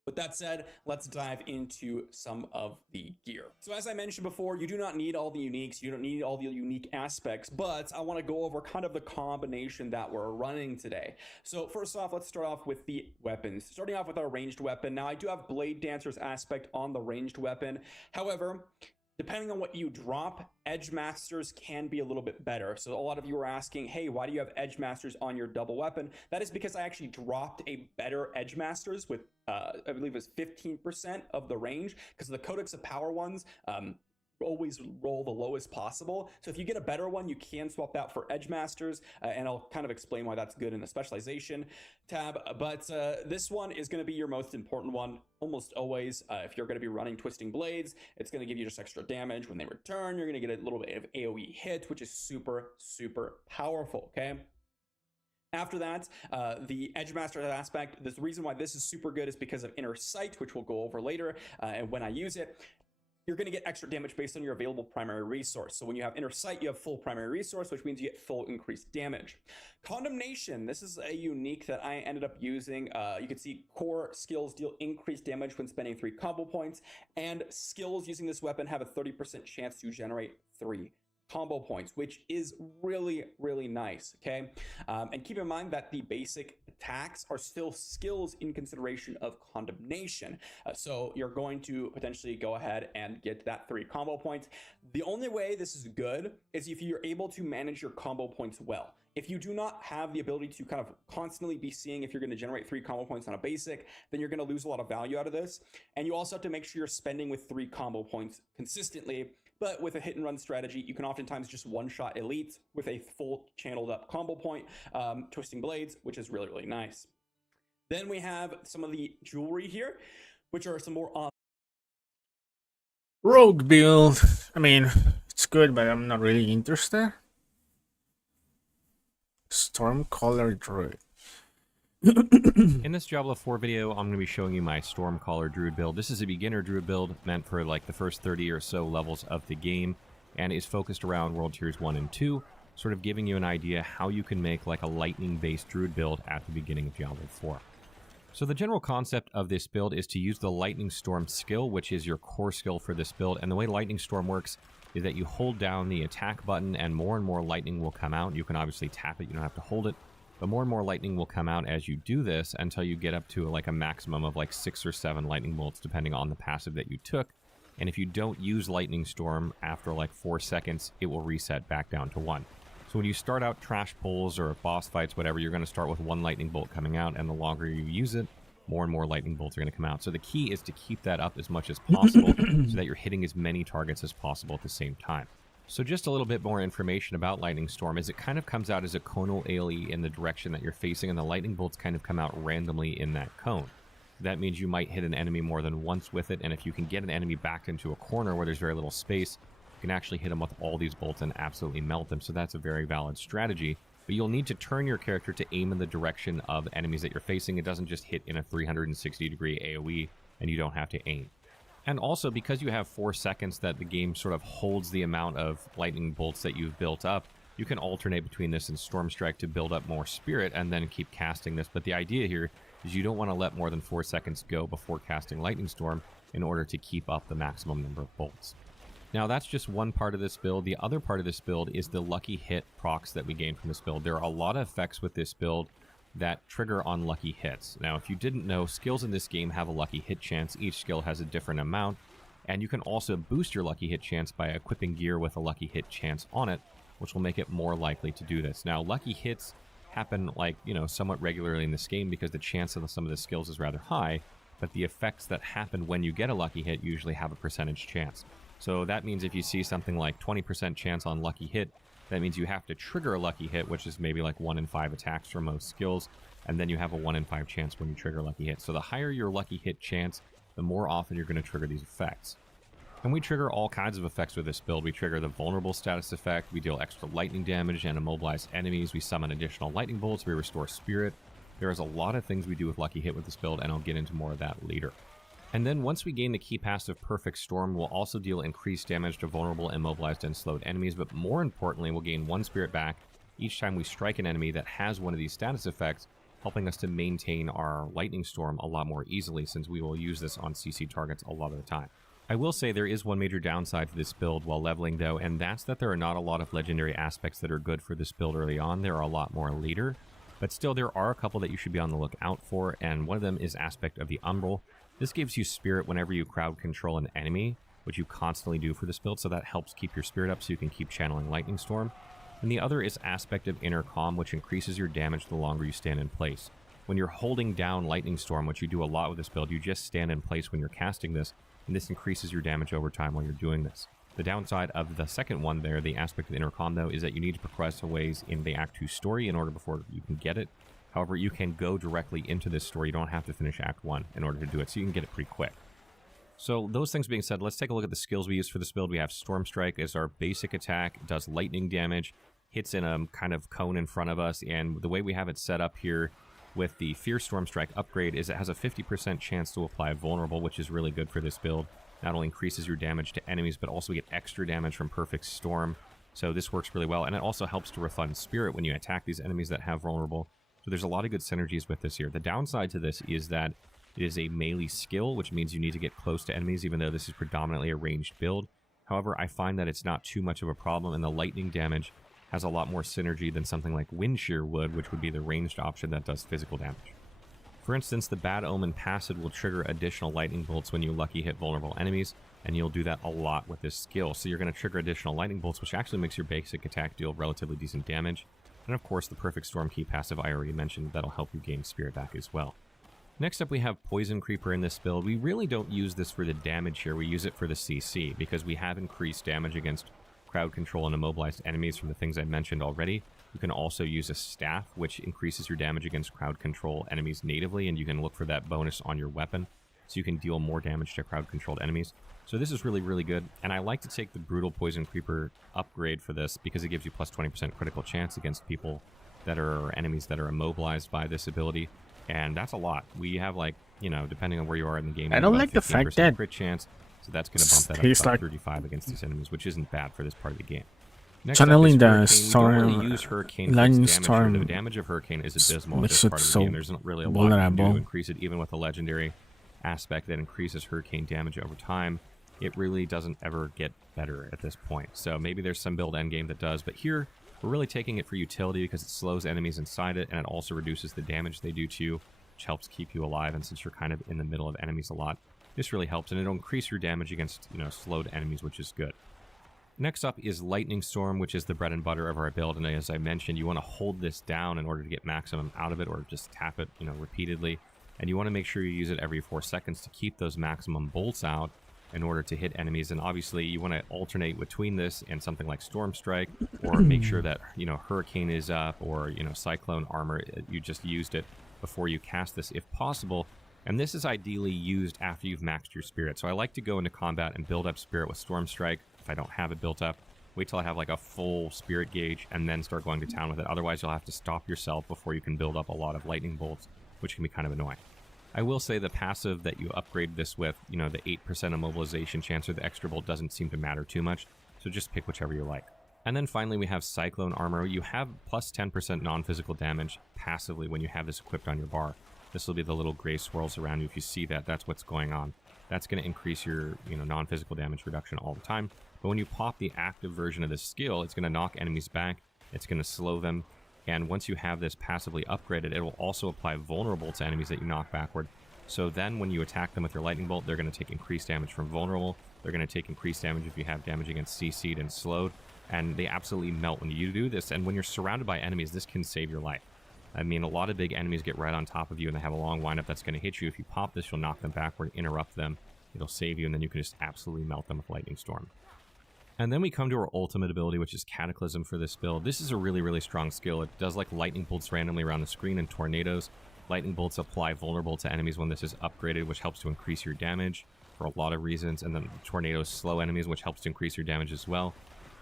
With that said, let's dive into some of the gear. So as I mentioned before, you do not need all the uniques, you don't need all the unique aspects, but I want to go over kind of the combination that we're running today. So first off, let's start off with the weapons. Starting off with our ranged weapon. Now I do have Blade Dancer's aspect on the ranged weapon. However, depending on what you drop, Edge Masters can be a little bit better. So a lot of you are asking, hey, why do you have Edge Masters on your double weapon? That is because I actually dropped a better Edge Masters with, I believe it was 15% of the range, because the Codex of Power ones, always roll the lowest possible. So if you get a better one, you can swap that for Edge Masters, and I'll kind of explain why that's good in the specialization tab. But this one is going to be your most important one almost always. If you're going to be running Twisting Blades, it's going to give you just extra damage when they return. You're going to get a little bit of AoE hit, which is super, super powerful, okay? After that, the Edge Master aspect, the reason why this is super good is because of Inner Sight, which we'll go over later, and when I use it, you're going to get extra damage based on your available primary resource. So when you have Inner Sight, you have full primary resource, which means you get full increased damage. Condemnation, this is a unique that I ended up using. You can see core skills deal increased damage when spending 3 combo points, and skills using this weapon have a 30% chance to generate 3 combo points, which is really, really nice, okay? And keep in mind that the basic attacks are still skills in consideration of condemnation. So you're going to potentially go ahead and get that 3 combo points. The only way this is good is if you're able to manage your combo points well. If you do not have the ability to kind of constantly be seeing if you're going to generate 3 combo points on a basic, then you're going to lose a lot of value out of this. And you also have to make sure you're spending with 3 combo points consistently. But with a hit and run strategy, you can oftentimes just one-shot elites with a full channeled up combo point, Twisting Blades, which is really, really nice. Then we have some of the jewelry here, which are some more Rogue build. I mean, it's good, but I'm not really interested. Stormcaller Druid. In this Diablo 4 video, I'm going to be showing you my Stormcaller Druid build. This is a beginner Druid build meant for like the first 30 or so levels of the game, and is focused around World Tiers 1 and 2, sort of giving you an idea how you can make like a lightning-based Druid build at the beginning of Diablo 4. So the general concept of this build is to use the Lightning Storm skill, which is your core skill for this build, and the way Lightning Storm works is that you hold down the attack button and more lightning will come out. You can obviously tap it, you don't have to hold it. But more and more lightning will come out as you do this until you get up to like a maximum of like 6 or 7 lightning bolts, depending on the passive that you took. And if you don't use Lightning Storm after like 4 seconds, it will reset back down to 1. So when you start out trash pulls or boss fights, whatever, you're going to start with 1 lightning bolt coming out, and the longer you use it, more and more lightning bolts are going to come out. So the key is to keep that up as much as possible so that you're hitting as many targets as possible at the same time. So just a little bit more information about Lightning Storm is it kind of comes out as a conal AoE in the direction that you're facing, and the lightning bolts kind of come out randomly in that cone. That means you might hit an enemy more than once with it, and if you can get an enemy backed into a corner where there's very little space, you can actually hit them with all these bolts and absolutely melt them. So that's a very valid strategy. But you'll need to turn your character to aim in the direction of enemies that you're facing. It doesn't just hit in a 360-degree AoE, and you don't have to aim. And also, because you have 4 seconds that the game sort of holds the amount of lightning bolts that you've built up, you can alternate between this and Storm Strike to build up more spirit and then keep casting this. But the idea here is you don't want to let more than 4 seconds go before casting Lightning Storm in order to keep up the maximum number of bolts. Now, that's just one part of this build. The other part of this build is the lucky hit procs that we gain from this build. There are a lot of effects with this build that trigger on lucky hits. Now, if you didn't know, skills in this game have a lucky hit chance. Each skill has a different amount, and you can also boost your lucky hit chance by equipping gear with a lucky hit chance on it, which will make it more likely to do this. Now, lucky hits happen somewhat regularly in this game because the chance of some of the skills is rather high, but the effects that happen when you get a lucky hit usually have a percentage chance. So that means if you see something like 20% chance on lucky hit, that means you have to trigger a lucky hit, which is maybe like 1 in 5 attacks for most skills, and then you have a 1 in 5 chance when you trigger a lucky hit. So the higher your lucky hit chance, the more often you're going to trigger these effects. And we trigger all kinds of effects with this build. We trigger the vulnerable status effect, we deal extra lightning damage and immobilize enemies, we summon additional lightning bolts, we restore spirit. There is a lot of things we do with lucky hit with this build, and I'll get into more of that later. And then once we gain the key passive Perfect Storm, we'll also deal increased damage to vulnerable, immobilized, and slowed enemies, but more importantly, we'll gain 1 spirit back each time we strike an enemy that has one of these status effects, helping us to maintain our Lightning Storm a lot more easily, since we will use this on CC targets a lot of the time. I will say there is one major downside to this build while leveling though, and that's that there are not a lot of legendary aspects that are good for this build early on. There are a lot more later, but still there are a couple that you should be on the lookout for, and one of them is Aspect of the Umbral. This gives you spirit whenever you crowd control an enemy, which you constantly do for this build, so that helps keep your spirit up so you can keep channeling Lightning Storm. And the other is Aspect of Inner Calm, which increases your damage the longer you stand in place. When you're holding down Lightning Storm, which you do a lot with this build, you just stand in place when you're casting this, and this increases your damage over time while you're doing this. The downside of the second one there, the aspect of the intercom though, is that you need to progress a ways in the Act 2 story in order before you can get it. However, you can go directly into this story. You don't have to finish Act 1 in order to do it, so you can get it pretty quick. So those things being said, let's take a look at the skills we use for this build. We have Storm Strike as our basic attack. It does lightning damage, hits in a kind of cone in front of us, and the way we have it set up here with the Fierce Storm Strike upgrade is it has a 50% chance to apply Vulnerable, which is really good for this build. Not only increases your damage to enemies, but also we get extra damage from Perfect Storm. So this works really well, and it also helps to refund Spirit when you attack these enemies that have Vulnerable. So there's a lot of good synergies with this here. The downside to this is that it is a melee skill, which means you need to get close to enemies, even though this is predominantly a ranged build. However, I find that it's not too much of a problem, and the lightning damage has a lot more synergy than something like Wind Shear would, which would be the ranged option that does physical damage. For instance, the Bad Omen passive will trigger additional lightning bolts when you lucky hit vulnerable enemies, and you'll do that a lot with this skill. So you're going to trigger additional lightning bolts, which actually makes your basic attack deal relatively decent damage. And of course, the Perfect Storm Key passive I already mentioned, that'll help you gain Spirit back as well. Next up, we have Poison Creeper in this build. We really don't use this for the damage here, we use it for the CC, because we have increased damage against crowd control and immobilized enemies from the things I mentioned already. You can also use a staff, which increases your damage against crowd control enemies natively, and you can look for that bonus on your weapon, so you can deal more damage to crowd controlled enemies. So this is really, really good, and I like to take the Brutal Poison Creeper upgrade for this because it gives you plus 20% critical chance against people that are enemies that are immobilized by this ability, and that's a lot. We have, like, you know, depending on where you are in the game, I don't like the fact that crit chance, so that's going to bump that up to like 35 against these enemies, which isn't bad for this part of the game. Channeling the storm, lightning storm. The storm damage of Hurricane is abysmal at makes this it part of the so game. There's not really a lot you can do vulnerable. to increase it, even with a legendary aspect that increases Hurricane damage over time. It really doesn't ever get better at this point. So maybe there's some build endgame that does, but here we're really taking it for utility because it slows enemies inside it, and it also reduces the damage they do to you, which helps keep you alive. And since you're kind of in the middle of enemies a lot, this really helps, and it'll increase your damage against, you know, slowed enemies, which is good. Next up is Lightning Storm, which is the bread and butter of our build, and as I mentioned, you want to hold this down in order to get maximum out of it, or just tap it, you know, repeatedly, and you want to make sure you use it every 4 seconds to keep those maximum bolts out in order to hit enemies. And obviously you want to alternate between this and something like Storm Strike, or make sure that, you know, Hurricane is up, or, you know, Cyclone Armor, you just used it before you cast this if possible. And this is ideally used after you've maxed your Spirit. So I like to go into combat and build up Spirit with Storm Strike. If I don't have it built up, wait till I have like a full Spirit gauge and then start going to town with it. Otherwise, you'll have to stop yourself before you can build up a lot of lightning bolts, which can be kind of annoying. I will say the passive that you upgrade this with, you know, the 8% immobilization chance or the extra bolt doesn't seem to matter too much. So just pick whichever you like. And then finally, we have Cyclone Armor. You have plus 10% non-physical damage passively when you have this equipped on your bar. This will be the little gray swirls around you. If you see that, that's what's going on. That's going to increase your, you know, non-physical damage reduction all the time. But when you pop the active version of this skill, it's going to knock enemies back. It's going to slow them. And once you have this passively upgraded, it will also apply vulnerable to enemies that you knock backward. So then when you attack them with your lightning bolt, they're going to take increased damage from vulnerable. They're going to take increased damage if you have damage against CC'd and slowed. And they absolutely melt when you do this. And when you're surrounded by enemies, this can save your life. I mean, a lot of big enemies get right on top of you and they have a long windup that's going to hit you. If you pop this, you'll knock them backward, interrupt them. It'll save you, and then you can just absolutely melt them with Lightning Storm. And then we come to our ultimate ability, which is Cataclysm for this build. This is a really, really strong skill. It does like lightning bolts randomly around the screen and tornadoes. Lightning bolts apply vulnerable to enemies when this is upgraded, which helps to increase your damage for a lot of reasons. And then tornadoes slow enemies, which helps to increase your damage as well.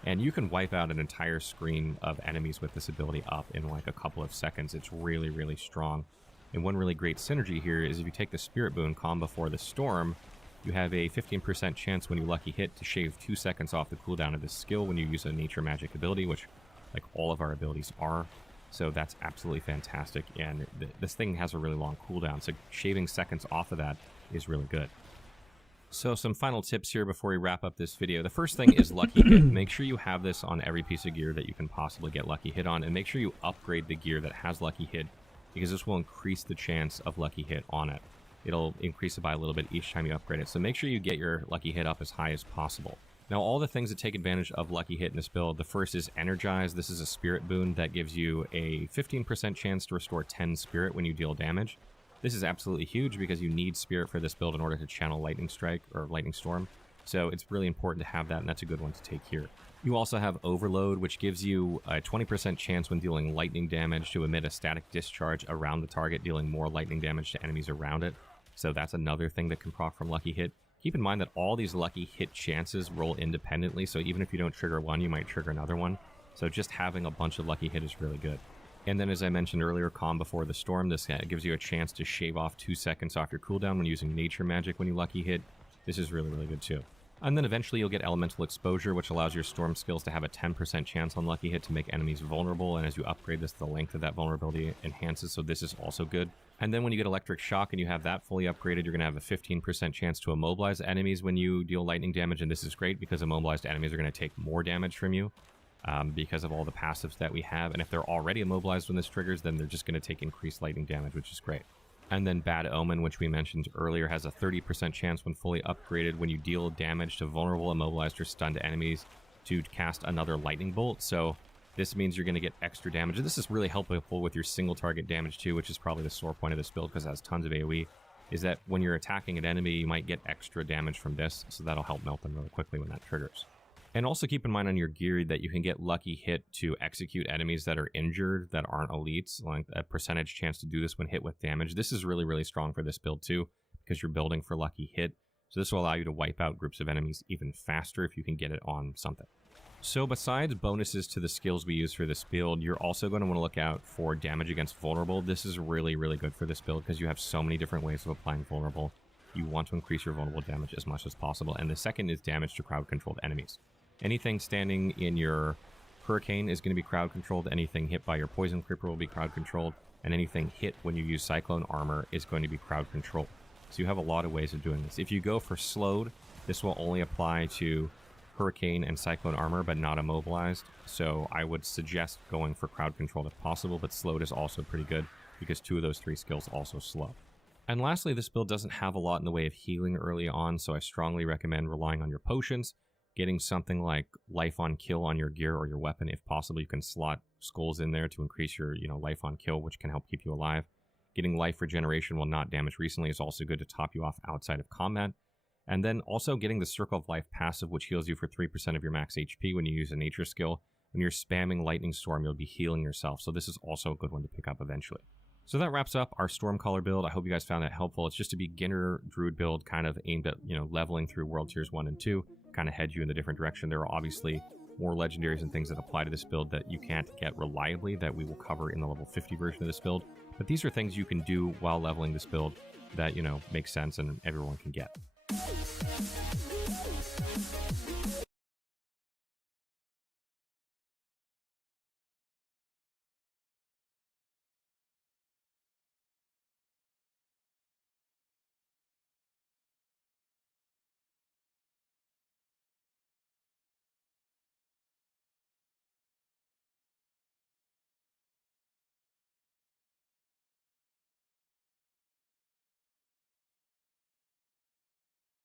And you can wipe out an entire screen of enemies with this ability up in like a couple of seconds. It's really, really strong. And one really great synergy here is if you take the Spirit Boon, Calm Before the Storm, you have a 15% chance when you lucky hit to shave 2 seconds off the cooldown of this skill when you use a nature magic ability, which like all of our abilities are. So that's absolutely fantastic. And this thing has a really long cooldown, so shaving seconds off of that is really good. So some final tips here before we wrap up this video. The first thing is Lucky Hit. Make sure you have this on every piece of gear that you can possibly get Lucky Hit on, and make sure you upgrade the gear that has Lucky Hit, because this will increase the chance of Lucky Hit on it. It'll increase it by a little bit each time you upgrade it. So make sure you get your Lucky Hit up as high as possible. Now, all the things that take advantage of Lucky Hit in this build, the first is Energize. This is a Spirit Boon that gives you a 15% chance to restore 10 Spirit when you deal damage. This is absolutely huge because you need Spirit for this build in order to channel Lightning Strike or Lightning Storm. So it's really important to have that, and that's a good one to take here. You also have Overload, which gives you a 20% chance when dealing lightning damage to emit a static discharge around the target, dealing more lightning damage to enemies around it. So that's another thing that can proc from Lucky Hit. Keep in mind that all these Lucky Hit chances roll independently, so even if you don't trigger one, you might trigger another one. So just having a bunch of Lucky Hit is really good. And then, as I mentioned earlier, Calm Before the Storm. This gives you a chance to shave off 2 seconds off your cooldown when using Nature Magic when you Lucky Hit. This is really, really good too. And then eventually you'll get Elemental Exposure, which allows your Storm skills to have a 10% chance on Lucky Hit to make enemies vulnerable, and as you upgrade this, the length of that vulnerability enhances, so this is also good. And then when you get Electric Shock and you have that fully upgraded, you're going to have a 15% chance to immobilize enemies when you deal lightning damage, and this is great because immobilized enemies are going to take more damage from you because of all the passives that we have, and if they're already immobilized when this triggers, then they're just going to take increased lightning damage, which is great. And then Bad Omen, which we mentioned earlier, has a 30% chance when fully upgraded when you deal damage to vulnerable, immobilized, or stunned enemies to cast another lightning bolt. So this means you're going to get extra damage. This is really helpful with your single target damage too, which is probably the sore point of this build because it has tons of AoE, is that when you're attacking an enemy, you might get extra damage from this, so that'll help melt them really quickly when that triggers. And also keep in mind on your gear that you can get Lucky Hit to execute enemies that are injured, that aren't elites, like a percentage chance to do this when hit with damage. This is really, really strong for this build too, because you're building for Lucky Hit. So this will allow you to wipe out groups of enemies even faster if you can get it on something. So besides bonuses to the skills we use for this build, you're also going to want to look out for damage against vulnerable. This is really, really good for this build because you have so many different ways of applying vulnerable. You want to increase your vulnerable damage as much as possible. And the second is damage to crowd-controlled enemies. Anything standing in your Hurricane is going to be crowd controlled. Anything hit by your Poison Creeper will be crowd controlled. And anything hit when you use Cyclone Armor is going to be crowd controlled. So you have a lot of ways of doing this. If you go for Slowed, this will only apply to Hurricane and Cyclone Armor, but not immobilized. So I would suggest going for crowd controlled if possible, but Slowed is also pretty good because 2 of those 3 skills also slow. And lastly, this build doesn't have a lot in the way of healing early on, so I strongly recommend relying on your potions. Getting something like Life on Kill on your gear or your weapon. If possible, you can slot skulls in there to increase your life on kill, which can help keep you alive. Getting life regeneration while not damaged recently is also good to top you off outside of combat. And then also getting the Circle of Life passive, which heals you for 3% of your max HP when you use a nature skill. When you're spamming Lightning Storm, you'll be healing yourself, so this is also a good one to pick up eventually. So that wraps up our Stormcaller build. I hope you guys found that helpful. It's just a beginner Druid build kind of aimed at, leveling through World Tiers 1 and 2. Kind of head you in the different direction. There are obviously more legendaries and things that apply to this build that you can't get reliably that we will cover in the level 50 version of this build. But these are things you can do while leveling this build that, make sense and everyone can get.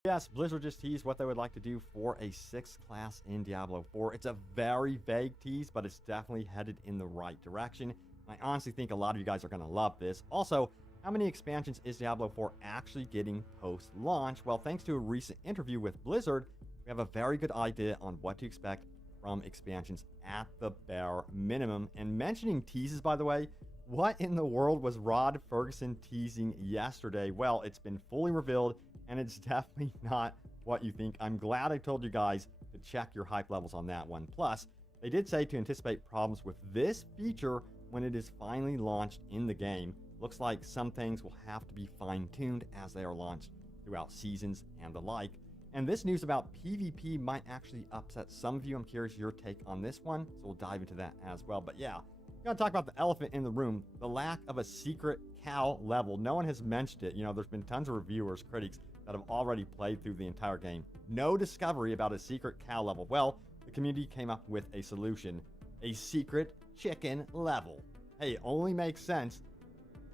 Yes, Blizzard just teased what they would like to do for a 6th class in Diablo 4. It's a very vague tease, but it's definitely headed in the right direction. I honestly think a lot of you guys are going to love this. Also, how many expansions is Diablo 4 actually getting post-launch? Well, thanks to a recent interview with Blizzard, we have a very good idea on what to expect from expansions at the bare minimum. And mentioning teases, by the way, what in the world was Rod Ferguson teasing yesterday? Well, it's been fully revealed, and it's definitely not what you think. I'm glad I told you guys to check your hype levels on that one. Plus, they did say to anticipate problems with this feature when it is finally launched in the game. Looks like some things will have to be fine-tuned as they are launched throughout seasons and the like. And this news about PvP might actually upset some of you. I'm curious your take on this one, so we'll dive into that as well. But yeah, gotta talk about the elephant in the room, the lack of a secret cow level. No one has mentioned it. There's been tons of reviewers, critics that have already played through the entire game. No discovery about a secret cow level. Well, the community came up with a solution, a secret chicken level. Hey, it only makes sense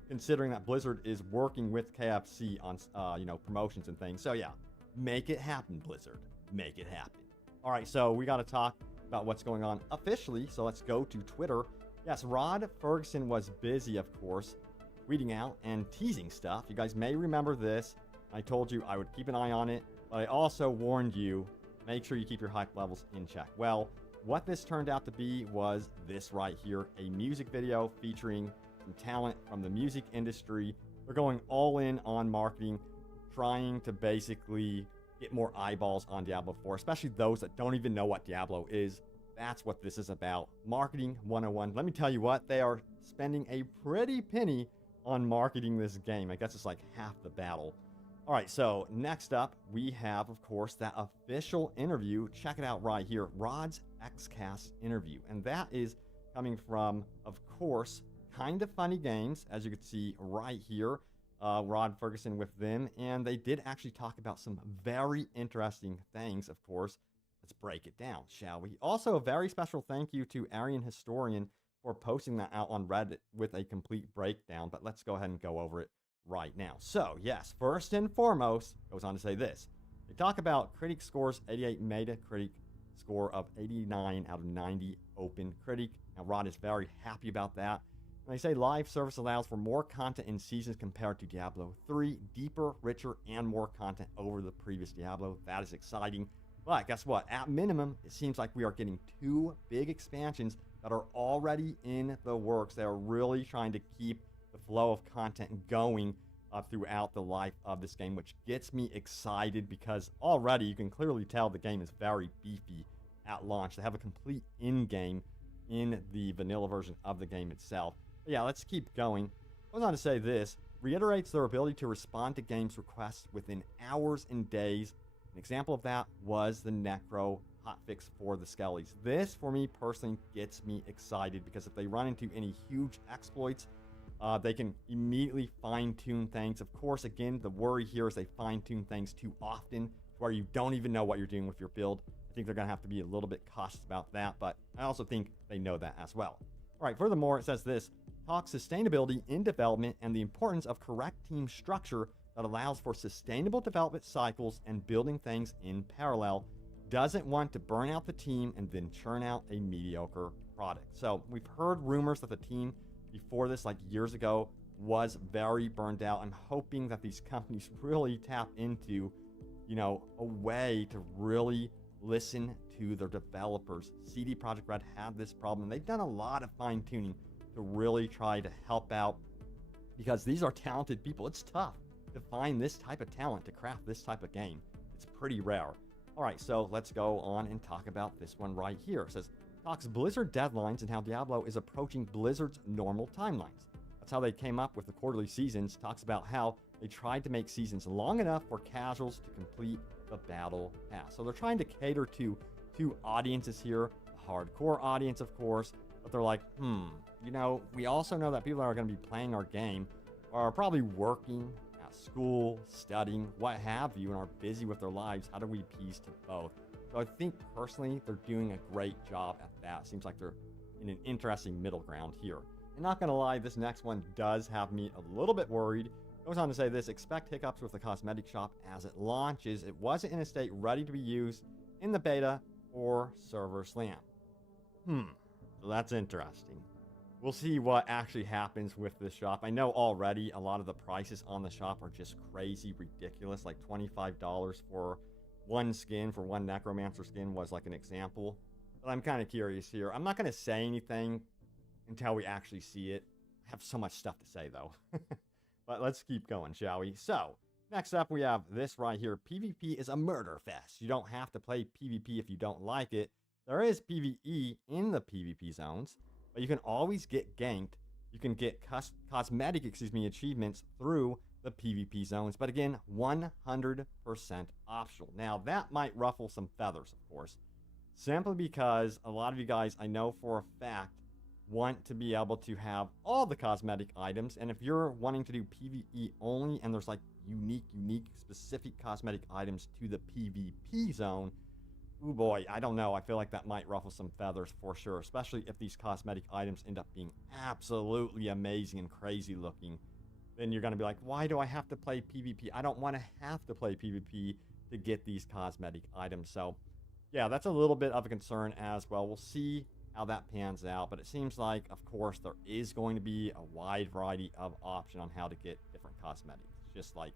considering that Blizzard is working with KFC on, promotions and things. So yeah, make it happen, Blizzard. Make it happen. All right, so we got to talk about what's going on officially. So let's go to Twitter. Yes, Rod Ferguson was busy, of course, tweeting out and teasing stuff. You guys may remember this. I told you I would keep an eye on it, but But I also warned you, make sure you keep your hype levels in check. Well, what this turned out to be was this right here, a music video featuring some talent from the music industry. They're going all in on marketing, trying to basically get more eyeballs on Diablo 4, especially those that don't even know what Diablo is. That's what this is about. Marketing 101. Let me tell you what, they are spending a pretty penny on marketing this game. I guess it's like half the battle. All right, so next up, we have, of course, that official interview. Check it out right here, Rod's XCast interview. And that is coming from, of course, Kind of Funny Games, as you can see right here. Rod Ferguson with them. And they did actually talk about some very interesting things, of course. Let's break it down, shall we? Also, a very special thank you to Aryan Historian for posting that out on Reddit with a complete breakdown. But let's go ahead and go over it right now. So, yes, first and foremost, goes on to say this. They talk about critic scores 88 meta, critic score of 89 out of 90 open critic. Now, Rod is very happy about that. And they say live service allows for more content in seasons compared to Diablo 3, deeper, richer, and more content over the previous Diablo. That is exciting. But guess what? At minimum, it seems like we are getting 2 big expansions that are already in the works. They are really trying to keep the flow of content going throughout the life of this game, which gets me excited because already you can clearly tell the game is very beefy at launch. They have a complete in-game in the vanilla version of the game itself. But yeah, let's keep going. Goes on to say this, reiterates their ability to respond to games requests within hours and days. An example of that was the Necro hotfix for the Skellies. This, for me personally, gets me excited because if they run into any huge exploits, they can immediately fine-tune things. Of course, again, the worry here is they fine-tune things too often where you don't even know what you're doing with your build. I think they're going to have to be a little bit cautious about that, but I also think they know that as well. All right, furthermore, it says this, talks sustainability in development and the importance of correct team structure that allows for sustainable development cycles and building things in parallel. Doesn't want to burn out the team and then churn out a mediocre product. So we've heard rumors that the team before this, like years ago, was very burned out. I'm hoping that these companies really tap into, you know, a way to really listen to their developers. CD Projekt Red had this problem, and they've done a lot of fine-tuning to really try to help out because these are talented people. It's tough to find this type of talent to craft this type of game. It's pretty rare. All right, so let's go on and talk about this one right here. It says, talks Blizzard deadlines and how Diablo is approaching Blizzard's normal timelines. That's how they came up with the quarterly seasons. Talks about how they tried to make seasons long enough for casuals to complete the battle pass. So they're trying to cater to 2 audiences here, a hardcore audience, of course, but they're like, you know, we also know that people that are going to be playing our game are probably working at school, studying, what have you, and are busy with their lives. How do we appease to both? So I think personally they're doing a great job at that. Seems like they're in an interesting middle ground here. And not gonna lie, this next one does have me a little bit worried. Goes on to say this, expect hiccups with the cosmetic shop as it launches. It wasn't in a state ready to be used in the beta or server slam. So that's interesting. We'll see what actually happens with this shop. I know already a lot of the prices on the shop are just crazy ridiculous, like $25 for one skin, for one Necromancer skin was like an example. But I'm kind of curious here. I'm not going to say anything until we actually see it. I have so much stuff to say though. But let's keep going, shall we? So, next up we have this right here. PvP is a murder fest. You don't have to play PvP if you don't like it. There is PvE in the PvP zones, but you can always get ganked. You can get cosmetic achievements through the PvP zones, but again, 100% optional. Now, that might ruffle some feathers, of course, simply because a lot of you guys, I know for a fact, want to be able to have all the cosmetic items, and if you're wanting to do PvE only, and there's like unique, specific cosmetic items to the PvP zone, oh boy, I don't know. I feel like that might ruffle some feathers for sure, especially if these cosmetic items end up being absolutely amazing and crazy looking. Then you're going to be like, why do I have to play PvP? I don't want to have to play PvP to get these cosmetic items. So, yeah, that's a little bit of a concern as well. We'll see how that pans out, but it seems like, of course, there is going to be a wide variety of option on how to get different cosmetics. Just like,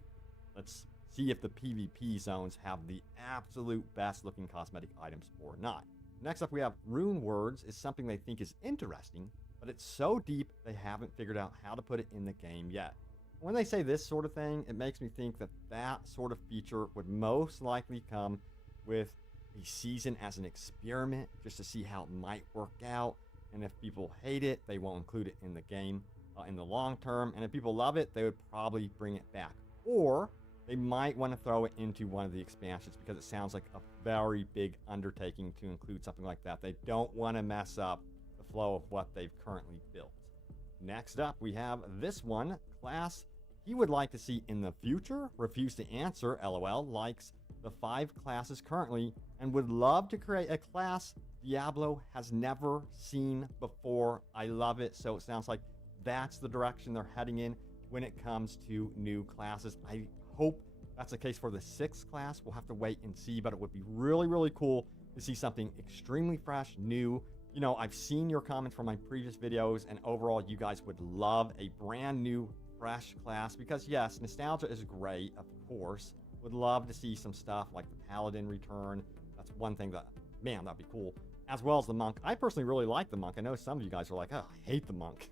let's see if the PvP zones have the absolute best looking cosmetic items or not. Next up, we have rune words is something they think is interesting, but it's so deep they haven't figured out how to put it in the game yet. When they say this sort of thing, it makes me think that that sort of feature would most likely come with a season as an experiment, just to see how it might work out. And if people hate it, they won't include it in the game in the long term. And if people love it, they would probably bring it back. Or they might want to throw it into one of the expansions because it sounds like a very big undertaking to include something like that. They don't want to mess up the flow of what they've currently built. Next up, we have this one, class he would like to see in the future. Refuse to answer, LOL, likes the 5 classes currently and would love to create a class Diablo has never seen before. I love it. So it sounds like that's the direction they're heading in when it comes to new classes. I hope that's the case for the 6th class. We'll have to wait and see, but it would be really, really cool to see something extremely fresh, new. You know, I've seen your comments from my previous videos, and overall, you guys would love a brand new, fresh class because, yes, nostalgia is great, of course. Would love to see some stuff like the Paladin return. That's one thing that, man, that'd be cool. As well as the Monk. I personally really like the Monk. I know some of you guys are like, oh, I hate the Monk.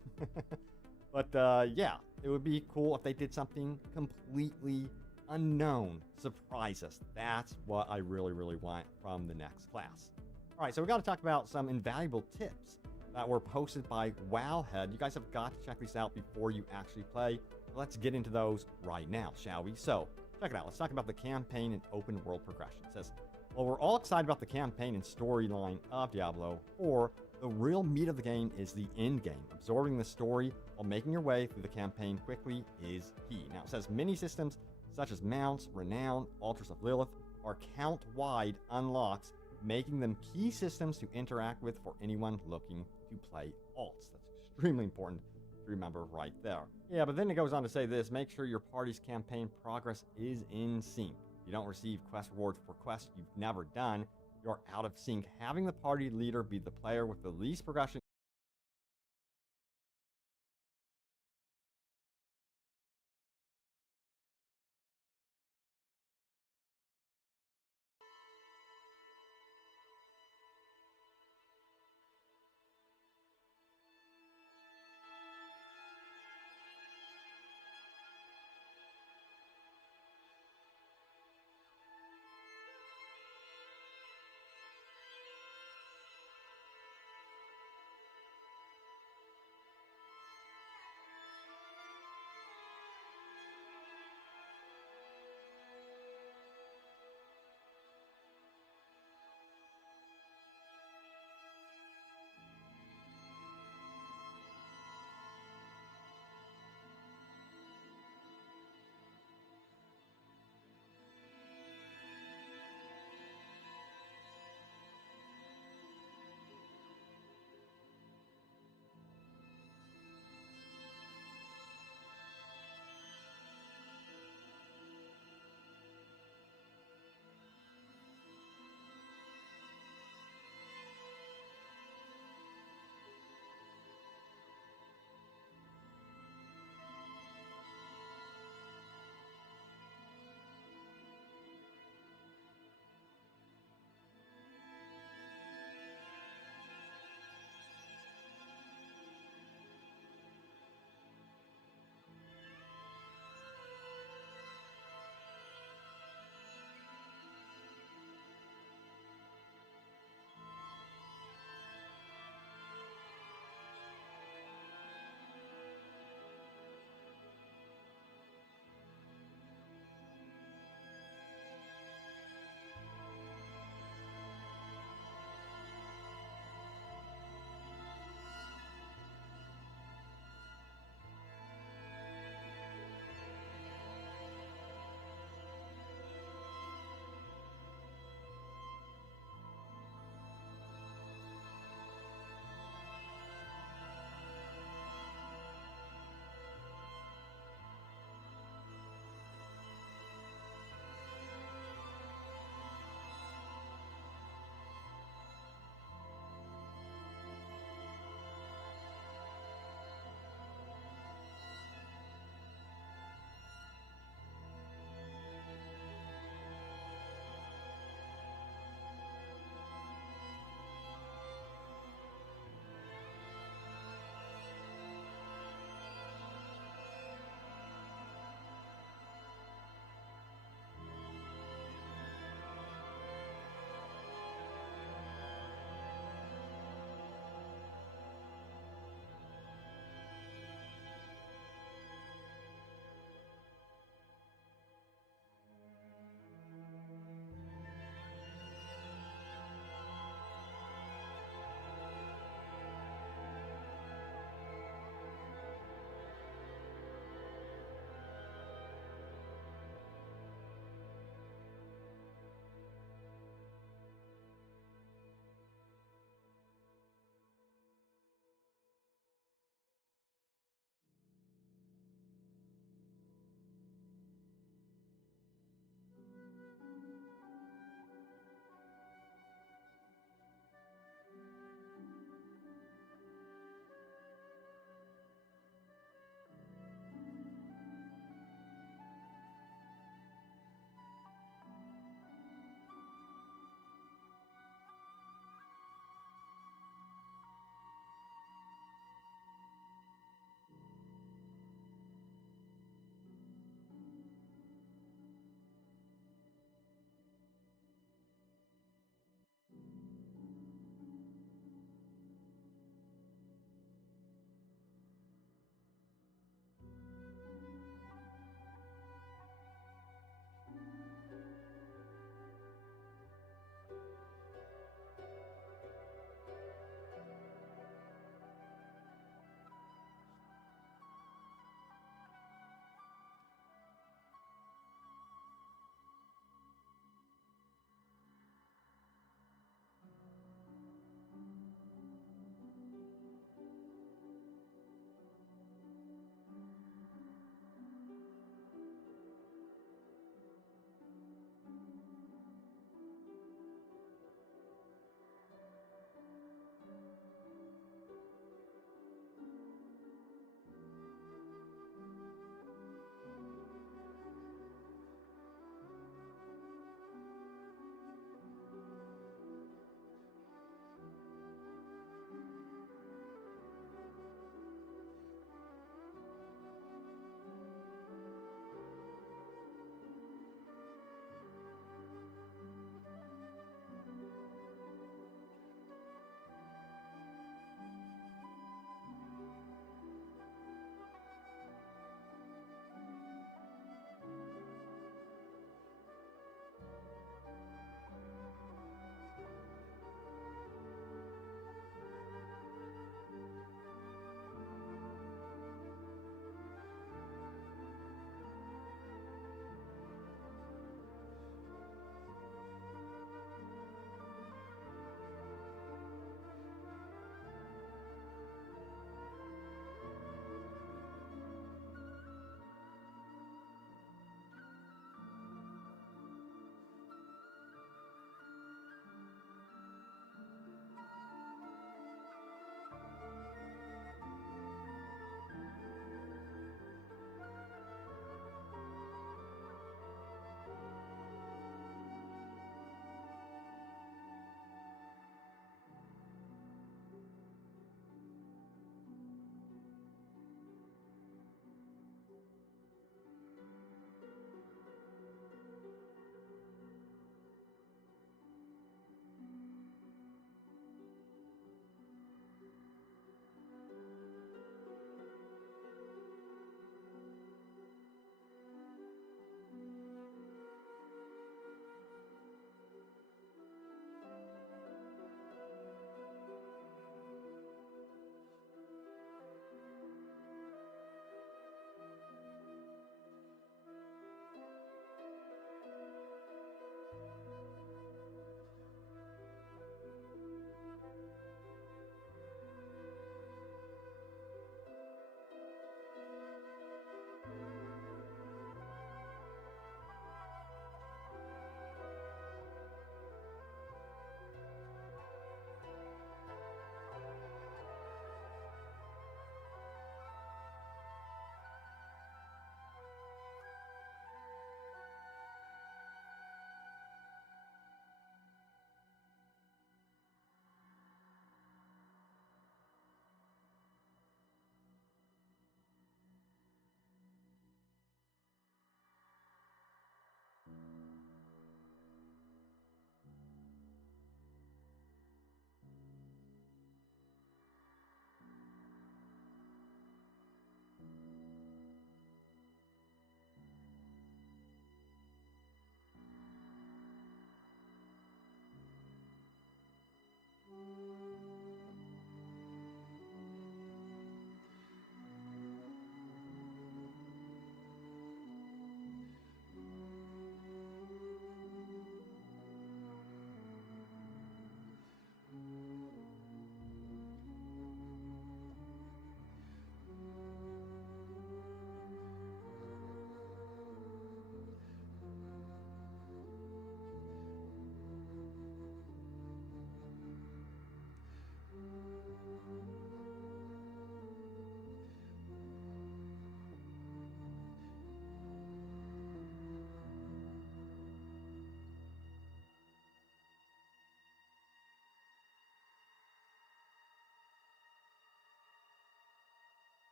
But, yeah, it would be cool if they did something completely unknown. Surprise us. That's what I really, really want from the next class. All right, so we got to talk about some invaluable tips that were posted by Wowhead. You guys have got to check these out before you actually play. Let's get into those right now, shall we? So, check it out. Let's talk about the campaign and open world progression. It says, well, we're all excited about the campaign and storyline of Diablo 4. The real meat of the game is the end game. Absorbing the story while making your way through the campaign quickly is key. Now, it says many systems such as mounts, renown, altars of Lilith are count-wide unlocks, making them key systems to interact with for anyone looking to play alts. That's extremely important to remember right there. Yeah, but then it goes on to say this: make sure your party's campaign progress is in sync. If you don't receive quest rewards for quests you've never done, you're out of sync. Having the party leader be the player with the least progression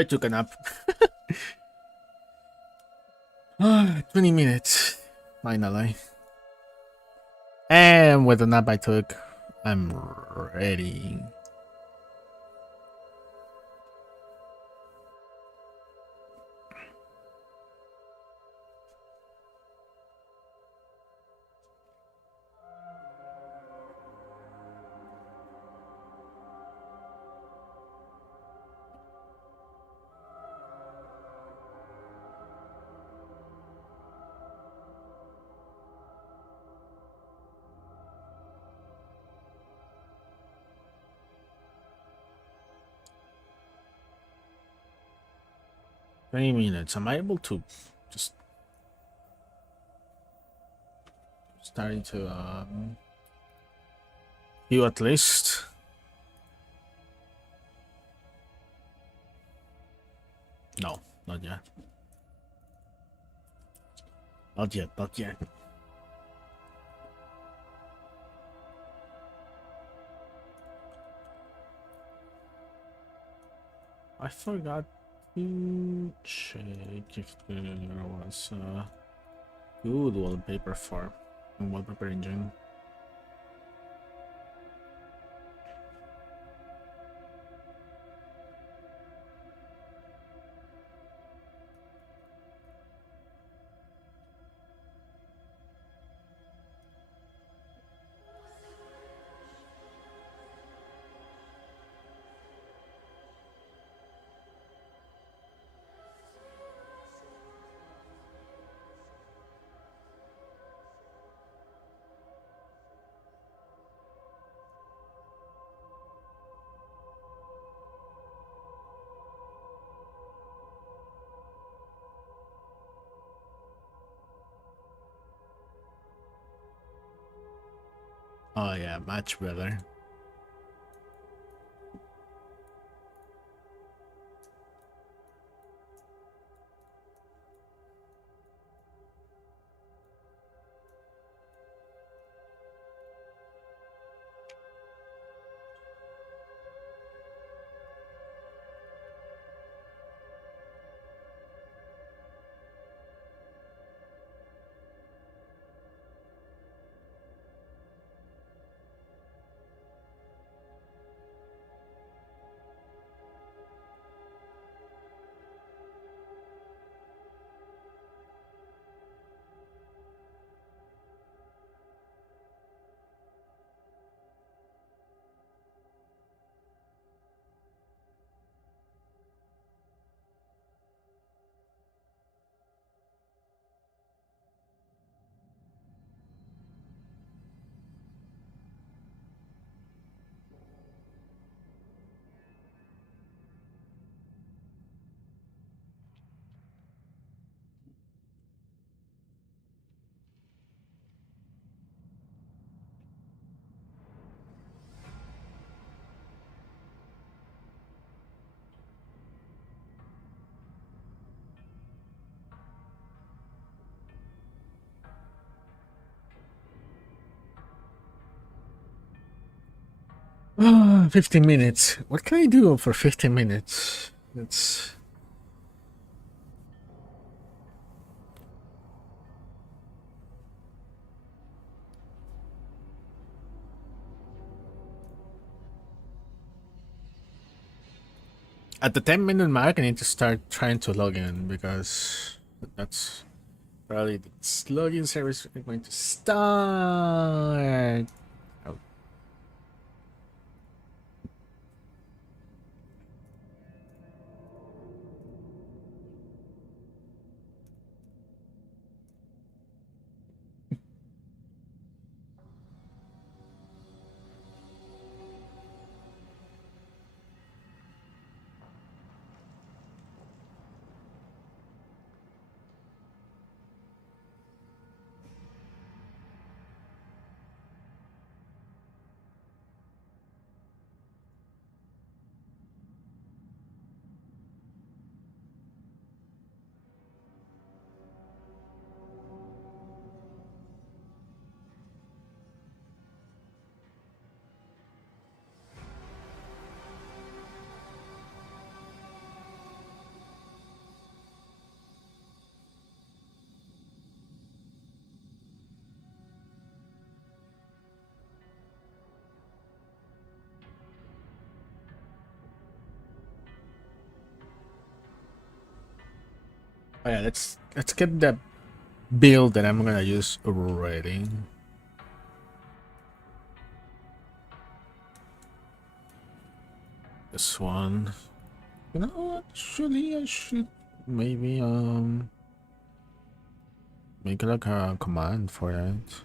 I took a nap. 20 minutes, finally. And with the nap I took, I'm ready. Minutes. Am I able to just starting to you at least? No, not yet. Not yet, not yet. I forgot to check if there was a good wallpaper for wallpaper engine. Oh yeah, much better. Ah, 15 minutes. What can I do for 15 minutes? It's at the 10-minute mark. I need to start trying to log in because that's probably the login service is going to start. Oh. Oh yeah, let's get the build that I'm gonna use already. This one. You know what? Actually, I should maybe make like a command for it.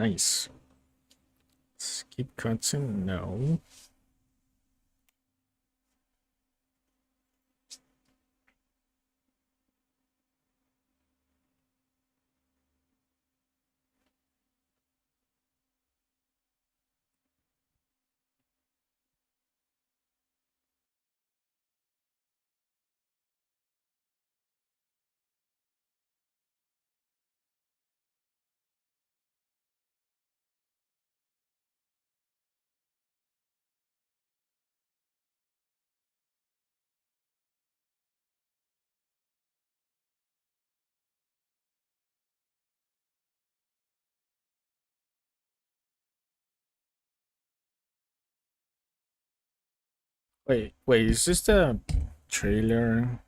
Nice. Skip cutscene? No. Wait, is this the trailer?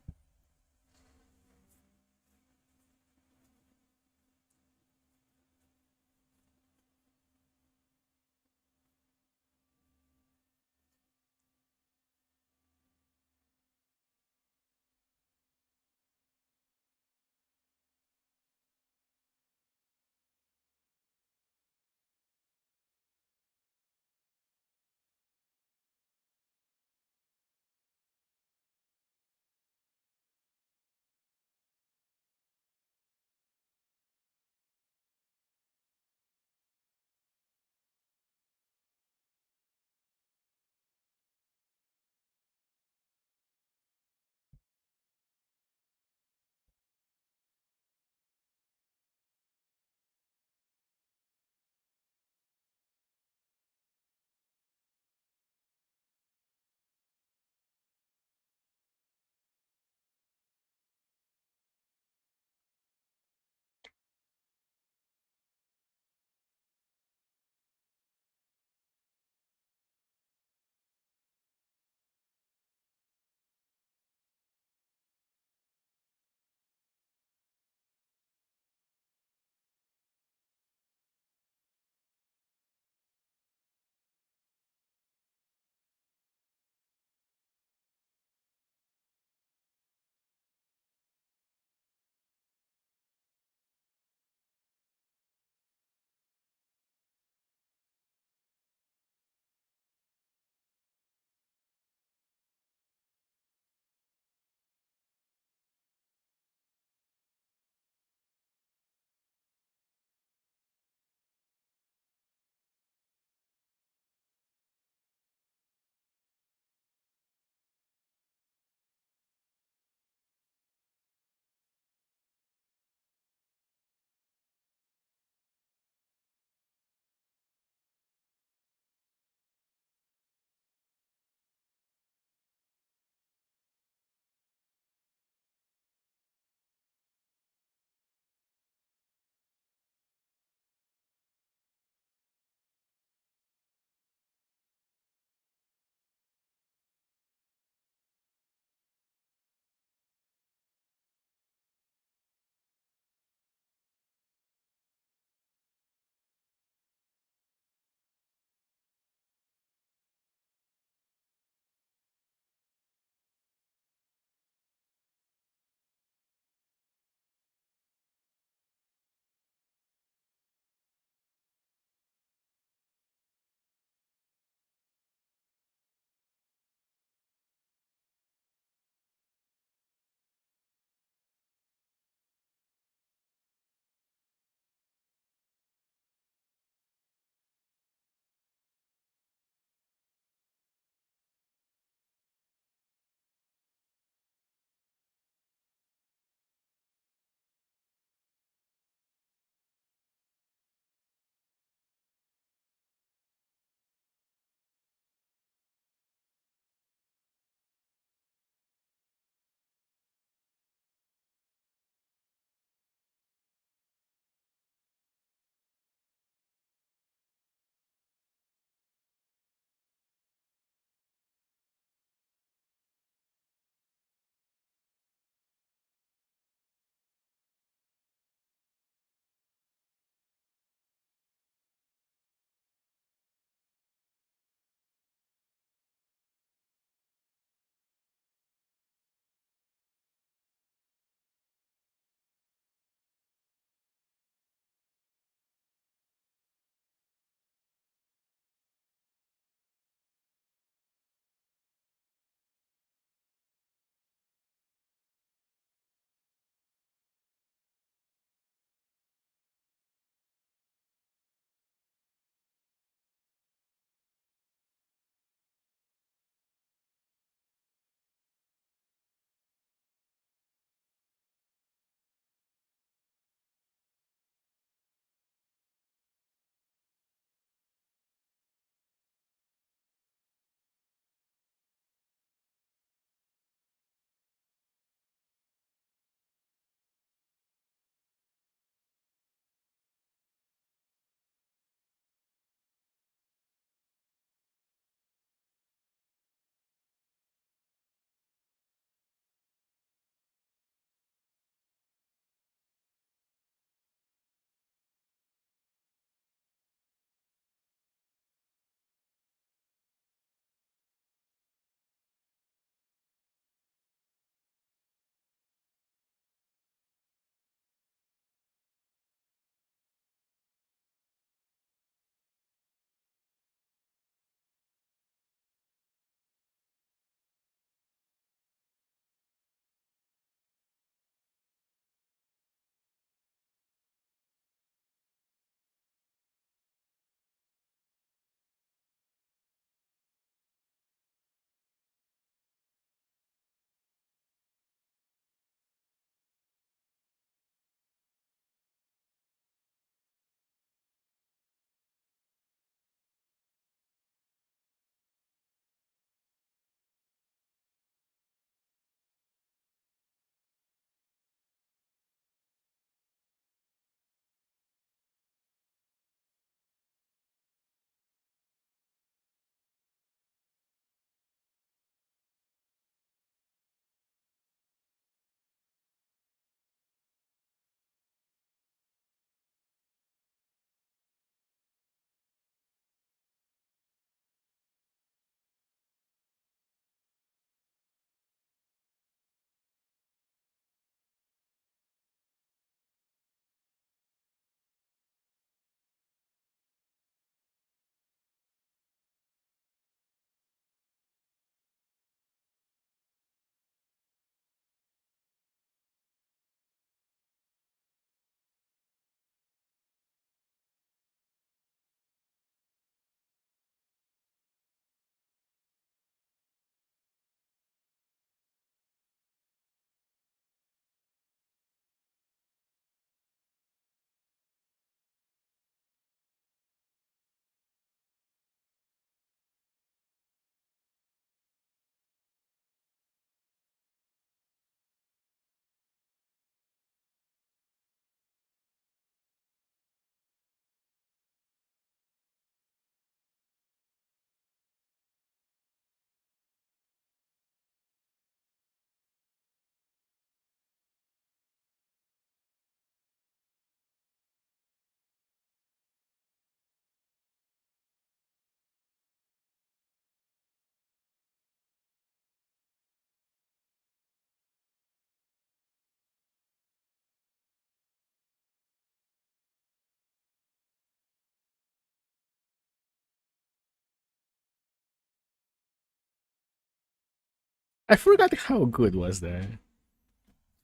I forgot how good was the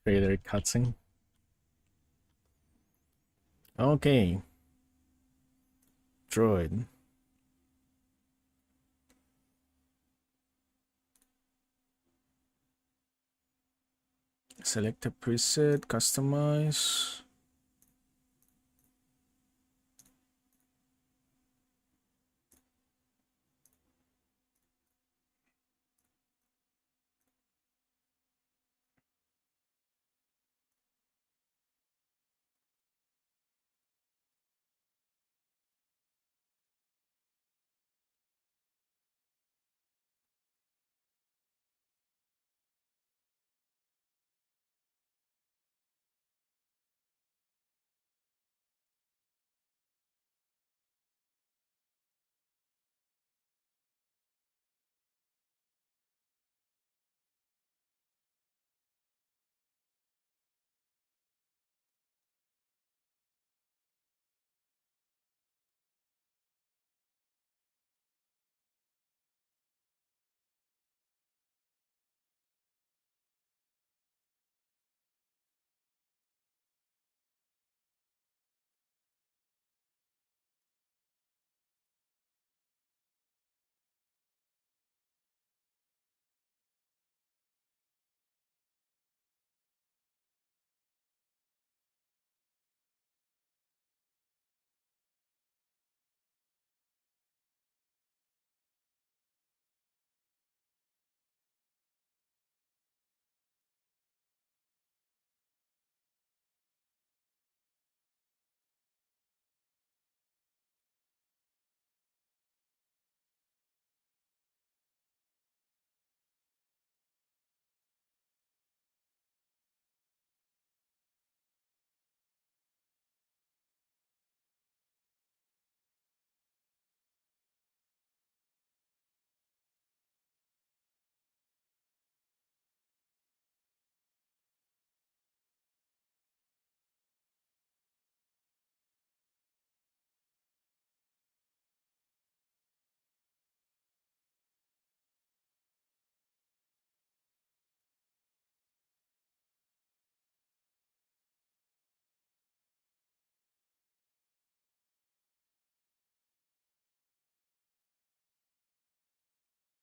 trailer cutscene. Okay. Droid. Select a preset, customize.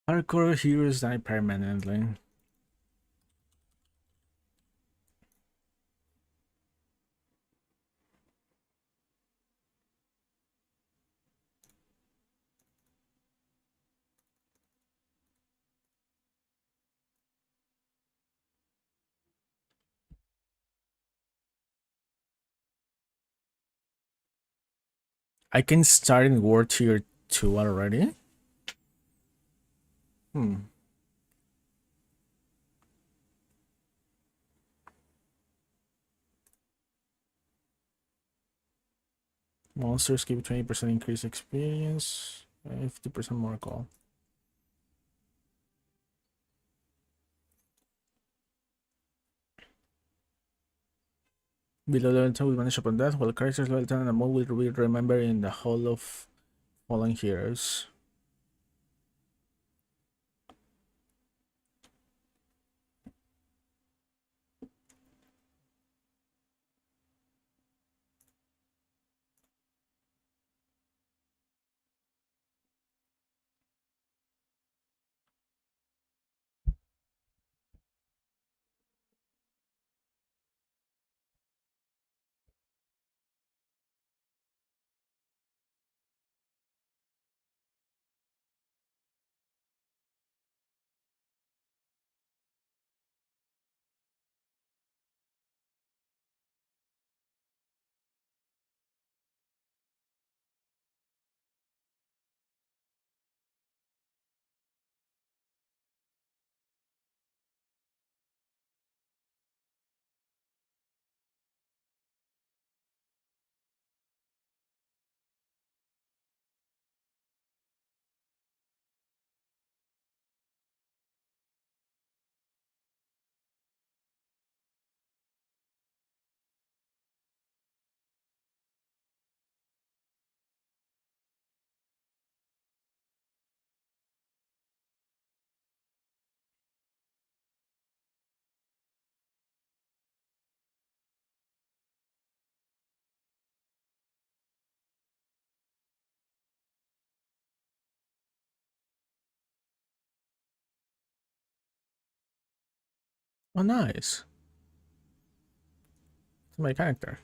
Hardcore heroes die permanently. I can start in War Tier 2 already? Monsters give 20% increased experience, 50% more call. Below level 10 will vanish upon death, while characters level 10 and above will be remembered in the Hall of Fallen Heroes. Oh, nice. It's my character.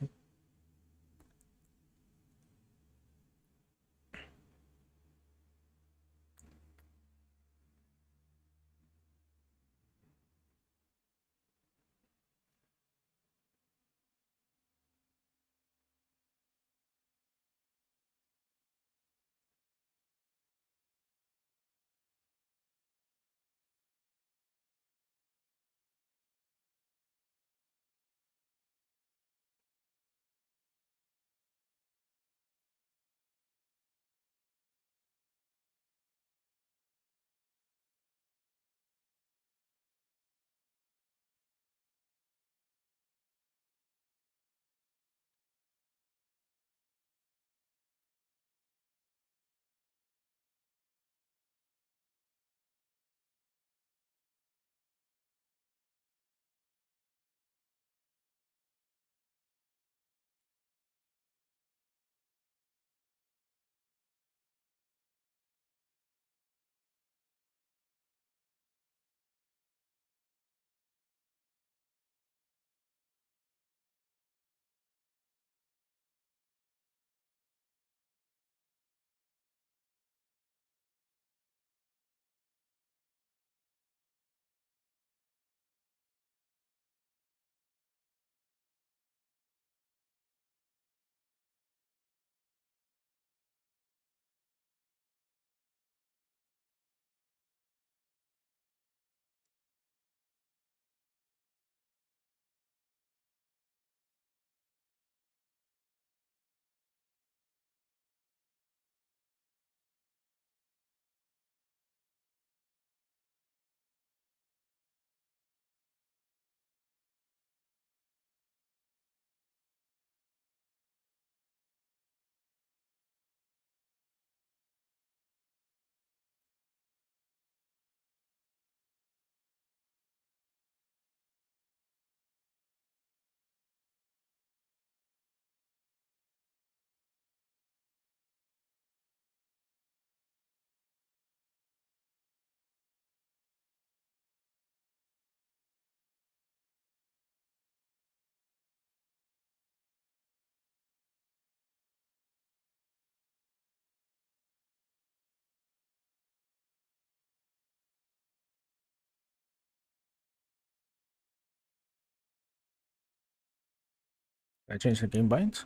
I change the game bind.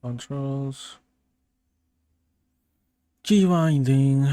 Controls. Key binding.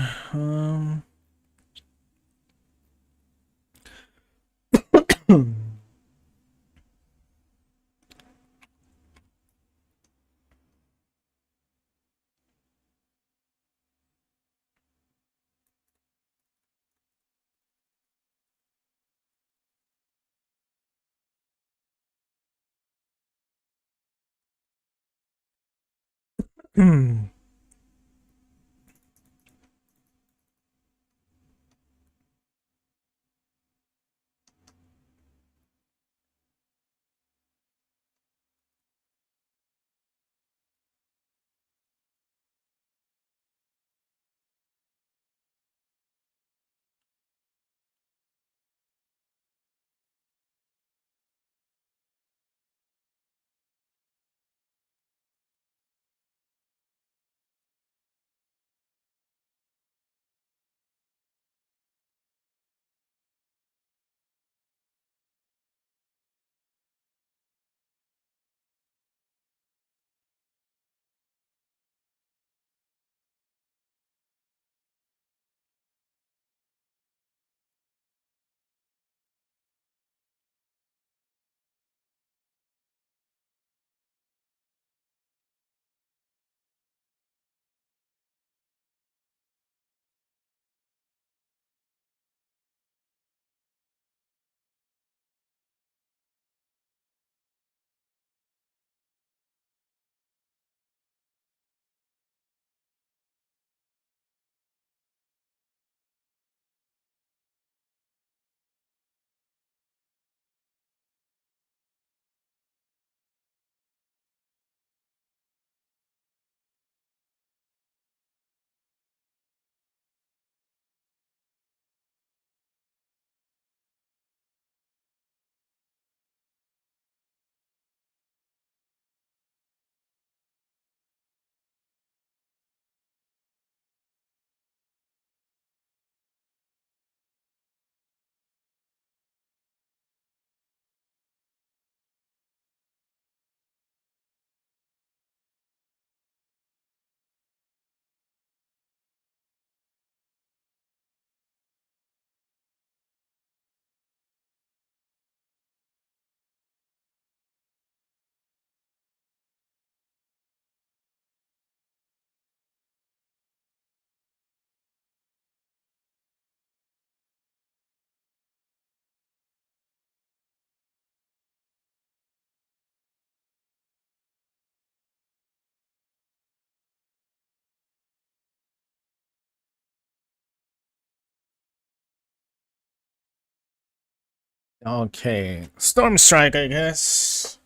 Okay, Storm Strike, I guess.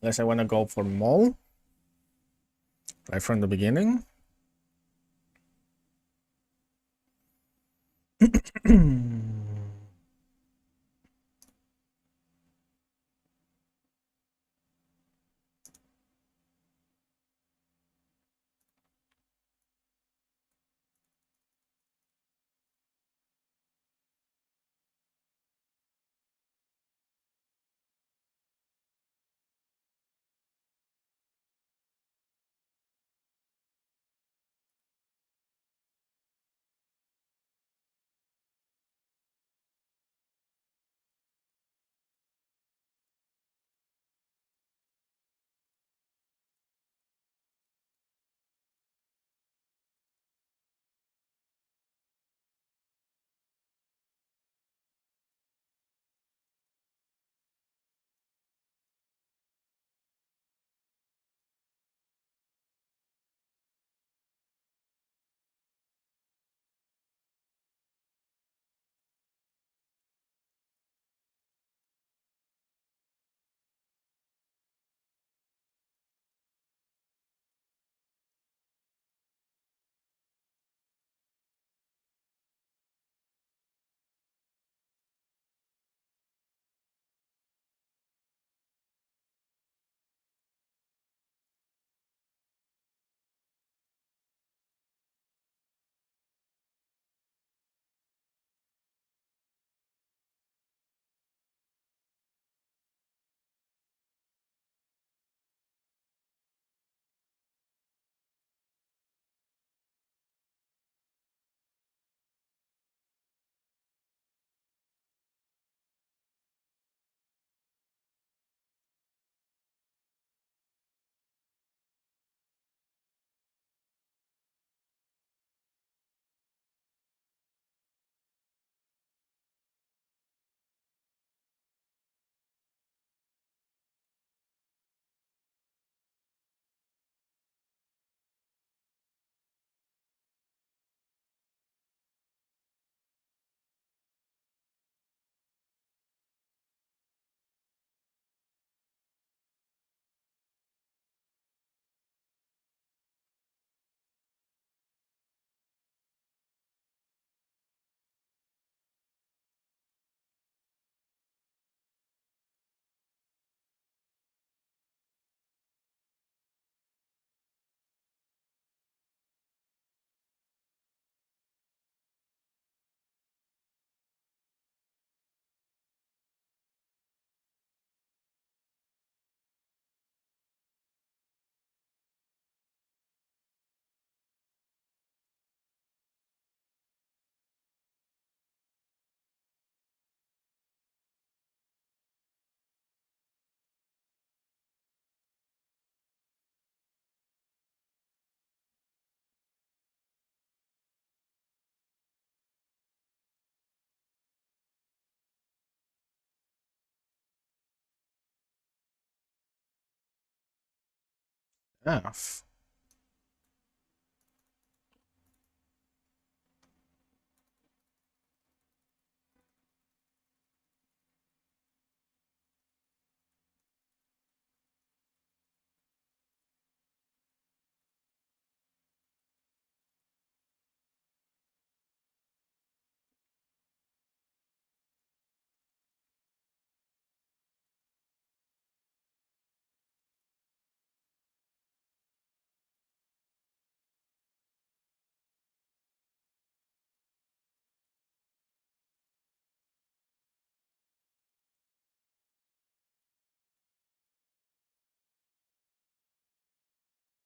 Unless I want to go for Maul. Right from the beginning. F.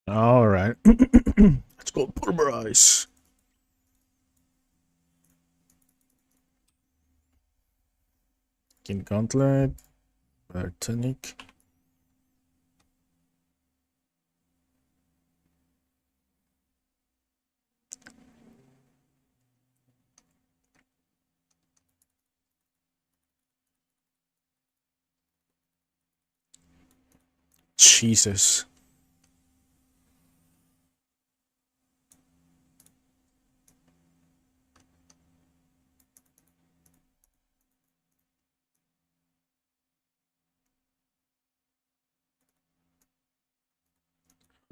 All right. Let's go pulverize. King Gauntlet. Tunic. Jesus.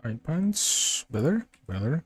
Iron pants. Better. Better.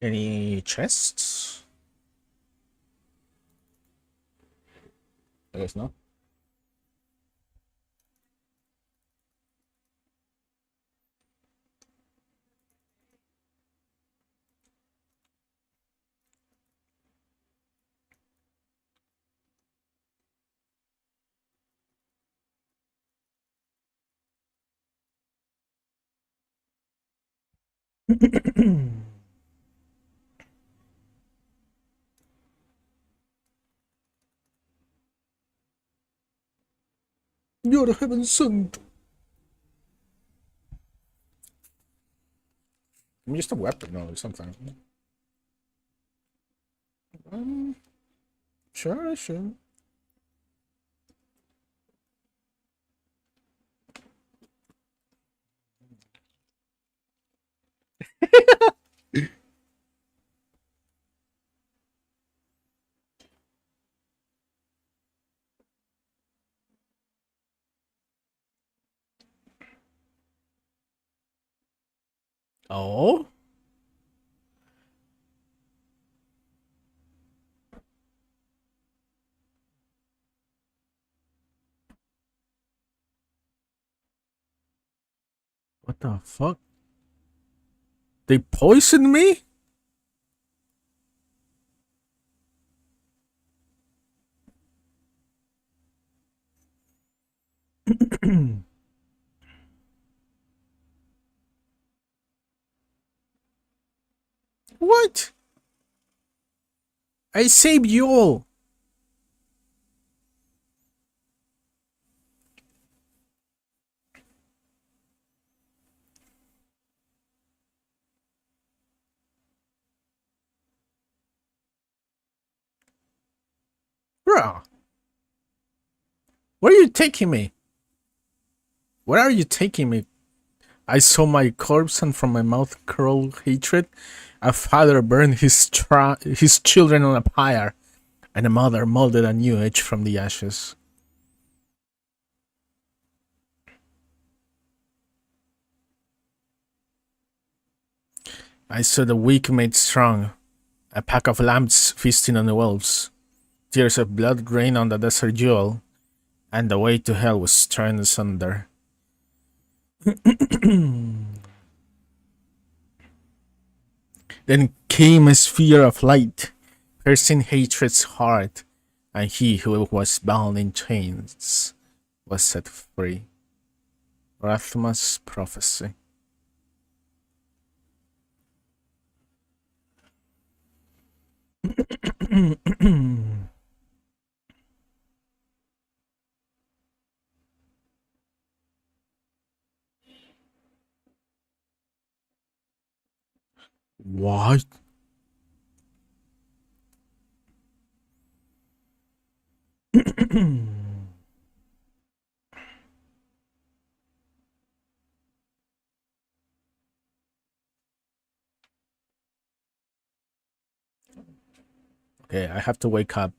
Any chests? I guess not. You're heaven sent. I'm just a weapon or something. Sure, sure. Oh? What the fuck? They poisoned me? What? I saved you all. Bruh. Where are you taking me? Where are you taking me? I saw my corpse and from my mouth curled hatred. A father burned his children on a pyre, and a mother molded a new age from the ashes. I saw the weak made strong, a pack of lambs feasting on the wolves. Tears of blood rained on the desert jewel, and the way to hell was torn asunder. Then came a sphere of light, piercing hatred's heart, and he who was bound in chains was set free. Rathma's prophecy. What? Okay, I have to wake up.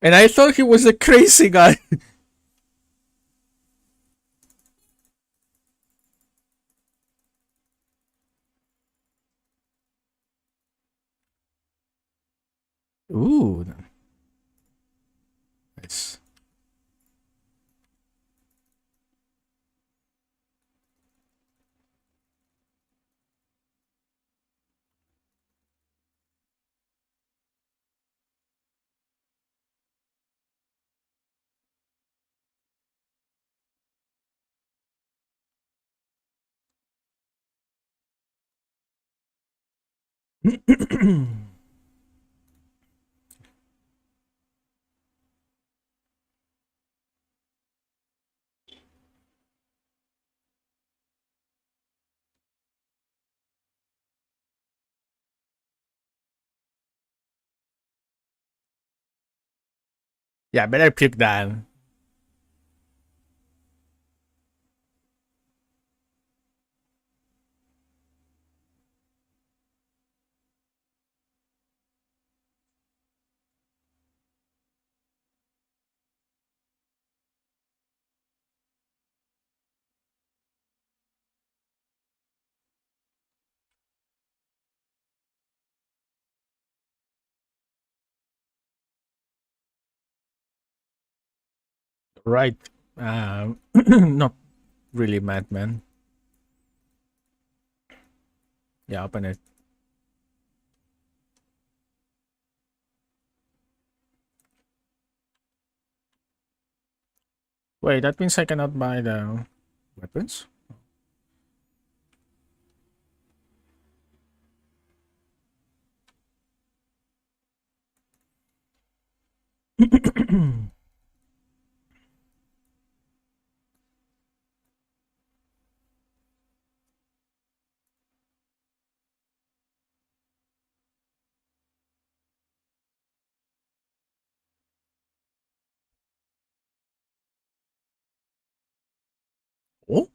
And I thought he was a crazy guy. Ooh. Nice. Yeah, better pick that. Right. Not really madman. Yeah, open it. Wait, that means I cannot buy the weapons? Oh?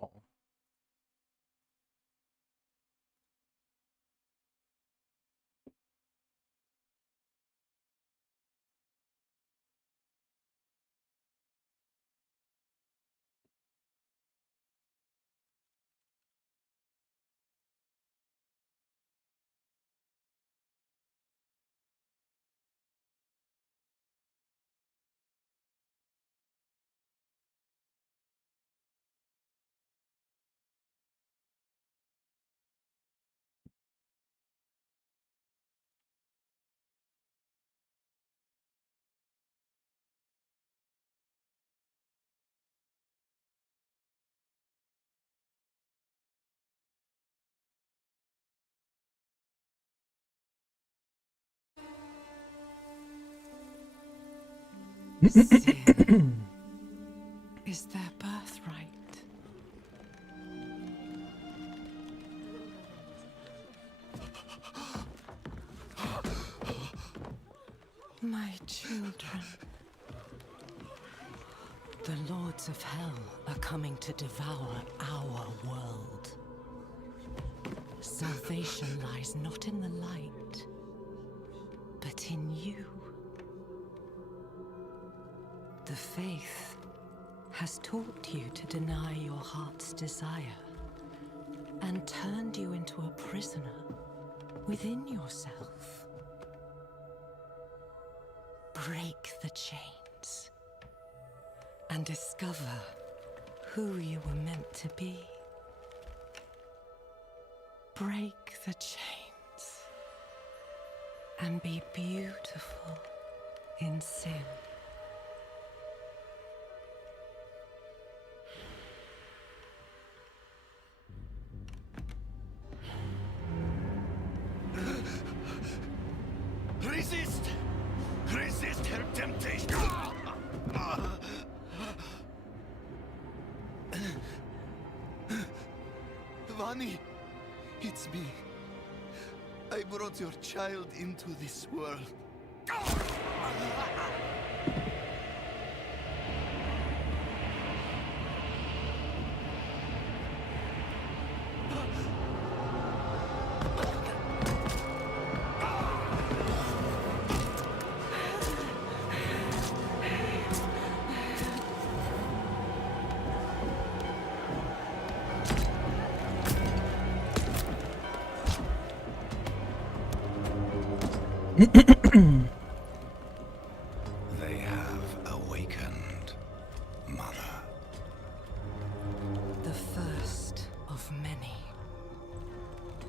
Oh. Sin is their birthright. My children. The lords of hell are coming to devour our world. Salvation lies not in the light, but in you. The faith has taught you to deny your heart's desire and turned you into a prisoner within yourself. Break the chains and discover who you were meant to be. Break the chains and be beautiful in sin. Resist! Resist her temptation! Vani, it's me. I brought your child into this world. They have awakened, Mother. The first of many.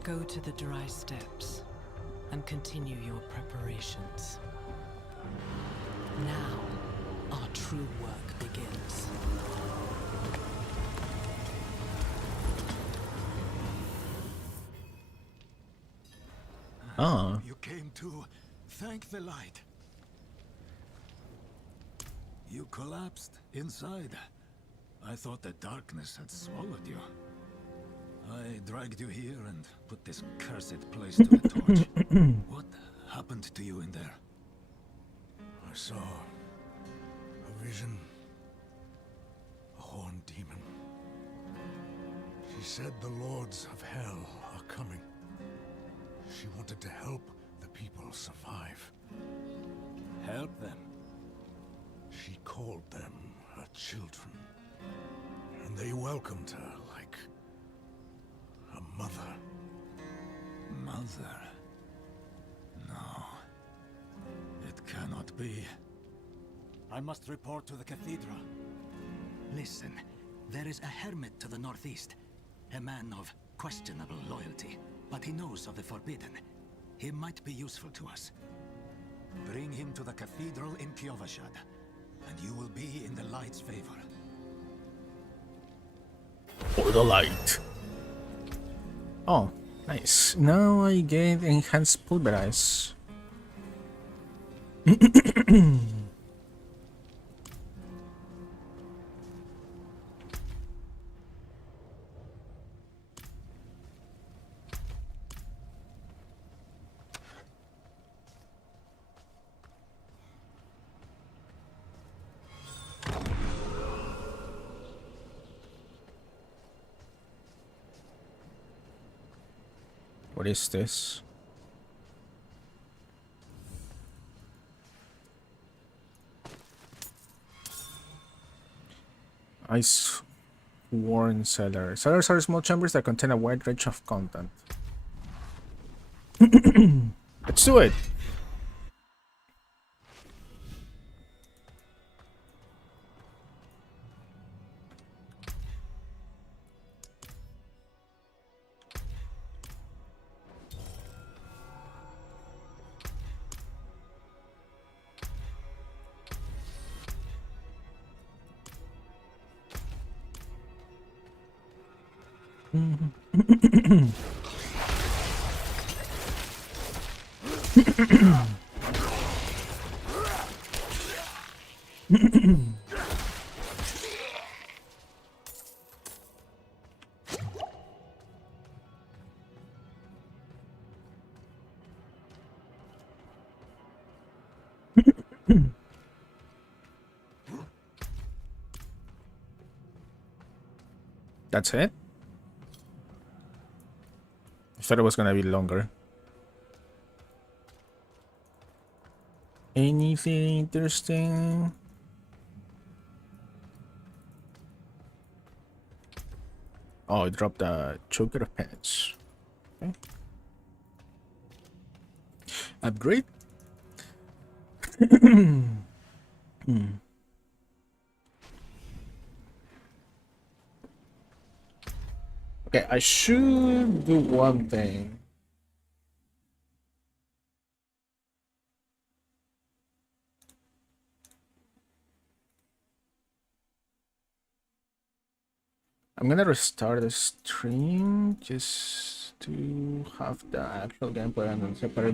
Go to the dry steps and continue your preparations. Now, our true work begins. Ah. You came to thank the light. You collapsed inside. I thought the darkness had swallowed you. I dragged you here and put this cursed place to the torch. What happened to you in there? I saw a vision horn demon. She said the lords of hell are coming. She wanted to help the people survive. Help them? She called them her children. And they welcomed her like a mother. Mother? No. It cannot be. I must report to the cathedral. Listen, there is a hermit to the northeast. A man of questionable loyalty, but he knows of the forbidden. He might be useful to us. Bring him to the cathedral in Kyovashad, and you will be in the light's favor. For the light. Oh, nice. Now I get enhanced pulverize. What is this? Ice worn cellar. Cellars are small chambers that contain a wide range of content. Let's do it. That's it? I thought it was gonna be longer. Anything interesting? Oh, I dropped a choker of penance. Okay. Upgrade? Okay, I should do one thing. I'm gonna restart the stream just to have the actual gameplay and then separate